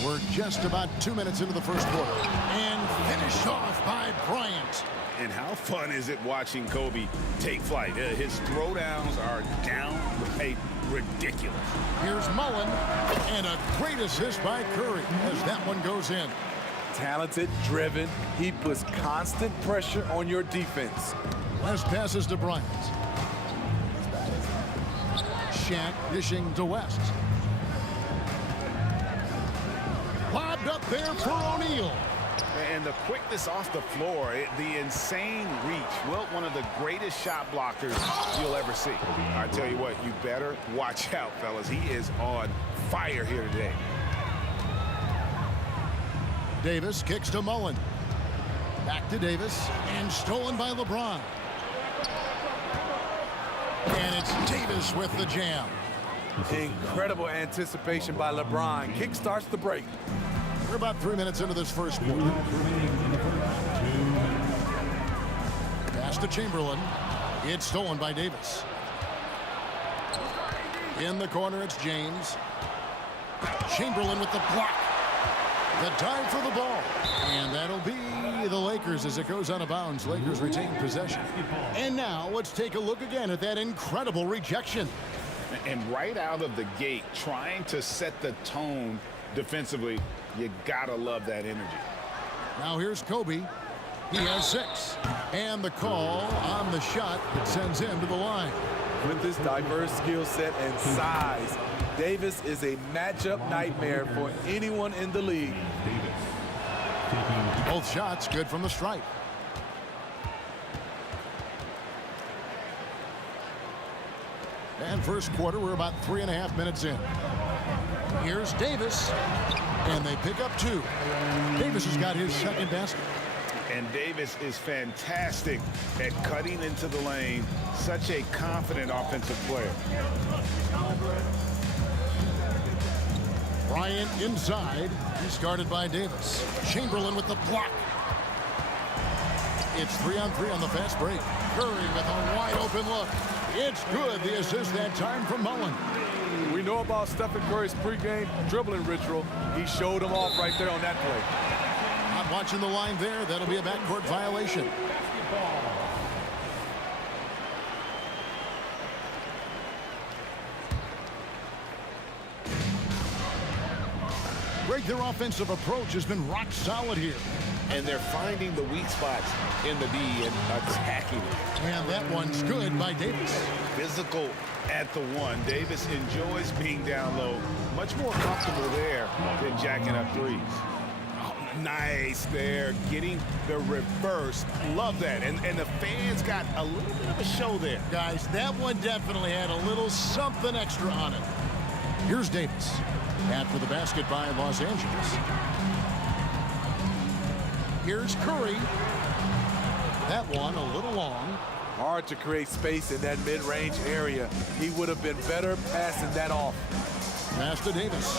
We're just about 2 minutes into the first quarter. And finished off by Bryant. And how fun is it watching Kobe take flight? His throwdowns are downright ridiculous. Here's Mullen, and a great assist by Curry as that one goes in. Talented, driven, he puts constant pressure on your defense. Last passes to Bryant. Shaq dishing to West. Lobbed up there for O'Neal. And the quickness off the floor, the insane reach. Well, one of the greatest shot blockers you'll ever see. I tell you what, you better watch out, fellas. He is on fire here today. Davis kicks to Mullen. Back to Davis, and stolen by LeBron. And it's Davis with the jam. Incredible anticipation by LeBron. Kick starts the break. We're about 3 minutes into this first quarter. Pass to Chamberlain. It's stolen by Davis. In the corner, it's James. Chamberlain with the block. The dive for the ball. And that'll be the Lakers as it goes out of bounds. Lakers retain possession. And now let's take a look again at that incredible rejection. And right out of the gate, trying to set the tone defensively, you gotta love that energy. Now here's Kobe. He has 6. And the call on the shot that sends him to the line. With this diverse skill set and size, Davis is a matchup nightmare for anyone in the league. Both shots good from the stripe. And first quarter, we're about 3.5 minutes in. Here's Davis, and they pick up 2. Davis has got his second basket. And Davis is fantastic at cutting into the lane. Such a confident offensive player. Bryant inside. He's guarded by Davis. Chamberlain with the block. It's 3-on-3 on the fast break. Curry with a wide open look. It's good. The assist that time from Mullen. We know about Stephen Curry's pregame dribbling ritual. He showed him off right there on that play. Not watching the line there. That'll be a backcourt violation. Greg, their offensive approach has been rock solid here. And they're finding the weak spots in the D and attacking it. And that one's good by Davis. Physical at the one. Davis enjoys being down low. Much more comfortable there than jacking up threes. Oh, nice there. Getting the reverse. Love that. And the fans got a little bit of a show there. Guys, that one definitely had a little something extra on it. Here's Davis. After the basket by Los Angeles. Here's Curry. That one a little long. Hard to create space in that mid-range area. He would have been better passing that off. Pass to Davis.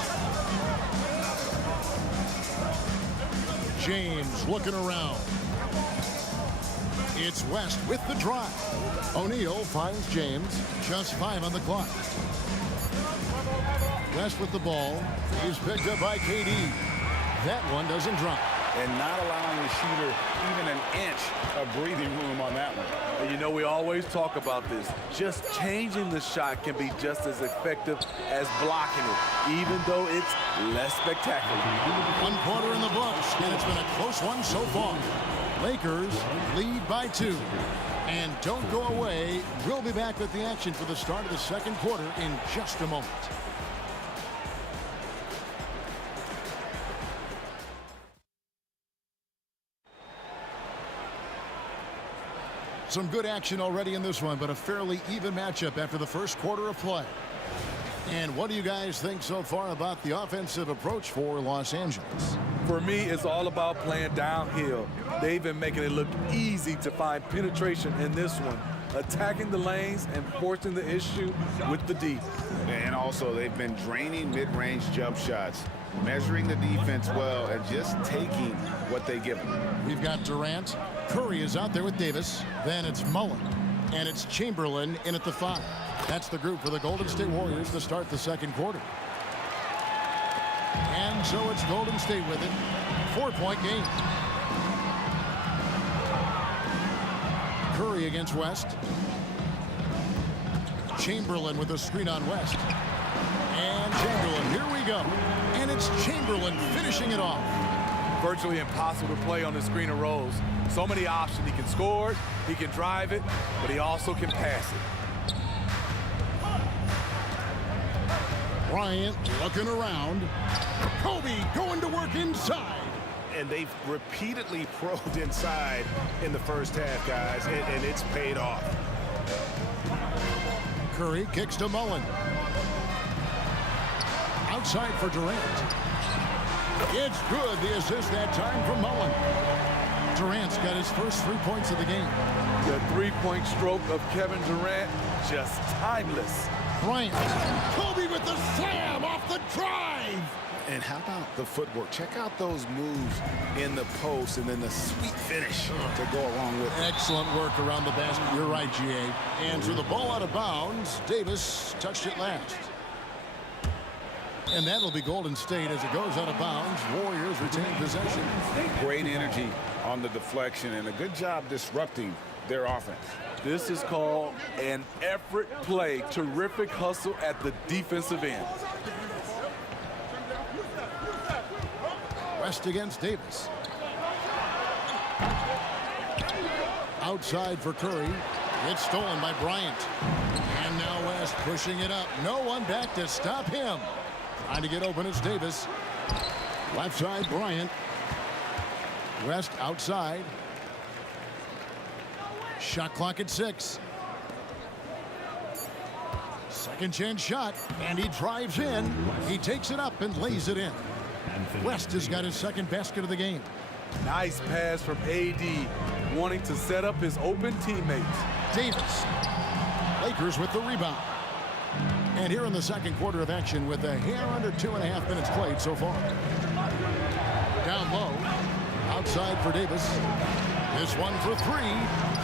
James looking around. It's West with the drive. O'Neal finds James. Just 5 on the clock. West with the ball. He's picked up by KD. That one doesn't drop. And not allowing the shooter even an inch of breathing room on that one. And you know, we always talk about this. Just changing the shot can be just as effective as blocking it, even though it's less spectacular. 1 quarter in the books, and it's been a close one so far. Lakers lead by 2. And don't go away. We'll be back with the action for the start of the second quarter in just a moment. Some good action already in this one, but a fairly even matchup after the first quarter of play. And what do you guys think so far about the offensive approach for Los Angeles? For me, it's all about playing downhill. They've been making it look easy to find penetration in this one, attacking the lanes and forcing the issue with the D. And also, they've been draining mid-range jump shots, measuring the defense well, and just taking what they give them. We've got Durant. Curry is out there with Davis. Then it's Mullen. And it's Chamberlain in at the 5. That's the group for the Golden State Warriors to start the second quarter. And so it's Golden State with it. 4-point game. Curry against West. Chamberlain with a screen on West. And Chamberlain, here we go. And it's Chamberlain finishing it off. Virtually impossible to play on the screen and rolls. So many options. He can score it, he can drive it, but he also can pass it. Bryant looking around. Kobe going to work inside. And they've repeatedly probed inside in the first half, guys, and it's paid off. Curry kicks to Mullen. Outside for Durant. It's good. The assist that time from Mullen. Durant's got his first 3 points of the game. The three-point stroke of Kevin Durant, just timeless. Bryant. Kobe with the slam off the drive. And how about the footwork? Check out those moves in the post and then the sweet finish to go along with it. Excellent work around the basket. You're right, GA. And to the ball out of bounds, Davis touched it last. And that'll be Golden State as it goes out of bounds. Warriors retain possession. Great energy on the deflection and a good job disrupting their offense. This is called an effort play. Terrific hustle at the defensive end. West against Davis. Outside for Curry. It's stolen by Bryant. And now West pushing it up. No one back to stop him. Trying to get open is Davis. Left side, Bryant. West outside. Shot clock at 6. Second chance shot, and he drives in. He takes it up and lays it in. West has got his second basket of the game. Nice pass from AD, wanting to set up his open teammates. Davis. Lakers with the rebound. And here in the second quarter of action with a hair under 2.5 minutes played so far. Down low. Outside for Davis. This one for 3.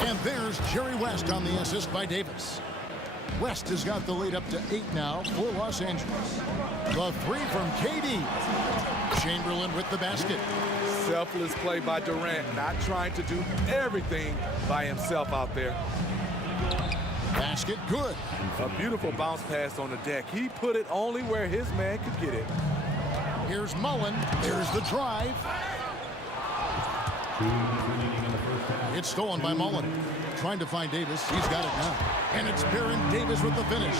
And there's Jerry West on the assist by Davis. West has got the lead up to 8 now for Los Angeles. The three from KD. Chamberlain with the basket. Selfless play by Durant, not trying to do everything by himself out there. Basket good. A beautiful bounce pass on the deck. He put it only where his man could get it. Here's Mullen. There's the drive. It's stolen by Mullen. Trying to find Davis. He's got it now. And it's Baron Davis with the finish.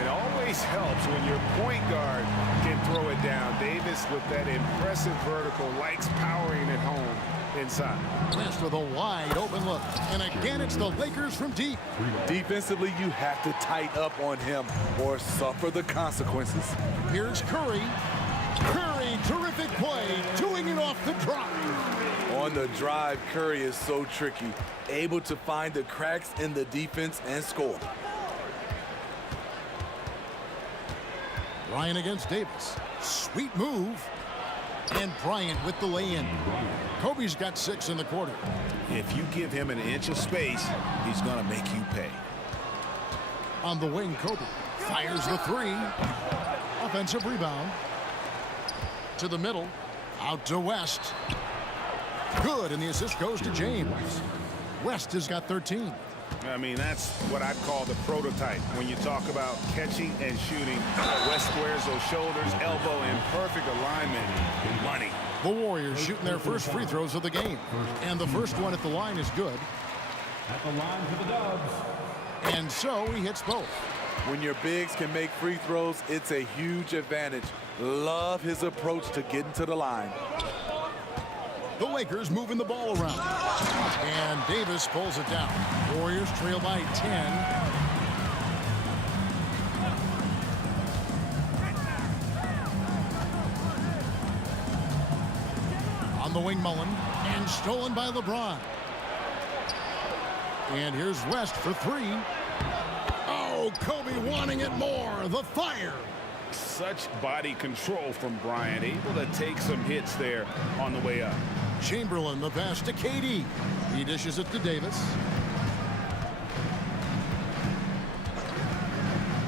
It always helps when your point guard can throw it down. Davis with that impressive vertical likes powering it home inside. West with a wide open look. And again, it's the Lakers from deep. Defensively, you have to tighten up on him or suffer the consequences. Here's Curry. Curry, terrific play, doing it off the drive. On the drive, Curry is so tricky, able to find the cracks in the defense and score. Bryant against Davis. Sweet move. And Bryant with the lay-in. Kobe's got 6 in the quarter. If you give him an inch of space, he's going to make you pay. On the wing, Kobe fires the 3. Offensive rebound. To the middle. Out to West. Good, and the assist goes to James. West has got 13. I mean, that's what I'd call the prototype. When you talk about catching and shooting, West squares those shoulders, elbow in perfect alignment. Money. The Warriors shooting their first free throws of the game. And the first one at the line is good. At the line for the Dubs. And so he hits both. When your bigs can make free throws, it's a huge advantage. Love his approach to getting to the line. The Lakers moving the ball around. And Davis pulls it down. Warriors trail by 10. On the wing, Mullen. And stolen by LeBron. And here's West for 3. Oh, Kobe wanting it more. The fire. Such body control from Bryant, able to take some hits there on the way up. Chamberlain, the pass to KD. He dishes it to Davis.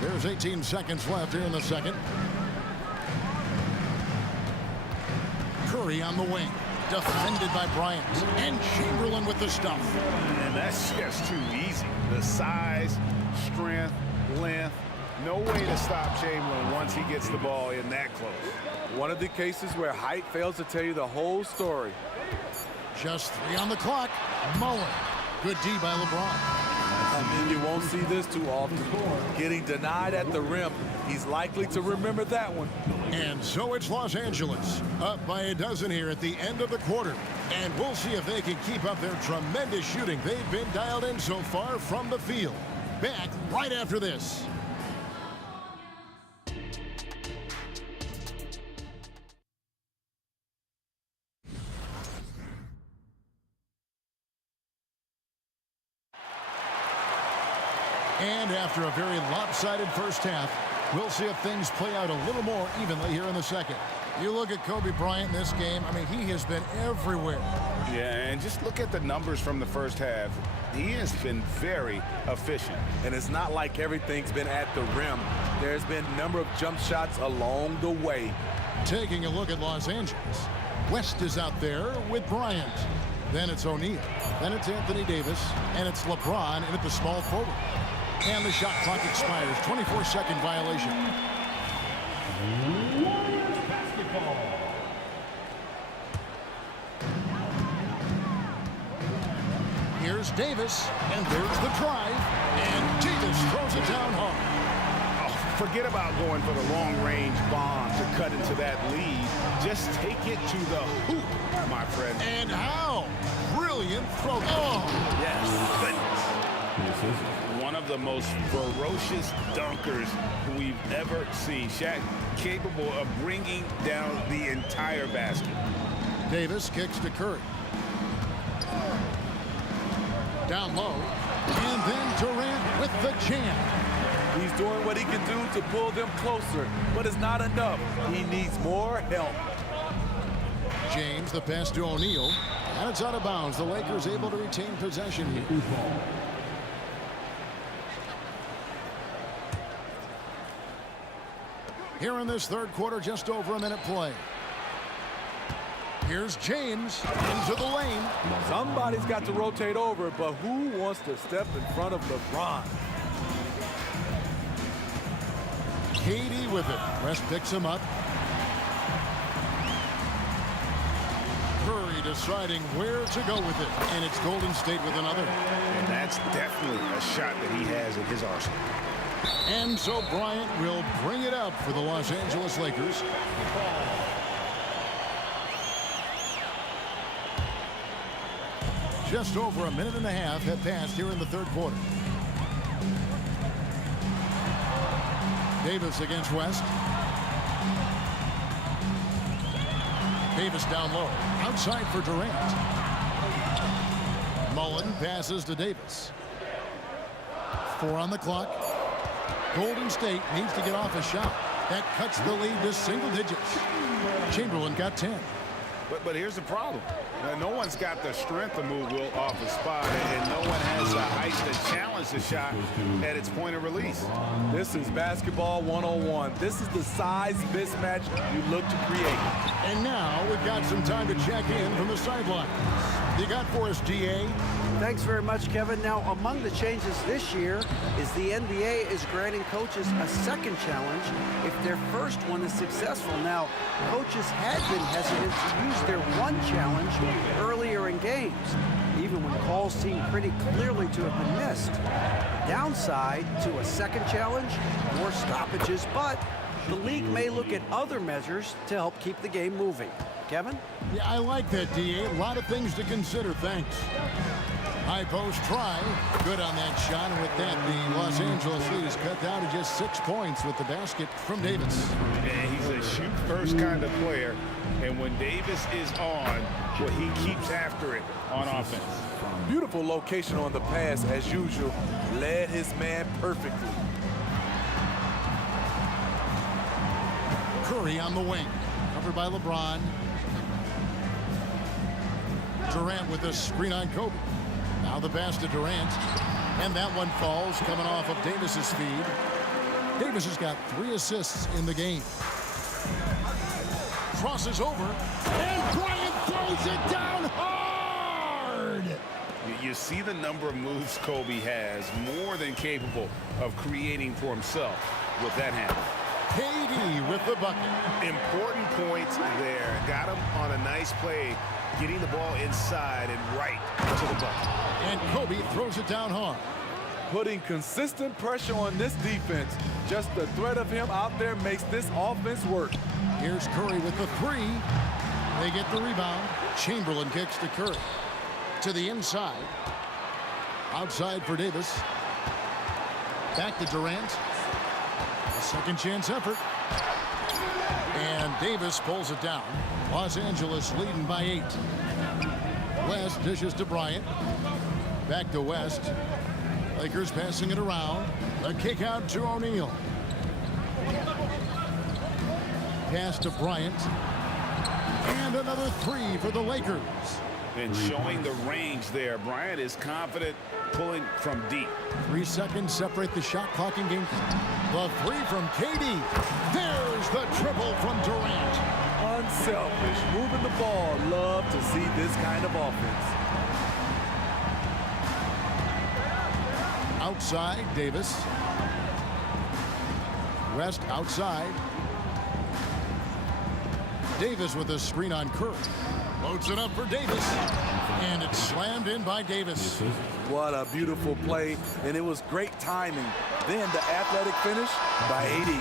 There's 18 seconds left here in the second. Curry on the wing. Defended by Bryant. And Chamberlain with the stuff. And that's just too easy. The size, strength, length. No way to stop Chamberlain once he gets the ball in that close. One of the cases where height fails to tell you the whole story. Just 3 on the clock. Mullen. Good D by LeBron. I mean, you won't see this too often. Getting denied at the rim. He's likely to remember that one. And so it's Los Angeles. Up by a dozen here at the end of the quarter. And we'll see if they can keep up their tremendous shooting they've been dialed in so far from the field. Back right after this. And after a very lopsided first half, we'll see if things play out a little more evenly here in the second. You look at Kobe Bryant in this game, I mean, he has been everywhere. Yeah, and just look at the numbers from the first half. He has been very efficient. And it's not like everything's been at the rim. There's been a number of jump shots along the way. Taking a look at Los Angeles. West is out there with Bryant. Then it's O'Neal. Then it's Anthony Davis. And it's LeBron in at the small forward. And the shot clock expires. 24-second violation. Warriors basketball. Here's Davis, and there's the drive, and Davis throws it down hard. Oh, forget about going for the long-range bomb to cut into that lead. Just take it to the hoop, my friend. And how? Brilliant throw. Oh, yes. One of the most ferocious dunkers we've ever seen. Shaq capable of bringing down the entire basket. Davis kicks to Curry. Down low. And then Durant with the jam. He's doing what he can do to pull them closer, but it's not enough. He needs more help. James, the pass to O'Neal. And it's out of bounds. The Lakers able to retain possession here. Here in this third quarter, just over a minute play. Here's James into the lane. Somebody's got to rotate over, but who wants to step in front of LeBron? KD with it. West picks him up. Curry deciding where to go with it, and it's Golden State with another. And that's definitely a shot that he has in his arsenal. And so Bryant will bring it up for the Los Angeles Lakers. Just over a minute and a half have passed here in the third quarter. Davis against West. Davis down low. Outside for Durant. Mullen passes to Davis. 4 on the clock. Golden State needs to get off a shot. That cuts the lead to single digits. Chamberlain got 10. But here's the problem. No one's got the strength to move Will off the spot, and no one has the height to challenge the shot at its point of release. This is basketball 101. This is the size mismatch you look to create. And now we've got some time to check in from the sidelines. You got for us, DA? Thanks very much, Kevin. Now, among the changes this year is the NBA is granting coaches a second challenge if their first one is successful. Now, coaches had been hesitant to use their one challenge earlier in games, even when calls seemed pretty clearly to have been missed. Downside to a second challenge, more stoppages, but the league may look at other measures to help keep the game moving. Kevin? Yeah, I like that, DA. A lot of things to consider. Thanks. High post try. Good on that shot. And with that, the Los Angeles lead is cut down to just 6 points with the basket from Davis. And he's a shoot-first kind of player. And when Davis is on, well, he keeps after it on offense. Beautiful location on the pass, as usual. Led his man perfectly. Curry on the wing. Covered by LeBron. Durant with a screen on Kobe. Now the pass to Durant. And that one falls coming off of Davis's feed. Davis has got 3 assists in the game. Crosses over. And Bryant throws it down hard. You see the number of moves Kobe has, more than capable of creating for himself with that handle. KD with the bucket. Important points there. Got him on a nice play, getting the ball inside and right to the bucket. And Kobe throws it down hard. Putting consistent pressure on this defense. Just the threat of him out there makes this offense work. Here's Curry with the 3. They get the rebound. Chamberlain kicks to Curry. To the inside. Outside for Davis. Back to Durant. A second chance effort. And Davis pulls it down. Los Angeles leading by 8. West dishes to Bryant. Back to West. Lakers passing it around. A kick out to O'Neal. Pass to Bryant. And another 3 for the Lakers. And showing the range there. Bryant is confident pulling from deep. 3 seconds separate the shot clock in game. The 3 from KD. There's the triple from Durant. Unselfish, moving the ball. Love to see this kind of offense. Outside, Davis. West outside. Davis with a screen on Curry. Loads it up for Davis. And it's slammed in by Davis. What a beautiful play, and it was great timing. Then the athletic finish by 80.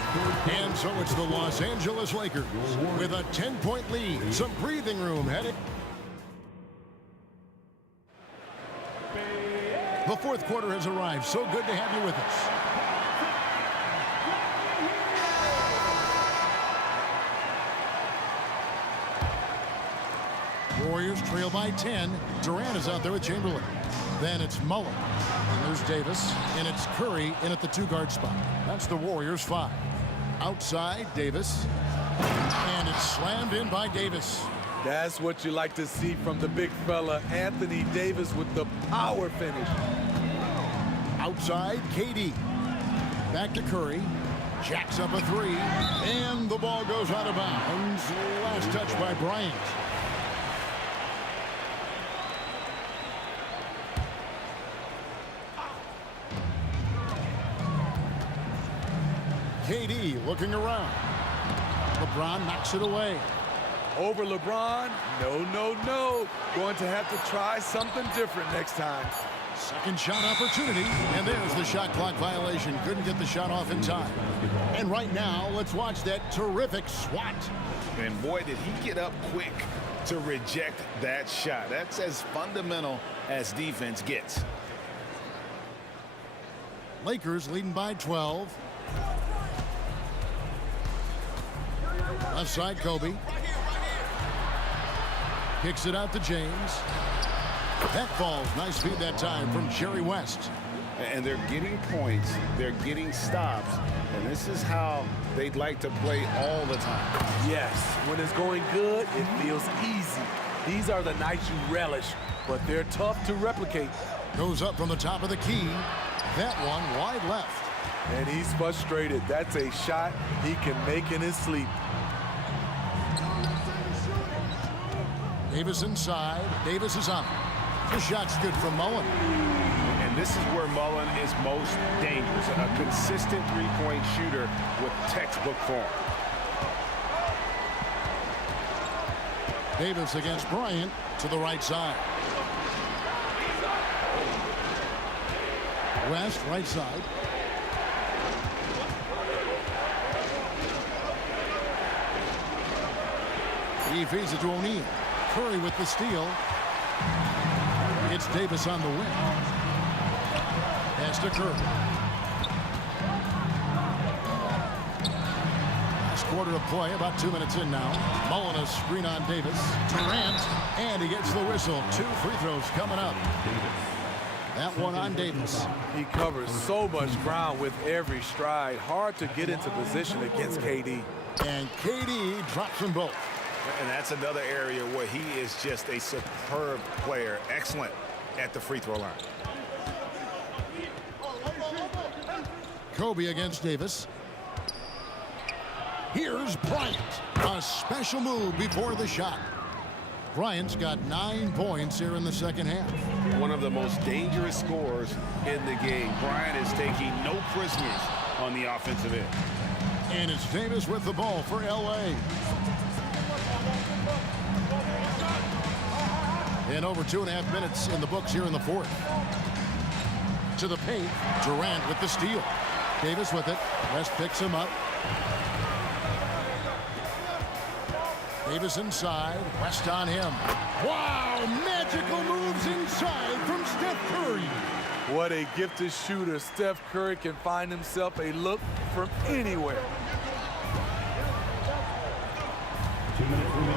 And so it's the Los Angeles Lakers with a 10-point lead. Some breathing room headed. The fourth quarter has arrived. So good to have you with us. Warriors trail by 10. Durant is out there with Chamberlain. Then it's Mullen. And there's Davis. And it's Curry in at the 2-guard spot. That's the Warriors 5. Outside, Davis. And it's slammed in by Davis. That's what you like to see from the big fella, Anthony Davis, with the power finish. Outside, KD. Back to Curry. Jacks up a three, and the ball goes out of bounds. Last touch by Bryant. KD looking around. LeBron knocks it away. Over LeBron? No, no, no. Going to have to try something different next time. Second shot opportunity, and there's the shot clock violation. Couldn't get the shot off in time. And right now, let's watch that terrific swat. And boy, did he get up quick to reject that shot. That's as fundamental as defense gets. Lakers leading by 12. Left side, Kobe. Kicks it out to James. That falls. Nice feed that time from Jerry West. And they're getting points. They're getting stops. And this is how they'd like to play all the time. Yes, when it's going good, it feels easy. These are the nights you relish, but they're tough to replicate. Goes up from the top of the key. That one wide left. And he's frustrated. That's a shot he can make in his sleep. Davis inside. Davis is up. The shot's good from Mullen. And this is where Mullen is most dangerous. A consistent three-point shooter with textbook form. Davis against Bryant to the right side. West, right side. He feeds it to O'Neal. Curry with the steal. It's Davis on the wing. Pass to Curry. Last quarter of play, about 2 minutes in now. Mullen a screen on Davis. Durant, and he gets the whistle. 2 free throws coming up. That one on Davis. He covers so much ground with every stride. Hard to get into position against KD. And KD drops them both. And that's another area where he is just a superb player. Excellent at the free throw line. Kobe against Davis. Here's Bryant. A special move before the shot. Bryant's got 9 points here in the second half. One of the most dangerous scorers in the game. Bryant is taking no prisoners on the offensive end. And it's Davis with the ball for LA. And over 2.5 minutes in the books here in the fourth. To the paint, Durant with the steal. Davis with it. West picks him up. Davis inside. West on him. Wow! Magical moves inside from Steph Curry. What a gifted shooter. Steph Curry can find himself a look from anywhere.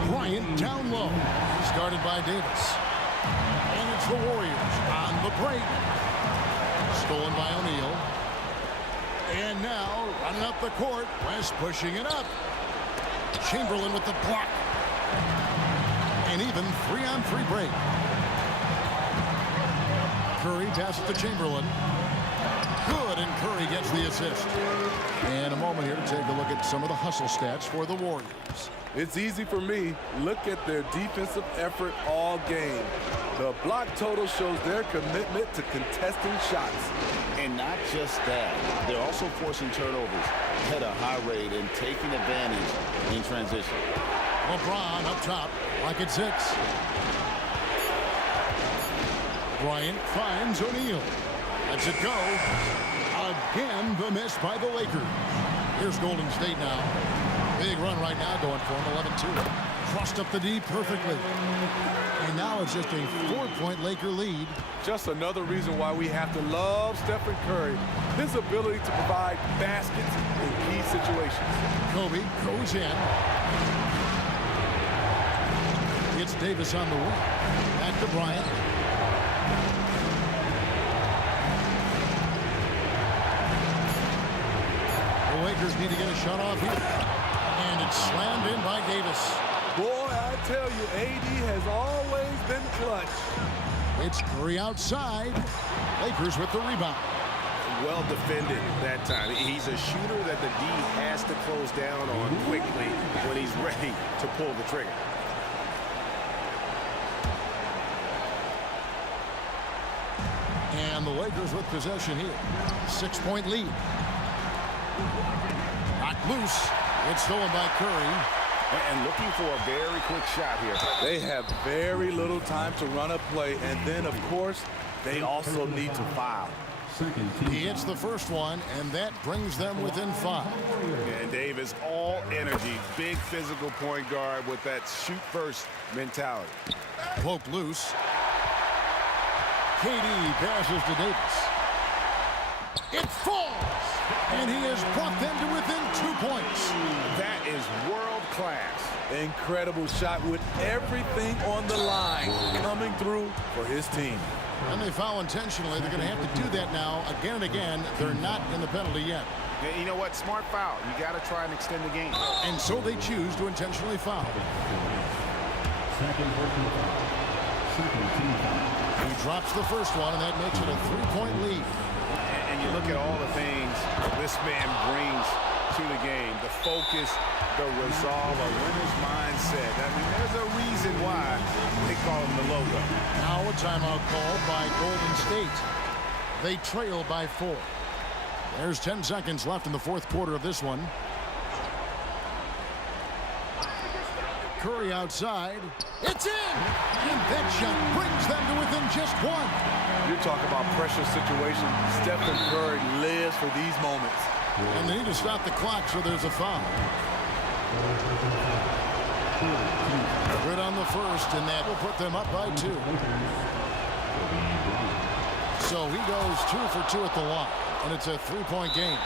Bryant down low. Started by Davis. And it's the Warriors on the break. Stolen by O'Neal. And now running up the court. West pushing it up. Chamberlain with the block. And even 3-on-3 break. Curry passes to Chamberlain. Good, and Curry gets the assist. And a moment here to take a look at some of the hustle stats for the Warriors. It's easy for me. Look at their defensive effort all game. The block total shows their commitment to contesting shots. And not just that, they're also forcing turnovers at a high rate and taking advantage in transition. LeBron up top, like it's 6. Bryant finds O'Neal. Lets it go. Again, the miss by the Lakers. Here's Golden State now. Big run right now going for him, 11-2. Crossed up the D perfectly. And now it's just a 4-point Laker lead. Just another reason why we have to love Stephen Curry. His ability to provide baskets in key situations. Kobe goes in. It's Davis on the wing. Back to Bryant. The Lakers need to get a shot off here. And it's slammed in by Davis. Boy, I tell you, AD has always been clutch. It's Curry outside. Lakers with the rebound. well defended that time. He's a shooter that the D has to close down on quickly when he's ready to pull the trigger. And the Lakers with possession here. 6-point lead. Knocked loose. It's stolen by Curry. And looking for a very quick shot here. They have very little time to run a play, and then, of course, they also need to foul. He hits the first one, and that brings them within 5. And Davis, all energy, big physical point guard with that shoot-first mentality. Poke loose. KD passes to Davis. It falls, and he has brought them to within 2 points. That is world class. Incredible shot with everything on the line coming through for his team. And they foul intentionally. They're going to have to do that now again and again. They're not in the penalty yet. You know what? Smart foul. You got to try and extend the game. And so they choose to intentionally foul. He drops the first one, and that makes it a 3-point lead. And you look at all the things this man brings to the game. The focus, the resolve, a winner's mindset. I mean, there's a reason why they call him the logo. Now a timeout called by Golden State. They trail by 4. There's 10 seconds left in the fourth quarter of this one. Curry outside. It's in! And that shot brings them to within just 1. You're talking about pressure situation. Stephen Curry lives for these moments. And they need to stop the clock, so there's a foul. Good on the first, and that will put them up by 2. So he goes 2 for 2 at the line, and it's a 3-point game.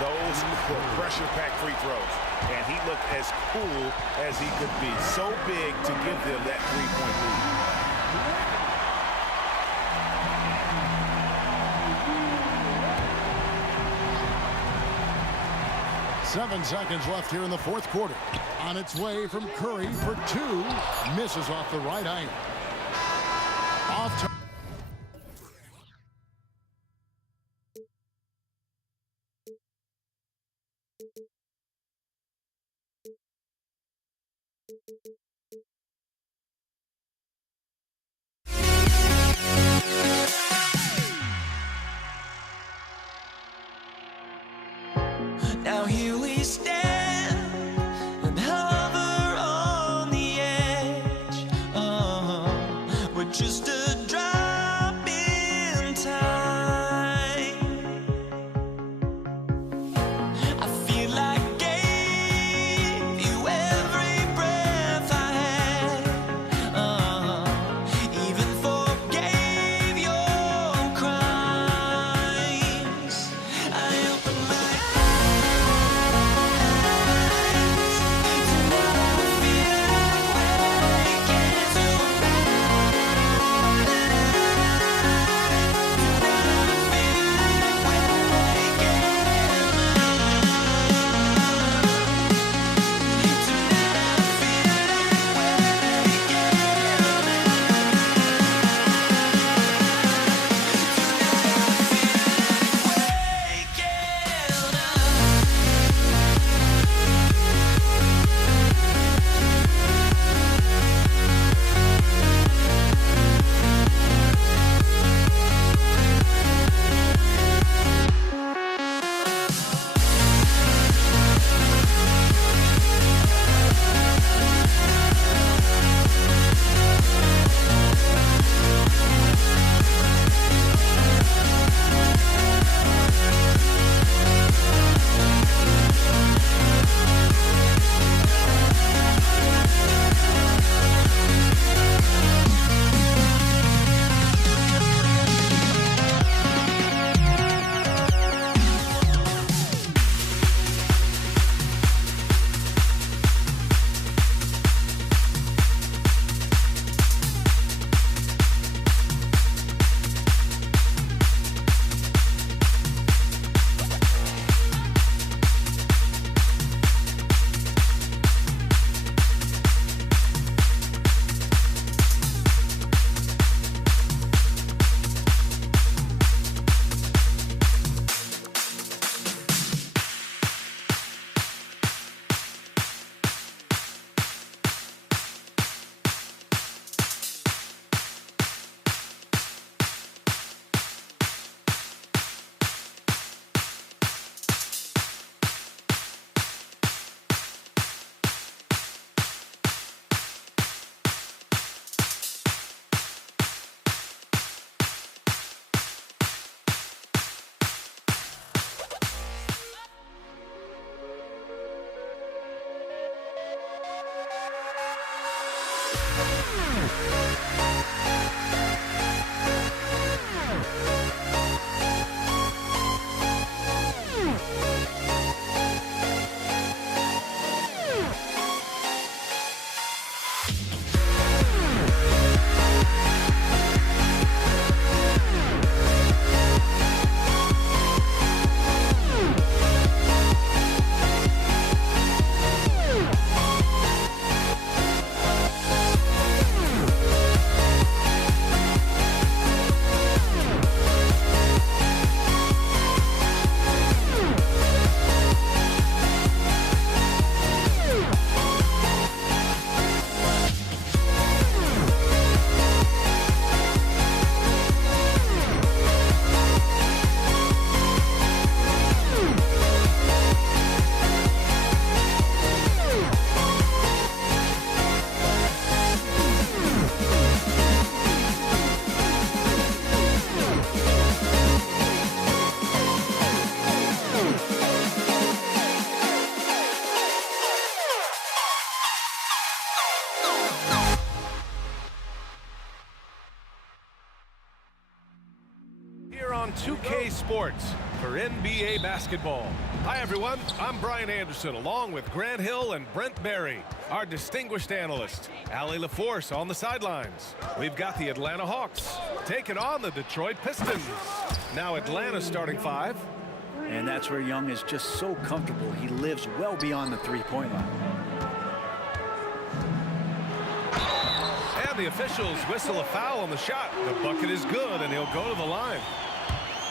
Those were pressure-packed free throws, and he looked as cool as he could be. So big to give them that 3-point lead. 7 seconds left here in the fourth quarter. On its way from Curry for 2. Misses off the right iron. Off to Now here we stand and hover on the edge. We're just a drop in time. I feel like I gave you every breath I had. Even forgave your crimes. I opened my eyes. On 2K Sports for NBA basketball. Hi everyone, I'm Brian Anderson along with Grant Hill and Brent Barry, our distinguished analyst. Allie LaForce on the sidelines. We've got the Atlanta Hawks taking on the Detroit Pistons. Now Atlanta starting five. And that's where Young is just so comfortable. He lives well beyond the three-point line. And the officials whistle a foul on the shot. The bucket is good and he'll go to the line.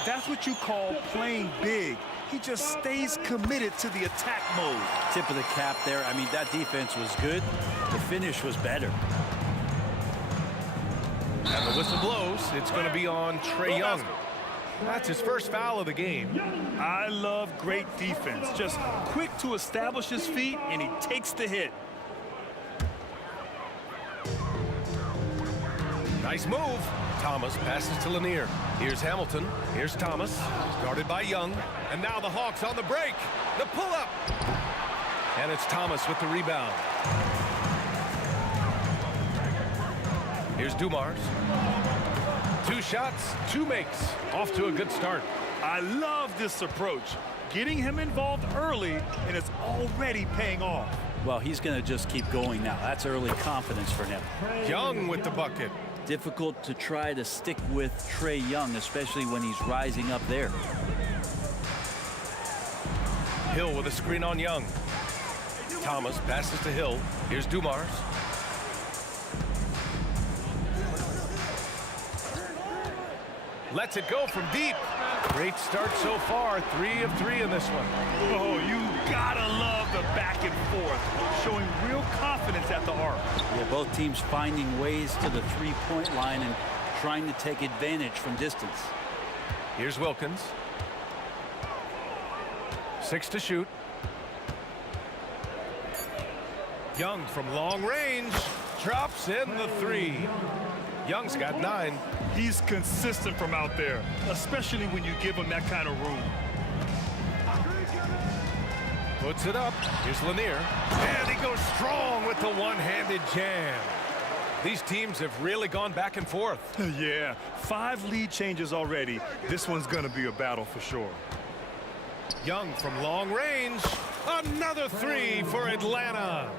That's what you call playing big. He just stays committed to the attack mode. Tip of the cap there. I mean, that defense was good. The finish was better. And the whistle blows. It's going to be on Trae Young. That's his first foul of the game. I love great defense. Just quick to establish his feet, and he takes the hit. Nice move. Thomas passes to Lanier. Here's Hamilton. Here's Thomas. Guarded by Young. And now the Hawks on the break. The pull-up. And it's Thomas with the rebound. Here's Dumars. 2 shots, 2 makes. Off to a good start. I love this approach. Getting him involved early, and it's already paying off. Well, he's going to just keep going now. That's early confidence for him. Young with the bucket. Difficult to try to stick with Trae Young, especially when he's rising up there. Hill with a screen on Young. Thomas passes to Hill. Here's Dumars. Lets it go from deep. Great start so far. 3 of 3 in this one. Oh, you gotta love the back and forth. Showing real confidence at the arc. Yeah, both teams finding ways to the three-point line and trying to take advantage from distance. Here's Wilkins. 6 to shoot. Young from long range. Drops in the 3. Young's got 9. He's consistent from out there, especially when you give him that kind of room. Puts it up. Here's Lanier. And he goes strong with the one-handed jam. These teams have really gone back and forth. Yeah, 5 lead changes already. This one's going to be a battle for sure. Young from long range. Another 3 for Atlanta.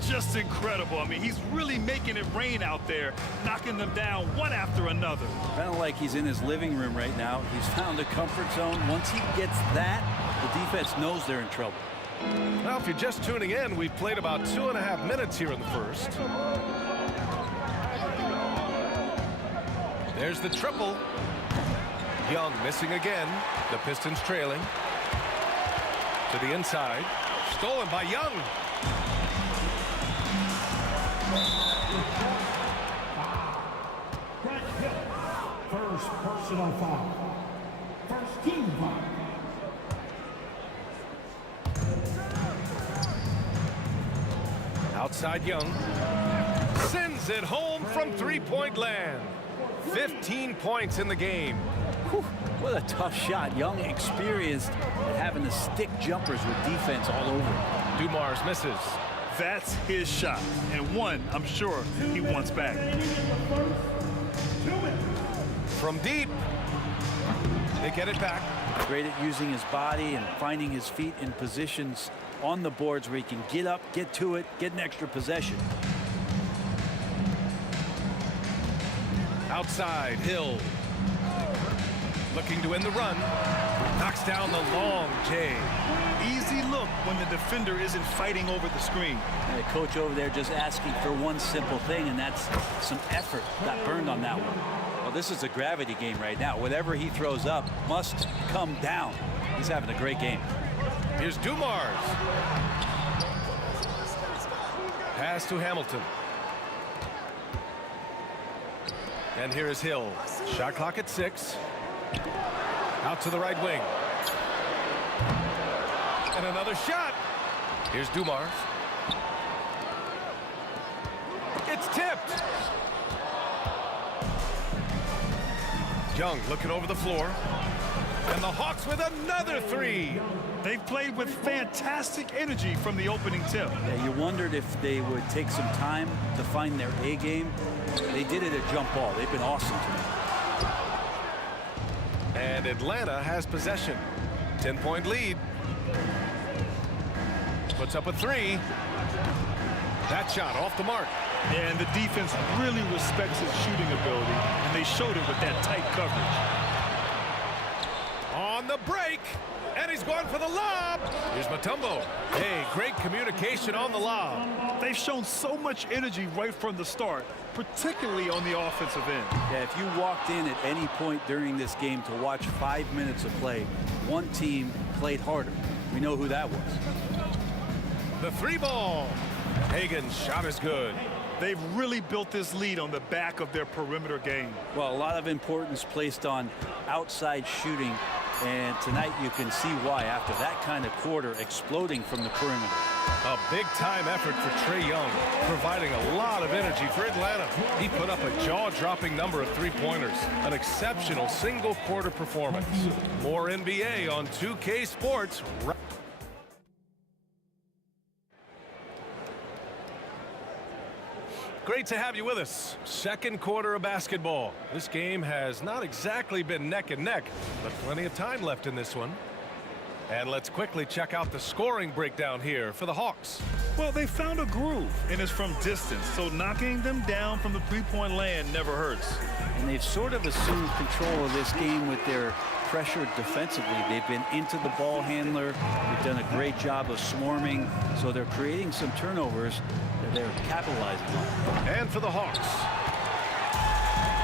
Just incredible. I mean, he's really making it rain out there, knocking them down one after another. Kind of like he's in his living room right now. He's found a comfort zone. Once he gets that, the defense knows they're in trouble. Well, if you're just tuning in, we've played about 2.5 minutes here in the first. There's the triple. Young missing again. The Pistons trailing. To the inside. Stolen by Young. First personal foul. First team foul. Outside Young. Sends it home from three-point land. 15 points in the game. Whew, what a tough shot. Young experienced at having to stick jumpers with defense all over. Dumars misses. That's his shot, and one I'm sure he wants back. From deep, they get it back. Great at using his body and finding his feet in positions on the boards where he can get up, get to it, get an extra possession. Outside, Hill. Looking to win the run. Knocks down the long J. Easy look when the defender isn't fighting over the screen. And the coach over there just asking for one simple thing, and that's some effort. Got burned on that one. Well, this is a gravity game right now. Whatever he throws up must come down. He's having a great game. Here's Dumars. Pass to Hamilton. And here is Hill. Shot clock at 6. Out to the right wing. And another shot. Here's Dumars. It's tipped. Young looking over the floor. And the Hawks with another 3. They've played with fantastic energy from the opening tip. Yeah, you wondered if they would take some time to find their A game. They did it at jump ball. They've been awesome tonight. And Atlanta has possession. 10-point lead. Puts up a 3. That shot off the mark. And the defense really respects his shooting ability, and they showed it with that tight coverage. On the break, and he's going for the lob. Here's Mutombo. Hey, great communication on the lob. They've shown so much energy right from the start, particularly on the offensive end. Yeah, if you walked in at any point during this game to watch 5 minutes of play, one team played harder. We know who that was. The 3 ball. Hagan's shot is good. They've really built this lead on the back of their perimeter game. Well, a lot of importance placed on outside shooting, and tonight you can see why after that kind of quarter exploding from the perimeter. A big-time effort for Trae Young, providing a lot of energy for Atlanta. He put up a jaw-dropping number of 3-pointers. An exceptional single-quarter performance. More NBA on 2K Sports. Great to have you with us. Second quarter of basketball. This game has not exactly been neck and neck, but plenty of time left in this one. And let's quickly check out the scoring breakdown here for the Hawks. Well, they found a groove, and it's from distance, so knocking them down from the three-point land never hurts. And they've sort of assumed control of this game with their pressure defensively. They've been into the ball handler. They've done a great job of swarming, so they're creating some turnovers that they're capitalizing on. And for the Hawks.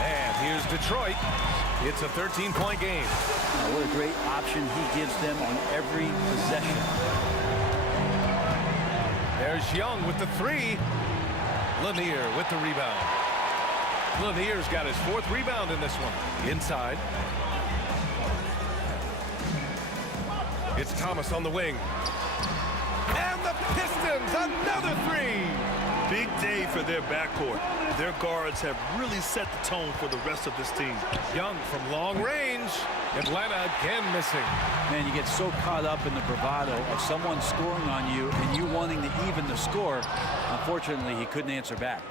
And here's Detroit. It's a 13-point game. What a great option he gives them on every possession. There's Young with the 3. Lanier with the rebound. Lanier's got his 4th rebound in this one. Inside. It's Thomas on the wing. And the Pistons, another 3. Big day for their backcourt. Their guards have really set the tone for the rest of this team. Young from long range. Atlanta again missing. Man, you get so caught up in the bravado of someone scoring on you and you wanting to even the score. Unfortunately, he couldn't answer back.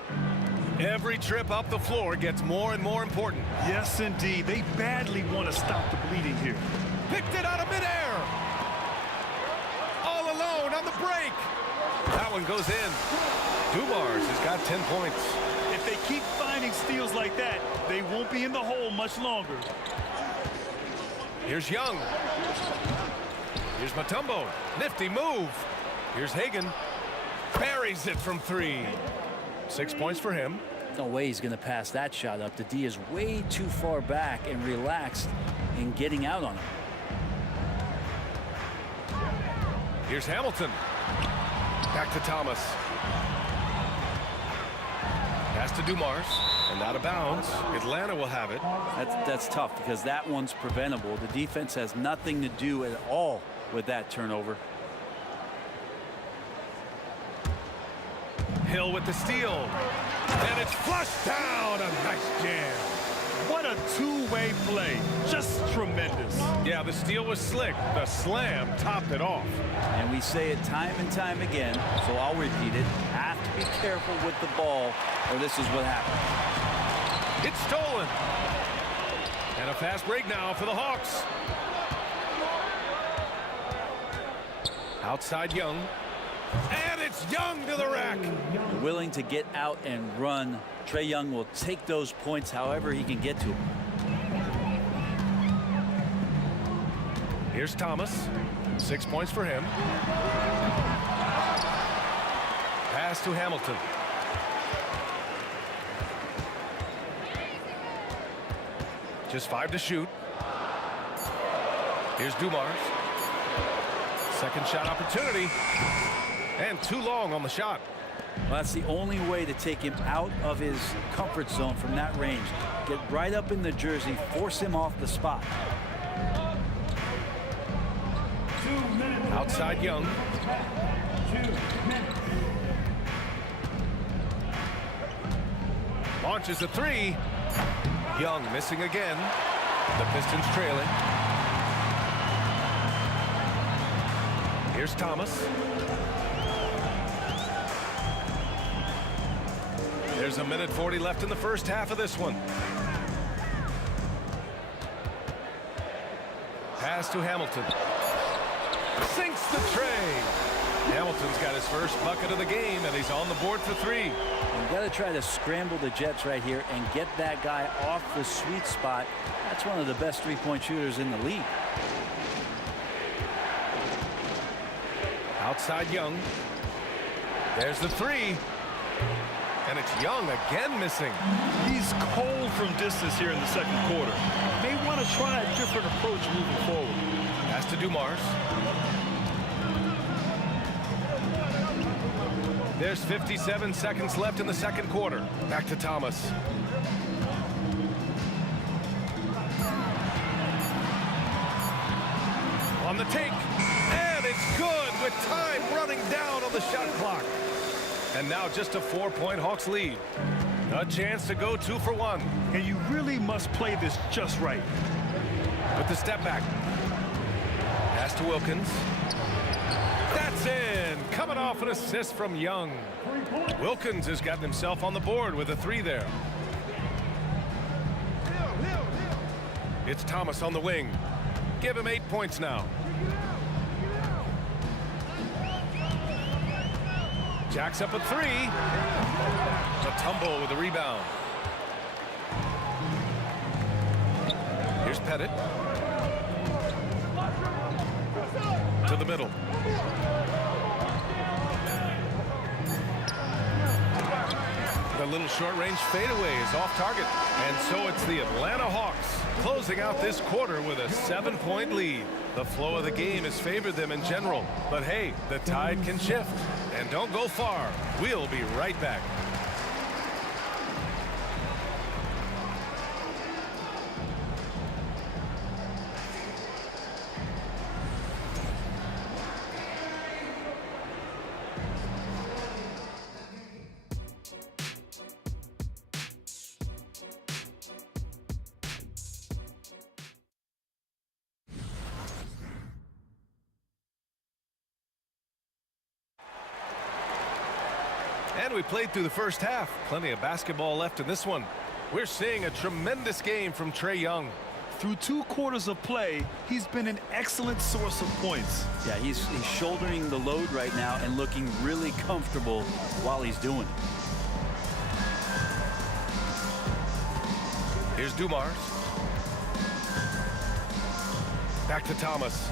Every trip up the floor gets more and more important. Yes, indeed. They badly want to stop the bleeding here. Picked it out of midair. All alone on the break. That one goes in. Dumars has got 10 points. If they keep finding steals like that, they won't be in the hole much longer. Here's Young. Here's Mutombo. Nifty move. Here's Hagan. Buries it from 3. 6 points for him. No way he's going to pass that shot up. The D is way too far back and relaxed in getting out on him. Here's Hamilton. Back to Thomas. Pass to Dumars. And out of bounds. Atlanta will have it. That's tough because that one's preventable. The defense has nothing to do at all with that turnover. Hill with the steal. And it's flushed down. A nice jam. What a two-way play. Just tremendous. Yeah, the steal was slick. The slam topped it off. And we say it time and time again, so I'll repeat it. Have to be careful with the ball, or this is what happens. It's stolen. And a fast break now for the Hawks. Outside Young. And it's Young to the rack. Willing to get out and run. Trae Young will take those points however he can get to them. Here's Thomas. 6 points for him. Pass to Hamilton. Just 5 to shoot. Here's Dumars. Second shot opportunity. And too long on the shot. Well, that's the only way to take him out of his comfort zone from that range. Get right up in the jersey, force him off the spot. Outside Young. Launches a three. Young missing again. The Pistons trailing. Here's Thomas. There's a minute 40 left in the first half of this one. Pass to Hamilton. Sinks the tray. Hamilton's got his first bucket of the game, and he's on the board for 3. You've got to try to scramble the Jets right here and get that guy off the sweet spot. That's one of the best three-point shooters in the league. Outside Young. There's the 3. And it's Young again missing. He's cold from distance here in the second quarter. May want to try a different approach moving forward. Pass to Dumars. There's 57 seconds left in the second quarter. Back to Thomas. On the take. And it's good with time running down on the shot clock. And now just a 4-point Hawks lead. A chance to go 2 for 1. And you really must play this just right. With the step back. Pass to Wilkins. That's in. Coming off an assist from Young. Wilkins has gotten himself on the board with a 3 there. It's Thomas on the wing. Give him 8 points now. Jacks up a 3. A tumble with a rebound. Here's Pettit. To the middle. The little short-range fadeaway is off target. And so it's the Atlanta Hawks closing out this quarter with a 7-point lead. The flow of the game has favored them in general. But hey, the tide can shift. And don't go far. We'll be right back. And we played through the first half. Plenty of basketball left in this one. We're seeing a tremendous game from Trae Young. Through 2 quarters of play, he's been an excellent source of points. Yeah, he's shouldering the load right now and looking really comfortable while he's doing it. Here's Dumars. Back to Thomas.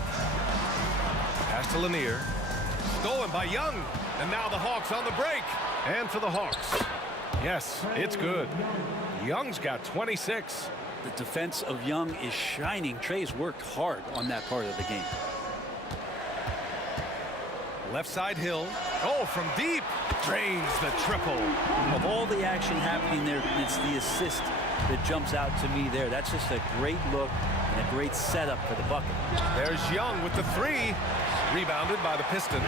Pass to Lanier. Stolen by Young. And now the Hawks on the break. And for the Hawks. Yes, it's good. Young's got 26. The defense of Young is shining. Trae's worked hard on that part of the game. Left side Hill. Oh, from deep. Drains the triple. Of all the action happening there, it's the assist that jumps out to me there. That's just a great look and a great setup for the bucket. There's Young with the 3. Rebounded by the Pistons.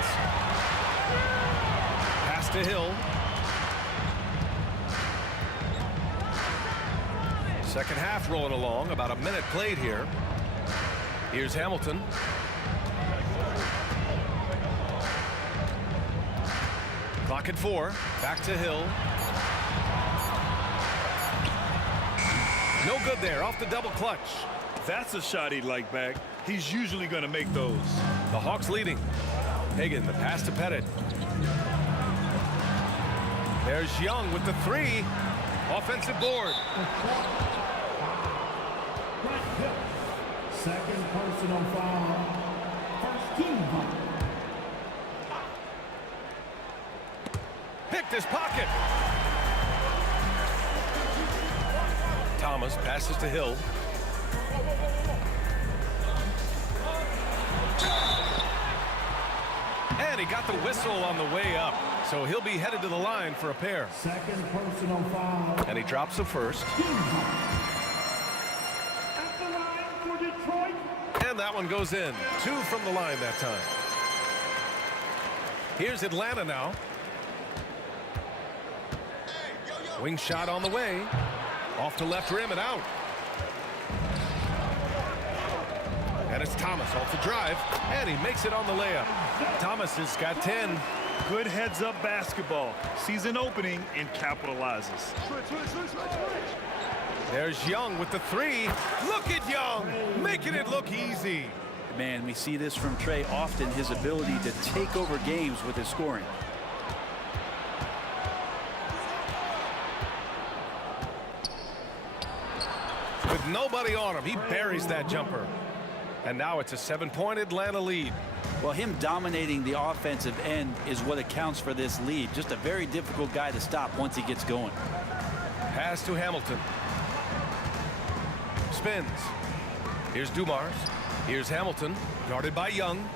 Pass to Hill. Second half rolling along, about a minute played here. Here's Hamilton. Clock at 4. Back to Hill. No good there, off the double clutch. That's a shot he'd like back. He's usually going to make those. The Hawks leading. Hagan, the pass to Pettit. There's Young with the 3. Offensive board. Second personal foul. First team foul. Picked his pocket. Thomas passes to Hill. And he got the whistle on the way up. So he'll be headed to the line for a pair. Second personal foul. And he drops the first. At the line for Detroit. And that one goes in. 2 from the line that time. Here's Atlanta now. Wing shot on the way. Off to left rim and out. And it's Thomas off the drive. And he makes it on the layup. Thomas has got 10. Good heads-up basketball. Sees an opening and capitalizes. There's Young with the 3. Look at Young, making it look easy. Man, we see this from Trey often, his ability to take over games with his scoring. With nobody on him, he buries that jumper. And now it's a 7-point Atlanta lead. Well, him dominating the offensive end is what accounts for this lead. Just a very difficult guy to stop once he gets going. Pass to Hamilton. Spins. Here's Dumars. Here's Hamilton, guarded by Young.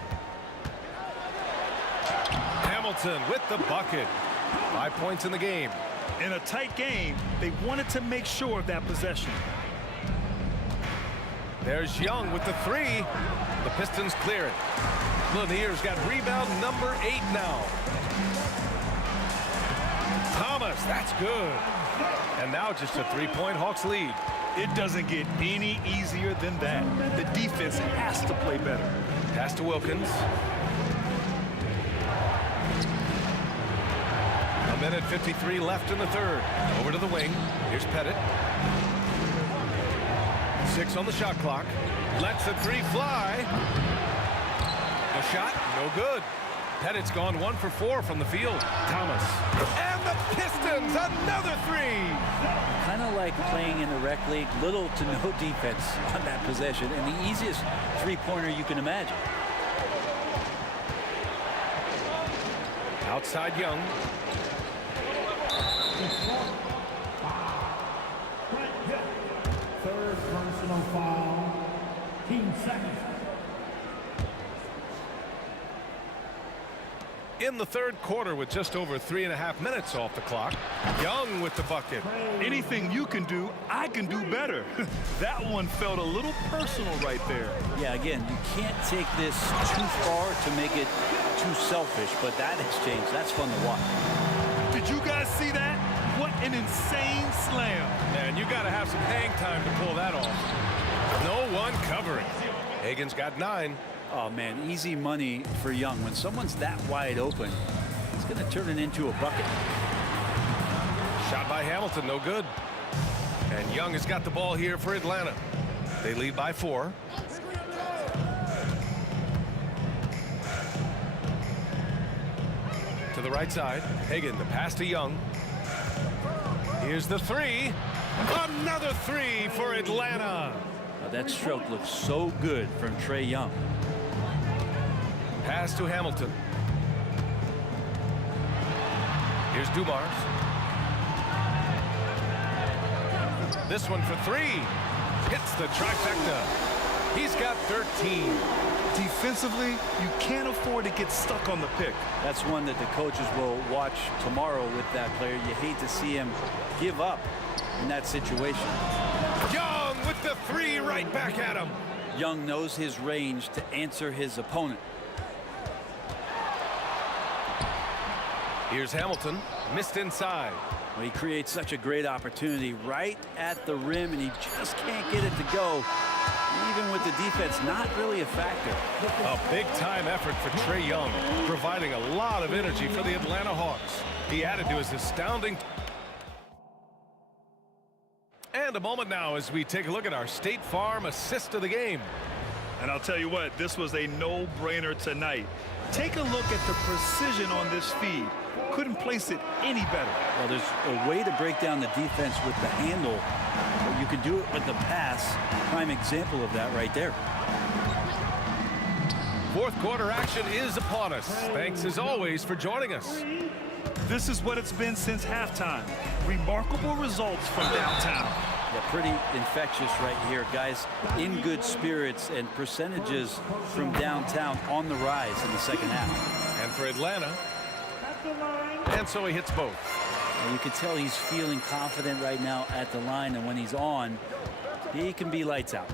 Hamilton with the bucket. 5 points in the game. In a tight game, they wanted to make sure of that possession. There's Young with the 3. The Pistons clear it. Lanier's got rebound number 8 now. Thomas, that's good. And now just a 3-point Hawks lead. It doesn't get any easier than that. The defense has to play better. Pass to Wilkins. A minute 53 left in the third. Over to the wing. Here's Pettit. 6 on the shot clock. Lets the 3 fly. A shot, no good. Pettit's gone 1 for 4 from the field. Thomas. And the Pistons, another 3. Kind of like playing in the rec league, little to no defense on that possession, and the easiest three-pointer you can imagine. Outside Young. Third personal foul. Team second. In the third quarter with just over 3.5 minutes off the clock. Young with the bucket. Anything you can do, I can do better. That one felt a little personal right there. Yeah, again, you can't take this too far to make it too selfish, but that exchange, that's fun to watch. Did you guys see that? What an insane slam. Man, you got to have some hang time to pull that off. No one covering. Hagan's got 9. Oh, man, easy money for Young. When someone's that wide open, it's going to turn it into a bucket. Shot by Hamilton, no good. And Young has got the ball here for Atlanta. They lead by 4. To the right side. Hagan, the pass to Young. Here's the 3. Another 3 for Atlanta. Now, that stroke looks so good from Trae Young. Pass to Hamilton. Here's Dumars. This one for 3. Hits the trifecta. He's got 13. Defensively, you can't afford to get stuck on the pick. That's one that the coaches will watch tomorrow with that player. You hate to see him give up in that situation. Young with the 3 right back at him. Young knows his range to answer his opponent. Here's Hamilton, missed inside. Well, he creates such a great opportunity right at the rim, and he just can't get it to go. Even with the defense not really a factor. A big-time effort for Trae Young, providing a lot of energy for the Atlanta Hawks. He added to his astounding. And a moment now as we take a look at our State Farm assist of the game. And I'll tell you what, this was a no-brainer tonight. Take a look at the precision on this feed. Couldn't place it any better. Well, there's a way to break down the defense with the handle, but you can do it with the pass. Prime example of that right there. Fourth quarter action is upon us. Thanks as always for joining us. This is what it's been since halftime. Remarkable results from downtown. Yeah, pretty infectious right here, guys. In good spirits, and percentages from downtown on the rise in the second half. And for Atlanta, and so he hits both. And you can tell he's feeling confident right now at the line, and when he's on, he can be lights out.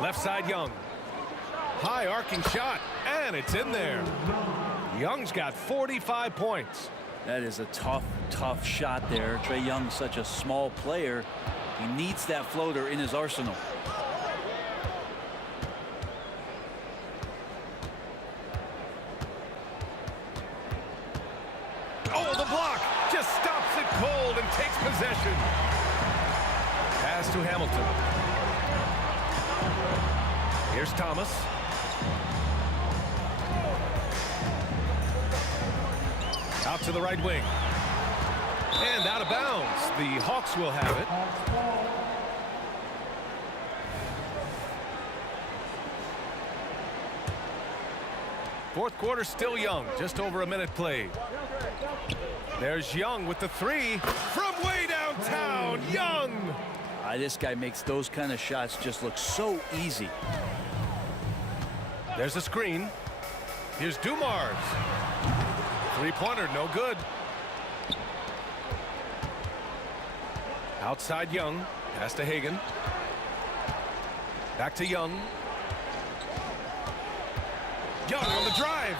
Left side Young. High arcing shot, and it's in there. Young's got 45 points. That is a tough, tough shot there. Trae Young's such a small player. He needs that floater in his arsenal. Oh, the block just stops it cold and takes possession. Pass to Hamilton. Here's Thomas. Out to the right wing. And out of bounds. The Hawks will have it. Fourth quarter still Young. Just over a minute played. There's Young with the three from way downtown. Young! This guy makes those kind of shots just look so easy. There's a screen. Here's Dumars. Three-pointer, no good. Outside Young. Pass to Hagan. Back to Young. Young on the drive.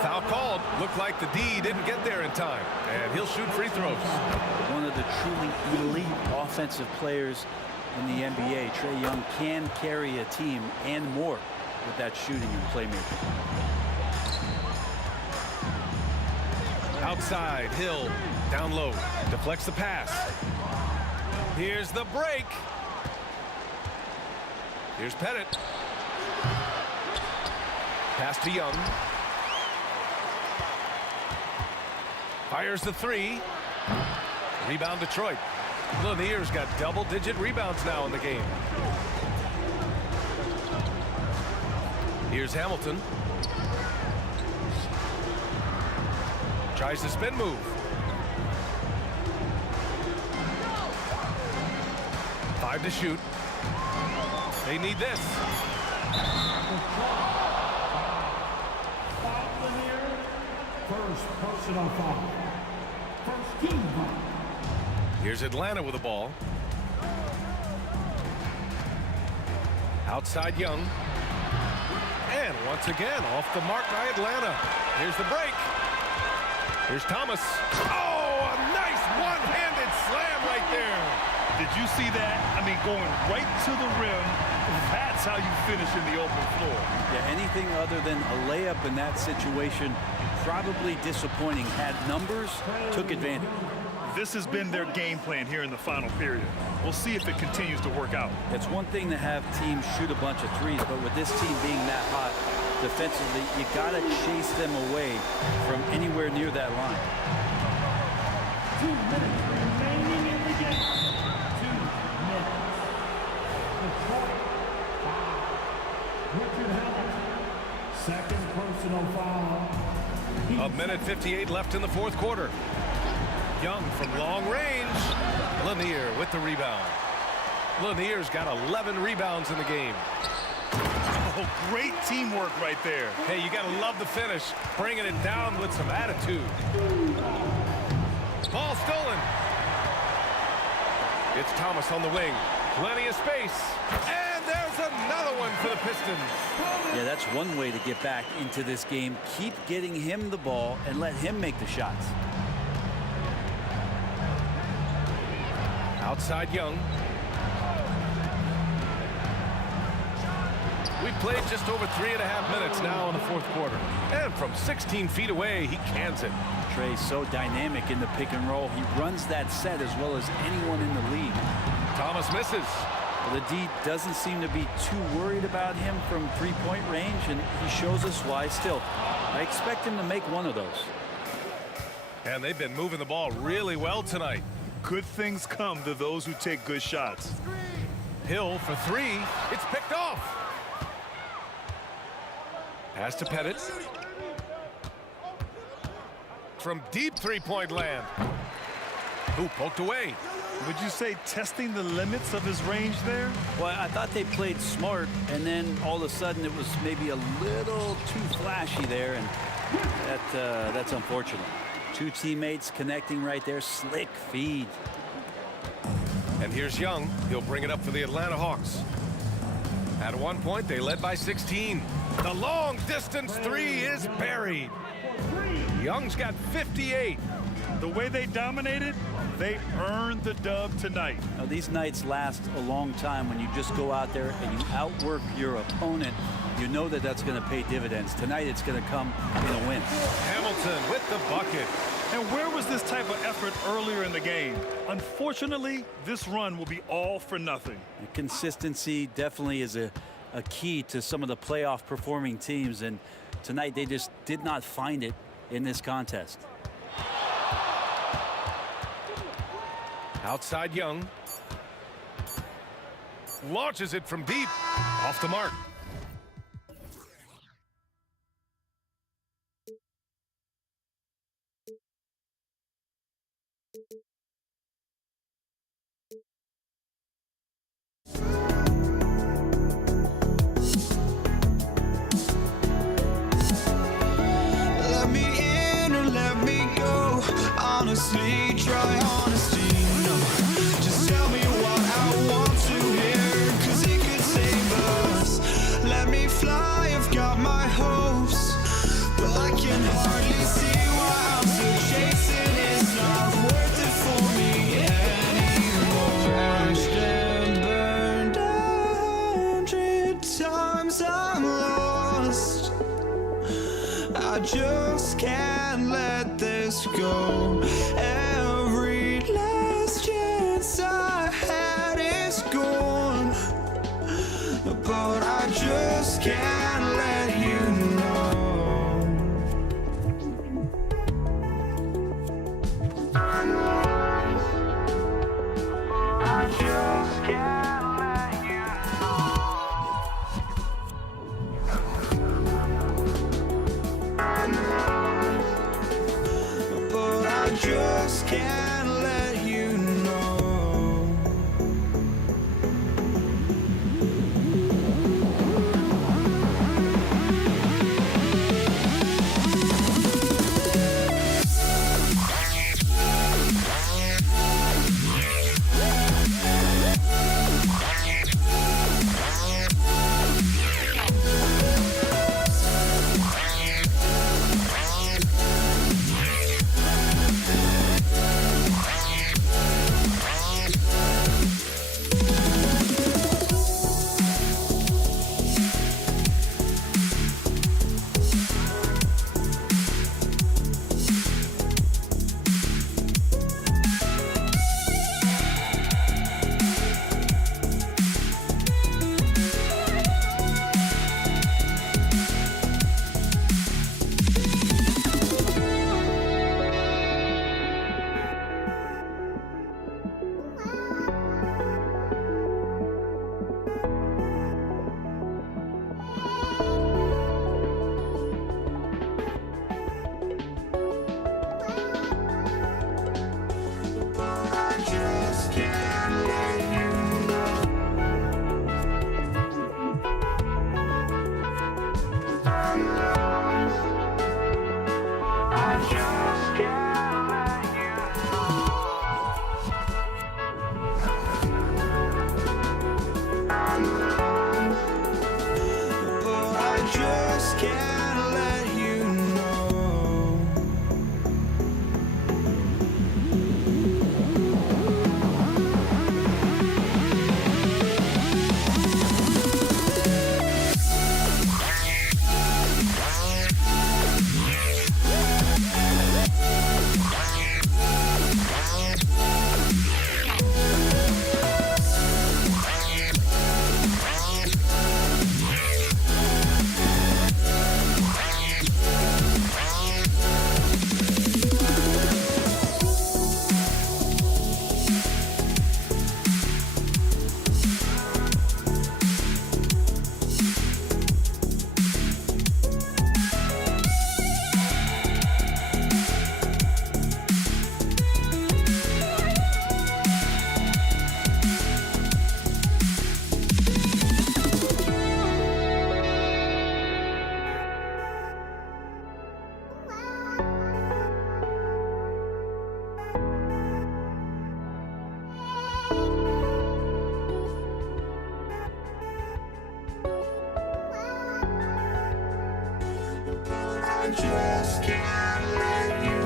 Foul called. Looked like the D didn't get there in time. And he'll shoot free throws. One of the truly elite offensive players in the NBA. Trae Young can carry a team and more with that shooting and playmaking. Outside, Hill, down low, deflects the pass. Here's the break. Here's Pettit. Pass to Young. Fires the three. Rebound Detroit. Lanier's got double-digit rebounds now in the game. Here's Hamilton. Tries the spin move. Five to shoot. They need this. First personal foul. First team foul. Here's Atlanta with the ball. Outside Young. And once again, off the mark by Atlanta. Here's the break. Here's Thomas. Oh, a nice one-handed slam right there. Did you see that? I mean, going right to the rim. That's how you finish in the open floor. Yeah, anything other than a layup in that situation, probably disappointing. Had numbers, took advantage. This has been their game plan here in the final period. We'll see if it continues to work out. It's one thing to have teams shoot a bunch of threes, but with this team being that hot defensively, you got to chase them away from anywhere near that line. 2 minutes remaining in the game. 2 minutes. Detroit foul. Richard Hamilton. Second personal foul. A minute 58 left in the fourth quarter. Young from long range. Lanier with the rebound. Lanier's got 11 rebounds in the game. Oh, great teamwork right there. Hey, you got to love the finish. Bringing it down with some attitude. Ball stolen. It's Thomas on the wing. Plenty of space. And there's another one. going for the Pistons. Yeah, that's one way to get back into this game. Keep getting him the ball and let him make the shots. Outside Young. We played just over 3.5 minutes now in the fourth quarter. And from 16 feet away, he cans it. Trey's so dynamic in the pick and roll. He runs that set as well as anyone in the league. Thomas misses. Well, the D doesn't seem to be too worried about him from three-point range, and he shows us why still. I expect him to make one of those. And they've been moving the ball really well tonight. Good things come to those who take good shots. Hill for three. It's picked off. Pass to Pettit. From deep three-point land. Ooh, poked away. Would you say testing the limits of his range there? Well, I thought they played smart, and then all of a sudden it was maybe a little too flashy there, and that's unfortunate. Two teammates connecting right there. Slick feed. And here's Young. He'll bring it up for the Atlanta Hawks. At one point, they led by 16. The long distance three is buried. Young's got 58. The way they dominated, they earned the dub tonight. Now, these nights last a long time when you just go out there and you outwork your opponent. You know that that's going to pay dividends. Tonight it's going to come in a win. Hamilton with the bucket. And where was this type of effort earlier in the game? Unfortunately, this run will be all for nothing. The consistency definitely is a key to some of the playoff performing teams, and tonight they just did not find it in this contest. Outside Young. Launches it from deep. Off the mark. Let me in or let me go. Honestly, try honesty. No, just tell me what I want to hear, 'cause it could save us. Let me fly, I've got my hopes, but I can hardly see why I'm still chasing. It's not worth it for me anymore. Crashed and burned 100 times, I'm lost. I just can't let this go. Every last chance I had is gone, but I just can't let you know. I just can't let you know. But I just can't let you know. just can't let you.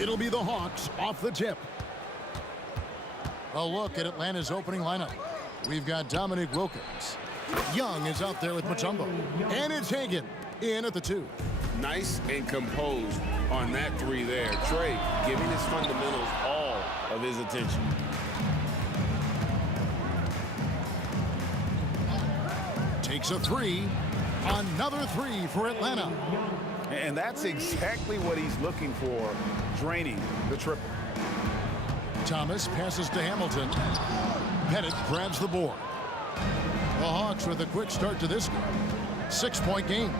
It'll be the Hawks off the tip. A look at Atlanta's opening lineup. We've got Dominic Wilkins. Young is out there with Mutombo. And it's Hagan in at the 2. Nice and composed on that 3 there. Trey giving his fundamentals all of his attention. Takes a 3. Another 3 for Atlanta. And that's exactly what he's looking for, draining the triple. Thomas passes to Hamilton. Pettit grabs the board. The Hawks with a quick start to this game. 6-point game.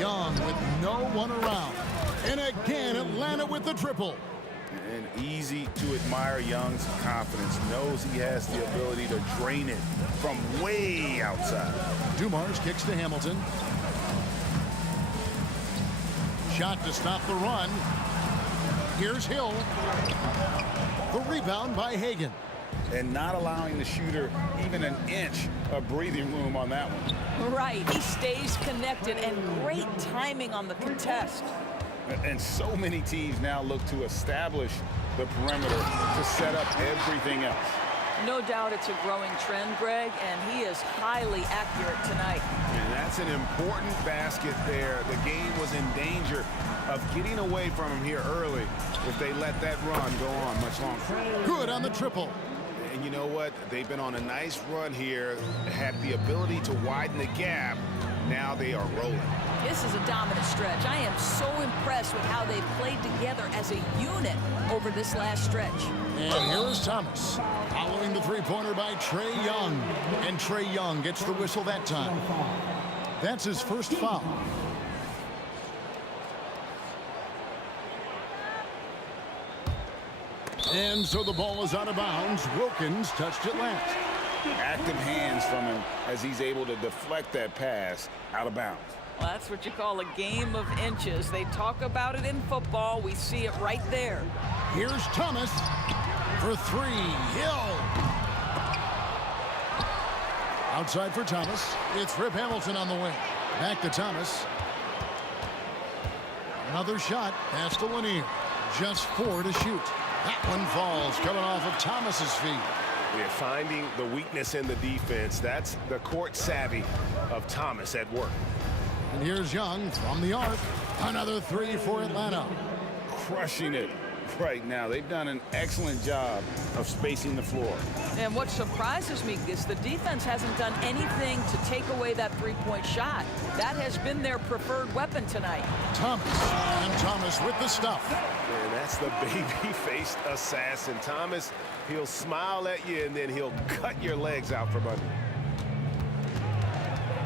Young with no one around. And again, Atlanta with the triple. And easy to admire Young's confidence. Knows he has the ability to drain it from way outside. Dumars kicks to Hamilton. Shot to stop the run. Here's Hill. The rebound by Hagan. And not allowing the shooter even an inch of breathing room on that one. Right, he stays connected, and great timing on the contest. And so many teams now look to establish the perimeter to set up everything else. No doubt it's a growing trend, Greg, and he is highly accurate tonight. And that's an important basket there. The game was in danger of getting away from him here early if they let that run go on much longer. Good on the triple. And you know what? They've been on a nice run here, had the ability to widen the gap. Now they are rolling. This is a dominant stretch. I am so impressed with how they played together as a unit over this last stretch. And here is Thomas, following the three-pointer by Trae Young. And Trae Young gets the whistle that time. That's his first foul. And so the ball is out of bounds. Wilkins touched it last. Active hands from him as he's able to deflect that pass out of bounds. Well, that's what you call a game of inches. They talk about it in football. We see it right there. Here's Thomas for three. Hill. Outside for Thomas. It's Rip Hamilton on the wing. Back to Thomas. Another shot past to Lanier. Just 4 to shoot. That one falls, coming off of Thomas's feet. We're finding the weakness in the defense. That's the court savvy of Thomas at work. And here's Young from the arc. Another 3 for Atlanta. Crushing it right now. They've done an excellent job of spacing the floor. And what surprises me is the defense hasn't done anything to take away that three-point shot. That has been their preferred weapon tonight. Thomas. And Thomas with the stuff. And that's the baby-faced assassin. Thomas, he'll smile at you, and then he'll cut your legs out from under.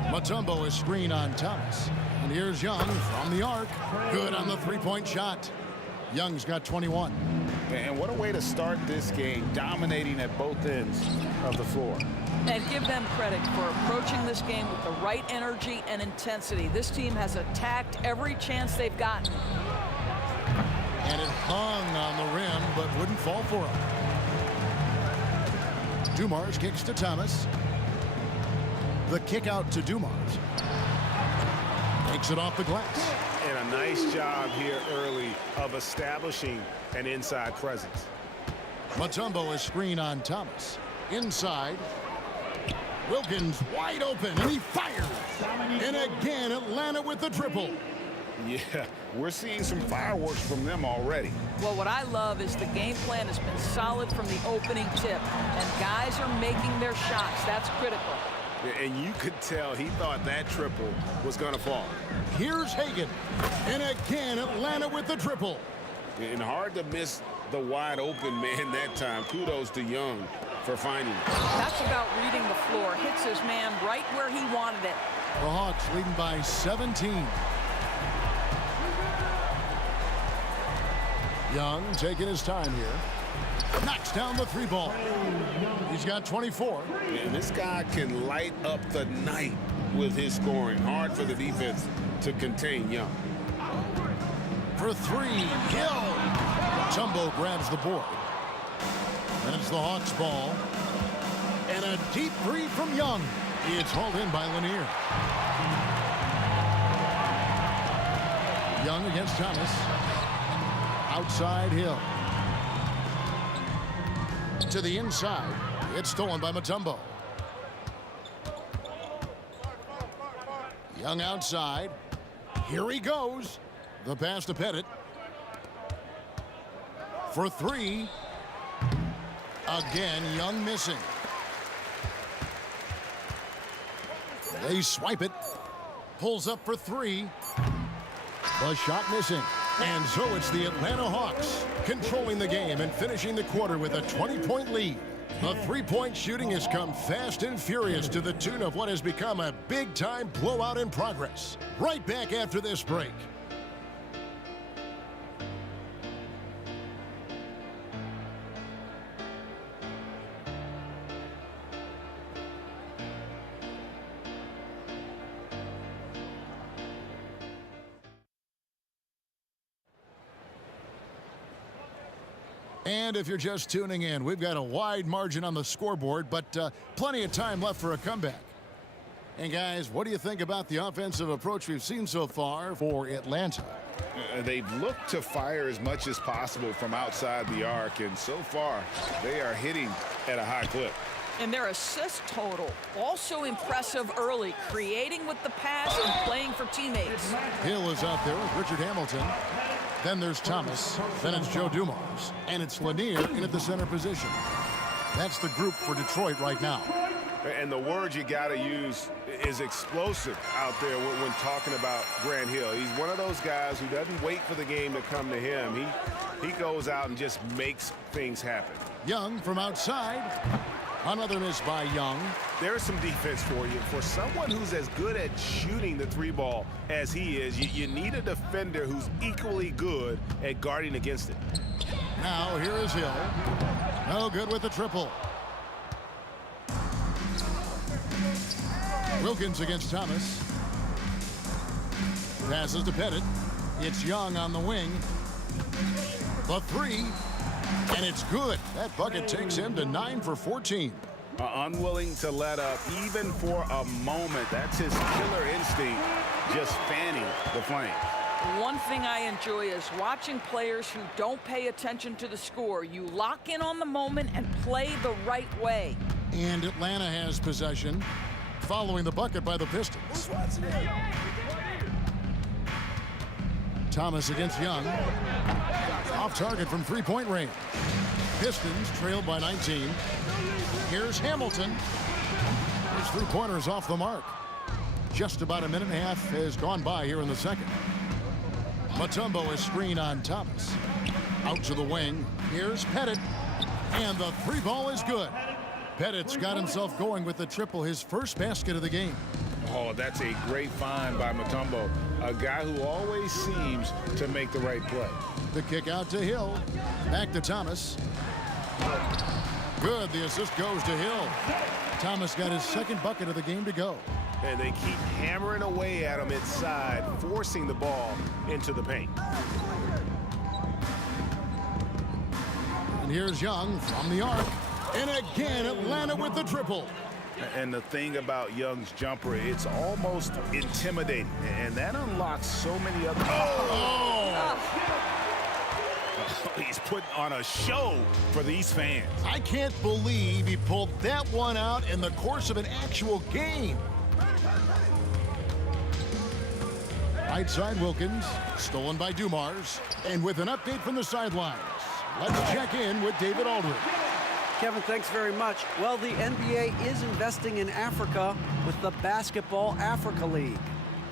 Mutombo is screen on Thomas. And here's Young from the arc. Good on the three-point shot. Young's got 21. And what a way to start this game, dominating at both ends of the floor. And give them credit for approaching this game with the right energy and intensity. This team has attacked every chance they've gotten. And it hung on the rim, but wouldn't fall for him. Dumars kicks to Thomas. The kick out to Dumars. Takes it off the glass. And a nice job here early of establishing an inside presence. Mutombo is screen on Thomas. Inside. Wilkins wide open, and he fires. And again, Atlanta with the triple. Yeah, we're seeing some fireworks from them already. Well, what I love is the game plan has been solid from the opening tip. And guys are making their shots. That's critical. And you could tell he thought that triple was going to fall. Here's Hagan. And again, Atlanta with the triple. And hard to miss the wide open man that time. Kudos to Young for finding it. That's about reading the floor. Hits his man right where he wanted it. The Hawks leading by 17. Young taking his time here. Knocks down the three ball. He's got 24. And this guy can light up the night with his scoring. Hard for the defense to contain Young. For three, Hill. Tumbo grabs the board. And it's the Hawks ball. And a deep three from Young. It's hauled in by Lanier. Young against Thomas. Outside Hill. To the inside. It's stolen by Mutombo. Young outside. Here he goes. The pass to Pettit. For three. Again, Young missing. They swipe it. Pulls up for three. The shot missing. And so it's the Atlanta Hawks controlling the game and finishing the quarter with a 20-point lead. The three-point shooting has come fast and furious to the tune of what has become a big-time blowout in progress. Right back after this break. And if you're just tuning in, we've got a wide margin on the scoreboard, but plenty of time left for a comeback. And guys, what do you think about the offensive approach we've seen so far for Atlanta? They've looked to fire as much as possible from outside the arc, and so far they are hitting at a high clip. And their assist total also impressive early, creating with the pass and playing for teammates. Hill is out there with Richard Hamilton. Then there's Thomas. Then it's Joe Dumars. And it's Lanier in at the center position. That's the group for Detroit right now. And the word you got to use is explosive out there when talking about Grant Hill. He's one of those guys who doesn't wait for the game to come to him. He goes out and just makes things happen. Young from outside. Another miss by Young. There's some defense for you. For someone who's as good at shooting the three ball as he is, you need a defender who's equally good at guarding against it. Now here is Hill. No good with the triple. Wilkins against Thomas. Passes to Pettit. It's Young on the wing. The three. And it's good. That bucket takes him to 9 for 14. Unwilling to let up even for a moment. That's his killer instinct, just fanning the flame. One thing I enjoy is watching players who don't pay attention to the score. You lock in on the moment and play the right way. And Atlanta has possession, following the bucket by the Pistons. Thomas against Young. Off target from three-point range. Pistons trailed by 19. Here's Hamilton. His three-pointer's off the mark. Just about a minute and a half has gone by here in the second. Mutombo is screen on Thomas. Out to the wing. Here's Pettit. And the three ball is good. Pettit's got himself going with the triple, his first basket of the game. Oh, that's a great find by Mutombo. A guy who always seems to make the right play. The kick out to Hill. Back to Thomas. Good. The assist goes to Hill. Thomas got his second bucket of the game to go. And they keep hammering away at him inside, forcing the ball into the paint. And here's Young from the arc. And again, Atlanta with the triple. And the thing about Young's jumper, it's almost intimidating. And that unlocks so many other... He's putting on a show for these fans. I can't believe he pulled that one out in the course of an actual game. Right side Wilkins, stolen by Dumars. And with an update from the sidelines, let's check in with David Aldridge. Kevin, thanks very much. Well, the NBA is investing in Africa with the Basketball Africa League.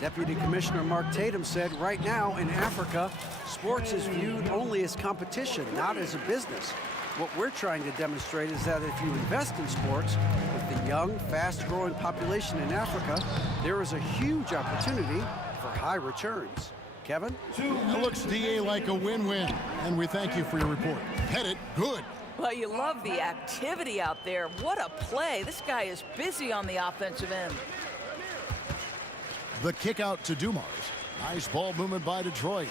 Deputy Commissioner Mark Tatum said right now in Africa, sports is viewed only as competition, not as a business. What we're trying to demonstrate is that if you invest in sports, with the young, fast-growing population in Africa, there is a huge opportunity for high returns. Kevin? It looks, DA, like a win-win, and we thank you for your report. Pettit, good. Well, you love the activity out there. What a play. This guy is busy on the offensive end. The kick out to Dumars. Nice ball movement by Detroit.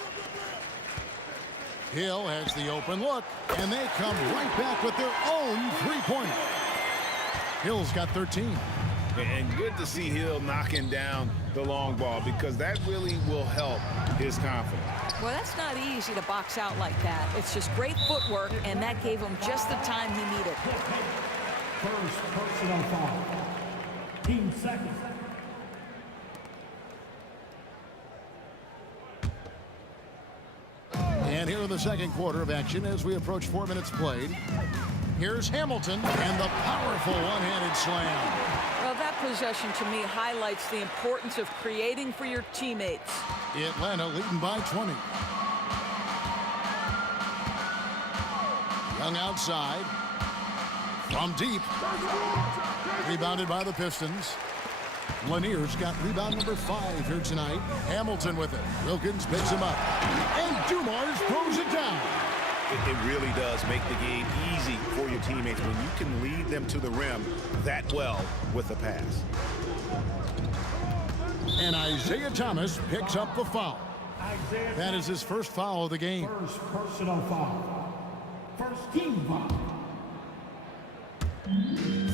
Hill has the open look, and they come right back with their own three-pointer. Hill's got 13. And good to see Hill knocking down the long ball, because that really will help his confidence. Well, that's not easy to box out like that. It's just great footwork, and that gave him just the time he needed. First personal foul. Team second. And here in the second quarter of action as we approach 4 minutes played. Here's Hamilton and the powerful one-handed slam. Well, that possession to me highlights the importance of creating for your teammates. Atlanta leading by 20. Young outside. From deep. Rebounded by the Pistons. Lanier's got rebound number 5 here tonight. Hamilton with it. Wilkins picks him up. And Dumars throws it down. It really does make the game easy for your teammates when you can lead them to the rim that well with the pass. And Isaiah Thomas picks up the foul. That is his first foul of the game. First personal foul. First team foul.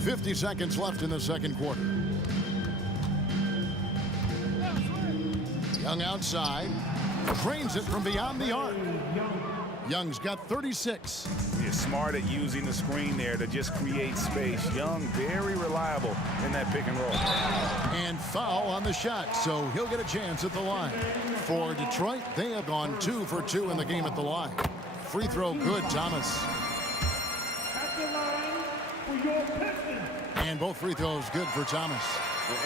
50 seconds left in the second quarter. Young outside. Drains it from beyond the arc. Young's got 36. He's smart at using the screen there to just create space. Young, very reliable in that pick and roll. And foul on the shot, so he'll get a chance at the line. For Detroit, they have gone 2 for 2 in the game at the line. Free throw good, Thomas. At the line for your Pistons. And both free throws good for Thomas.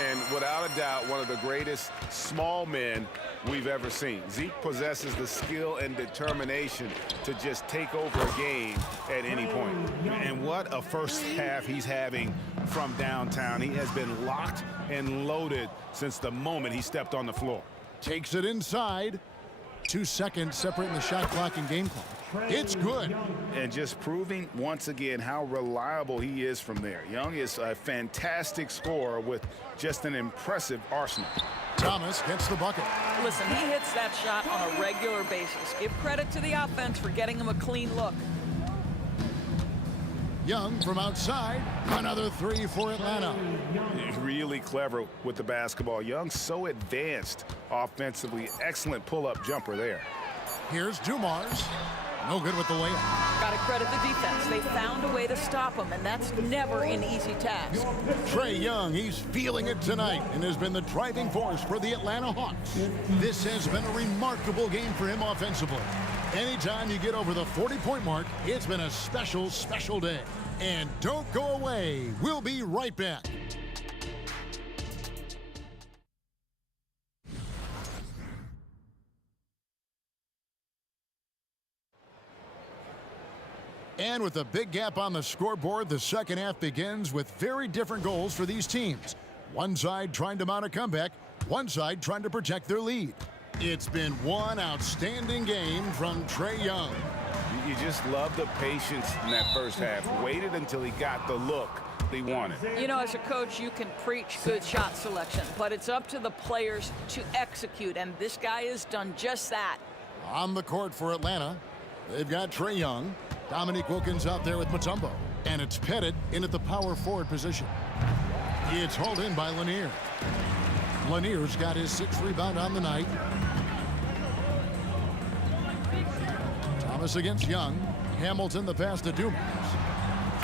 And without a doubt, one of the greatest small men we've ever seen. Zeke possesses the skill and determination to just take over a game at any point. And what a first half he's having from downtown. He has been locked and loaded since the moment he stepped on the floor. Takes it inside. 2 seconds separating the shot clock and game clock. It's good. And just proving once again how reliable he is from there. Young is a fantastic scorer with just an impressive arsenal. Thomas gets the bucket. Listen, he hits that shot on a regular basis. Give credit to the offense for getting him a clean look. Young from outside. Another three for Atlanta. Really clever with the basketball. Young so advanced offensively. Excellent pull-up jumper there. Here's Dumars. No good with the layup. Got to credit the defense. They found a way to stop him, and that's never an easy task. Trae Young, he's feeling it tonight and has been the driving force for the Atlanta Hawks. This has been a remarkable game for him offensively. Anytime you get over the 40-point mark, it's been a special, special day. And don't go away. We'll be right back. And with a big gap on the scoreboard, the second half begins with very different goals for these teams. One side trying to mount a comeback, one side trying to protect their lead. It's been one outstanding game from Trae Young. You just love the patience in that first half. Waited until he got the look he wanted. You know, as a coach, you can preach good shot selection, but it's up to the players to execute, and this guy has done just that. On the court for Atlanta, they've got Trae Young. Dominique Wilkins out there with Mutombo. And it's Pettit in at the power forward position. It's hauled in by Lanier. Lanier's got his 6th rebound on the night. Thomas against Young. Hamilton the pass to Dumars.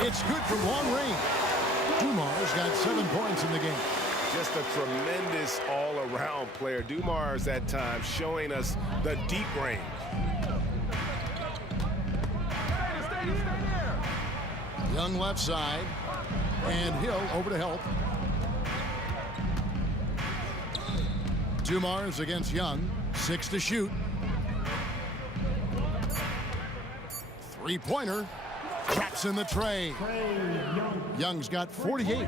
It's good from long range. Dumars got 7 points in the game. Just a tremendous all-around player. Dumars at times showing us the deep range. Young left side, and Hill over to help. Dumars against Young, 6 to shoot. Three-pointer, drops in the tray. Young's got 48.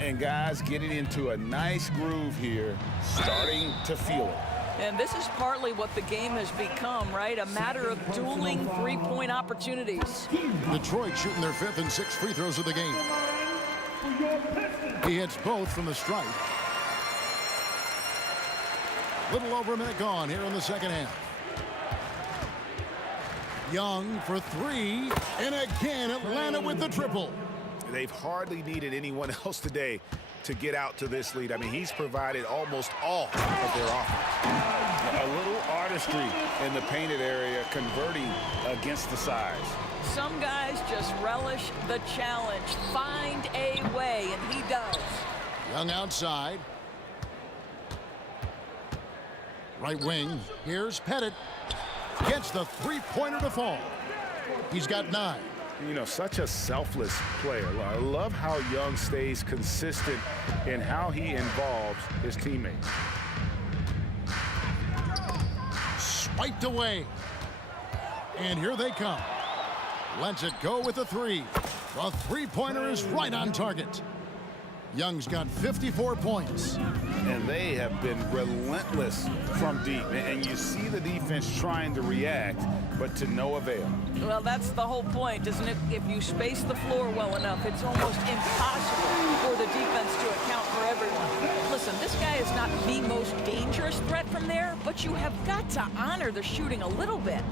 And guys getting into a nice groove here, starting to feel it. And this is partly what the game has become, right? A matter of dueling three-point opportunities. Detroit shooting their 5th and 6th free throws of the game. He hits both from the stripe. Little over a minute gone here in the second half. Young for 3, and again Atlanta with the triple. They've hardly needed anyone else today to get out to this lead. I mean, he's provided almost all of their offense. A little artistry in the painted area, converting against the size. Some guys just relish the challenge. Find a way, and he does. Young outside. Right wing. Here's Pettit. Gets the three-pointer to fall. He's got 9. You know, such a selfless player. I love how Young stays consistent in how he involves his teammates. Swiped away. And here they come. Lets it go with a 3. The three-pointer is right on target. Young's got 54 points. And they have been relentless from deep. And you see the defense trying to react, but to no avail. Well, that's the whole point, isn't it? If you space the floor well enough, it's almost impossible for the defense to account for everyone. Listen, this guy is not the most dangerous threat from there, but you have got to honor the shooting a little bit.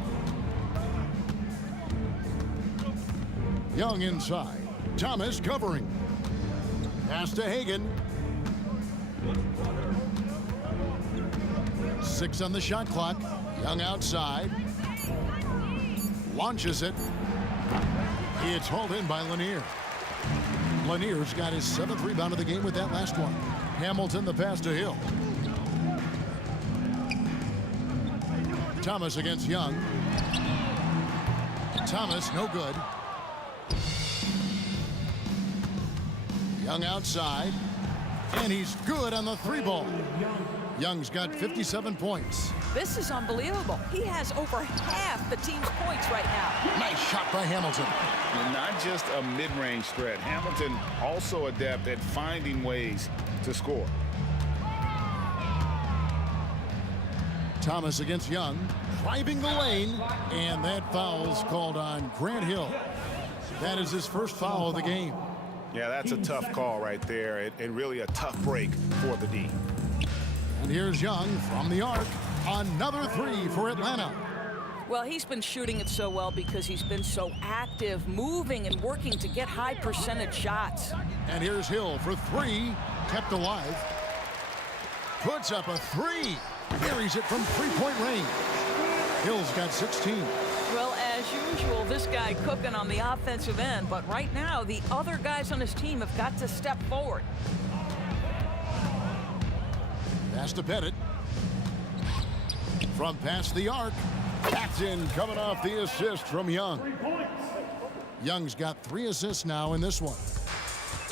Young inside. Thomas covering. Pass to Hagan. 6 on the shot clock. Young outside. Launches it. It's hauled in by Lanier. Lanier's got his 7th rebound of the game with that last one. Hamilton the pass to Hill. Thomas against Young. Thomas no good. Young outside, and he's good on the 3-ball. Young's got 57 points. This is unbelievable. He has over half the team's points right now. Nice shot by Hamilton. And not just a mid-range threat. Hamilton also adept at finding ways to score. Thomas against Young, driving the lane, and that foul's called on Grant Hill. That is his first foul of the game. Yeah, that's a tough call right there, and really a tough break for the D. And here's Young from the arc. Another 3 for Atlanta. Well, he's been shooting it so well because he's been so active, moving and working to get high percentage shots. And here's Hill for three, kept alive. Puts up a three. Carries it from three-point range. Hill's got 16. Well, as usual, this guy cooking on the offensive end, but right now the other guys on his team have got to step forward. Pass to Pettit. From past the arc. That's in, coming off the assist from Young. Young's got 3 assists now in this one.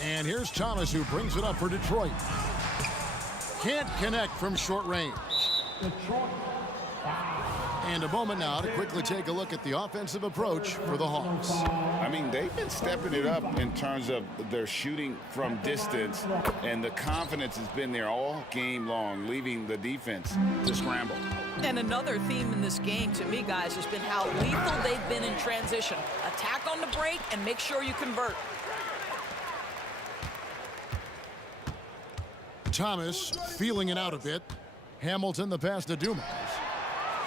And here's Thomas, who brings it up for Detroit. Can't connect from short range. And a moment now to quickly take a look at the offensive approach for the Hawks. I mean, they've been stepping it up in terms of their shooting from distance, and the confidence has been there all game long, leaving the defense to scramble. And another theme in this game, to me, guys, has been how lethal they've been in transition. Attack on the break and make sure you convert. Thomas feeling it out a bit. Hamilton the pass to Dumas.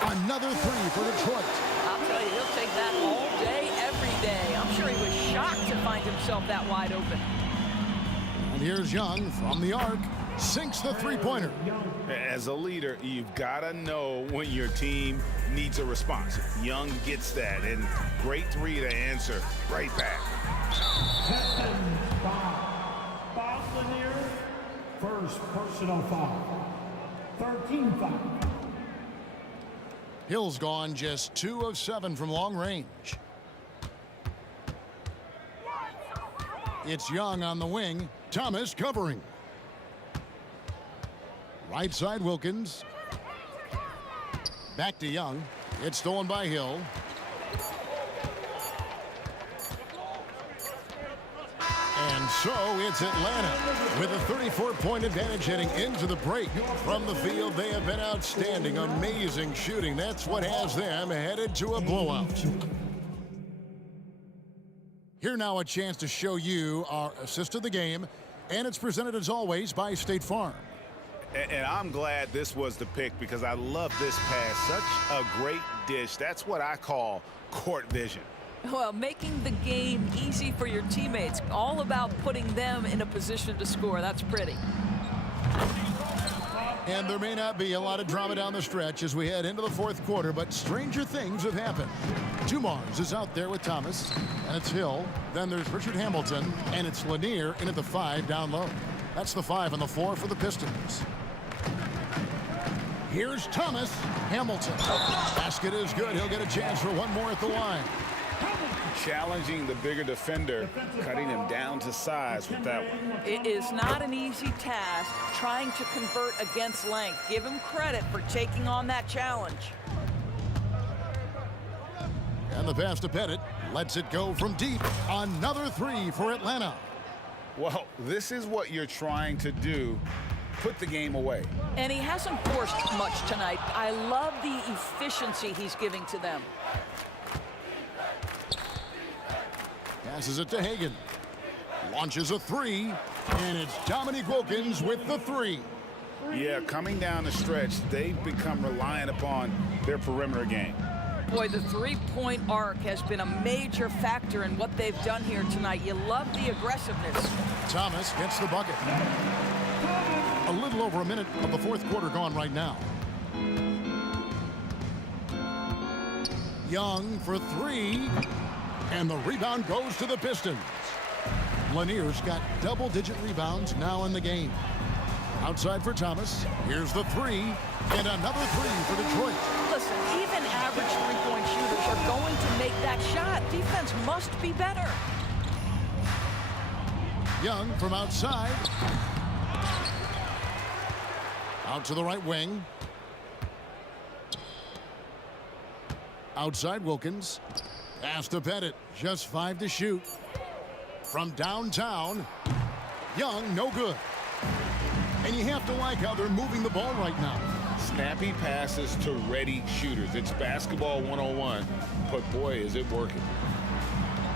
Another three for Detroit. I'll tell you, he'll take that all day, every day. I'm sure he was shocked to find himself that wide open. And here's Young from the arc. Sinks the three-pointer. As a leader, you've got to know when your team needs a response. Young gets that, and great three to answer right back. Bob Lanier, first personal foul. 13 foul. Hill's gone just 2 of 7 from long range. It's Young on the wing. Thomas covering. Right side Wilkins. Back to Young. It's stolen by Hill. And so it's Atlanta with a 34-point advantage heading into the break. From the field, they have been outstanding. Amazing shooting. That's what has them headed to a blowout. Here now a chance to show you our assist of the game. And it's presented as always by State Farm. And I'm glad this was the pick because I love this pass. Such a great dish. That's what I call court vision. Well, making the game easy for your teammates. All about putting them in a position to score. That's pretty. And there may not be a lot of drama down the stretch as we head into the fourth quarter, but stranger things have happened. Dumars is out there with Thomas, and it's Hill. Then there's Richard Hamilton, and it's Lanier in at the 5 down low. That's the 5 on the floor for the Pistons. Here's Thomas. Hamilton. Basket is good. He'll get a chance for one more at the line. Challenging the bigger defender, cutting him down to size with that one. It is not an easy task trying to convert against length. Give him credit for taking on that challenge. And the pass to Pettit. Lets it go from deep. Another 3 for Atlanta. Well, this is what you're trying to do. Put the game away. And he hasn't forced much tonight. I love the efficiency he's giving to them. Passes it to Hagan. Launches a 3. And it's Dominique Wilkins with the 3. Yeah, coming down the stretch, they've become reliant upon their perimeter game. Boy, the three-point arc has been a major factor in what they've done here tonight. You love the aggressiveness. Thomas gets the bucket. A little over a minute of the fourth quarter gone right now. Young for 3. And the rebound goes to the Pistons. Lanier's got double-digit rebounds now in the game. Outside for Thomas. Here's the 3. And another 3 for Detroit. Listen, even average three-point shooters are going to make that shot. Defense must be better. Young from outside. Out to the right wing. Outside Wilkins. Pass to Pettit. Just 5 to shoot. From downtown. Young, no good. And you have to like how they're moving the ball right now. Snappy passes to ready shooters. It's basketball 101, but boy, is it working.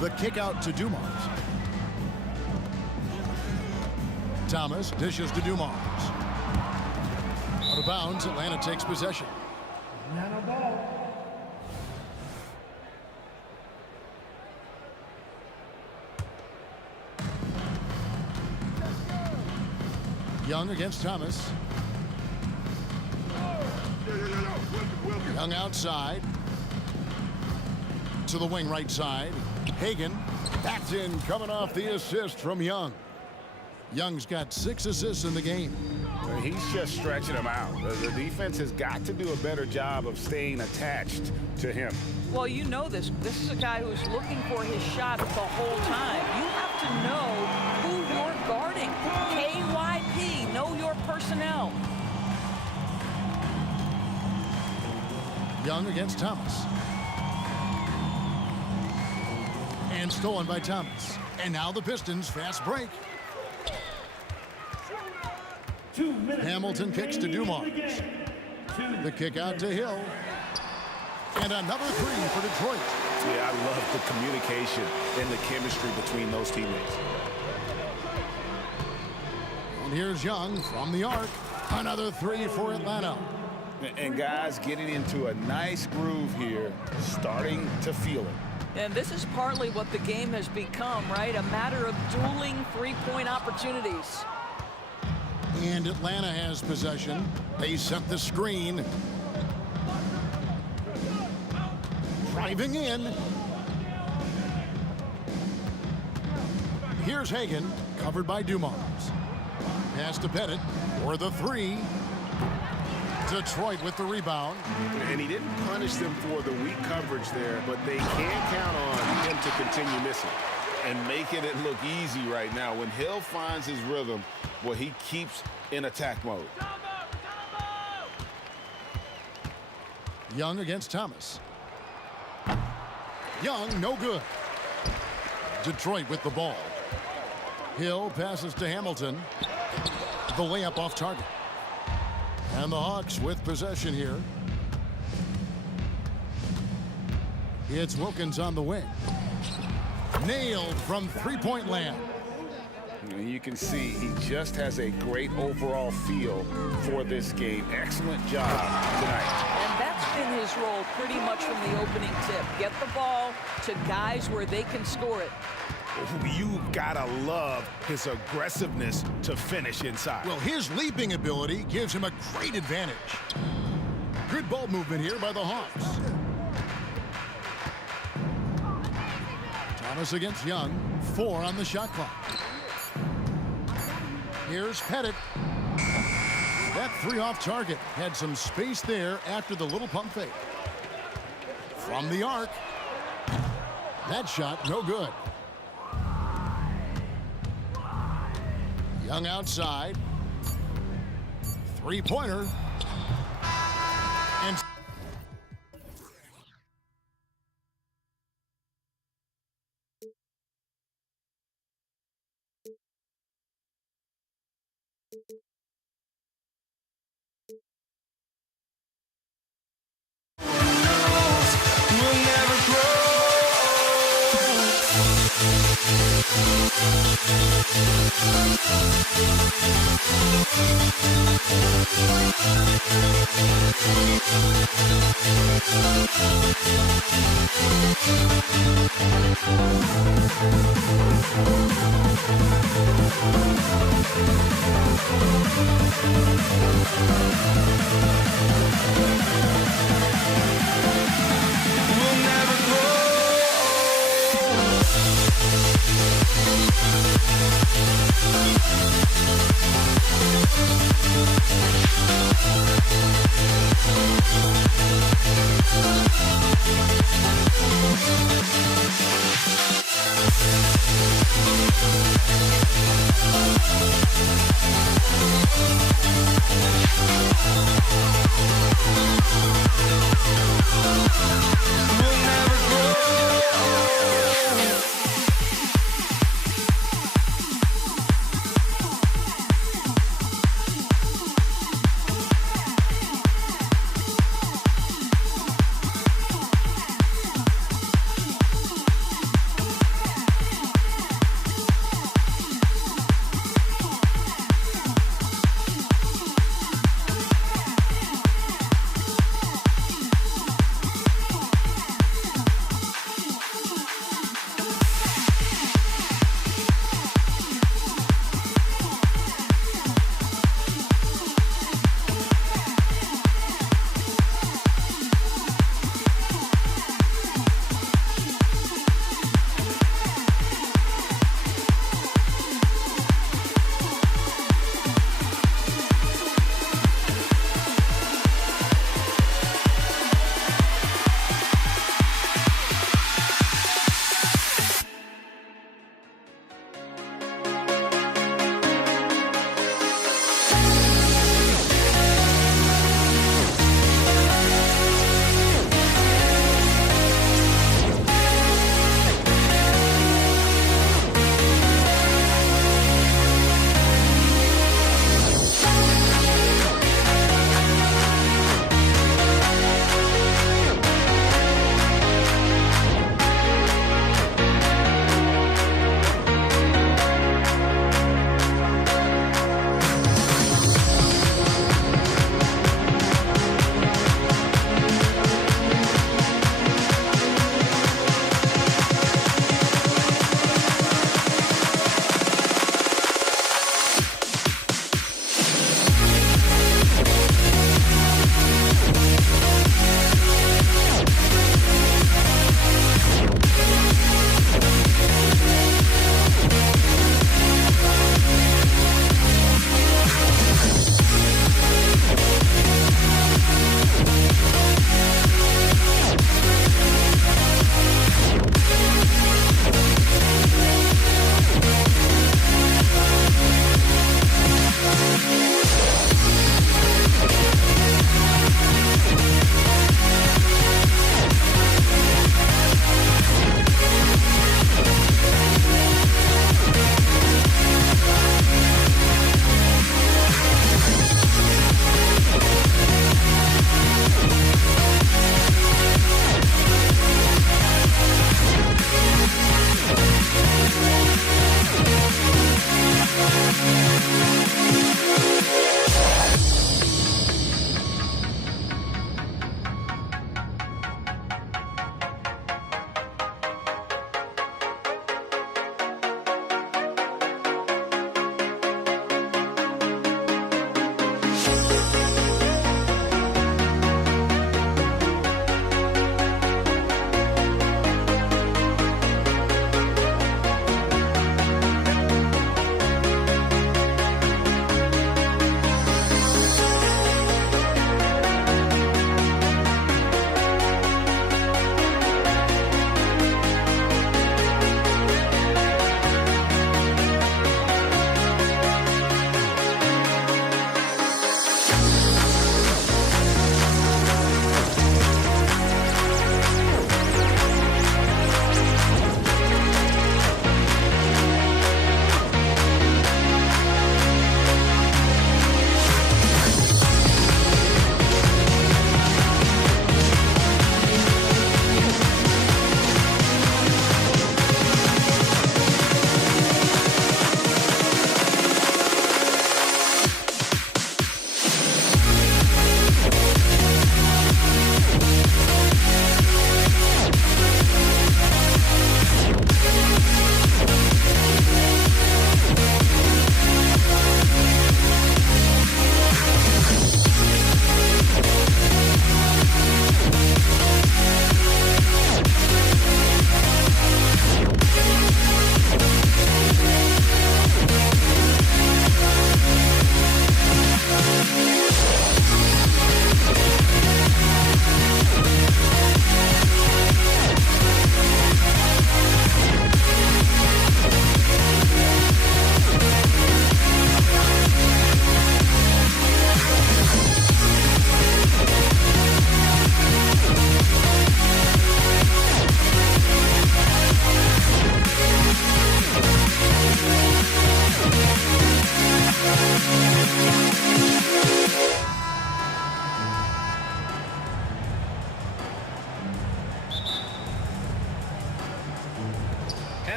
The kick out to Dumars. Thomas dishes to Dumars. Out of bounds, Atlanta takes possession. Young against Thomas. Young outside. To the wing right side. Hagan. That's in, coming off the assist from Young. Young's got 6 assists in the game. He's just stretching them out. The defense has got to do a better job of staying attached to him. Well, you know this. This is a guy who's looking for his shot the whole time. You have to know who you're guarding. KYP, know your personnel. Young against Thomas. And stolen by Thomas. And now the Pistons fast break. Hamilton kicks to Dumars. The kick out to Hill. And another 3 for Detroit. Yeah, I love the communication and the chemistry between those teammates. And here's Young from the arc. Another 3 for Atlanta. And guys getting into a nice groove here, starting to feel it. And this is partly what the game has become, right? A matter of dueling three-point opportunities. And Atlanta has possession. They set the screen. Driving in. Here's Hagan, covered by Dumars. Pass to Pettit for the 3. Detroit with the rebound. And he didn't punish them for the weak coverage there, but they can't count on him to continue missing and making it look easy right now. When Hill finds his rhythm, well, he keeps in attack mode. Young against Thomas. Young, no good. Detroit with the ball. Hill passes to Hamilton. The layup off target. And the Hawks with possession here. It's Wilkins on the wing. Nailed from three-point land. And you can see he just has a great overall feel for this game. Excellent job tonight. And that's been his role pretty much from the opening tip. Get the ball to guys where they can score it. You gotta love his aggressiveness to finish inside. Well, his leaping ability gives him a great advantage. Good ball movement here by the Hawks. Thomas against Young. 4 on the shot clock. Here's Pettit. That 3 off target. Had some space there after the little pump fake. From the arc. That shot no good. Young outside. 3-pointer. And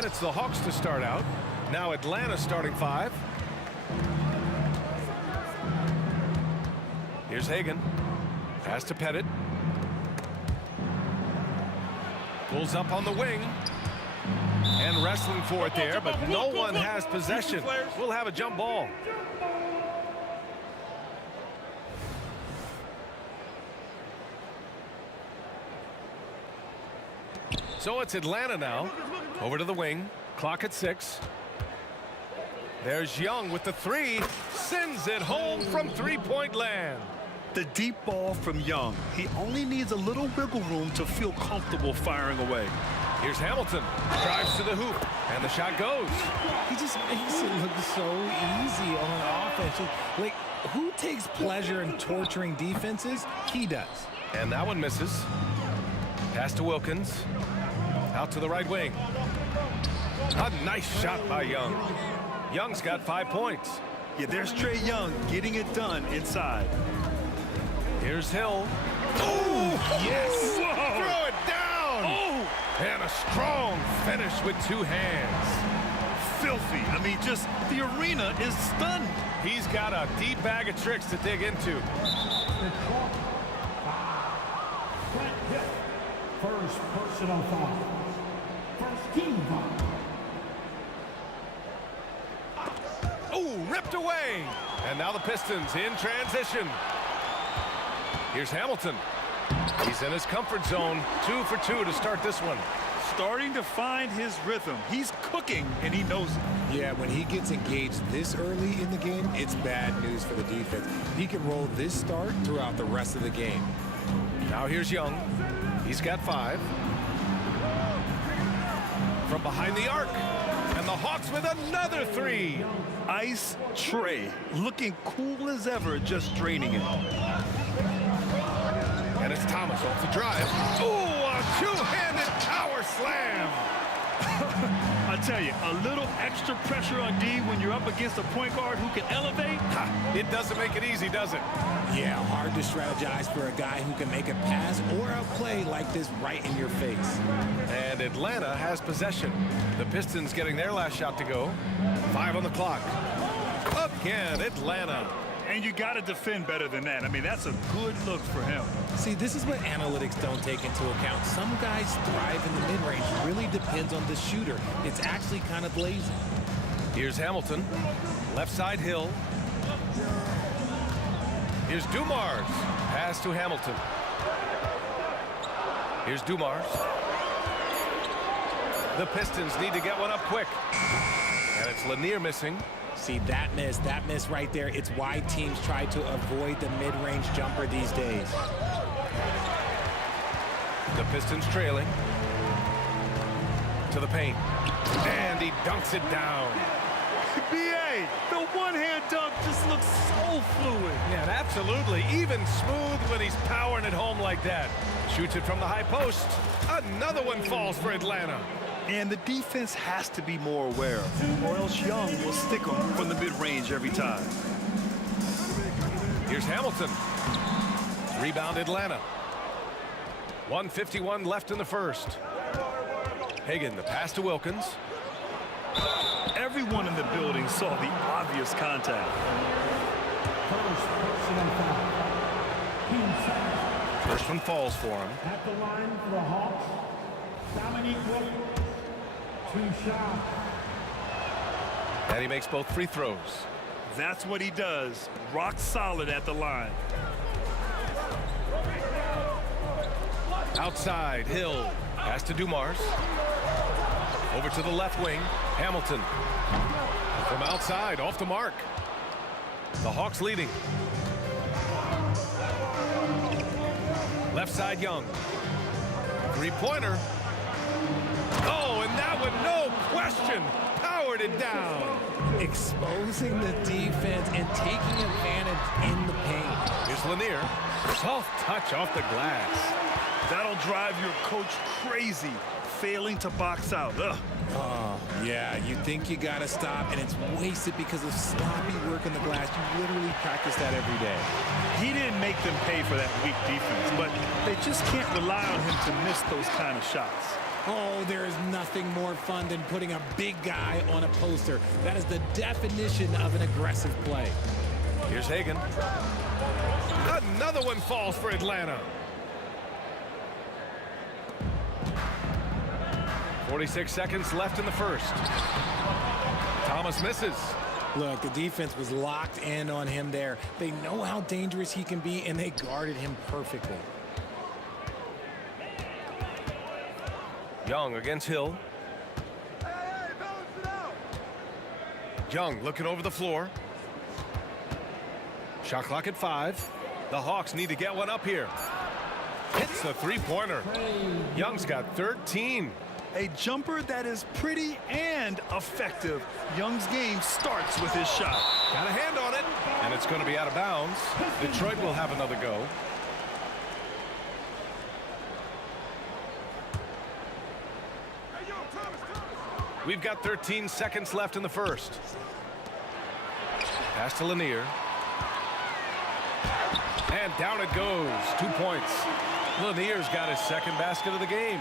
Again, it's the Hawks to start out. Now Atlanta starting 5. Here's Hagan. Pass to Pettit. Pulls up on the wing. And wrestling for it there, but no one has possession. We'll have a jump ball. So it's Atlanta now. Over to the wing. Clock at 6. There's Young with the 3. Sends it home from three-point land. The deep ball from Young. He only needs a little wiggle room to feel comfortable firing away. Here's Hamilton. Drives to the hoop. And the shot goes. He just makes it look so easy on offense. Like, who takes pleasure in torturing defenses? He does. And that one misses. Pass to Wilkins. Out to the right wing. A nice shot by Young. Young's got 5 points. Yeah, there's Trae Young getting it done inside. Here's Hill. Oh, yes! Whoa. Throw it down! Oh! And a strong finish with 2 hands. Filthy. I mean, just the arena is stunned. He's got a deep bag of tricks to dig into. First personal foul. First team foul. Oh, ripped away. And now the Pistons in transition. Here's Hamilton. He's in his comfort zone. 2 for 2 to start this one. Starting to find his rhythm. He's cooking, and he knows it. Yeah, when he gets engaged this early in the game, it's bad news for the defense. He can roll this start throughout the rest of the game. Now here's Young. He's got 5. From behind the arc. And the Hawks with another 3. Ice Trae, looking cool as ever, just draining it. And it's Thomas off the drive. Ooh, a 2-handed power slam. I tell you, a little extra pressure on D when you're up against a point guard who can elevate. It doesn't make it easy, does it? Yeah, hard to strategize for a guy who can make a pass or a play like this right in your face. And Atlanta has possession. The Pistons getting their last shot to go. 5 on the clock. Again, Atlanta. And you got to defend better than that. I mean, that's a good look for him. See, this is what analytics don't take into account. Some guys thrive in the mid-range. Really depends on the shooter. It's actually kind of lazy. Here's Hamilton. Left side Hill. Here's Dumars. Pass to Hamilton. Here's Dumars. The Pistons need to get one up quick. And it's Lanier missing. See, that miss right there. It's why teams try to avoid the mid-range jumper these days. The Pistons trailing. To the paint. And he dunks it down. B.A., the one-hand dunk just looks so fluid. Yeah, absolutely. Even smooth when he's powering it home like that. Shoots it from the high post. Another one falls for Atlanta. And the defense has to be more aware, or else Young will stick them from the mid-range every time. Here's Hamilton. Rebound Atlanta. 1:51 left in the first. Hagan, the pass to Wilkins. Everyone in the building saw the obvious contact. First personal foul. Team foul. First one falls for him. At the line for the Hawks, Dominique Williams. 2 shots. And he makes both free throws. That's what he does. Rock solid at the line. Outside, Hill. Pass to Dumars. Over to the left wing, Hamilton. From outside, off the mark. The Hawks leading. Left side, Young. 3-pointer. Oh, and that one, no question, powered it down. Exposing the defense and taking advantage in the paint. Here's Lanier. Soft touch off the glass. That'll drive your coach crazy, failing to box out. Ugh. Oh, yeah, you think you got to stop, and it's wasted because of sloppy work in the glass. You literally practice that every day. He didn't make them pay for that weak defense, but they just can't rely on him to miss those kind of shots. Oh, there is nothing more fun than putting a big guy on a poster. That is the definition of an aggressive play. Here's Hagan. Another one falls for Atlanta. 46 seconds left in the first. Thomas misses. Look, the defense was locked in on him there. They know how dangerous he can be, and they guarded him perfectly. Young against Hill. Young looking over the floor. Shot clock at 5. The Hawks need to get one up here. Hits the three-pointer. Young's got 13. A jumper that is pretty and effective. Young's game starts with his shot. Got a hand on it, and it's going to be out of bounds. Detroit will have another go. We've got 13 seconds left in the first. Pass to Lanier. And down it goes. 2 points. Lanier's got his second basket of the game.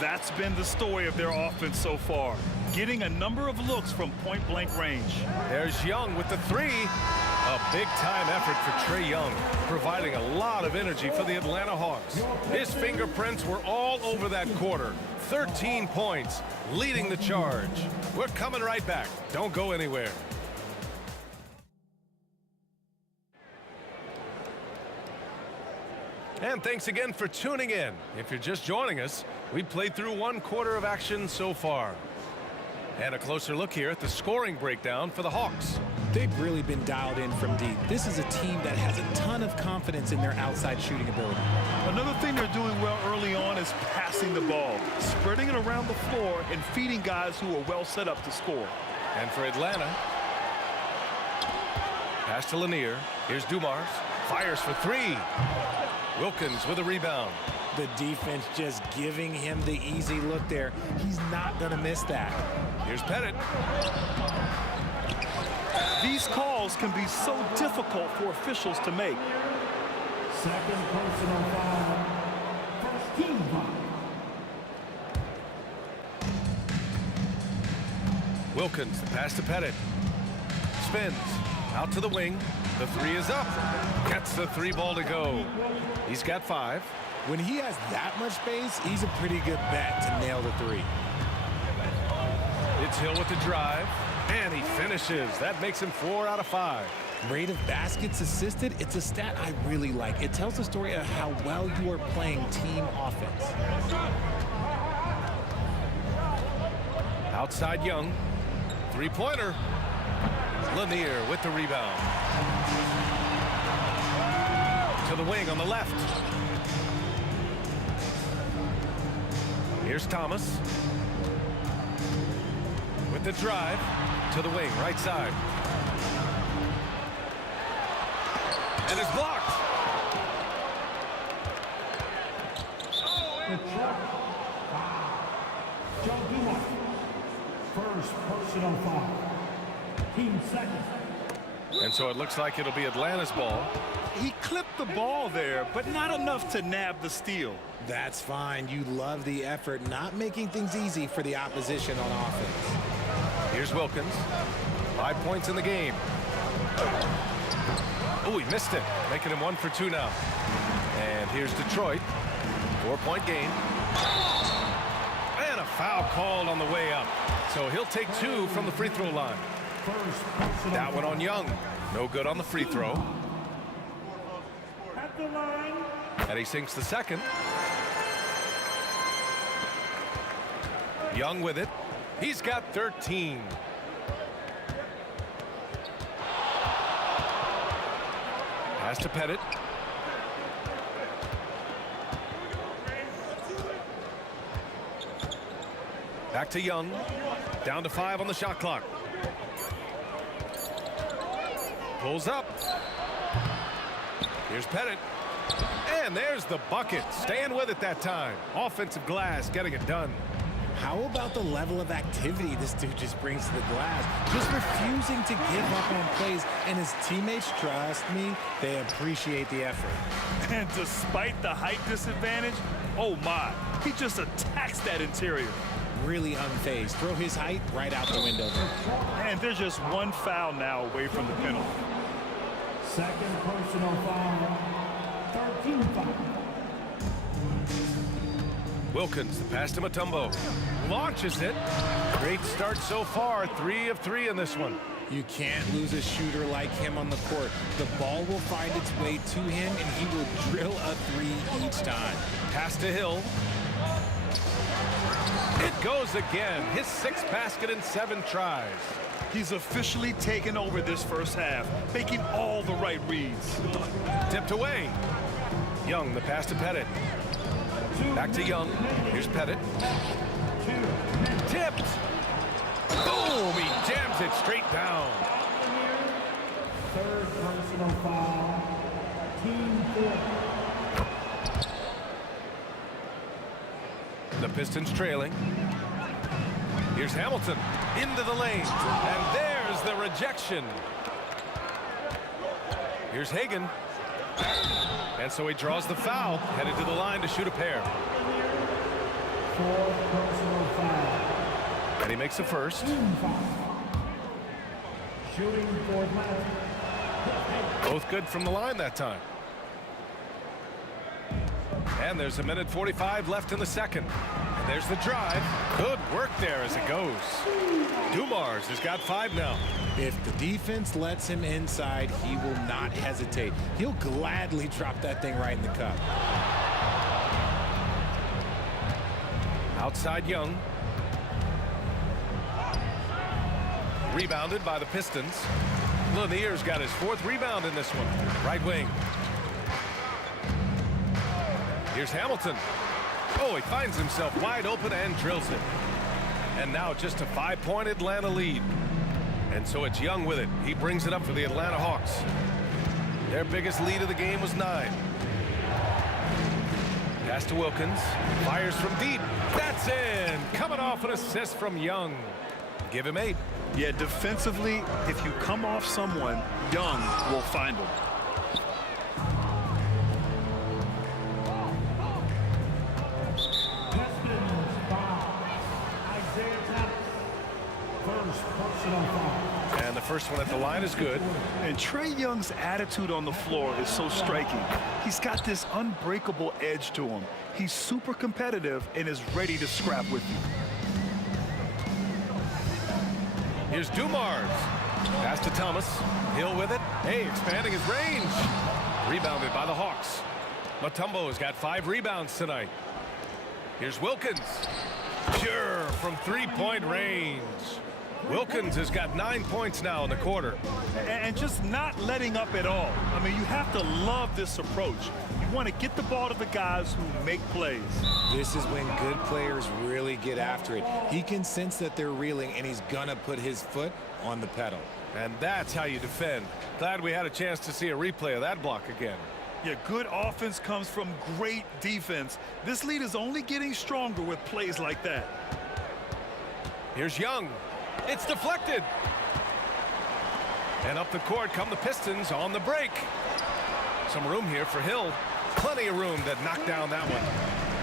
That's been the story of their offense so far. Getting a number of looks from point-blank range. There's Young with the three. A big-time effort for Trae Young, providing a lot of energy for the Atlanta Hawks. His fingerprints were all over that quarter. 13 points, leading the charge. We're coming right back. Don't go anywhere. And thanks again for tuning in. If you're just joining us, we played through 1 quarter of action so far. And a closer look here at the scoring breakdown for the Hawks. They've really been dialed in from deep. This is a team that has a ton of confidence in their outside shooting ability. Another thing they're doing well early on is passing the ball, spreading it around the floor and feeding guys who are well set up to score. And for Atlanta, pass to Lanier. Here's Dumars. Fires for 3. Wilkins with a rebound. The defense just giving him the easy look there. He's not going to miss that. Here's Pettit. These calls can be so difficult for officials to make. Second personal foul. First team foul. Wilkins, the pass to Pettit. Spins. Out to the wing. The 3 is up. Gets the 3 ball to go. He's got 5. When he has that much space, he's a pretty good bet to nail the 3. It's Hill with the drive. And he finishes. That makes him 4 out of 5. Rate of baskets assisted, it's a stat I really like. It tells the story of how well you are playing team offense. Outside Young. 3-pointer. Lanier with the rebound. To the wing on the left. Here's Thomas. With the drive. To the wing, right side. And it's blocked. Joe Dumars. First personal foul. Team second. And so it looks like it'll be Atlanta's ball. He clipped the ball there, but not enough to nab the steal. That's fine. You love the effort, not making things easy for the opposition on offense. Here's Wilkins. 5 points in the game. Oh, he missed it. Making him 1 for 2 now. And here's Detroit. 4-point game. And a foul called on the way up. So he'll take 2 from the free throw line. That one on Young. No good on the free throw. And he sinks the second. Young with it. He's got 13. Pass to Pettit. Back to Young. Down to 5 on the shot clock. Pulls up. Here's Pettit. And there's the bucket. Staying with it that time. Offensive glass getting it done. How about the level of activity this dude just brings to the glass? Just refusing to give up on plays, and his teammates, trust me, they appreciate the effort. And despite the height disadvantage, oh my, he just attacks that interior. Really unfazed. Throw his height right out the window. And there's just one foul now away from the penalty. Second personal foul. 13 foul. Wilkins, the pass to Mutombo. Launches it. Great start so far. 3 of 3 in this one. You can't lose a shooter like him on the court. The ball will find its way to him, and he will drill a 3 each time. Pass to Hill. It goes again. His 6th basket in 7 tries. He's officially taken over this first half, making all the right reads. Tipped away. Young, the pass to Pettit. Back to Young. Here's Pettit. Tipped. Boom! He jams it straight down. Third personal foul. Team 4. The Pistons trailing. Here's Hamilton into the lane. And there's the rejection. Here's Hagan. And so he draws the foul, headed to the line to shoot a pair. Fourth personal foul. And he makes the first. Shooting for Atlanta. Both good from the line that time. And there's 1:45 left in the second. And there's the drive. Good work there as it goes. Dumars has got 5 now. If the defense lets him inside, he will not hesitate. He'll gladly drop that thing right in the cup. Outside Young. Rebounded by the Pistons. Lanier's got his 4th rebound in this one. Right wing. Here's Hamilton. Oh, he finds himself wide open and drills it. And now just a 5-point Atlanta lead. And so it's Young with it. He brings it up for the Atlanta Hawks. Their biggest lead of the game was 9. Pass to Wilkins. Fires from deep. That's in. Coming off an assist from Young. Give him 8. Yeah, defensively, if you come off someone, Young will find him. And the first one at the line is good. And Trae Young's attitude on the floor is so striking. He's got this unbreakable edge to him. He's super competitive and is ready to scrap with you. Here's Dumars. Pass to Thomas. Hill with it. Hey, expanding his range. Rebounded by the Hawks. Mutombo has got 5 rebounds tonight. Here's Wilkins. Sure, from 3-point range. Wilkins has got 9 points now in the quarter. And just not letting up at all. I mean, you have to love this approach. You want to get the ball to the guys who make plays. This is when good players really get after it. He can sense that they're reeling, and he's going to put his foot on the pedal. And that's how you defend. Glad we had a chance to see a replay of that block again. Yeah, good offense comes from great defense. This lead is only getting stronger with plays like that. Here's Young. It's deflected. And up the court come the Pistons on the break. Some room here for Hill. Plenty of room to knock down that one.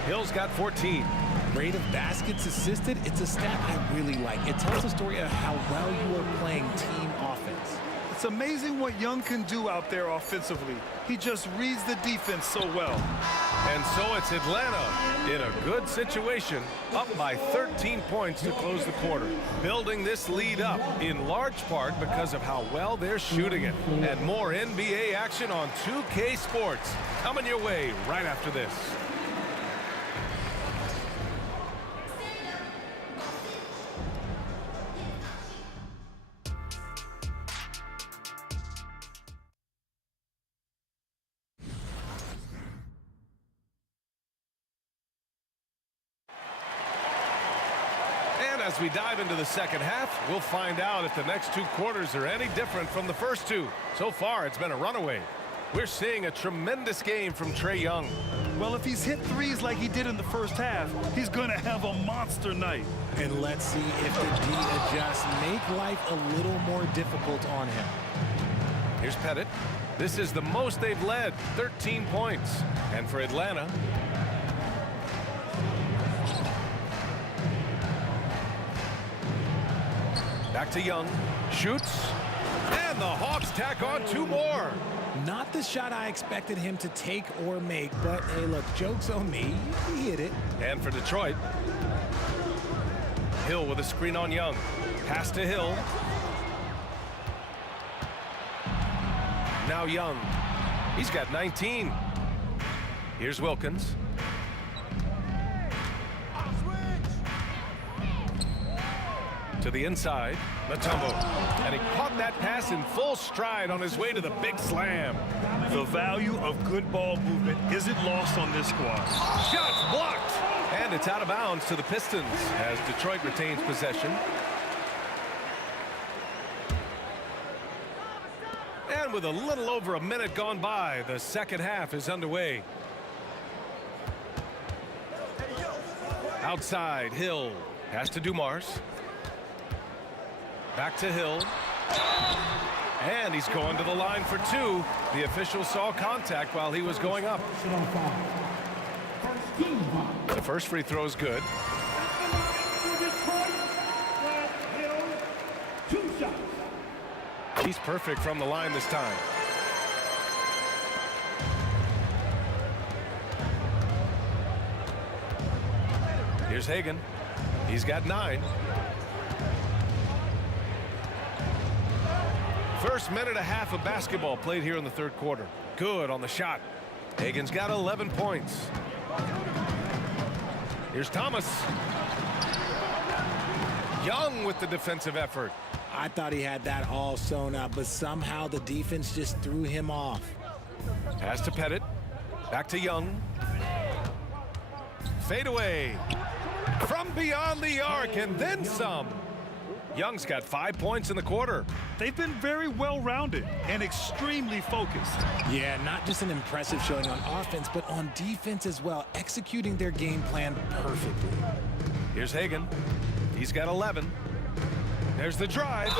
Hill's got 14. Rate of baskets assisted, it's a stat I really like. It tells a story of how well you are playing team offense. It's amazing what Young can do out there offensively. He just reads the defense so well. And so it's Atlanta in a good situation, up by 13 points to close the quarter. Building this lead up in large part because of how well they're shooting it. And more NBA action on 2K Sports coming your way right after this. As we dive into the second half, we'll find out if the next 2 quarters are any different from the first 2. So far, it's been a runaway. We're seeing a tremendous game from Trae Young. Well, if he's hit threes like he did in the first half, he's going to have a monster night. And let's see if the D adjusts, make life a little more difficult on him. Here's Pettit. This is the most they've led, 13 points. And for Atlanta, back to Young, shoots, and the Hawks tack on 2 more. Not the shot I expected him to take or make, but hey, look, joke's on me. He hit it. And for Detroit, Hill with a screen on Young. Pass to Hill. Now Young. He's got 19. Here's Wilkins. To the inside, Mutombo. And he caught that pass in full stride on his way to the big slam. The value of good ball movement isn't lost on this squad. Shots blocked. And it's out of bounds to the Pistons as Detroit retains possession. And with a little over a minute gone by, the second half is underway. Outside, Hill. Pass to Dumars. Back to Hill. And he's going to the line for 2. The official saw contact while he was going up. The first free throw is good. He's perfect from the line this time. Here's Hagan. He's got 9. First minute and a half of basketball played here in the third quarter. Good on the shot. Hagan's got 11 points. Here's Thomas. Young with the defensive effort. I thought he had that all sewn up, but somehow the defense just threw him off. Pass to Pettit. Back to Young. Fade away. From beyond the arc and then some. Young's got 5 points in the quarter. They've been very well-rounded and extremely focused. Yeah, not just an impressive showing on offense, but on defense as well, executing their game plan perfectly. Here's Hagan. He's got 11. There's the drive.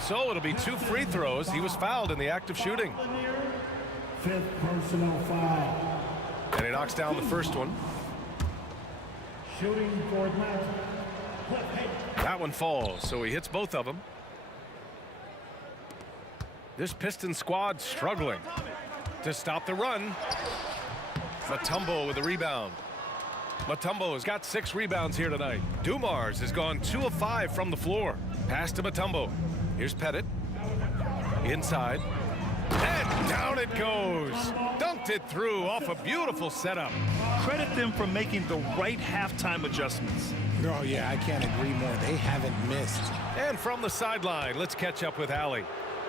So it'll be 2 free throws. He was fouled in the act of shooting. 5th personal foul. And he knocks down the first one. Shooting for Atlanta. That one falls, so he hits both of them. This Piston squad struggling to stop the run. Mutombo with a rebound. Mutombo has got 6 rebounds here tonight. Dumars has gone 2 of 5 from the floor. Pass to Mutombo. Here's Pettit. Inside. And down it goes. Dunked it through off a beautiful setup. Credit them for making the right halftime adjustments. Oh, yeah, I can't agree more. They haven't missed. And from the sideline, let's catch up with Allie.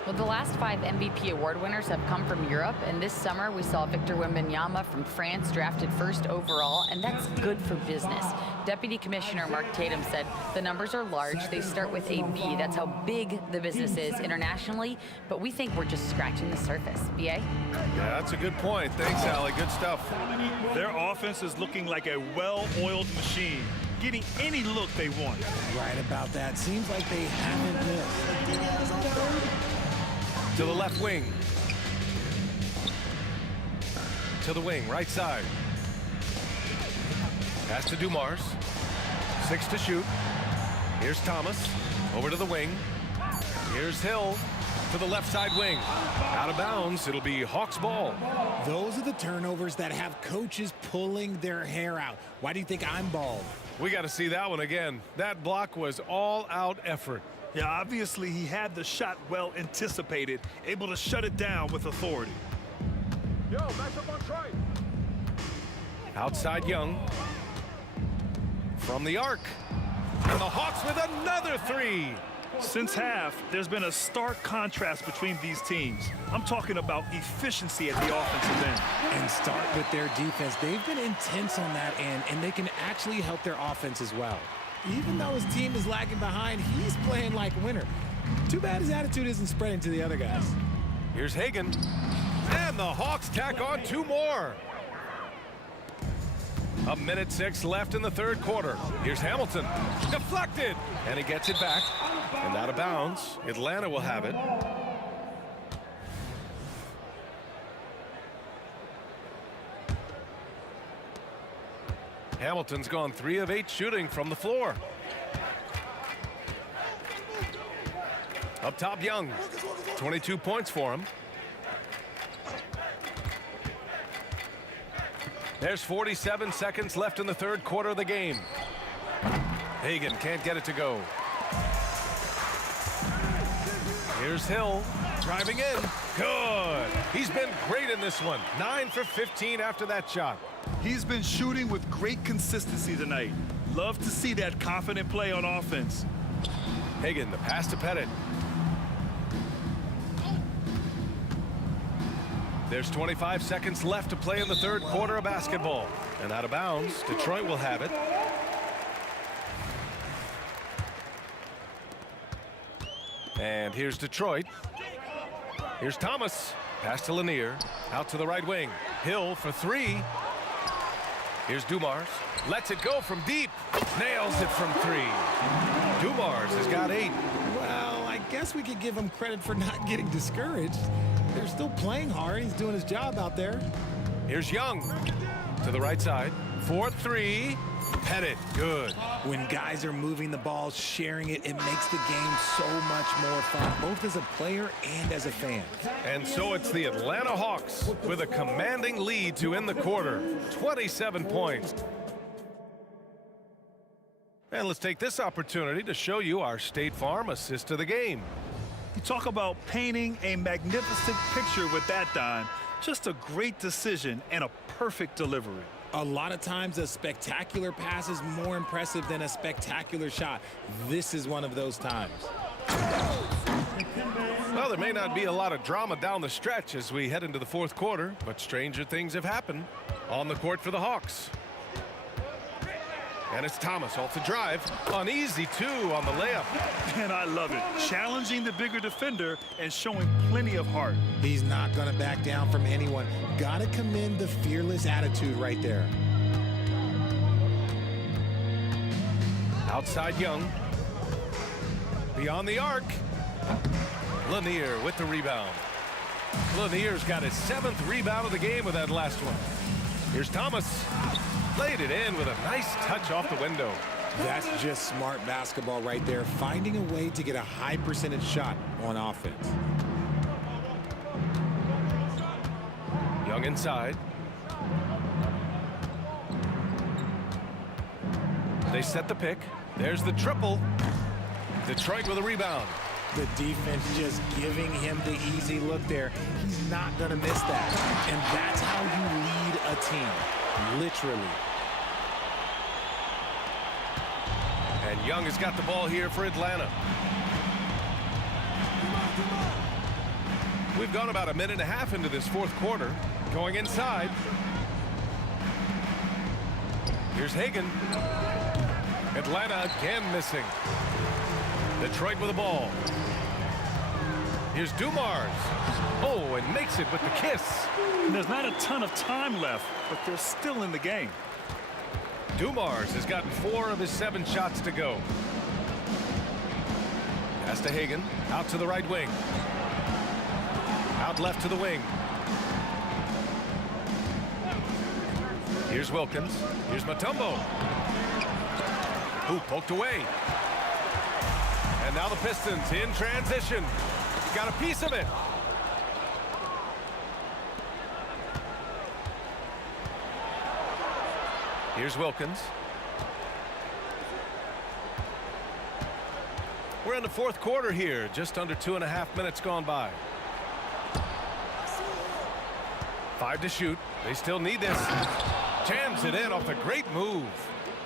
Well, the last 5 MVP award winners have come from Europe, and this summer we saw Victor Wembanyama from France drafted 1st overall, and that's good for business. Deputy Commissioner Mark Tatum said the numbers are large. They start with a B. That's how big the business is internationally, but we think we're just scratching the surface. BA? Yeah, that's a good point. Thanks, Allie. Good stuff. Their offense is looking like a well-oiled machine, getting any look they want. Right about that. Seems like they haven't missed. To the left wing. To the wing, right side. Pass to Dumars. 6 to shoot. Here's Thomas. Over to the wing. Here's Hill to the left side wing. Out of bounds. It'll be Hawks ball. Those are the turnovers that have coaches pulling their hair out. Why do you think I'm bald? We got to see that one again. That block was all-out effort. Yeah, obviously he had the shot well anticipated, able to shut it down with authority. Yo, match up on Troy. Outside Young. From the arc. And the Hawks with another 3. Since half, there's been a stark contrast between these teams. I'm talking about efficiency at the offensive end. And start with their defense. They've been intense on that end, and they can actually help their offense as well. Even though his team is lagging behind, he's playing like a winner. Too bad his attitude isn't spreading to the other guys. Here's Hagan. And the Hawks tack on 2 more. 1:06 left in the third quarter. Here's Hamilton. Deflected. And he gets it back. And out of bounds. Atlanta will have it. Hamilton's gone 3 of 8 shooting from the floor. Up top, Young. 22 points for him. There's 47 seconds left in the third quarter of the game. Hagan can't get it to go. Here's Hill driving in. Good. He's been great in this one. 9 for 15 after that shot. He's been shooting with great consistency tonight. Love to see that confident play on offense. Hagan, the pass to Pettit. There's 25 seconds left to play in the third quarter of basketball. And out of bounds, Detroit will have it. And here's Detroit. Here's Thomas. Pass to Lanier. Out to the right wing. Hill for 3. Here's Dumars. Lets it go from deep. Nails it from 3. Dumars has got 8. Well, I guess we could give him credit for not getting discouraged. They're still playing hard. He's doing his job out there. Here's Young to the right side. 4-3. Pettit, good. When guys are moving the ball, sharing it, it makes the game so much more fun, both as a player and as a fan. And so it's the Atlanta Hawks with a commanding lead to end the quarter. 27 points. And let's take this opportunity to show you our State Farm assist of the game. You talk about painting a magnificent picture with that dime. Just a great decision and a perfect delivery. A lot of times a spectacular pass is more impressive than a spectacular shot. This is one of those times. Well, there may not be a lot of drama down the stretch as we head into the fourth quarter, but stranger things have happened on the court for the Hawks. And it's Thomas off the drive. An easy 2 on the layup. And I love it. Challenging the bigger defender and showing plenty of heart. He's not going to back down from anyone. Got to commend the fearless attitude right there. Outside Young. Beyond the arc. Lanier with the rebound. Lanier's got his 7th rebound of the game with that last one. Here's Thomas. Laid it in with a nice touch off the window. That's just smart basketball right there, finding a way to get a high percentage shot on offense. Young inside. They set the pick. There's the triple. Detroit with a rebound. The defense just giving him the easy look there. He's not going to miss that. And that's how you lead a team. Literally. And Young has got the ball here for Atlanta. We've gone about a minute and a half into this fourth quarter. Going inside. Here's Hagan. Atlanta again missing. Detroit with the ball. Here's Dumars. Oh, and makes it with the kiss. There's not a ton of time left, but they're still in the game. Dumars has gotten 4 of his 7 shots to go. Pass to Hagan. Out to the right wing. Out left to the wing. Here's Wilkins. Here's Mutombo. Who poked away. And now the Pistons in transition. Got a piece of it. Here's Wilkins. We're in the fourth quarter here. Just under 2.5 minutes gone by. 5 to shoot. They still need this. Jams it in off the great move.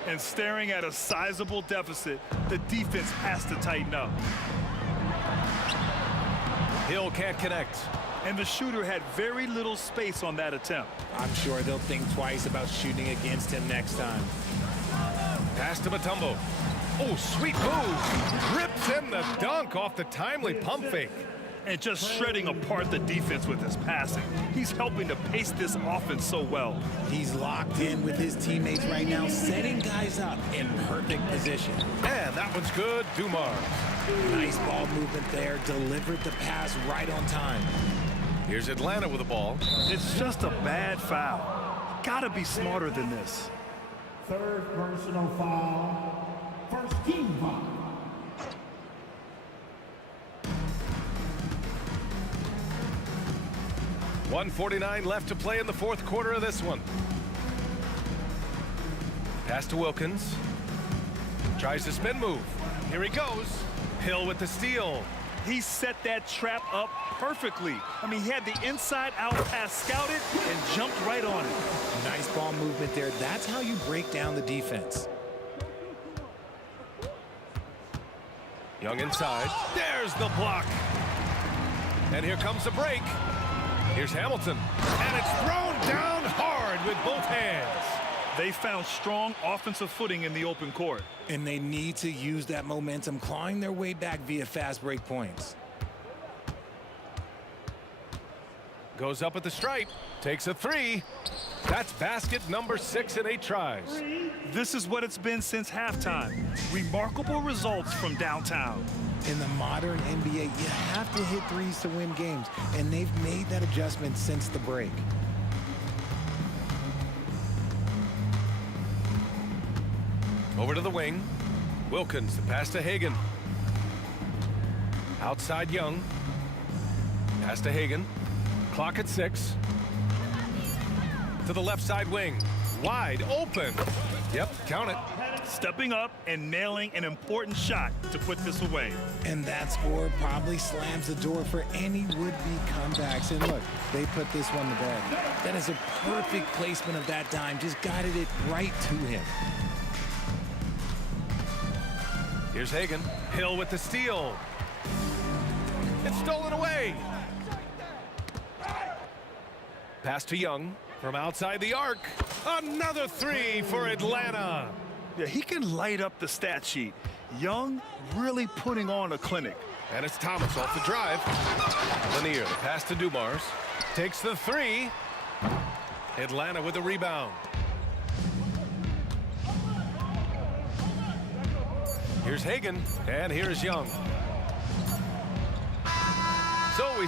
And staring at a sizable deficit, the defense has to tighten up. Hill can't connect. And the shooter had very little space on that attempt. I'm sure they'll think twice about shooting against him next time. Pass to Mutombo. Oh, sweet move. Rips in the dunk off the timely pump fake. and just shredding apart the defense with his passing. He's helping to pace this offense so well. He's locked in with his teammates right now, setting guys up in perfect position. And that one's good. Dumars. Nice ball movement there. Delivered the pass right on time. Here's Atlanta with the ball. It's just a bad foul. Gotta be smarter than this. Third personal foul. First team foul. .149 left to play in the fourth quarter of this one. Pass to Wilkins. Tries the spin move. Here he goes. Hill with the steal. He set that trap up perfectly. I mean, he had the inside-out pass scouted and jumped right on it. Nice ball movement there. That's how you break down the defense. Young inside. There's the block. And here comes the break. Here's Hamilton. And it's thrown down hard with both hands. They found strong offensive footing in the open court. And they need to use that momentum, clawing their way back via fast break points. Goes up at the stripe. Takes a three. That's basket number 6 in 8 tries. This is what it's been since halftime. Remarkable results from downtown. In the modern NBA, you have to hit threes to win games, and they've made that adjustment since the break. Over to the wing. Wilkins, the pass to Hagan. Outside Young. Pass to Hagan. Clock at 6. To the left side wing. Wide open. Yep, count it. Stepping up and nailing an important shot to put this away. And that score probably slams the door for any would-be comebacks. And look, they put this one to bed. That is a perfect placement of that dime. Just guided it right to him. Here's Hagan. Hill with the steal. It's stolen away. Pass to Young from outside the arc. Another three for Atlanta. Yeah, he can light up the stat sheet. Young really putting on a clinic. And it's Thomas off the drive. Lanier, the pass to Dumars. Takes the three. Atlanta with the rebound. Here's Hagan, and here's Young. So we